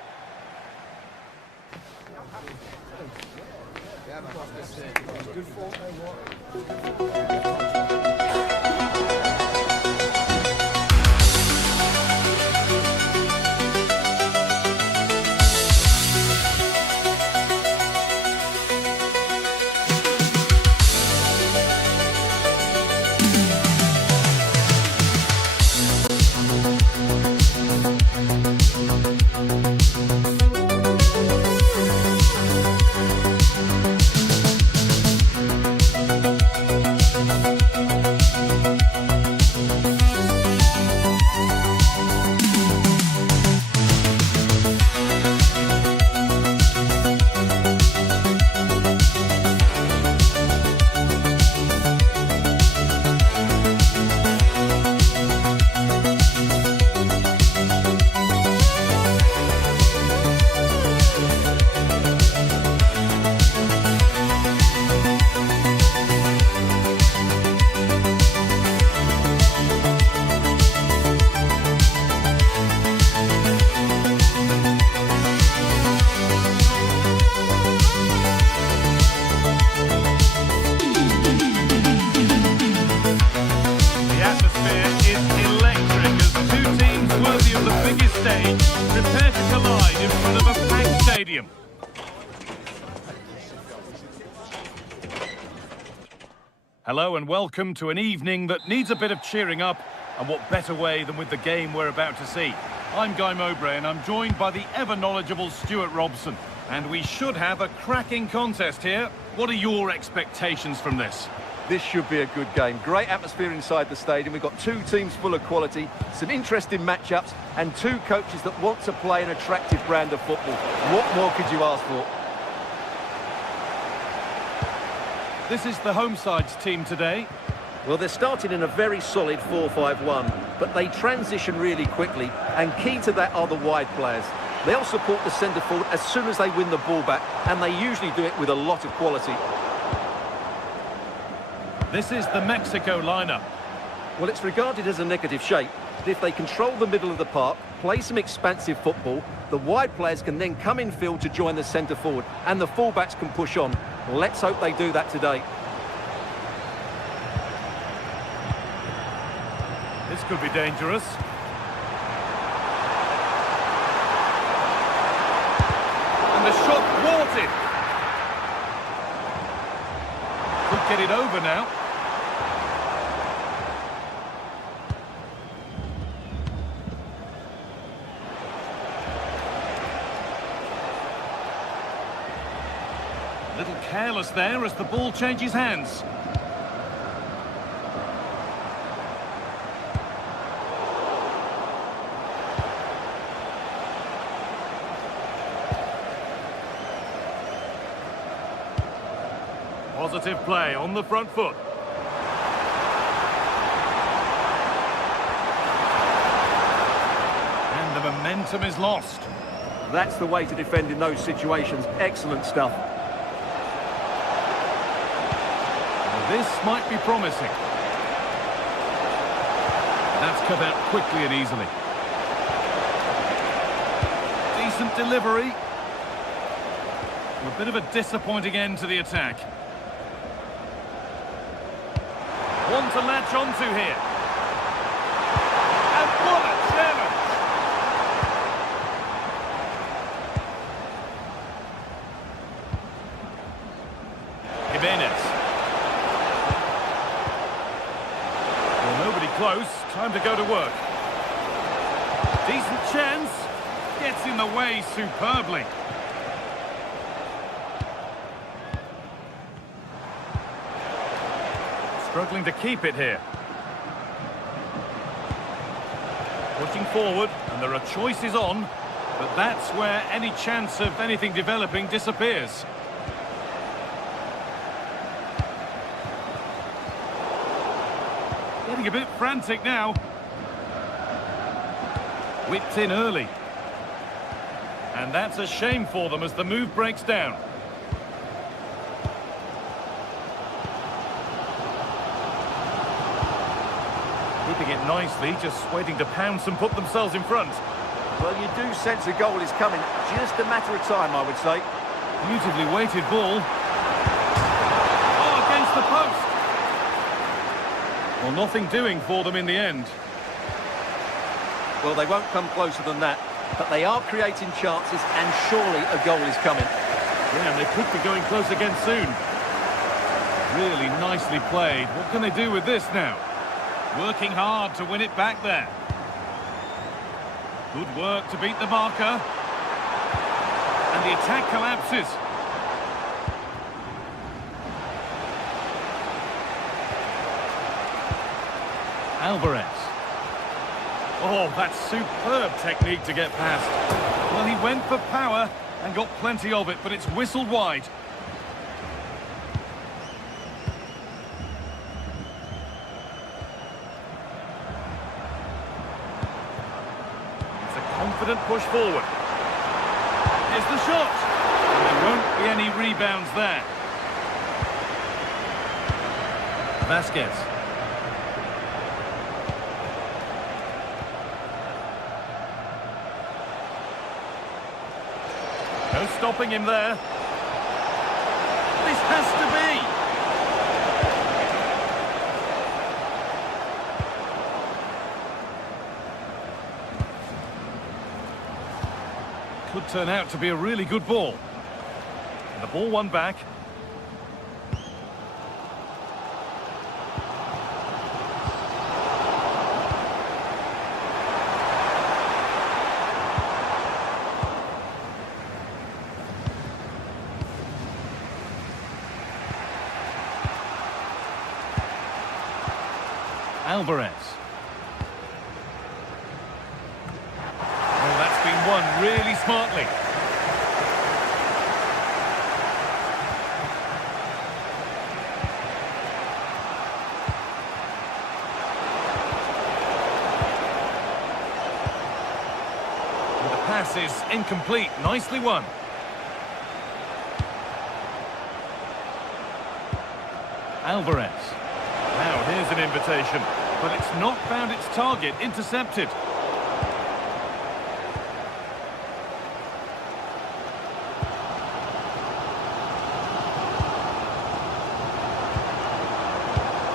Prepare to collide in front of a packed stadium. Hello and welcome to an evening that needs a bit of cheering up, and what better way than with the game we're about to see. I'm Guy Mowbray and I'm joined by the ever-knowledgeable Stuart Robson, and we should have a cracking contest here. What are your expectations from this? This should be a good game. Great atmosphere inside the stadium. We've got two teams full of quality, some interesting matchups, and two coaches that want to play an attractive brand of football. What more could you ask for? This is the home side's team today. Well, they're starting in a very solid 4-5-1, but they transition really quickly, and key to that are the wide players. They'll support the centre forward as soon as they win the ball back, and they usually do it with a lot of quality. This is the Mexico lineup. Well, it's regarded as a negative shape, but if they control the middle of the park, play some expansive football, the wide players can then come in field to join the centre forward, and the fullbacks can push on. Let's hope they do that today. This could be dangerous. And the shot thwarted. Could get it over now. A little careless there as the ball changes hands. Positive play on the front foot. And the momentum is lost. That's the way to defend in those situations. Excellent stuff. This might be promising. That's cut out quickly and easily. Decent delivery. A bit of a disappointing end to the attack. One to latch onto here. And what a challenge! Jimenez. Well, nobody close. Time to go to work. Decent chance. Gets in the way superbly. Struggling to keep it here. Pushing forward, and there are choices on, but that's where any chance of anything developing disappears. Getting a bit frantic now. Whipped in early. And that's a shame for them as the move breaks down. Keeping it nicely, just waiting to pounce and put themselves in front. Well, you do sense a goal is coming. Just a matter of time, I would say. Beautifully weighted ball. Oh, against the post. Well, nothing doing for them in the end. Well, they won't come closer than that, but they are creating chances, and surely a goal is coming. Yeah, and they could be going close again soon. Really nicely played. What can they do with this now? Working hard to win it back there. Good work to beat the marker. And the attack collapses. Alvarez. Oh, that's superb technique to get past. Well, he went for power and got plenty of it, but it's whistled wide. Confident push forward. Here's the shot. And there won't be any rebounds there. Vasquez. No stopping him there. This has to be. Could turn out to be a really good ball. And the ball won back. Alvarez. Oh, that's been won really smartly. pass is incomplete. Nicely won. Alvarez. Now here's an invitation, but it's not found its target. Intercepted.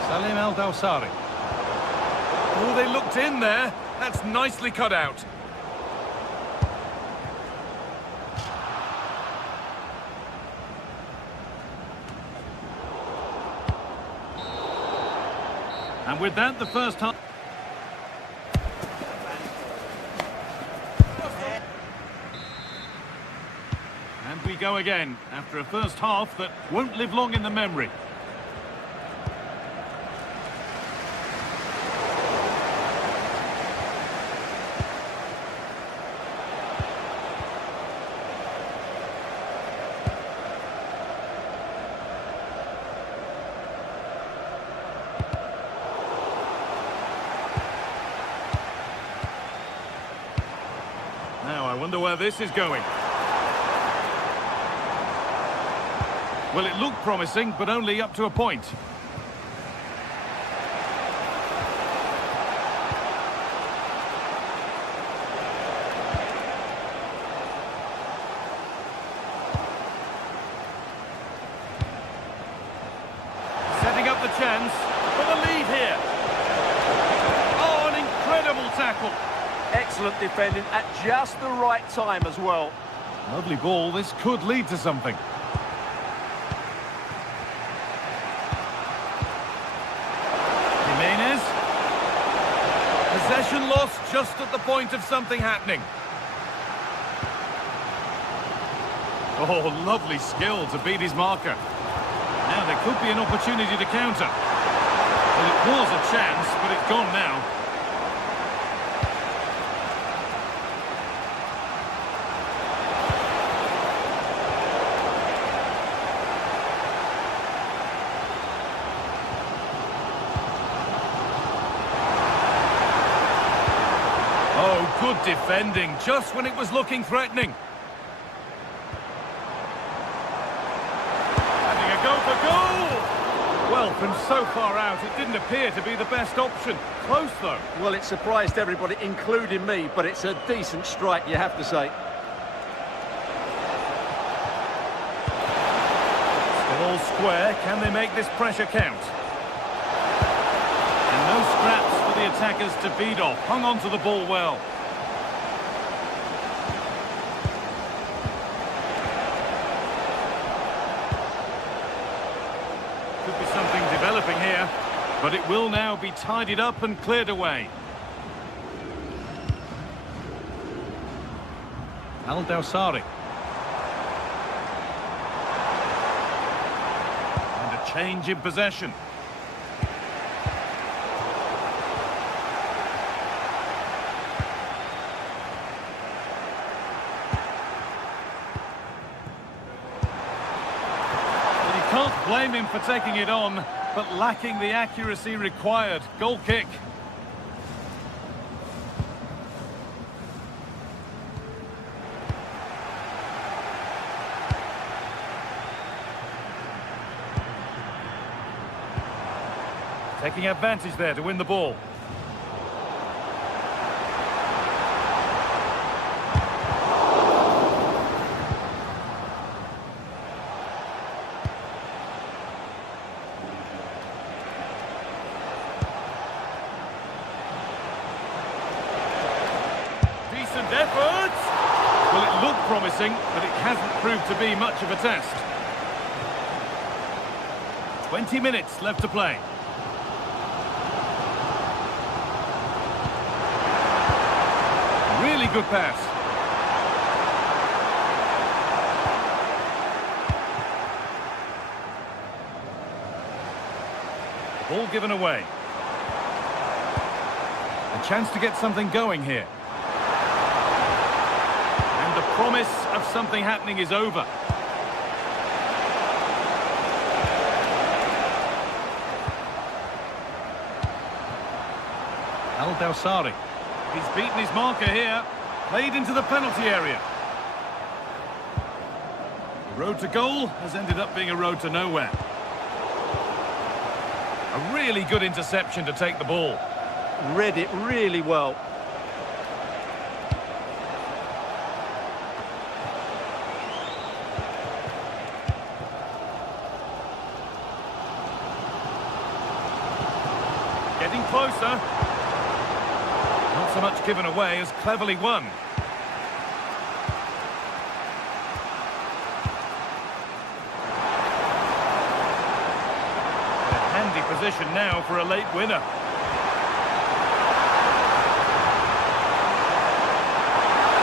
Salim Al-Dawsari. Oh, they looked in there. That's nicely cut out. And with that, the first half. And we go again, after a first half that won't live long in the memory. Now, I wonder where this is going. Well, it looked promising, but only up to a point. Setting up the chance for the lead here. Oh, an incredible tackle. Excellent defending at just the right time as well. Lovely ball. This could lead to something. Jimenez. Possession lost just at the point of something happening. Oh, lovely skill to beat his marker. Now there could be an opportunity to counter. Well, it was a chance, but it's gone now. Oh, good defending, just when it was looking threatening. Having a go for goal! Well, from so far out, it didn't appear to be the best option. Close, though. Well, it surprised everybody, including me, but it's a decent strike, you have to say. Still all square. Can they make this pressure count? And no scraps for the attackers to beat off. Hung on to the ball well. Could be something developing here, but it will now be tidied up and cleared away. Al-Dawsari. And a change in possession. Can't blame him for taking it on, but lacking the accuracy required. Goal kick. Taking advantage there to win the ball. Effort! Well, it looked promising, but it hasn't proved to be much of a test. 20 minutes left to play. Really good pass. Ball given away. A chance to get something going here. The promise of something happening is over. Al-Dawsari. He's beaten his marker here. Played into the penalty area. The road to goal has ended up being a road to nowhere. A really good interception to take the ball. Read it really well. Getting closer. Not so much given away as cleverly won. A handy position now for a late winner.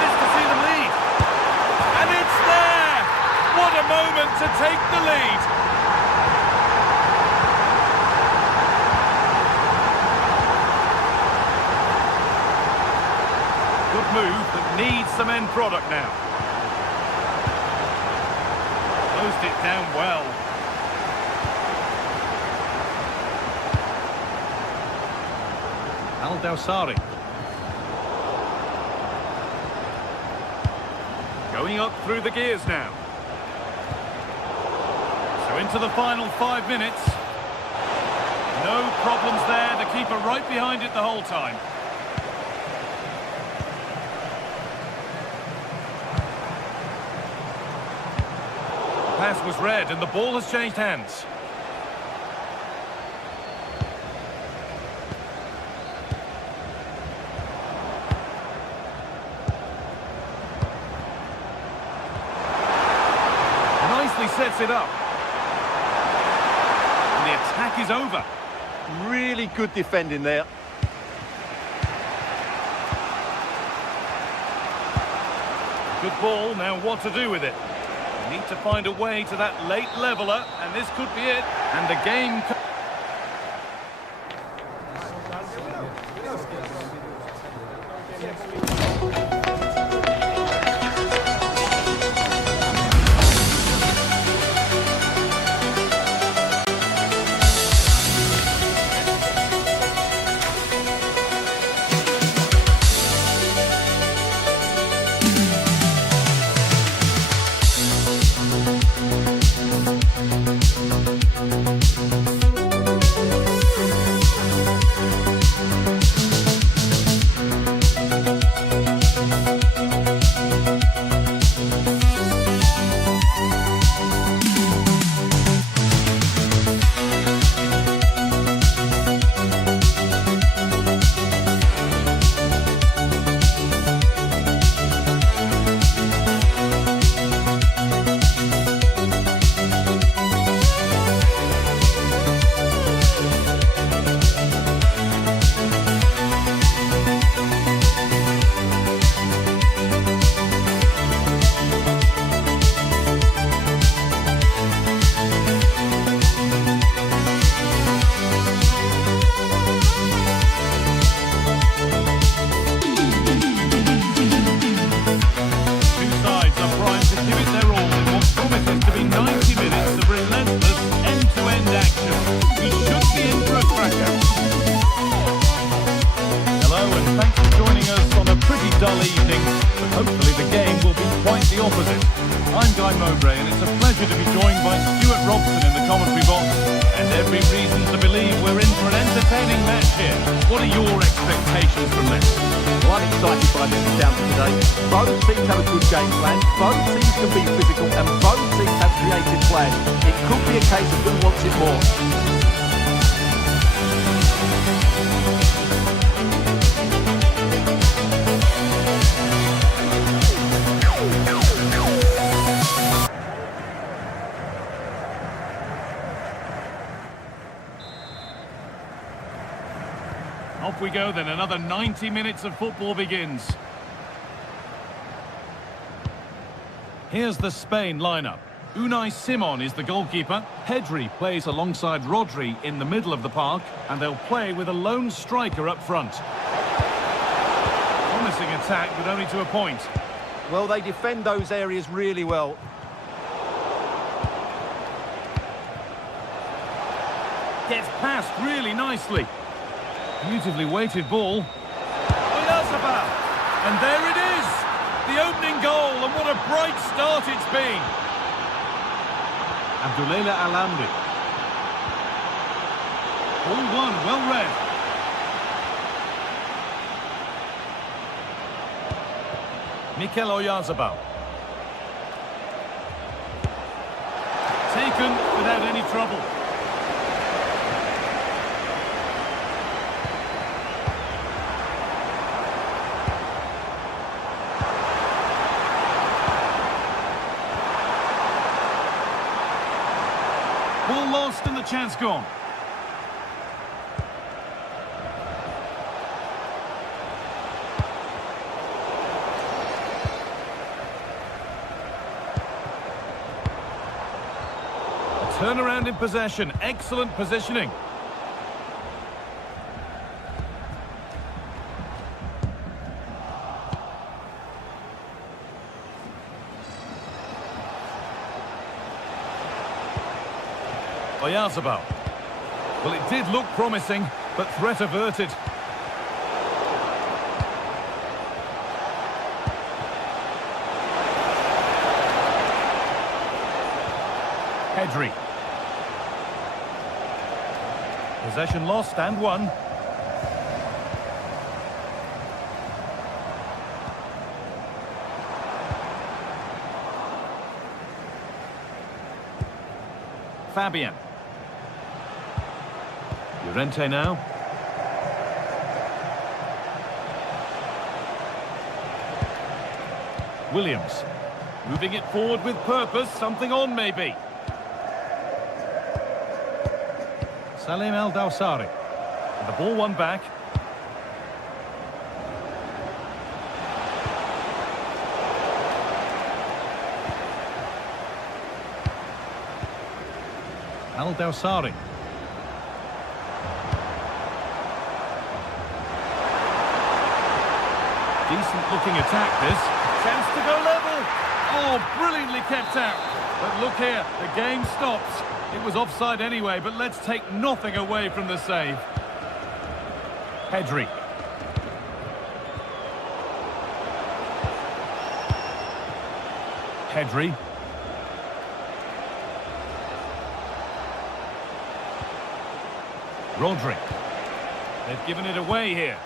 This to see them lead. And it's there! What a moment to take the lead! Good move that needs some end product now. Closed it down well. Al Dawsari. Going up through the gears now. So into the final 5 minutes. No problems there, the keeper right behind it the whole time. Pass was read and the ball has changed hands. Nicely sets it up. And the attack is over. Really good defending there. Good ball, now what to do with it? Need to find a way to that late leveller, and this could be it. And the game... dull evening, but hopefully the game will be quite the opposite. I'm Guy Mowbray, and it's a pleasure to be joined by Stuart Robson in the commentary box, and every reason to believe we're in for an entertaining match here. What are your expectations from this? Well, I'm excited by this down to today. Both teams have a good game plan, both teams can be physical, and both teams have creative plans. It could be a case of who wants it more. Off we go then, another 90 minutes of football begins. Here's the Spain lineup. Unai Simon is the goalkeeper. Pedri plays alongside Rodri in the middle of the park, and they'll play with a lone striker up front. Promising attack, but only to a point. Well, they defend those areas really well. Gets past really nicely. Beautifully weighted ball. Oyarzabal. And there it is! the opening goal, and what a bright start it's been. Abdullah Alamri. All one, well read. Mikel Oyarzabal. Taken without any trouble. Ball lost and the chance gone. Turnaround in possession, excellent positioning. Oyarzabal. Well, it did look promising, but threat averted. Pedri. Possession lost and won. Fabian. Llorente now. Williams. Moving it forward with purpose, something on maybe. Salim Al-Dawsari. The ball won back. Al-Dawsari. Decent looking attack this. Chance to go level. Oh, brilliantly kept out. But look here, the game stops. It was offside anyway, but let's take nothing away from the save. Pedri. Pedri. Rodri. They've given it away here.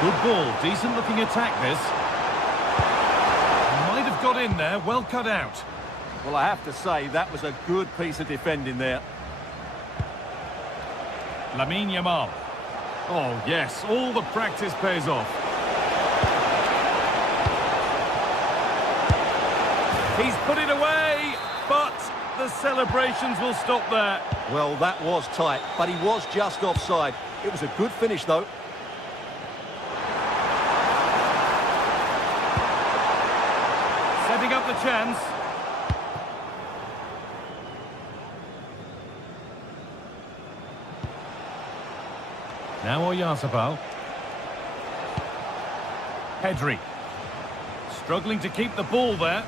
Good ball, decent looking attack this. Might have got in there, well cut out. Well, I have to say, that was a good piece of defending there. Lamine Yamal. Oh yes, all the practice pays off. He's put it away, but the celebrations will stop there. Well, that was tight, but he was just offside. It was a good finish, though. Setting up the chance. Now Oyarzabal. Pedri. Struggling to keep the ball there.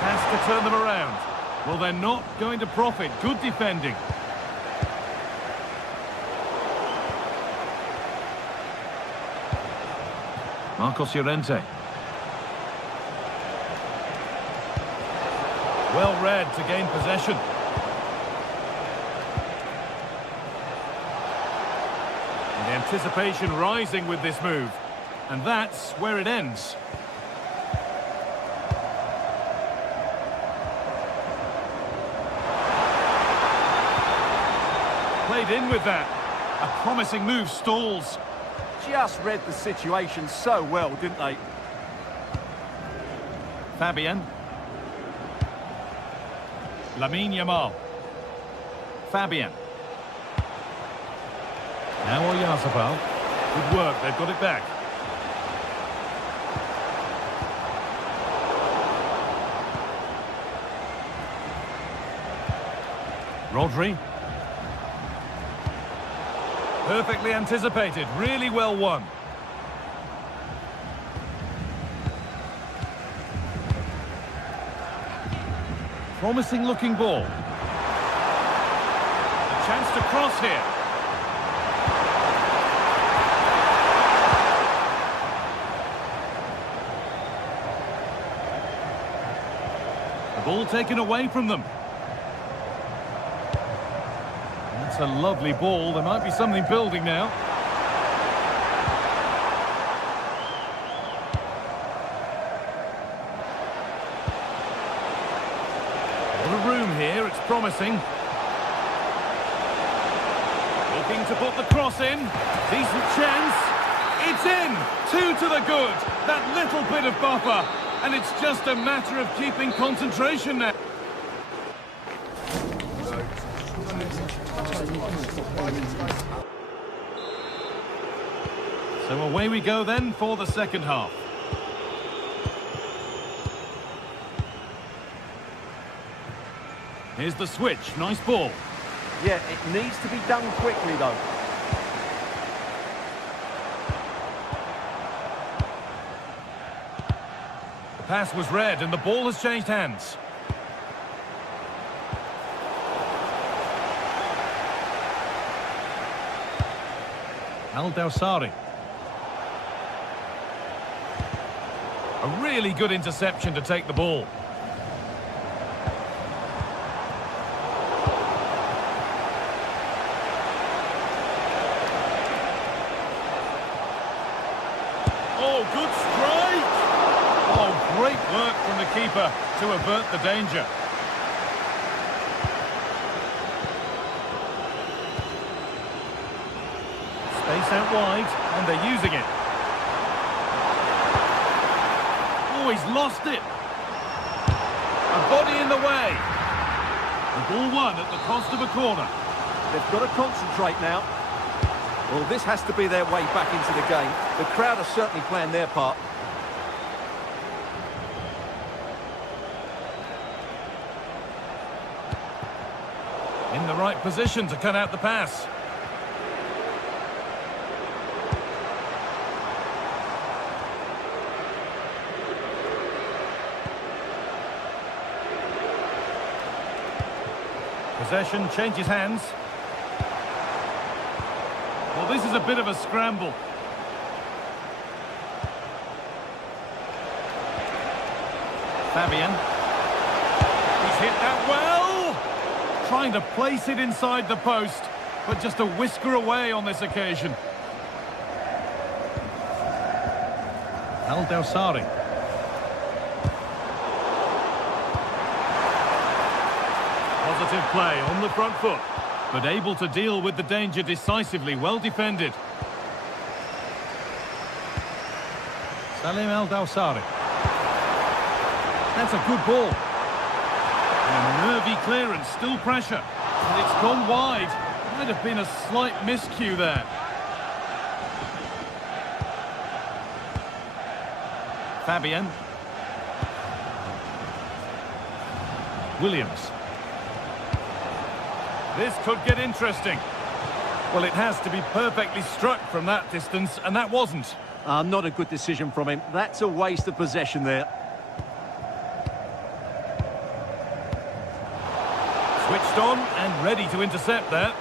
Has to turn them around. Well, they're not going to profit. Good defending. Marcos Llorente. Well read to gain possession. And the anticipation rising with this move. And that's where it ends. Played in with that. A promising move stalls. Just read the situation so well, didn't they? Fabian. Lamine Yamal. Fabian. Now Oyarzabal. Good work, they've got it back. Rodri. Perfectly anticipated, really well won. Promising looking ball. Chance to cross here. The ball taken away from them. That's a lovely ball. There might be something building now. A lot of room here. It's promising. Looking to put the cross in. Decent chance. It's in. 2 to the good. That little bit of buffer. And it's just a matter of keeping concentration now. So away we go then for the second half. Here's the switch. Nice ball. Yeah, it needs to be done quickly, though. The pass was read and the ball has changed hands. Al-Dawsari. A really good interception to take the ball. Oh, good strike! Oh, great work from the keeper to avert the danger. Space out wide, and they're using it. Oh, he's lost it. A body in the way. The ball won at the cost of a corner. They've got to concentrate now. Well, this has to be their way back into the game. The crowd are certainly playing their part. In the right position to cut out the pass. Possession changes hands. Well, this is a bit of a scramble. Fabian. He's hit that well. Trying to place it inside the post, but just a whisker away on this occasion. Al-Dawsari. Positive play on the front foot, but able to deal with the danger decisively. Well defended. Salim Al-Dawsari. That's a good ball. And a nervy clearance, still pressure. And it's gone wide. Might have been a slight miscue there. Fabian. Williams. This could get interesting. Well, it has to be perfectly struck from that distance, and that wasn't. Not a good decision from him. That's a waste of possession there. Switched on and ready to intercept there.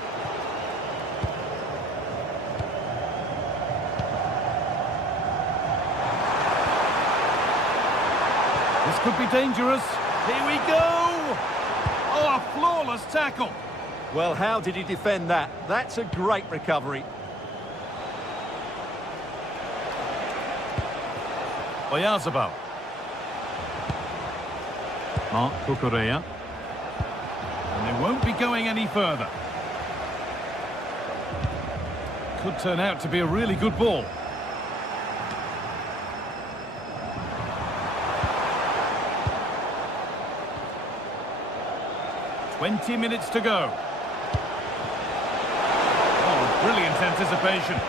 This could be dangerous. Here we go! Oh, a flawless tackle. Well, how did he defend that? That's a great recovery. Oyarzabal. Mark Cucurella. And they won't be going any further. Could turn out to be a really good ball. "20 minutes to go." Oh, brilliant anticipation.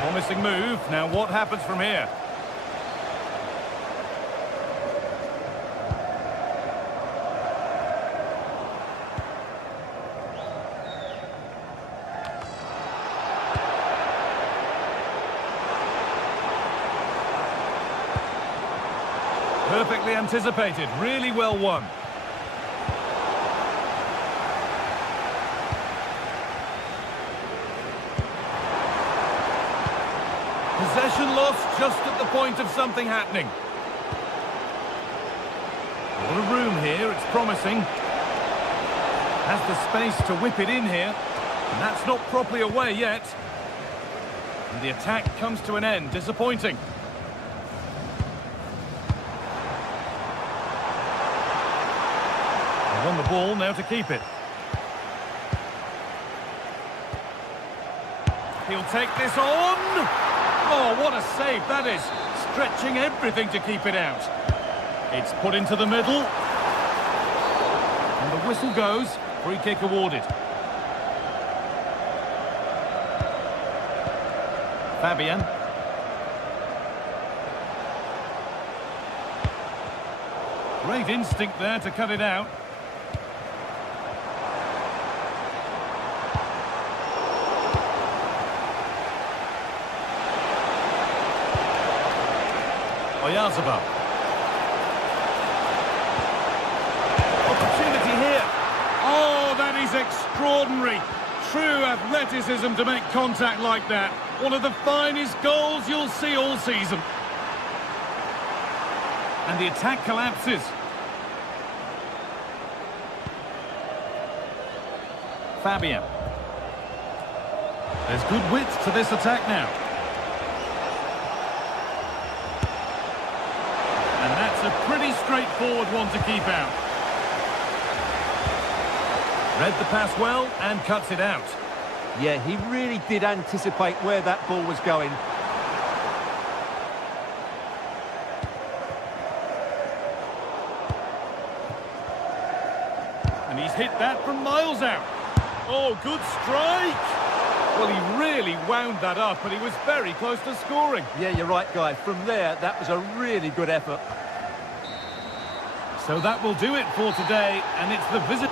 Promising move. Now what happens from here? Perfectly anticipated, really well won. Possession lost just at the point of something happening. A lot of room here, it's promising. Has the space to whip it in here. And that's not properly away yet. And the attack comes to an end, disappointing. They've won the ball, now to keep it. He'll take this on. Oh, what a save that is. Stretching everything to keep it out. It's put into the middle. And the whistle goes. Free kick awarded. Fabian. Great instinct there to cut it out. Oyarzabal. Opportunity here. Oh, that is extraordinary. True athleticism to make contact like that. One of the finest goals you'll see all season. And the attack collapses. Fabian. There's good width to this attack now. And that's a pretty straightforward one to keep out. Read the pass well and cuts it out. Yeah, he really did anticipate where that ball was going. And he's hit that from miles out. Oh, good strike! Well, he really wound that up, and he was very close to scoring. Yeah, you're right, Guy. From there, that was a really good effort. So that will do it for today, and it's the visit.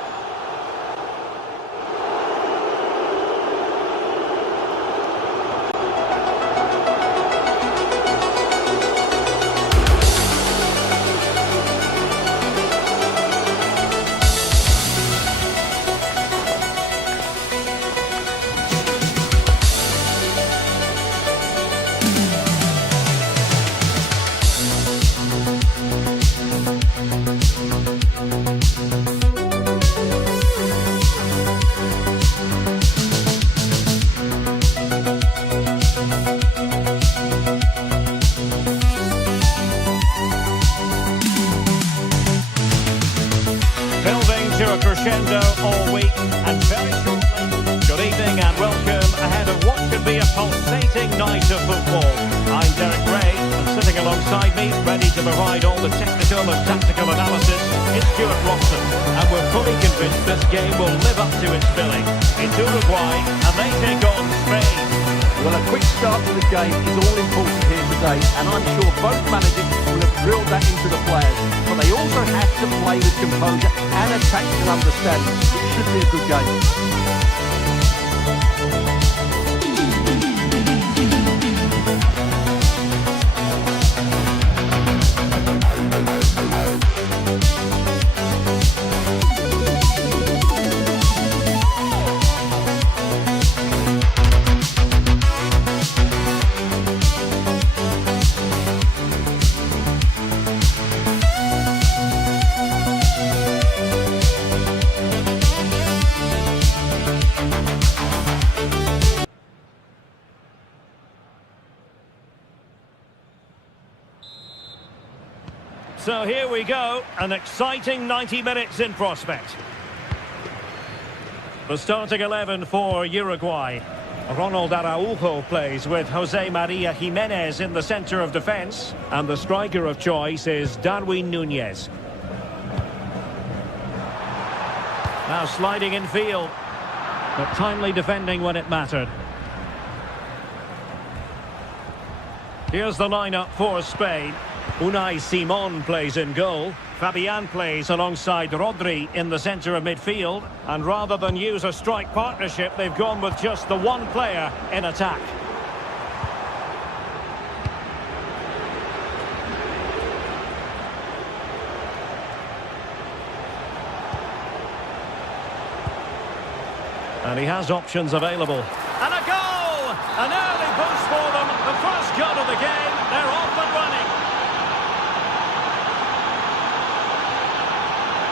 To a crescendo all week, and very shortly, good evening and welcome ahead of what should be a pulsating night of football. I'm Derek Ray, and sitting alongside me, ready to provide all the technical and tactical analysis, is Stuart Robson, and we're fully convinced this game will live up to its billing. It's Uruguay, and they take on Spain. Well, a quick start to the game is all important here today, and I'm sure both managers will have drilled that into the players. But they also have to play with composure and a tactical understanding. It should be a good game. So here we go, an exciting 90 minutes in prospect. The starting 11 for Uruguay. Ronald Araujo plays with Jose Maria Jimenez in the centre of defence, and the striker of choice is Darwin Núñez. Now sliding in field, but timely defending when it mattered. Here's the lineup for Spain. Unai Simon plays in goal. Fabian plays alongside Rodri in the centre of midfield. And rather than use a strike partnership, they've gone with just the one player in attack. And he has options available. And a goal! An early boost for them. The first goal of the game. They're off and running.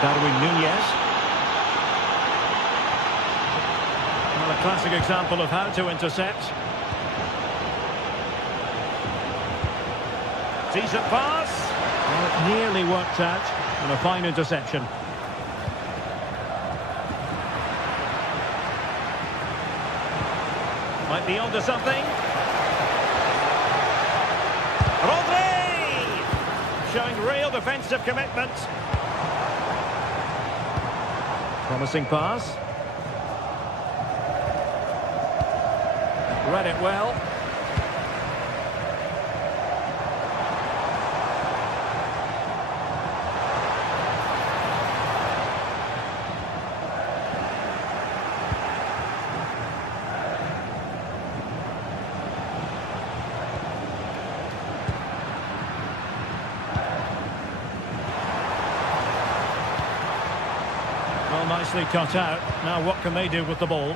Darwin Núñez. Well, a classic example of how to intercept. Decent pass. Well, it nearly worked out. And a fine interception. Might be onto something. Rodri! Showing real defensive commitment. Promising pass. Read it well. Well, nicely cut out. Now what can they do with the ball?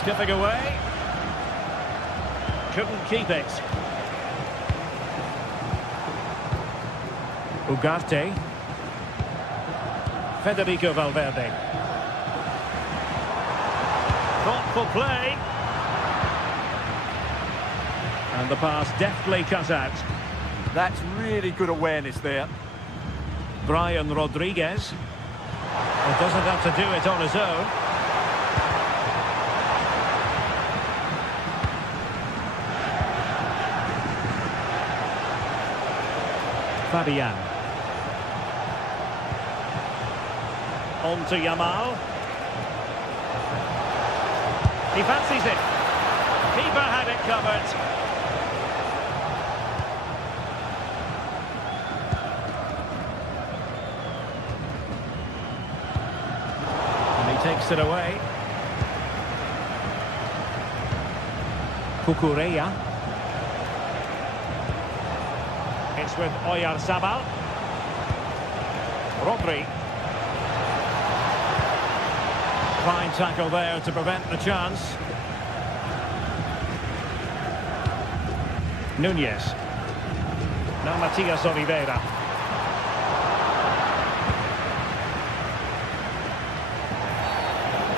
Skipping away. Couldn't keep it. Ugarte. Federico Valverde. Thoughtful play. And the pass deftly cut out. That's really good awareness there. Brian Rodriguez. Well, doesn't have to do it on his own. Fabian. On to Yamal. He fancies it. Keeper had it covered. Takes it away. Cucurella. It's with Oyarzabal. Rodri. Fine tackle there to prevent the chance. Núñez. Now Matias Oliveira.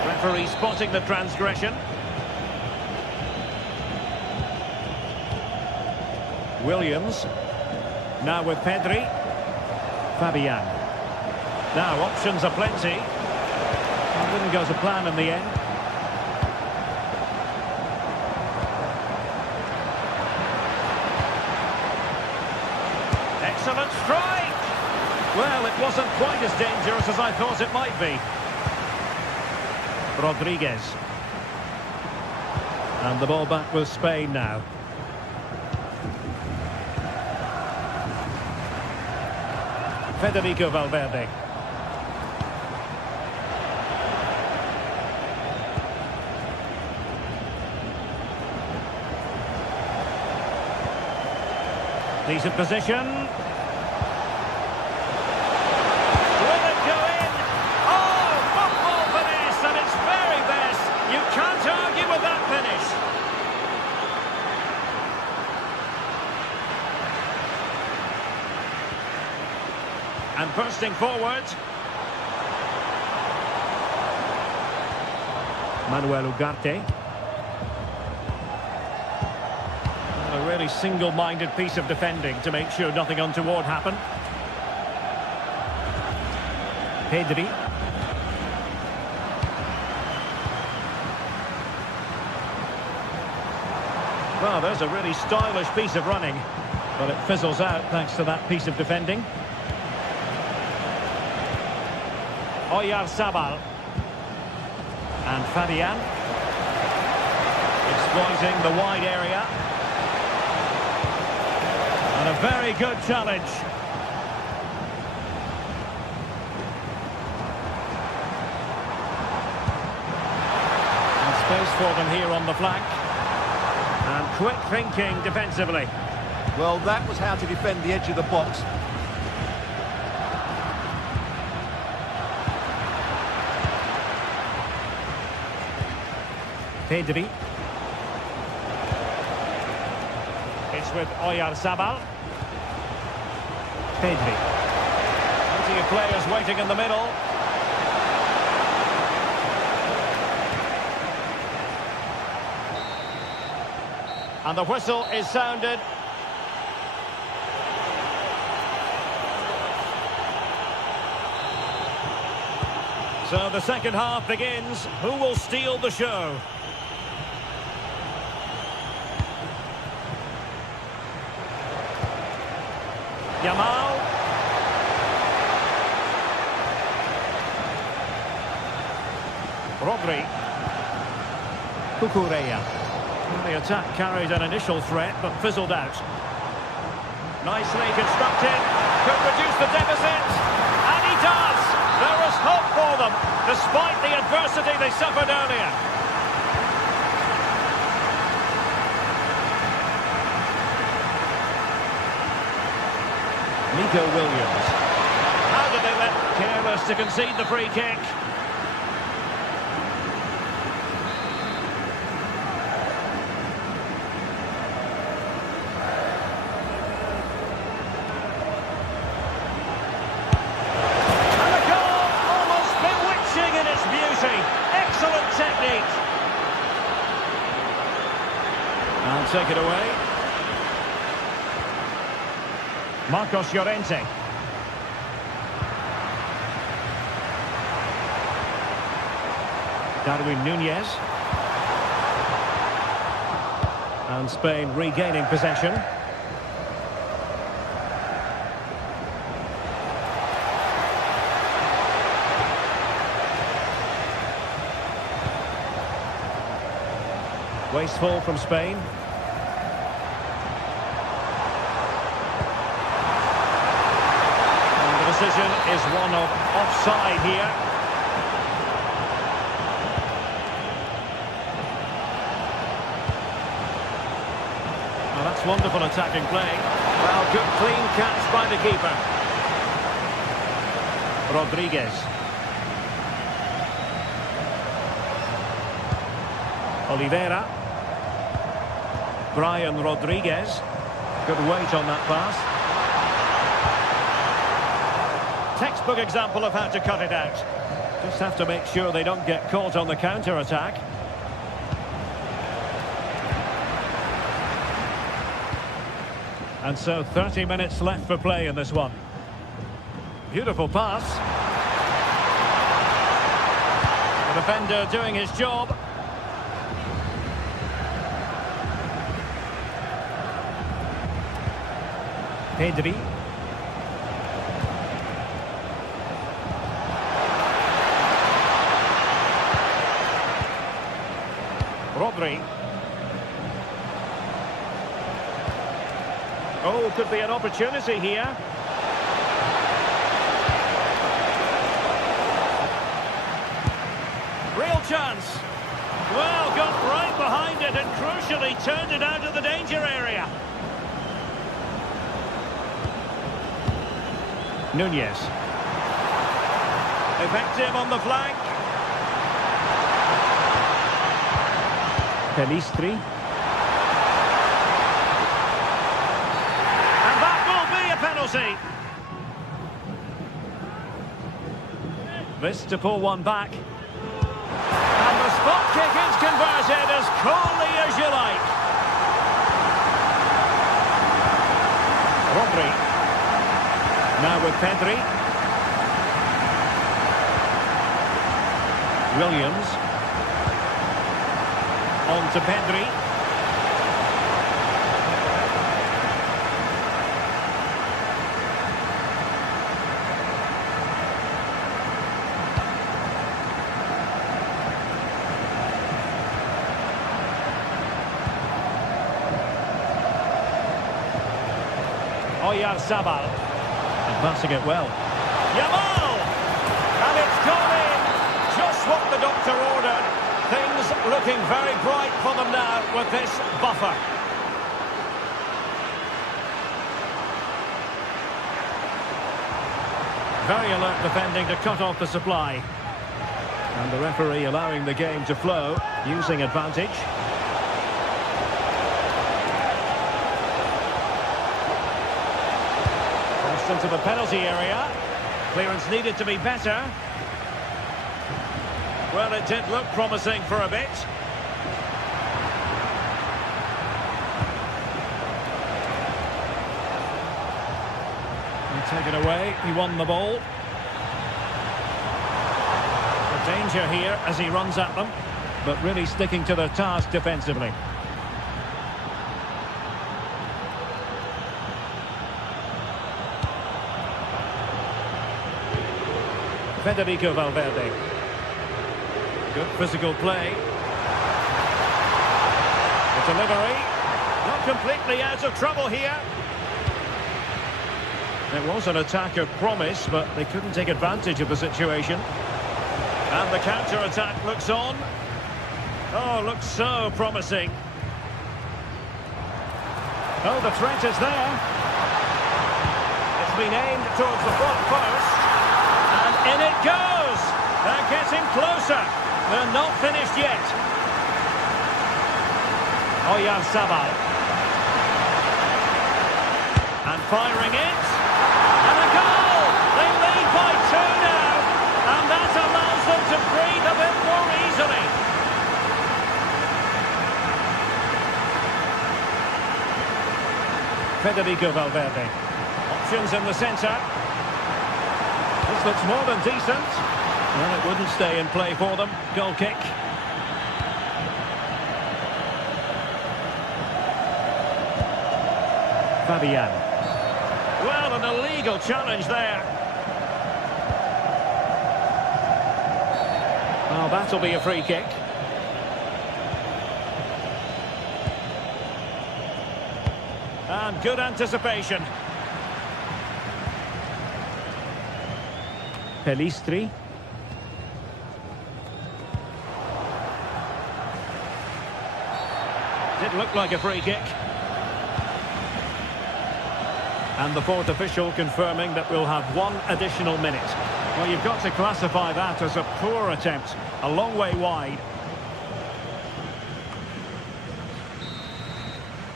Referee spotting the transgression. Williams. Now with Pedri. Fabian. Now options are plenty. Well, didn't go to plan in the end. Excellent strike! Well, it wasn't quite as dangerous as I thought it might be. Rodriguez. And the ball back with Spain now. Federico Valverde. Decent position. And bursting forward. Manuel Ugarte. A really single-minded piece of defending to make sure nothing untoward happened. Pedri. Well, there's a really stylish piece of running, but it fizzles out thanks to that piece of defending. Oyarzabal. And Fabian. Exploiting the wide area. And a very good challenge. And space for them here on the flank. And quick thinking defensively. Well, that was how to defend the edge of the box. Pedri. It's with Oyarzabal. Pedri. Plenty of players waiting in the middle. And the whistle is sounded. So the second half begins. Who will steal the show? Yamal. Rodri. Cucurella. The attack carried an initial threat, but fizzled out. Nicely constructed. Could reduce the deficit. And he does! There is hope for them, despite the adversity they suffered earlier. Nico Williams. How did they let careless to concede the free kick? And the goal, almost bewitching in its beauty. Excellent technique. And take it away. Marcos Llorente. Darwin Núñez. And Spain regaining possession. Wasteful from Spain. Decision is one of offside here. Well, that's wonderful attacking play. Well, good clean catch by the keeper. Rodriguez. Oliveira. Brian Rodriguez. Good weight on that pass. Textbook example of how to cut it out. Just have to make sure they don't get caught on the counter-attack. And so 30 minutes left for play in this one. Beautiful pass. The defender doing his job. Pedri. Rodri. Oh, could be an opportunity here. Real chance. Well, got right behind it and crucially turned it out of the danger area. Núñez. Effective on the flank. Pelistri. And that will be a penalty. This to pull one back. And the spot kick is converted as coolly as you like. Rodri. Now with Pedri. Williams. On to Pedri. Oyarzabal. And passing it well. Yamal! And it's gone in. Just what the doctor ordered. Things looking very bright for them now with this buffer. Very alert defending to cut off the supply. And the referee allowing the game to flow, using advantage. Crossed into the penalty area. Clearance needed to be better. Well, it did look promising for a bit. And taken away, he won the ball. The danger here as he runs at them, but really sticking to their task defensively. Federico Valverde. Good physical play. The delivery. Not completely out of trouble here. It was an attack of promise, but they couldn't take advantage of the situation. And the counter-attack looks on. Oh, looks so promising. Oh, the threat is there. It's been aimed towards the front post. And in it goes. They're getting closer. They're not finished yet. Oyarzabal. And firing it. And a goal! They lead by 2 now. And that allows them to breathe a bit more easily. Federico Valverde. Options in the centre. This looks more than decent. Well, it wouldn't stay in play for them. Goal kick. Fabian. Well, an illegal challenge there. Oh, that'll be a free kick. And good anticipation. Pelistri. Did look like a free kick. And the fourth official confirming that we'll have 1 additional minute. Well, you've got to classify that as a poor attempt. A long way wide.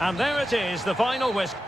And there it is, the final whistle.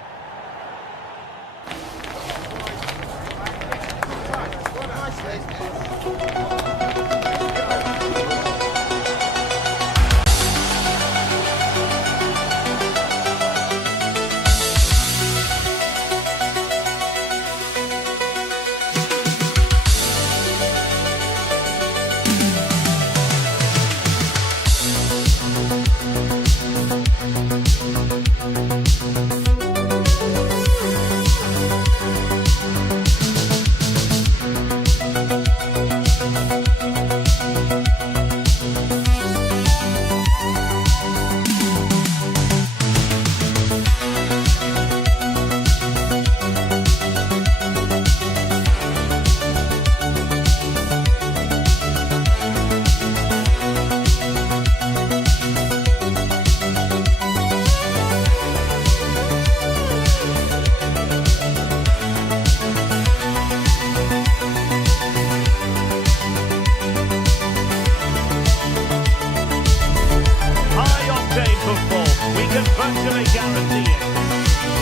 Virtually guarantee it.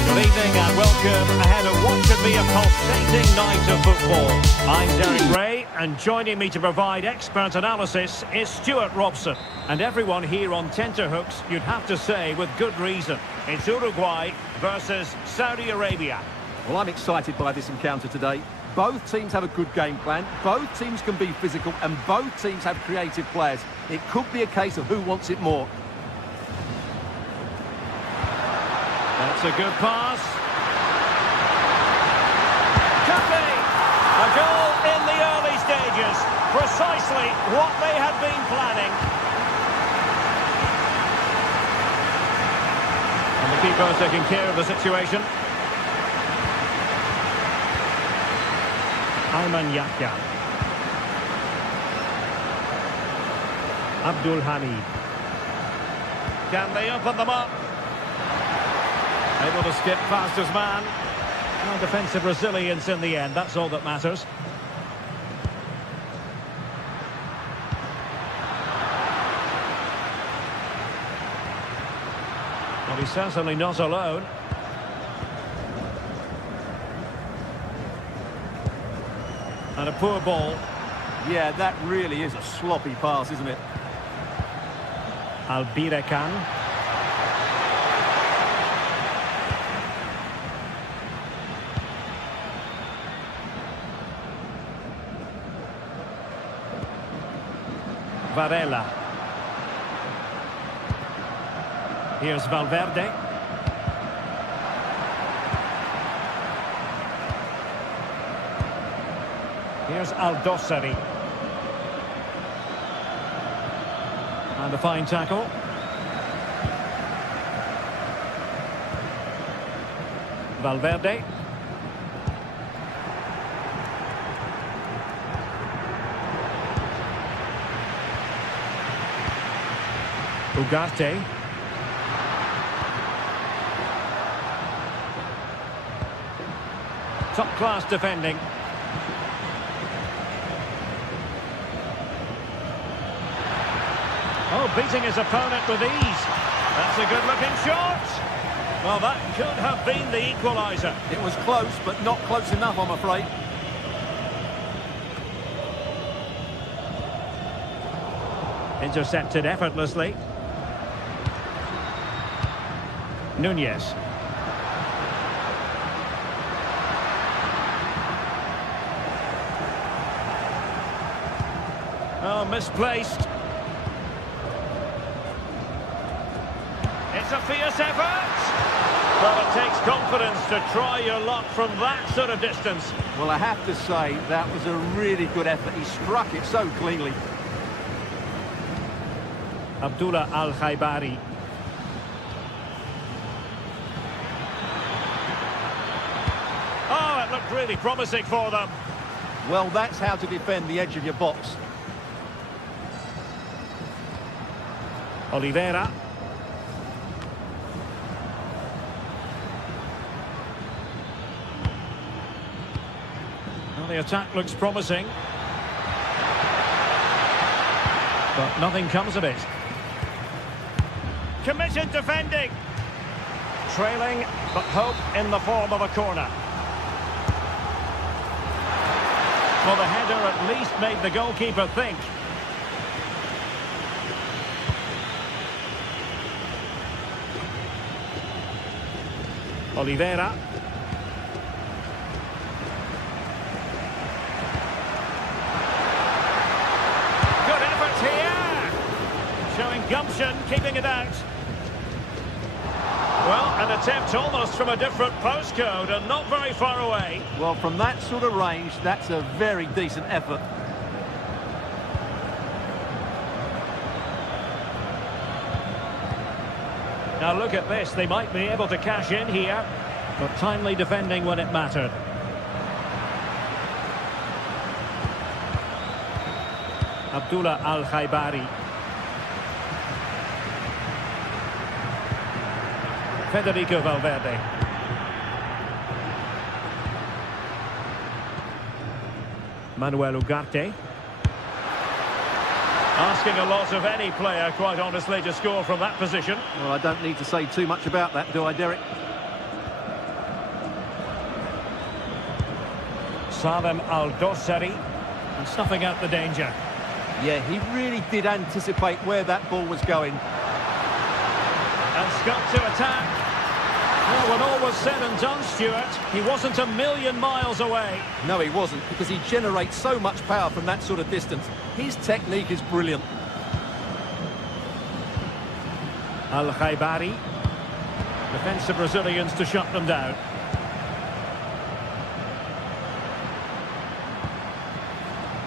Good evening and welcome ahead of what should be a pulsating night of football. I'm Derek Ray, and joining me to provide expert analysis is Stuart Robson. And everyone here on tenterhooks, you'd have to say with good reason. It's Uruguay versus Saudi Arabia. Well, I'm excited by this encounter today. Both teams have a good game plan, both teams can be physical, and both teams have creative players. It could be a case of who wants it more. That's a good pass. Could be a goal in the early stages. Precisely what they had been planning. And the keeper taking care of the situation. Ayman Yahya. Abdul Hamid. Can they open them up? Able to skip past his man. Well, defensive resilience in the end, that's all that matters. Well, he's certainly not alone. And a poor ball. Yeah, that really is a sloppy pass, isn't it? Albirekan. Varela. Here's Valverde. Here's Aldosari. And a fine tackle. Valverde. Ugarte. Top-class defending. Oh, beating his opponent with ease. That's a good-looking shot. Well, that could have been the equaliser. It was close, but not close enough, I'm afraid. Intercepted effortlessly. Nunez. Oh, misplaced. It's a fierce effort. Well, it takes confidence to try your luck from that sort of distance. Well, I have to say, that was a really good effort. He struck it so cleanly. Abdullah Al-Khaibari. Oh, it looked really promising for them. Well, that's how to defend the edge of your box. Oliveira. Well, the attack looks promising. But nothing comes of it. Committed defending. Trailing, but hope in the form of a corner. Well, the header at least made the goalkeeper think. Oliveira. Good effort here. Showing gumption, keeping it out. Well, an attempt almost from a different postcode and not very far away. Well, from that sort of range, that's a very decent effort. Now look at this, they might be able to cash in here, but timely defending when it mattered. Abdullah Al-Khaibari. Federico Valverde. Manuel Ugarte. Asking a lot of any player, quite honestly, to score from that position. Well, I don't need to say too much about that, do I, Derek? Salem Aldosari. And snuffing out the danger. Yeah, he really did anticipate where that ball was going. And Scott to attack. Well, when all was said and done, Stuart, he wasn't a million miles away. No, he wasn't, because he generates so much power from that sort of distance. His technique is brilliant. Al-Khaibari. Defensive Brazilians to shut them down.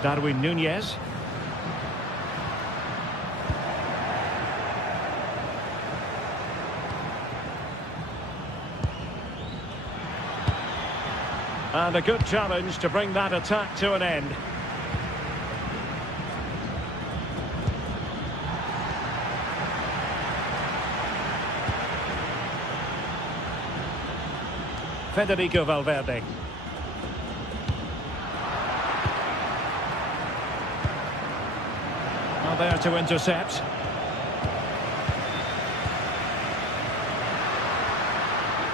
Darwin Nunez. And a good challenge to bring that attack to an end. Federico Valverde. Well, there to intercept.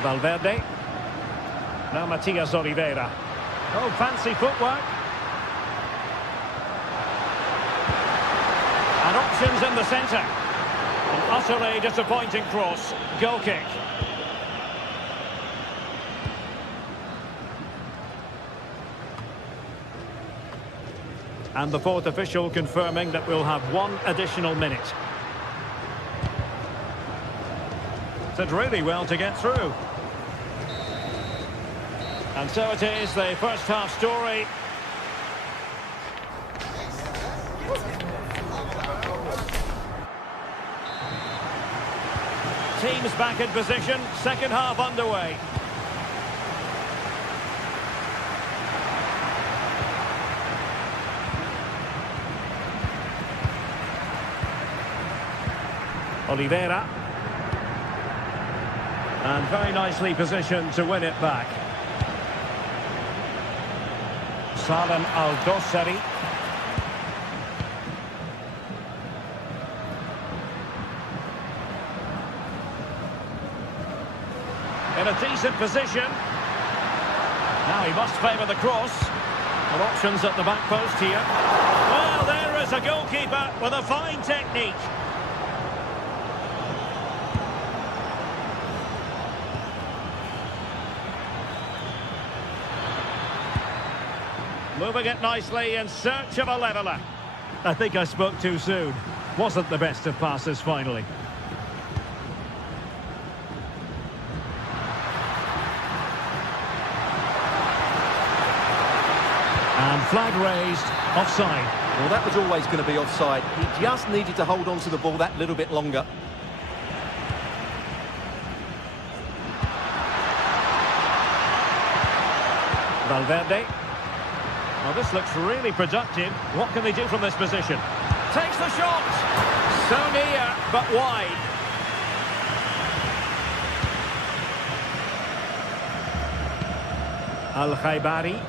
Valverde. Now Matias Oliveira. Oh, fancy footwork. And options in the centre. An utterly disappointing cross. Goal kick. And the fourth official confirming that we'll have one additional minute. Did really well to get through. And so it is, the first half story. Teams back in position, second half underway. Oliveira. And very nicely positioned to win it back. Salem Al-Dossari. In a decent position. Now he must favour the cross. Well, options at the back post here. Well, there is a goalkeeper with a fine technique. Moving it nicely in search of a leveller. I think I spoke too soon. Wasn't the best of passes finally. And flag raised, offside. Well, that was always going to be offside. He just needed to hold on to the ball that little bit longer. Valverde. Well, this looks really productive. What can they do from this position? Takes the shot! So near, but wide. Al-Khaibari.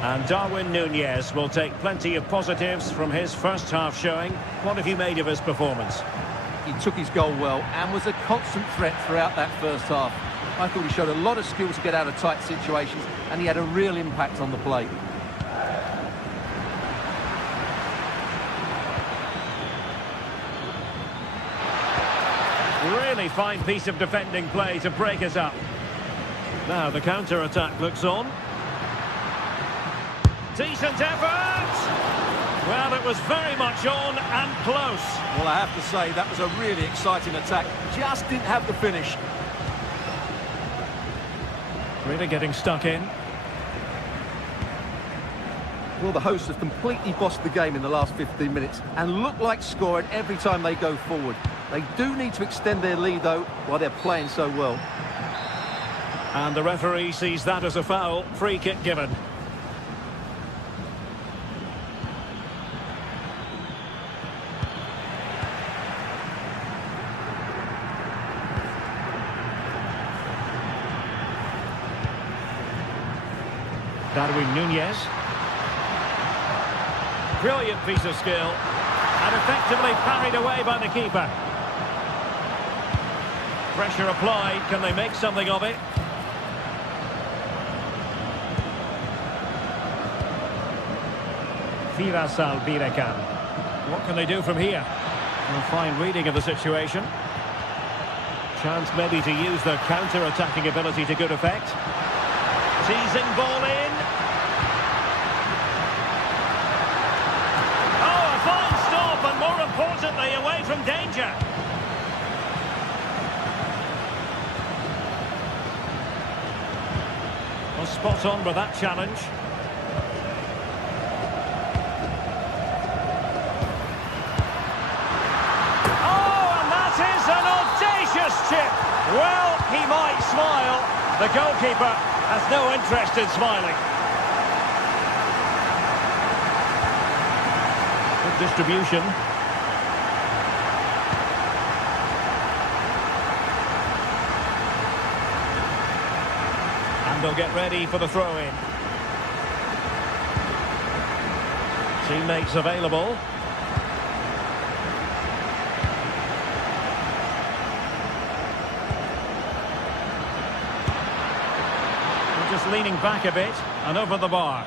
And Darwin Núñez will take plenty of positives from his first half showing. What have you made of his performance? He took his goal well and was a constant threat throughout that first half. I thought he showed a lot of skill to get out of tight situations, and he had a real impact on the play. Really fine piece of defending play to break it up. Now the counter-attack looks on. Decent effort! Well, it was very much on and close. Well, I have to say, that was a really exciting attack. Just didn't have the finish. Really getting stuck in. Well, the hosts have completely bossed the game in the last 15 minutes and look like scoring every time they go forward. They do need to extend their lead, though, while they're playing so well. And the referee sees that as a foul. Free kick given. Darwin Núñez. Brilliant piece of skill. And effectively parried away by the keeper. Pressure applied. Can they make something of it? Firas Al-Birekan. What can they do from here? A fine reading of the situation. Chance maybe to use their counter-attacking ability to good effect. Teasing ball in. Oh, a fine stop, and more importantly, away from danger. Well, spot on with that challenge. Oh, and that is an audacious chip. Well, he might smile. The goalkeeper has no interest in smiling. Good distribution. And they'll get ready for the throw-in. Teammates available. leaning back a bit and over the bar.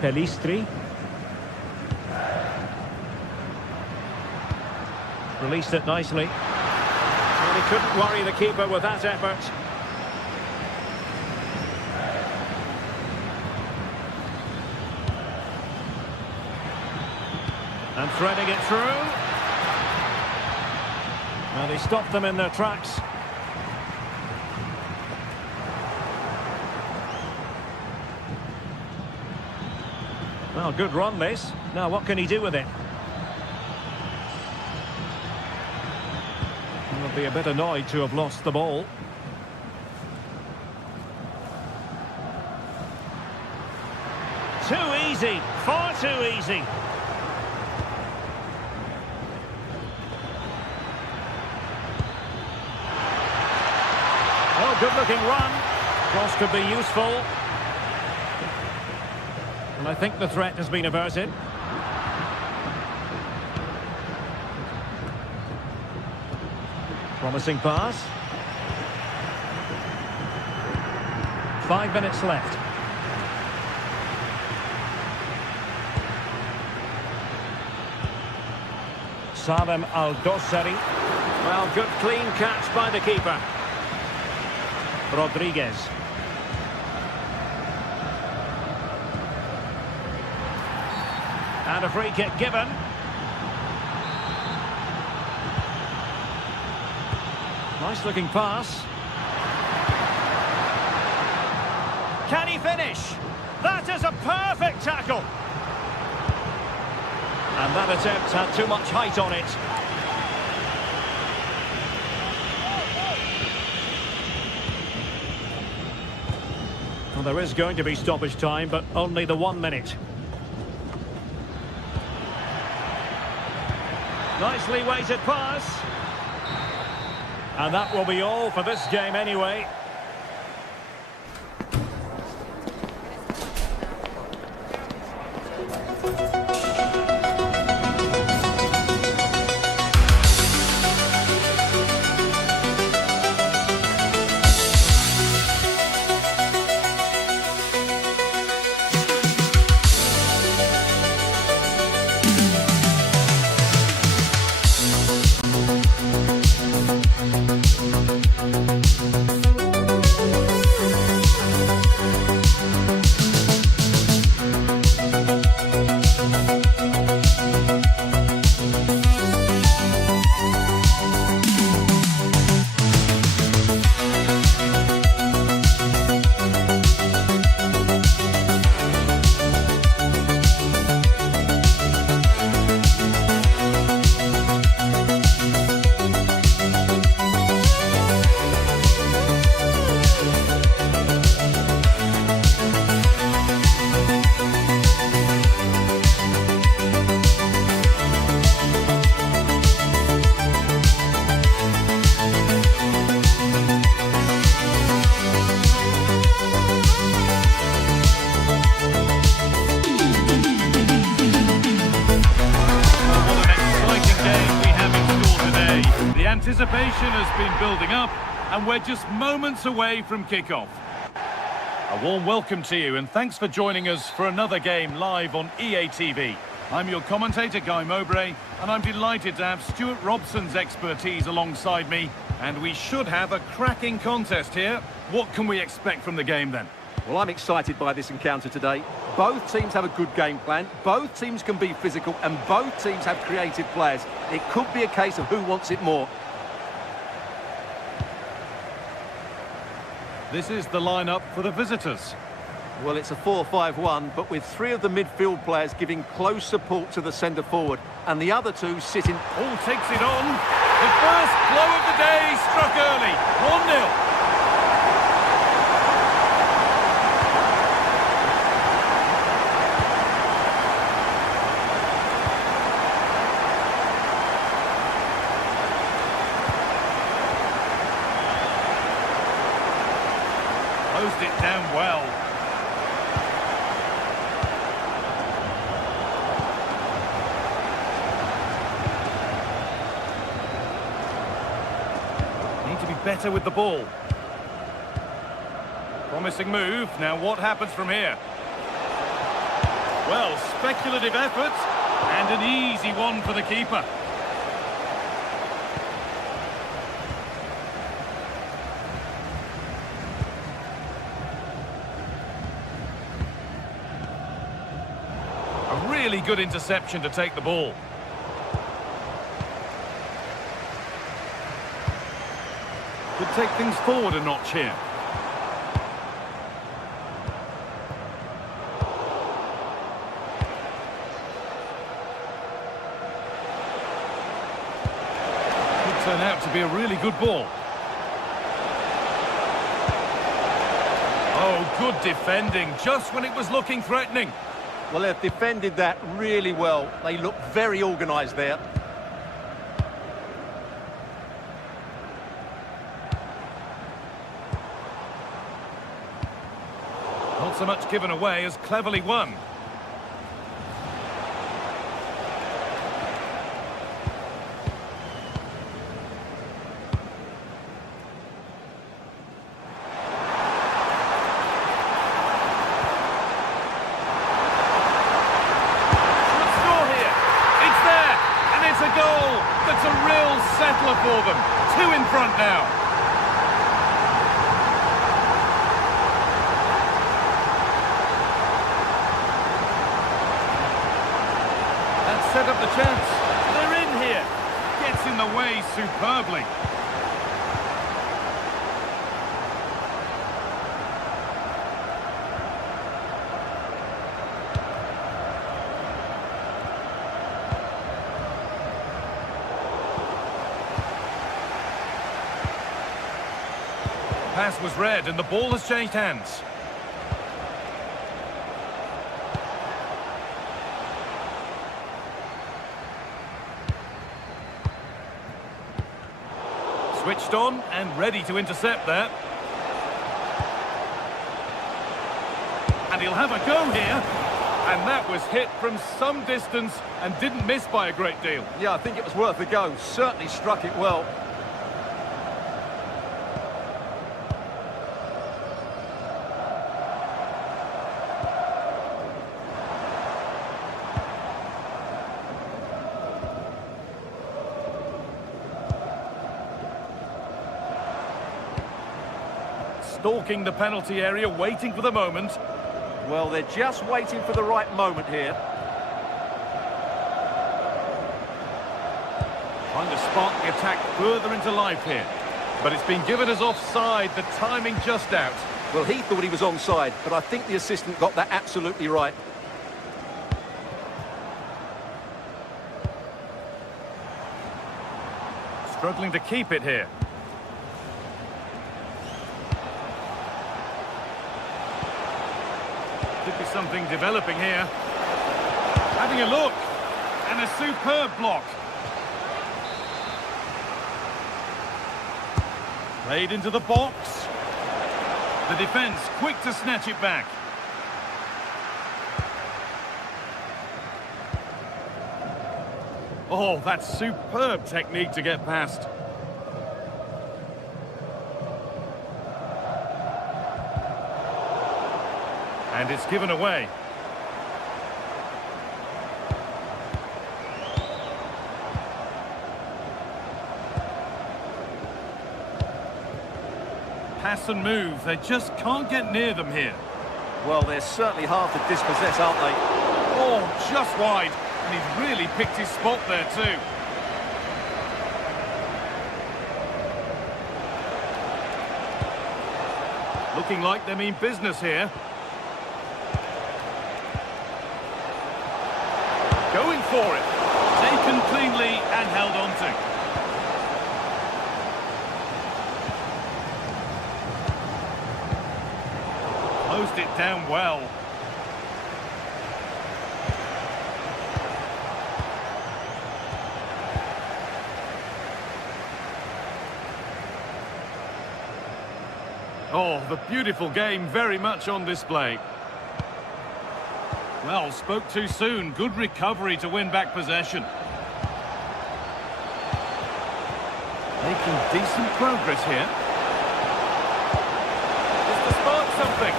Pelistri. Released it nicely. Well, he couldn't worry the keeper with that effort. And threading it through. And he stopped them in their tracks. Well, good run this. Now what can he do with it? He'll be a bit annoyed to have lost the ball. Too easy, far too easy. Oh, good-looking run. Cross could be useful. And I think the threat has been averted. Promising pass. 5 minutes left. Salem Al-Dossari. Well, good clean catch by the keeper. Rodriguez. And a free kick given. Nice looking pass. Can he finish? That is a perfect tackle. And that attempt had too much height on it. Well, there is going to be stoppage time, but only the 1 minute. Nicely weighted pass. And that will be all for this game anyway. Anticipation has been building up, and we're just moments away from kickoff. A warm welcome to you, and thanks for joining us for another game live on EA TV. I'm your commentator, Guy Mowbray, and I'm delighted to have Stuart Robson's expertise alongside me, and we should have a cracking contest here. What can we expect from the game then? Well, I'm excited by this encounter today. Both teams have a good game plan, both teams can be physical, and both teams have creative players. It could be a case of who wants it more. This is the lineup for the visitors. Well, it's a 4-5-1, but with 3 of the midfield players giving close support to the centre forward, and the other 2 sitting... All takes it on. The first blow of the day struck early. 1-0. Closed it down well. better with the ball. Promising move. Now what happens from here? Well, speculative effort, and an easy one for the keeper. A really good interception to take the ball. Could take things forward a notch here. Turn out to be a really good ball. Oh, good defending, just when it was looking threatening. Well, they've defended that really well. They look very organised there. Not so much given away as cleverly won. That's a real settler for them. 2 in front now. That set up the chance. They're in here. Gets in the way superbly. Pass was read and the ball has changed hands. Switched on and ready to intercept that. And he'll have a go here. And that was hit from some distance and didn't miss by a great deal. Yeah, I think it was worth a go. Certainly struck it well. Stalking the penalty area, waiting for the moment. Well, they're just waiting for the right moment here. Trying to spark the attack further into life here. But it's been given as offside, the timing just out. Well, he thought he was onside, but I think the assistant got that absolutely right. Struggling to keep it here. Could be something developing here. Having a look. And a superb block. Played into the box. The defence quick to snatch it back. Oh, that's superb technique to get past. And it's given away. Pass and move. They just can't get near them here. Well, they're certainly hard to dispossess, aren't they? Oh, just wide. And he's really picked his spot there too. Looking like they mean business here. Going for it. Taken cleanly and held on to. Closed it down well. Oh, the beautiful game very much on display. Well, spoke too soon. Good recovery to win back possession. Making decent progress here. Just to spark something.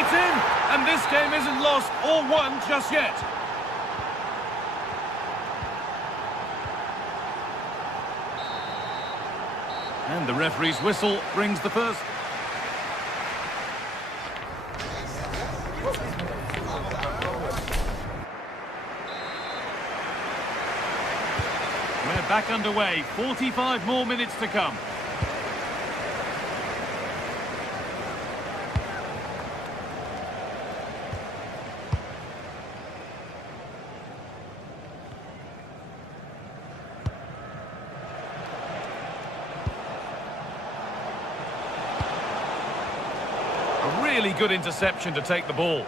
It's in! And this game isn't lost or won just yet. And the referee's whistle brings the first. We're back underway. 45 more minutes to come. A really good interception to take the ball.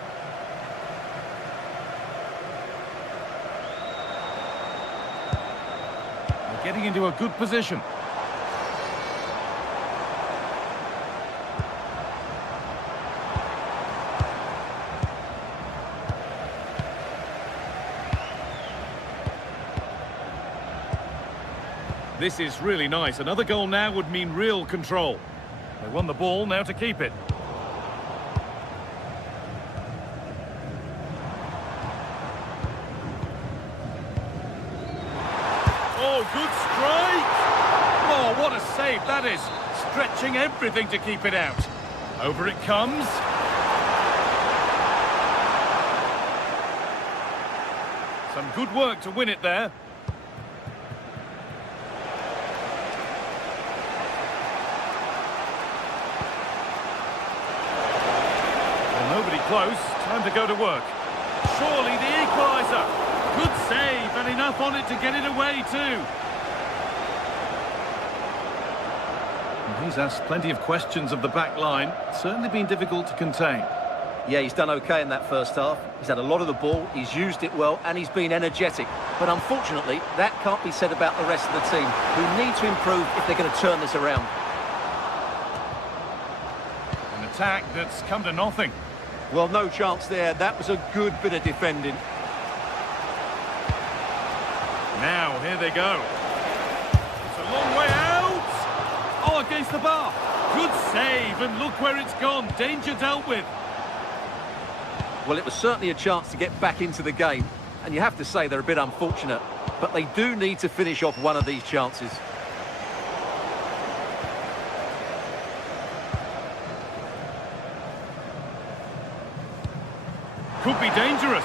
Getting into a good position. This is really nice. Another goal now would mean real control. They won the ball, now to keep it. Oh, good strike! Oh, what a save that is! Stretching everything to keep it out. Over it comes. Some good work to win it there. Well, nobody close. Time to go to work. Surely the equaliser. Good save, and enough on it to get it away too. And he's asked plenty of questions of the back line. Certainly been difficult to contain. Yeah, he's done okay in that first half. He's had a lot of the ball, he's used it well, and he's been energetic. But unfortunately, that can't be said about the rest of the team, who need to improve if they're going to turn this around. An attack that's come to nothing. Well, no chance there. That was a good bit of defending. Now, here they go. It's a long way out. Oh, against the bar. Good save, and look where it's gone. Danger dealt with. Well, it was certainly a chance to get back into the game, and you have to say they're a bit unfortunate, but they do need to finish off one of these chances. Could be dangerous.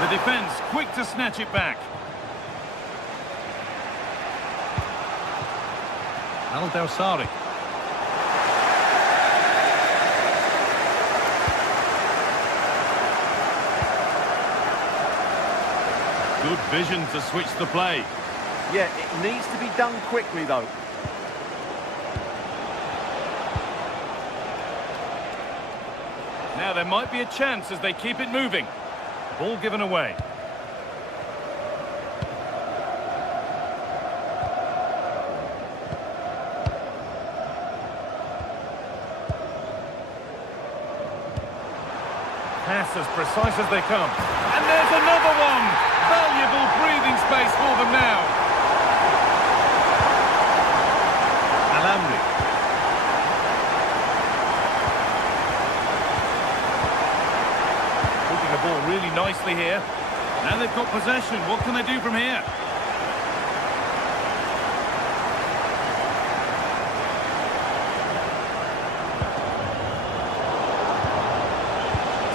The defence quick to snatch it back. Al-Dawsari. Good vision to switch the play. Yeah, it needs to be done quickly though. Now there might be a chance as they keep it moving. Ball given away. Pass as precise as they come. And there's another one! Valuable breathing space for them now. Alamri. Putting the ball really nicely here. Now they've got possession. What can they do from here?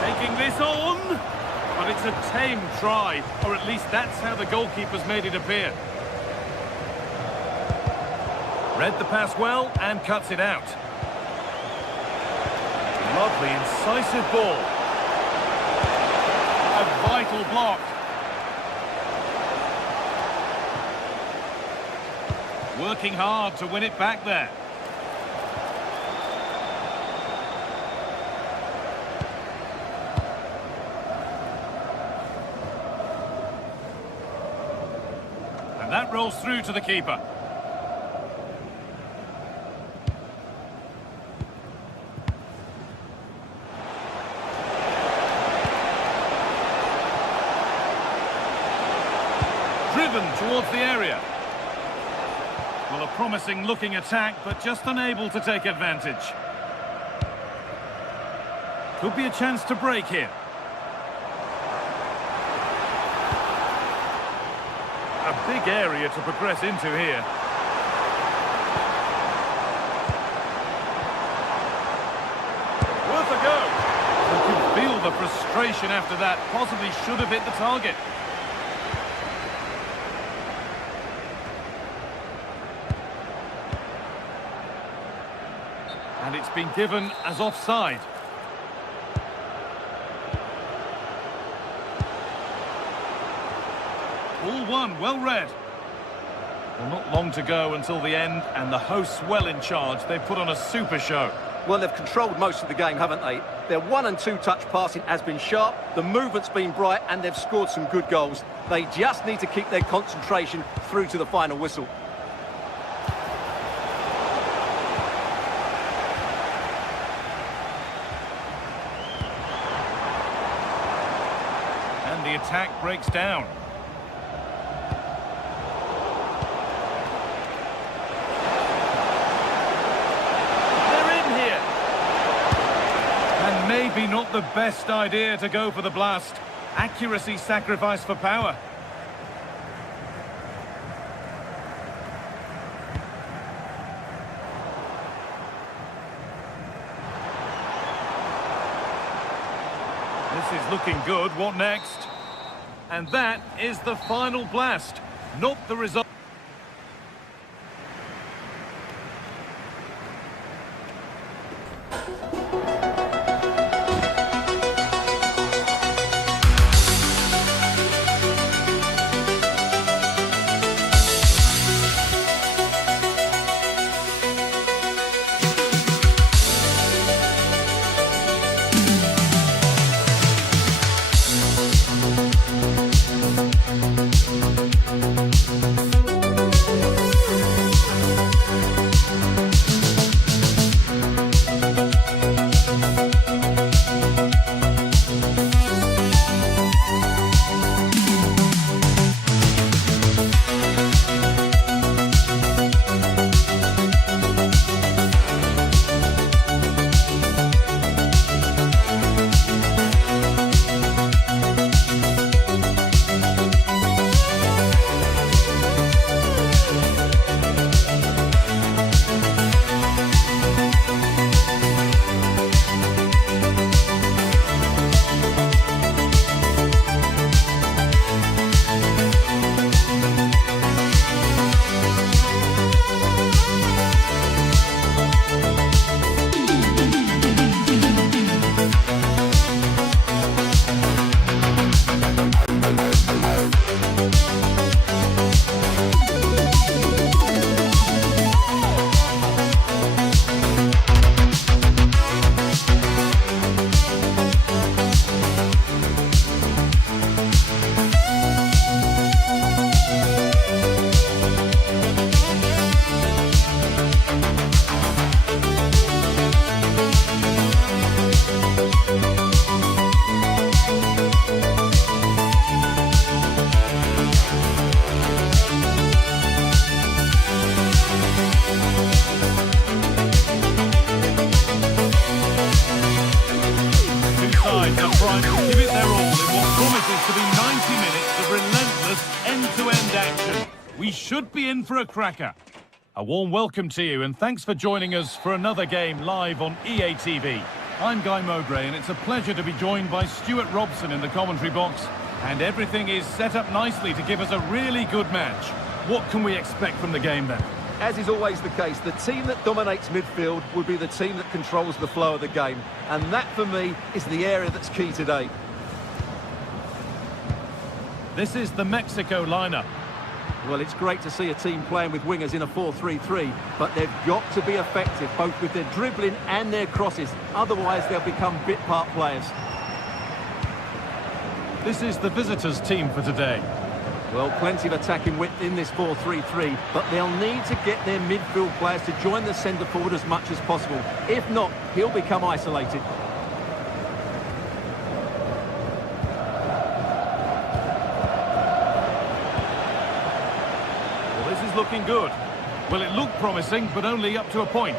Taking this on. But it's a tame try, or at least that's how the goalkeeper's made it appear. Read the pass well and cuts it out. Lovely, incisive ball. A vital block. Working hard to win it back there. And that rolls through to the keeper. driven towards the area. Well, a promising looking attack, but just unable to take advantage. Could be a chance to break here. A big area to progress into here. Worth a go. You can feel the frustration after that. Possibly should have hit the target. And it's been given as offside. All one, well read. Well, not long to go until the end, and the hosts well in charge. They've put on a super show. Well, they've controlled most of the game, haven't they? Their 1- and 2-touch passing has been sharp, the movement's been bright, and they've scored some good goals. They just need to keep their concentration through to the final whistle. And the attack breaks down. Maybe not the best idea to go for the blast. Accuracy sacrificed for power. This is looking good. What next? And that is the final blast. Not the result. Give it their all in what promises to be 90 minutes of relentless end-to-end action. We should be in for a cracker. A warm welcome to you, and thanks for joining us for another game live on EA TV. I'm Guy Mowbray, and it's a pleasure to be joined by Stuart Robson in the commentary box. And everything is set up nicely to give us a really good match. What can we expect from the game then? As is always the case, the team that dominates midfield will be the team that controls the flow of the game. And that, for me, is the area that's key today. This is the Mexico lineup. Well, it's great to see a team playing with wingers in a 4-3-3, but they've got to be effective, both with their dribbling and their crosses. Otherwise, they'll become bit-part players. This is the visitors' team for today. Well, plenty of attacking width in this 4-3-3, but they'll need to get their midfield players to join the centre forward as much as possible. If not, he'll become isolated. looking good. Well, it looked promising, but only up to a point.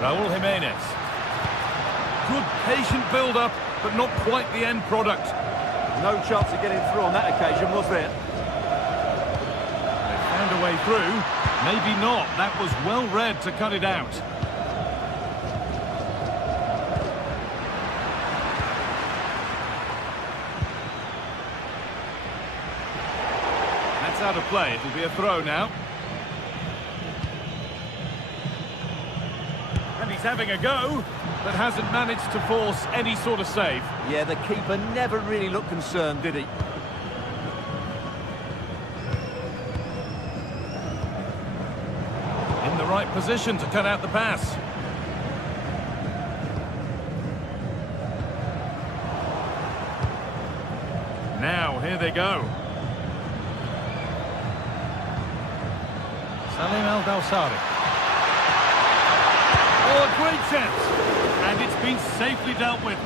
Raúl Jiménez. Good patient build-up, but not quite the end product. No chance of getting through on that occasion, was there? They found a way through. Maybe not. That was well read to cut it out. That's out of play. It'll be a throw now. And he's having a go, but hasn't managed to force any sort of save. Yeah, the keeper never really looked concerned, did he? In the right position to cut out the pass. Now, here they go. Salim Al-Dawsari. Oh, a great chance. And it's been safely dealt with.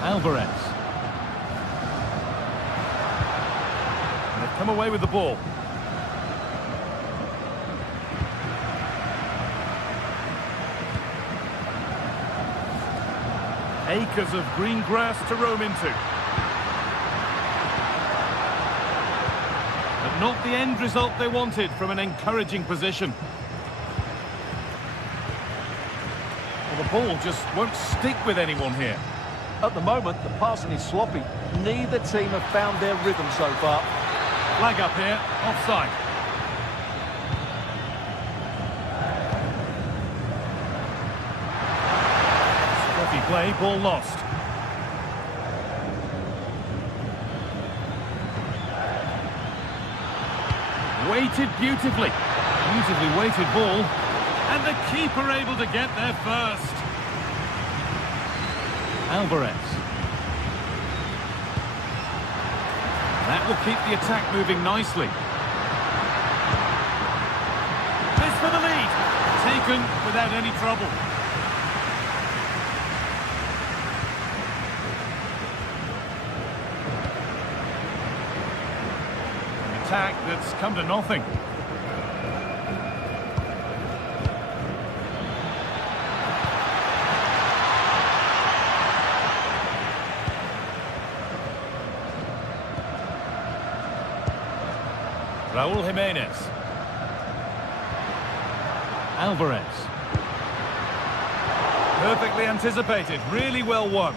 Alvarez. And they've come away with the ball. Acres of green grass to roam into. But not the end result they wanted from an encouraging position. Well, the ball just won't stick with anyone here. At the moment, the passing is sloppy. Neither team have found their rhythm so far. Flag up here, offside. Scruffy play, ball lost. Weighted beautifully. Beautifully weighted ball. And the keeper able to get there first. Alvarez. That will keep the attack moving nicely. This for the lead. Taken without any trouble. An attack that's come to nothing. Raúl Jiménez. Alvarez. Perfectly anticipated, really well won.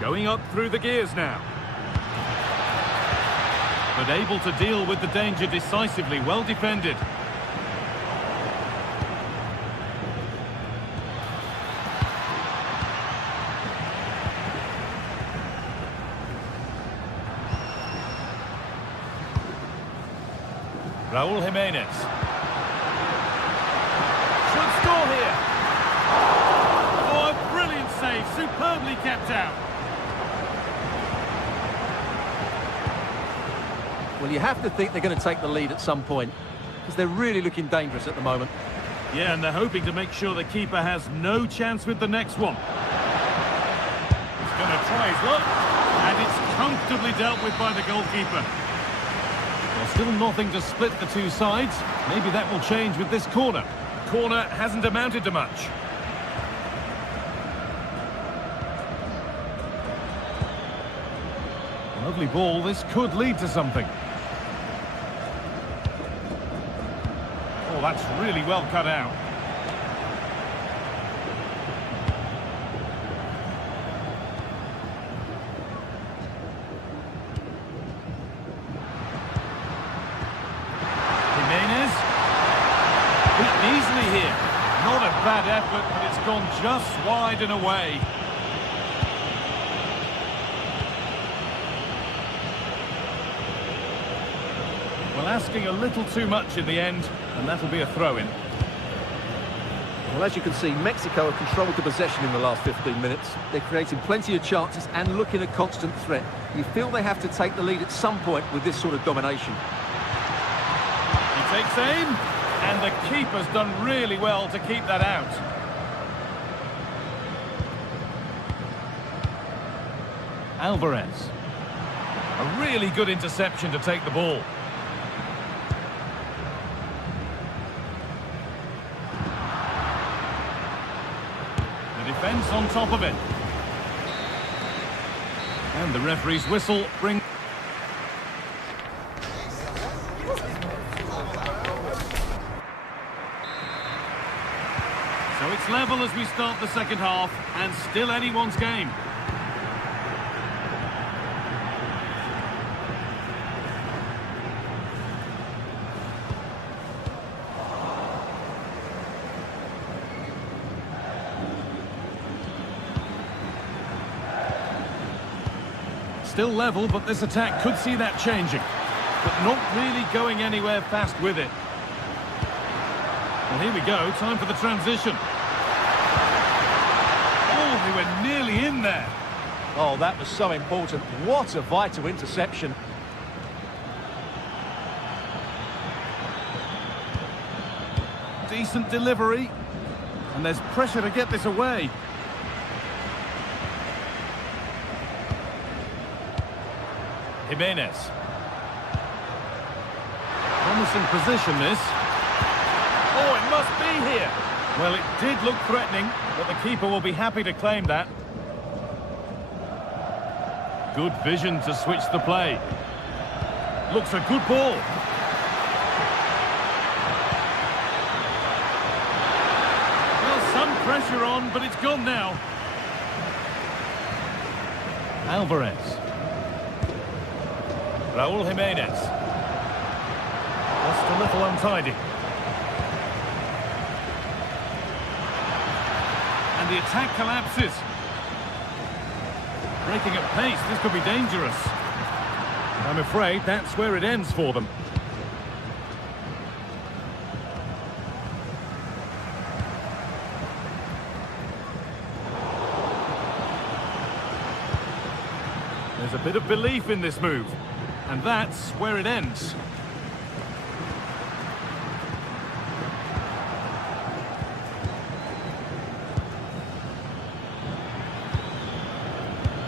Going up through the gears now. But able to deal with the danger decisively, well defended. Raúl Jiménez. Should score here. Oh, a brilliant save, superbly kept out. Well, you have to think they're going to take the lead at some point, because they're really looking dangerous at the moment. Yeah, and they're hoping to make sure the keeper has no chance with the next one. He's going to try his luck, and it's comfortably dealt with by the goalkeeper. Well, still nothing to split the two sides. Maybe that will change with this corner. The corner hasn't amounted to much. Lovely ball. This could lead to something. Oh, that's really well cut out. Jiménez. Beaten easily here. Not a bad effort, but it's gone just wide and away. Well, asking a little too much in the end, and that'll be a throw-in. Well, as you can see, Mexico have controlled the possession in the last 15 minutes. They're creating plenty of chances and looking a constant threat. You feel they have to take the lead at some point with this sort of domination. Takes aim, and the keeper's done really well to keep that out. Alvarez. A really good interception to take the ball. The defence on top of it. And the referee's whistle brings... So it's level as we start the second half, and still anyone's game. Still level, but this attack could see that changing. But not really going anywhere fast with it. Well, here we go, time for the transition. Oh, they were nearly in there. Oh, that was so important. What a vital interception. Decent delivery. And there's pressure to get this away. Jimenez. Promising position, this. Oh, it must be here. Well, it did look threatening, but the keeper will be happy to claim that. Good vision to switch the play. Looks a good ball. Well, some pressure on, but it's gone now. Alvarez. Raúl Jimenez. Just a little untidy. And the attack collapses. Breaking at pace, this could be dangerous. I'm afraid that's where it ends for them. There's a bit of belief in this move. And that's where it ends.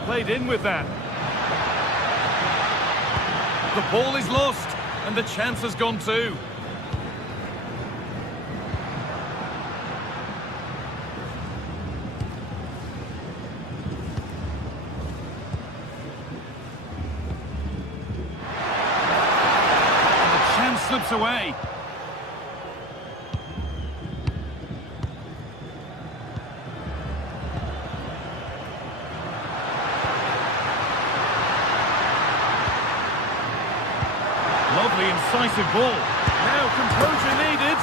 Played in with that. The ball is lost, and the chance has gone too. Slips away. Lovely incisive ball. Now composure needed.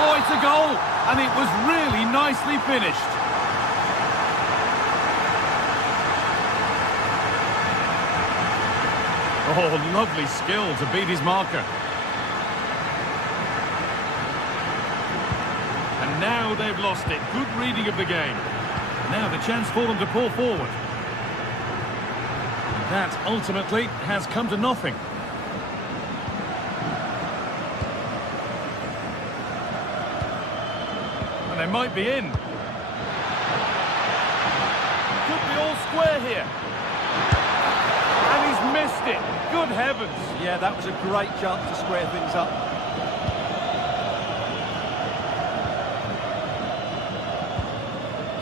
Oh, it's a goal, and it was really nicely finished. Oh, lovely skill to beat his marker. Now they've lost it. Good reading of the game. Now the chance for them to pull forward. That ultimately has come to nothing. And they might be in. Could be all square here. And he's missed it. Good heavens. Yeah, that was a great chance to square things up.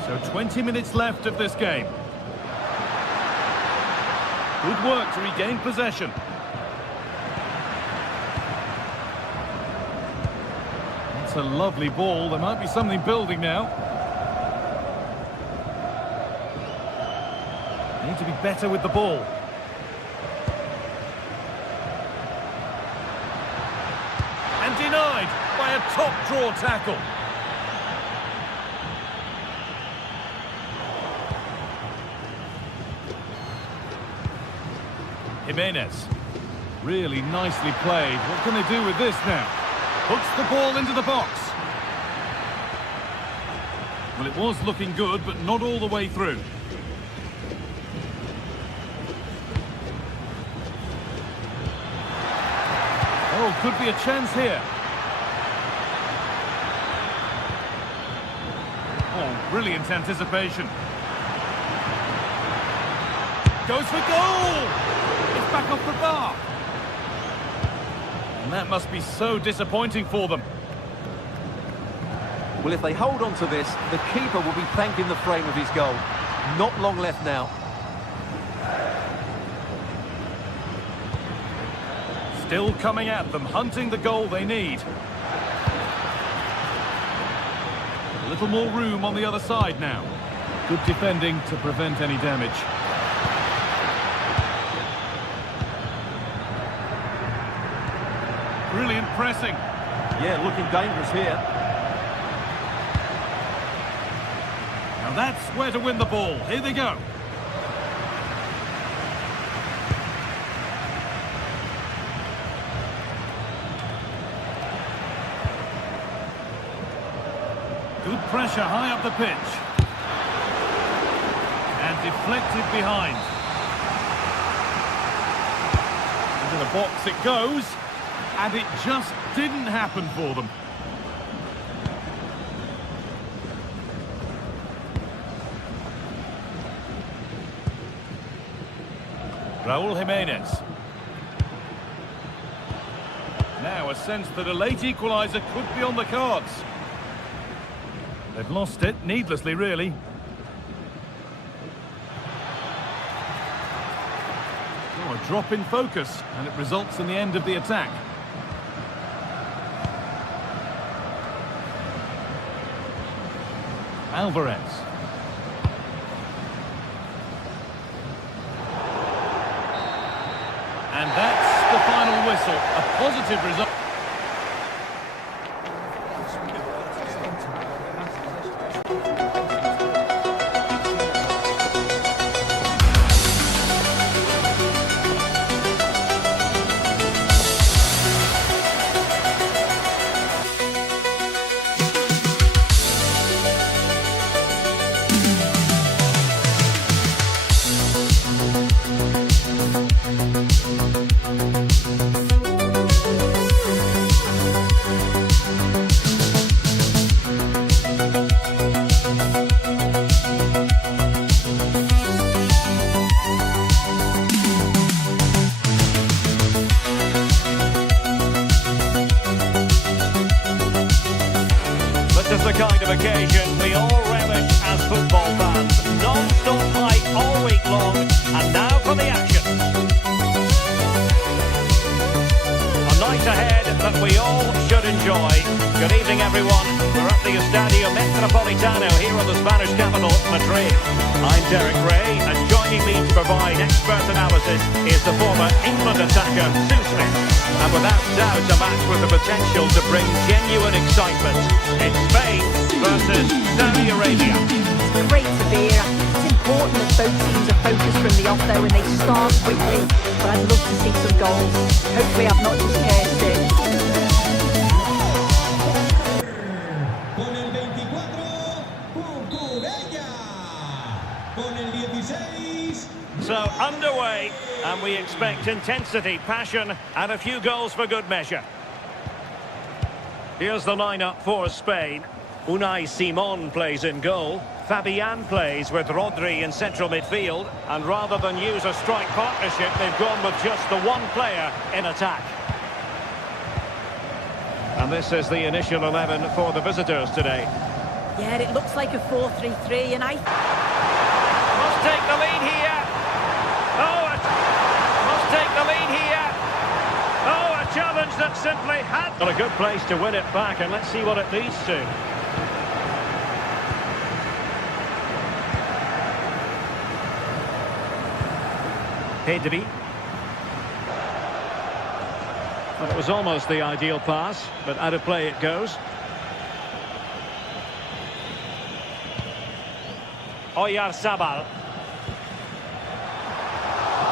So 20 minutes left of this game. Good work to regain possession. That's a lovely ball. There might be something building now. Need to be better with the ball. And denied by a top draw tackle. Jimenez. Really nicely played. What can they do with this now? Puts the ball into the box. Well, it was looking good, but not all the way through. Oh, could be a chance here. Brilliant anticipation. Goes for goal! It's back off the bar. And that must be so disappointing for them. Well, if they hold on to this, the keeper will be thanking the frame of his goal. Not long left now. Still coming at them, hunting the goal they need. A little more room on the other side now. Good defending to prevent any damage. Brilliant pressing. Yeah, looking dangerous here. Now that's where to win the ball. Here they go. Good pressure high up the pitch. And deflected behind. Into the box it goes. And it just didn't happen for them. Raúl Jiménez. Now a sense that a late equaliser could be on the cards. They've lost it, needlessly really. Oh, a drop in focus, and it results in the end of the attack. Alvarez. And that's the final whistle. A positive result. This is the kind of occasion we all relish as football fans. Non-stop hype all week long, and now for the action. A night ahead that we all should enjoy. Good evening, everyone. We're at the Estadio Metropolitano here in the Spanish capital, Madrid. I'm Derek Ray, and joining me to provide expert analysis is the former England attacker, Sue Smith. And without doubt, a match with the potential to bring genuine excitement. It's Spain versus Saudi Arabia. It's great to be here. It's important that both teams are focused from the off though and they start quickly. But I'd love to see some goals. Hopefully I've not just cursed it. Con el 24, Cucurella. Con el 16. So underway, and we expect intensity, passion, and a few goals for good measure. Here's the lineup for Spain. Unai Simon plays in goal. Fabian plays with Rodri in central midfield. And rather than use a strike partnership, they've gone with just the one player in attack. And this is the initial 11 for the visitors today. Yeah, it looks like a 4-3-3 and I... Must take the lead here. Must take the lead here. Oh, a challenge that simply had... Got a good place to win it back, and let's see what it leads to. Pedri. Well, it was almost the ideal pass, but out of play it goes. Oyarzabal.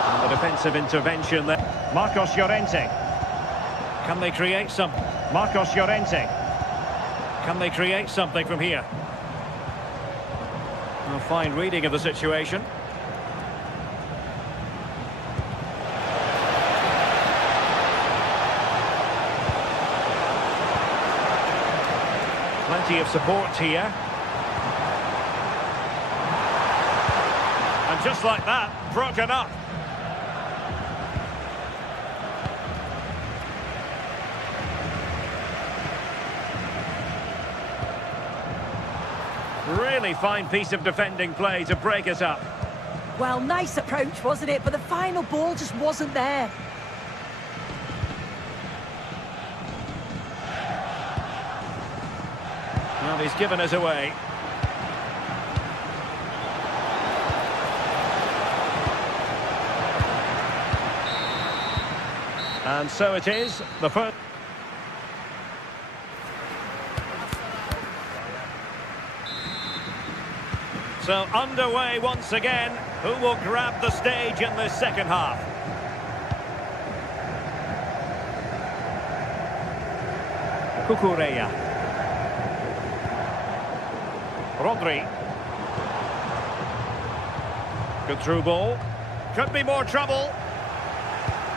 And the defensive intervention there. Marcos Llorente. Can they create some? Marcos Llorente. Can they create something from here? A fine reading of the situation. Plenty of support here. And just like that, broken up. Really fine piece of defending play to break us up. Well, nice approach, wasn't it? But the final ball just wasn't there. Well, he's given us away. And so it is, the first... So underway once again. Who will grab the stage in this second half? Cucurella. Rodri. Good through ball. Could be more trouble.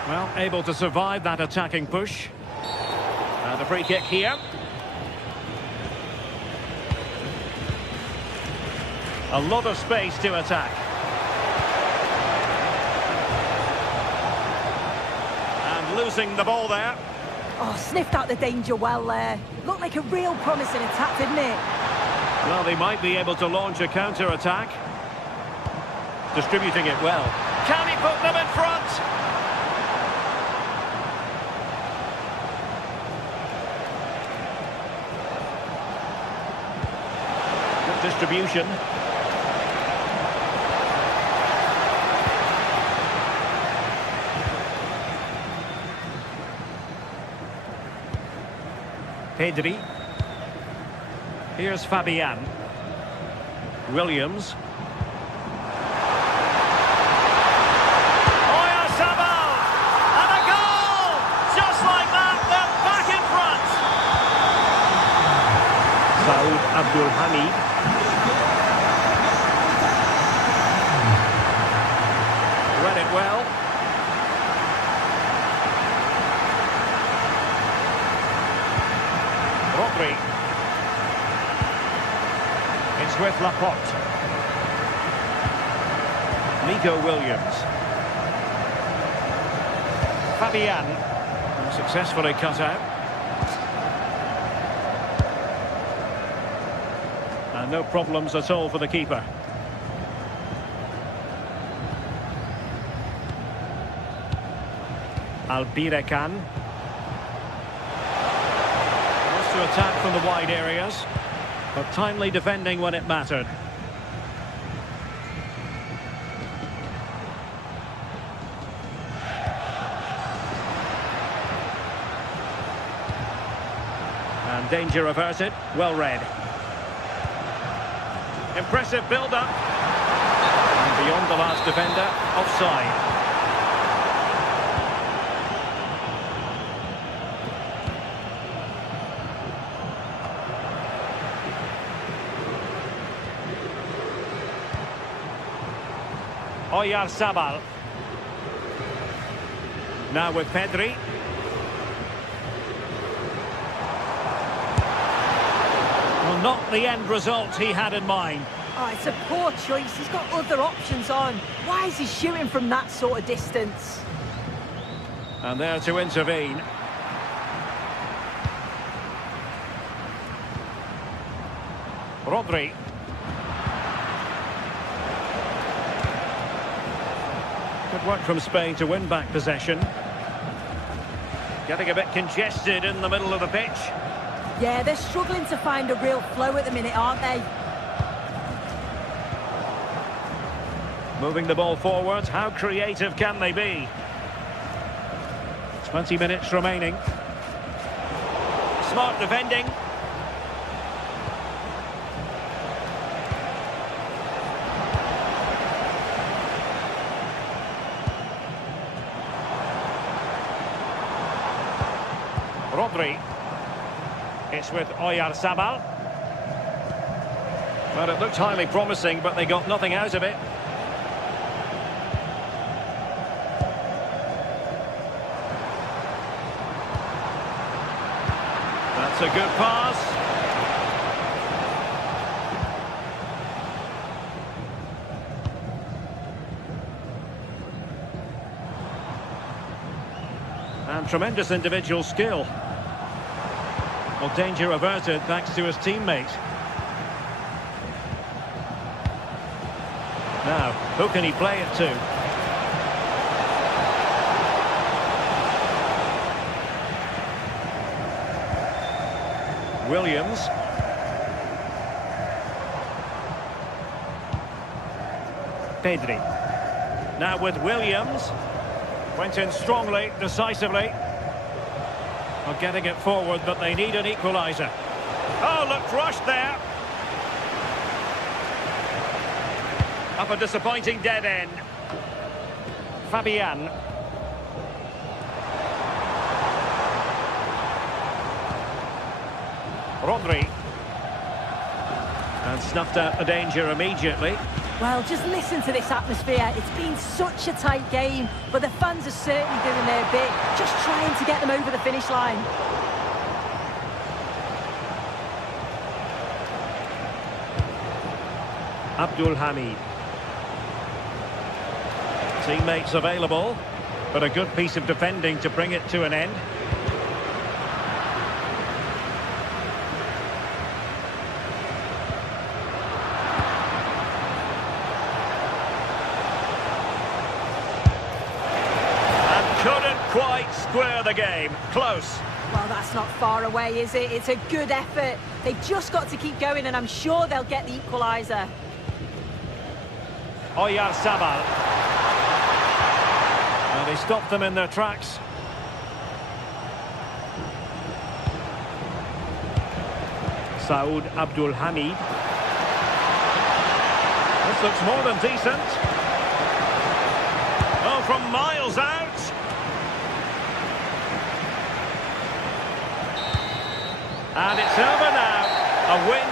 Well, able to survive that attacking push. And a free kick here. A lot of space to attack. And losing the ball there. Oh, sniffed out the danger well there. Looked like a real promising attack, didn't it? Well, they might be able to launch a counter-attack. Distributing it well. Can he put them in front? Good distribution. Pedri. Here's Fabian. Williams. Oyarzabal! And a goal! Just like that, they're back in front! Saud Abdulhamid. Read it well. Rodri. It's with Laporte. Nico Williams. Fabian. Successfully cut out. And no problems at all for the keeper. Albirekan. To attack from the wide areas, but timely defending when it mattered. And danger averted, well read. Impressive build-up. And beyond the last defender, offside. Oyarzabal. Now with Pedri. Well, not the end result he had in mind. Oh, it's a poor choice. He's got other options on. Why is he shooting from that sort of distance? And there to intervene. Rodri. Good work from Spain to win back possession. Getting a bit congested in the middle of the pitch. Yeah, they're struggling to find a real flow at the minute, aren't they? Moving the ball forward, how creative can they be? 20 minutes remaining. Smart defending. Rodri. It's with Oyarzabal. Well, it looked highly promising, but they got nothing out of it. That's a good pass. And tremendous individual skill. Well, danger averted thanks to his teammate. Now, who can he play it to? Williams. Pedri. Now with Williams. Went in strongly, decisively. Well, getting it forward, but they need an equaliser. Oh, looked rushed there. Up a disappointing dead end. Fabian. Rodri. And snuffed out the danger immediately. Well, just listen to this atmosphere. It's been such a tight game, but the fans are certainly doing their bit, just trying to get them over the finish line. Abdul Hamid. Teammates available, but a good piece of defending to bring it to an end. Quite square the game. Close. Well, that's not far away, is it? It's a good effort. They've just got to keep going, and I'm sure they'll get the equaliser. Oyarzabal. And they stopped them in their tracks. Saud Abdul Hamid. This looks more than decent. Oh, from miles out. And it's over now. A win